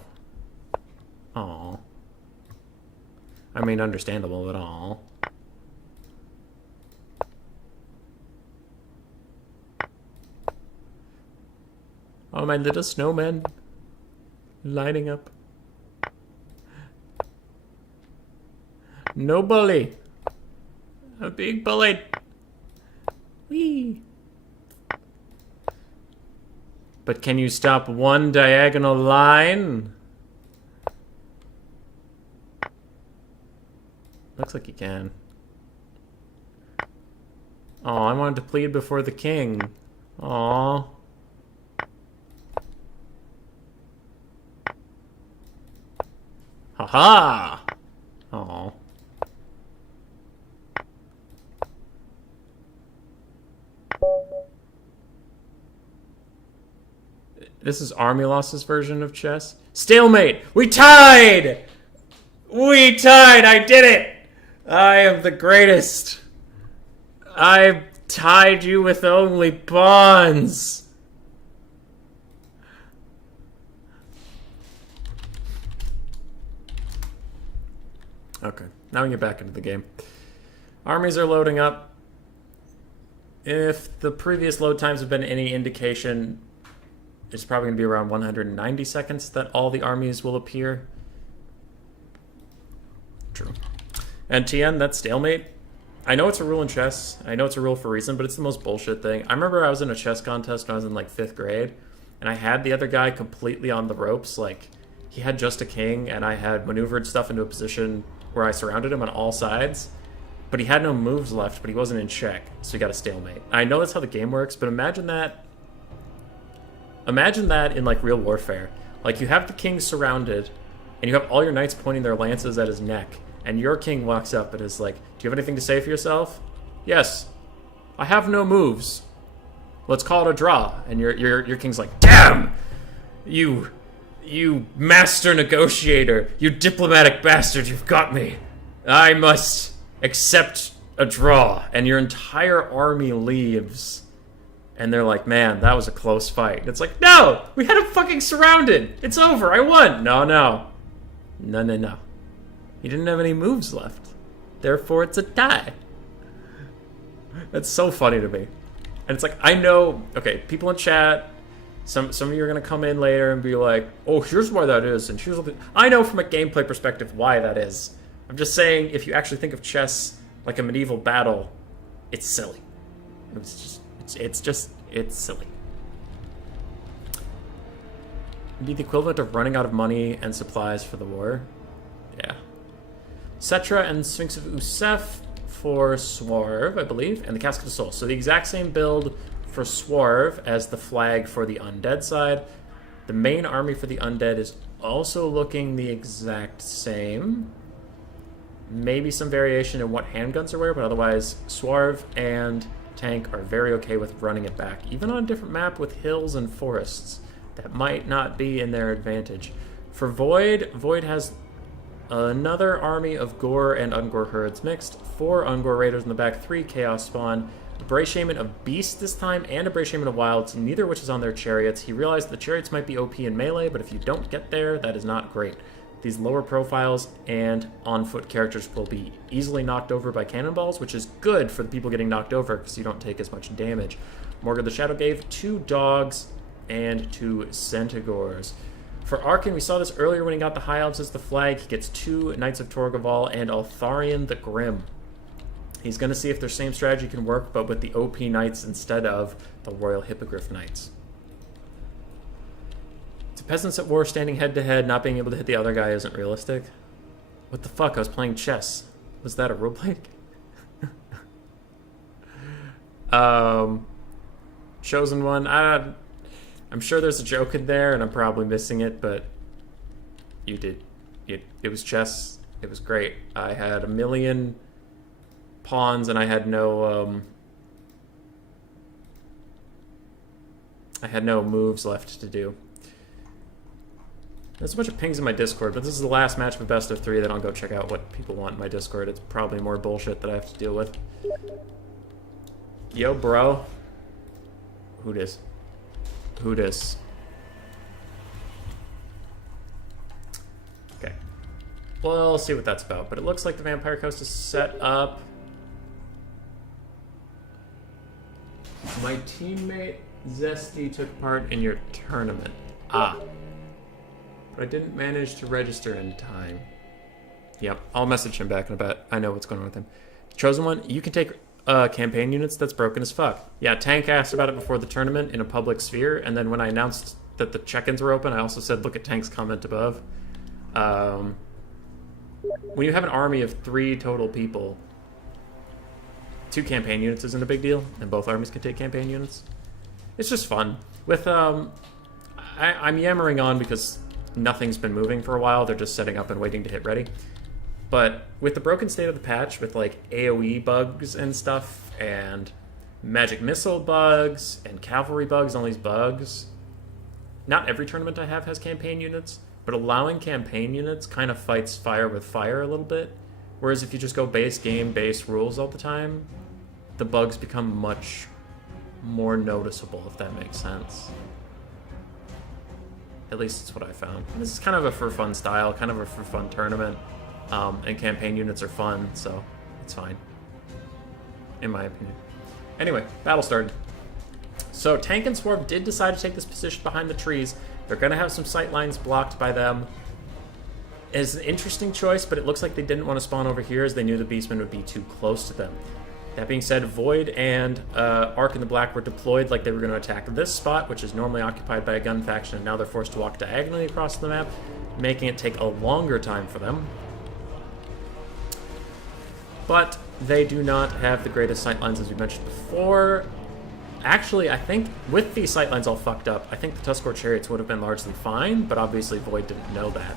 Aw. I mean, understandable, but aw. Oh, my little snowmen lining up. No bully. A big bullet. Whee. But can you stop one diagonal line? Looks like you can. Oh, I wanted to plead before the king. Aw. Haha! Aw. This is Armulos's version of chess. Stalemate! We tied! We tied! I did it! I am the greatest! I tied you with only pawns! Okay, now we get back into the game. Armies are loading up. If the previous load times have been any indication, it's probably going to be around 190 seconds that all the armies will appear. True. And TN, that's stalemate. I know it's a rule in chess. I know it's a rule for a reason, but it's the most bullshit thing. I remember I was in a chess contest when I was in like 5th grade, and I had the other guy completely on the ropes. Like, he had just a king, and I had maneuvered stuff into a position where I surrounded him on all sides, but he had no moves left, but he wasn't in check, so he got a stalemate. I know that's how the game works, but imagine that in like real warfare. Like, you have the king surrounded, and you have all your knights pointing their lances at his neck, and your king walks up and is like, do you have anything to say for yourself? Yes. I have no moves. Let's call it a draw. And your king's like, damn! You master negotiator, you diplomatic bastard, you've got me. I must accept a draw. And your entire army leaves. And they're like, man, that was a close fight. And it's like, no! We had him fucking surrounded! It's over, I won! No. No, no, no. He didn't have any moves left. Therefore, it's a die. That's so funny to me. And it's like, I know, okay, people in chat, some of you are going to come in later and be like, oh, here's why that is, and here's what I know from a gameplay perspective why that is. I'm just saying, if you actually think of chess like a medieval battle, it's silly. It's silly. It'd be the equivalent of running out of money and supplies for the war. Yeah. Cetra and Sphinx of Usef for Swarv, I believe, and the Casket of Souls. So the exact same build for Swarv as the flag for the undead side. The main army for the undead is also looking the exact same. Maybe some variation in what handguns are where, but otherwise Swarv and Tank are very okay with running it back. Even on a different map with hills and forests, that might not be in their advantage. For Void, Void has another army of Gore and Ungor herds mixed. 4 Ungor raiders in the back, 3 Chaos spawn. A Bray Shaman of Beast this time, and a Bray Shaman of Wilds, neither of which is on their chariots. He realized the chariots might be OP in melee, but if you don't get there, that is not great. These lower profiles and on-foot characters will be easily knocked over by cannonballs, which is good for the people getting knocked over because you don't take as much damage. Morgan the Shadow gave 2 dogs and 2 Centaurs. For Arkin, we saw this earlier when he got the High Elves as the flag. He gets 2 Knights of Torgaval and Altharion the Grim. He's going to see if their same strategy can work, but with the OP Knights instead of the Royal Hippogriff Knights. To peasants at war standing head-to-head, not being able to hit the other guy isn't realistic. What the fuck? I was playing chess. Was that a roleplay? Chosen one. I'm sure there's a joke in there, and I'm probably missing it, but you did. It was chess. It was great. I had a million pawns, and I had no moves left to do. There's a bunch of pings in my Discord, but this is the last match of a best of 3. Then I'll go check out what people want in my Discord. It's probably more bullshit that I have to deal with. Yo, bro. Who dis? Who dis? Okay. We'll see what that's about. But it looks like the Vampire Coast is set up. My teammate Zesty took part in your tournament. Ah. But I didn't manage to register in time. Yep, I'll message him back in a bit. I know what's going on with him. Chosen one, you can take campaign units. That's broken as fuck. Yeah, Tank asked about it before the tournament in a public sphere, and then when I announced that the check-ins were open, I also said, look at Tank's comment above. When you have an army of 3 total people, 2 campaign units isn't a big deal, and both armies can take campaign units. It's just fun. With, I'm yammering on because nothing's been moving for a while. They're just setting up and waiting to hit ready. But with the broken state of the patch, with like AoE bugs and stuff, and magic missile bugs, and cavalry bugs, and all these bugs, not every tournament I have has campaign units, but allowing campaign units kind of fights fire with fire a little bit. Whereas if you just go base game, base rules all the time, the bugs become much more noticeable, if that makes sense. At least it's what I found. This is kind of a for fun style, kind of a for fun tournament, and campaign units are fun, so it's fine, in my opinion. Anyway, battle started. So Tank and Swarv did decide to take this position behind the trees. They're going to have some sight lines blocked by them. It's an interesting choice, but it looks like they didn't want to spawn over here as they knew the Beastmen would be too close to them. That being said, Void and Ark in the Black were deployed like they were going to attack this spot, which is normally occupied by a gun faction, and now they're forced to walk diagonally across the map, making it take a longer time for them. But they do not have the greatest sightlines, as we mentioned before. Actually, I think with these sightlines all fucked up, I think the Tuskor chariots would have been largely fine, but obviously Void didn't know that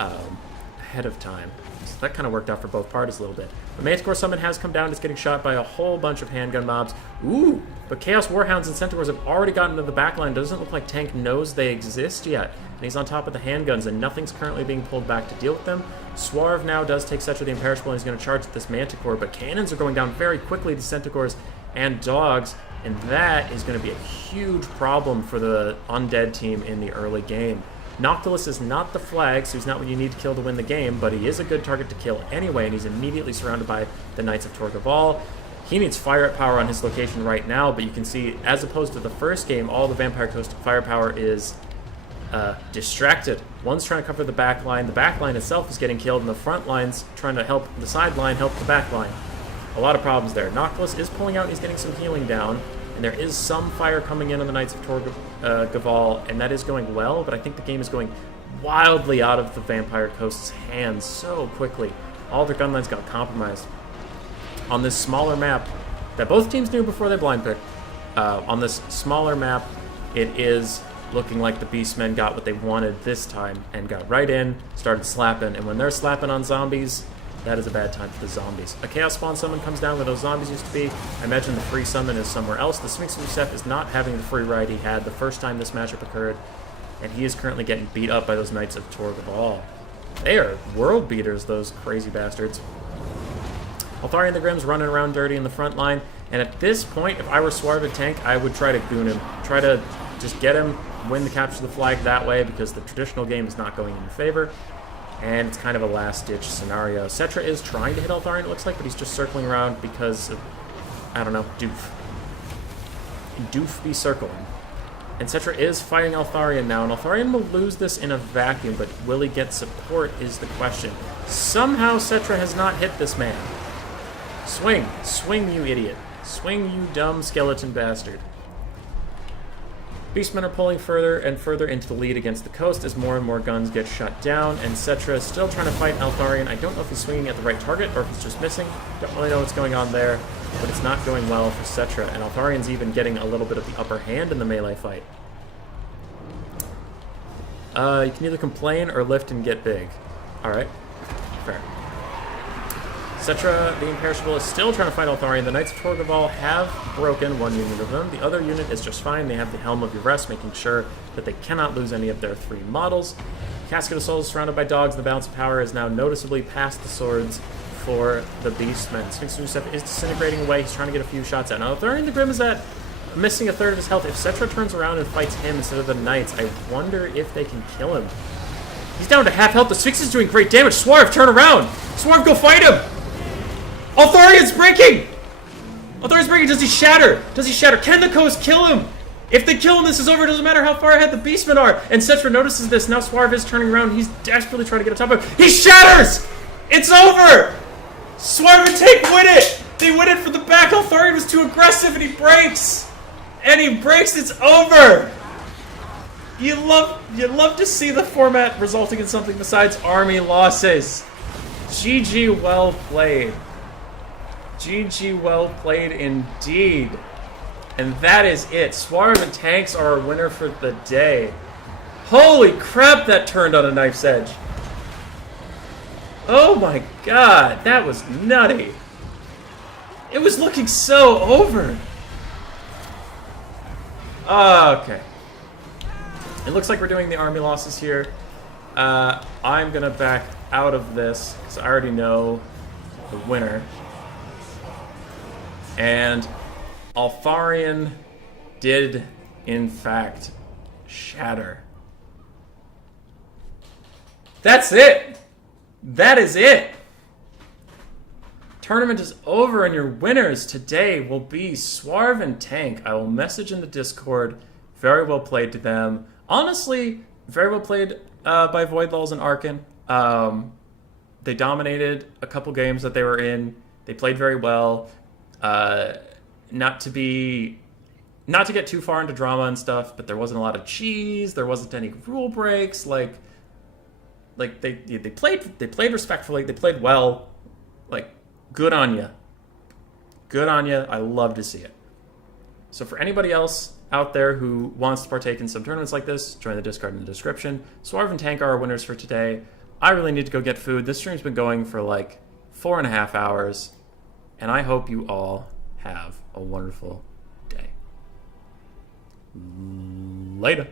ahead of time. So that kind of worked out for both parties a little bit. The Manticore Summon has come down. It's getting shot by a whole bunch of handgun mobs. Ooh, but Chaos Warhounds and Centaurs have already gotten to the backline. Doesn't look like Tank knows they exist yet. And he's on top of the handguns, and nothing's currently being pulled back to deal with them. Swarv now does take Cetra the Imperishable, and he's going to charge at this Manticore, but cannons are going down very quickly to Centaurs and Dogs, and that is going to be a huge problem for the Undead team in the early game. Noctilus is not the flag, so he's not what you need to kill to win the game, but he is a good target to kill anyway, and he's immediately surrounded by the Knights of Torgaval. He needs fire power on his location right now, but you can see, as opposed to the first game, all the Vampire Coast firepower is distracted. One's trying to cover the back line. The back line itself is getting killed, and the front line's trying to help the side line help the back line. A lot of problems there. Noctilus is pulling out, he's getting some healing down, and there is some fire coming in on the Knights of Torgaval, and that is going well, but I think the game is going wildly out of the Vampire Coast's hands so quickly. All their gun lines got compromised. On this smaller map that both teams knew before they blind picked, on this smaller map, it is looking like the Beastmen got what they wanted this time and got right in, started slapping, and when they're slapping on zombies, that is a bad time for the zombies. A Chaos Spawn summon comes down where those zombies used to be. I imagine the free summon is somewhere else. The Sphinx of Youssef is not having the free ride he had the first time this matchup occurred, and he is currently getting beat up by those Knights of Torgaval. They are world beaters, those crazy bastards. Altharion the Grim's running around dirty in the front line, and at this point, if I were Swarv and Tank, I would try to goon him. Try to just get him, win the capture the flag that way, because the traditional game is not going in your favor. And it's kind of a last-ditch scenario. Cetra is trying to hit Altharion, it looks like, but he's just circling around because of, I don't know, doof. Doof be circling. And Cetra is fighting Altharion now, and Altharion will lose this in a vacuum, but will he get support is the question. Somehow Cetra has not hit this man. Swing. Swing, you idiot. Swing, you dumb skeleton bastard. Beastmen are pulling further and further into the lead against the coast as more and more guns get shut down, and Cetra is still trying to fight Altharion. I don't know if he's swinging at the right target or if he's just missing. Don't really know what's going on there, but it's not going well for Cetra, and Altharion's even getting a little bit of the upper hand in the melee fight. You can either complain or lift and get big. Alright, fair. Cetra, the Imperishable, is still trying to fight Altharion. The Knights of Torgaval have broken one unit of them. The other unit is just fine. They have the Helm of Urest, making sure that they cannot lose any of their 3 models. Casket of Souls is surrounded by dogs. The balance of power is now noticeably past the swords for the Beastmen. Sphinx of Youssef is disintegrating away. He's trying to get a few shots out. Now, Altharion the Grim is at missing a third of his health. If Cetra turns around and fights him instead of the Knights, I wonder if they can kill him. He's down to half health. The Sphinx is doing great damage. Swarv, turn around! Swarv, go fight him! Altharion's breaking! Altharian's breaking. Does he shatter? Does he shatter? Can the coast kill him? If they kill him, this is over. It doesn't matter how far ahead the Beastmen are. And Cetra notices this. Now Swarv is turning around. He's desperately trying to get on top of him. He shatters! It's over! Swarv and Tank win it! They win it for the back. Altharion was too aggressive and he breaks! And he breaks. It's over! You love to see the format resulting in something besides army losses. GG, well played. GG, well played indeed. And that is it. Swarm and Tanks are our winner for the day. Holy crap, that turned on a knife's edge. Oh my god, that was nutty. It was looking so over. Okay. It looks like we're doing the army losses here. I'm gonna back out of this because I already know the winner. And Altharion did, in fact, shatter. That's it! That is it! Tournament is over and your winners today will be Swarv and Tank. I will message in the Discord. Very well played to them. Honestly, very well played by Voidlulls and Arkan. They dominated a couple games that they were in. They played very well. Not to get too far into drama and stuff, but there wasn't a lot of cheese. There wasn't any rule breaks. Like they played respectfully. They played well. Like, good on you. Good on you. I love to see it. So for anybody else out there who wants to partake in some tournaments like this, join the Discord in the description. Swarv and Tank are our winners for today. I really need to go get food. This stream's been going for like 4.5 hours, and I hope you all have a wonderful day. Later.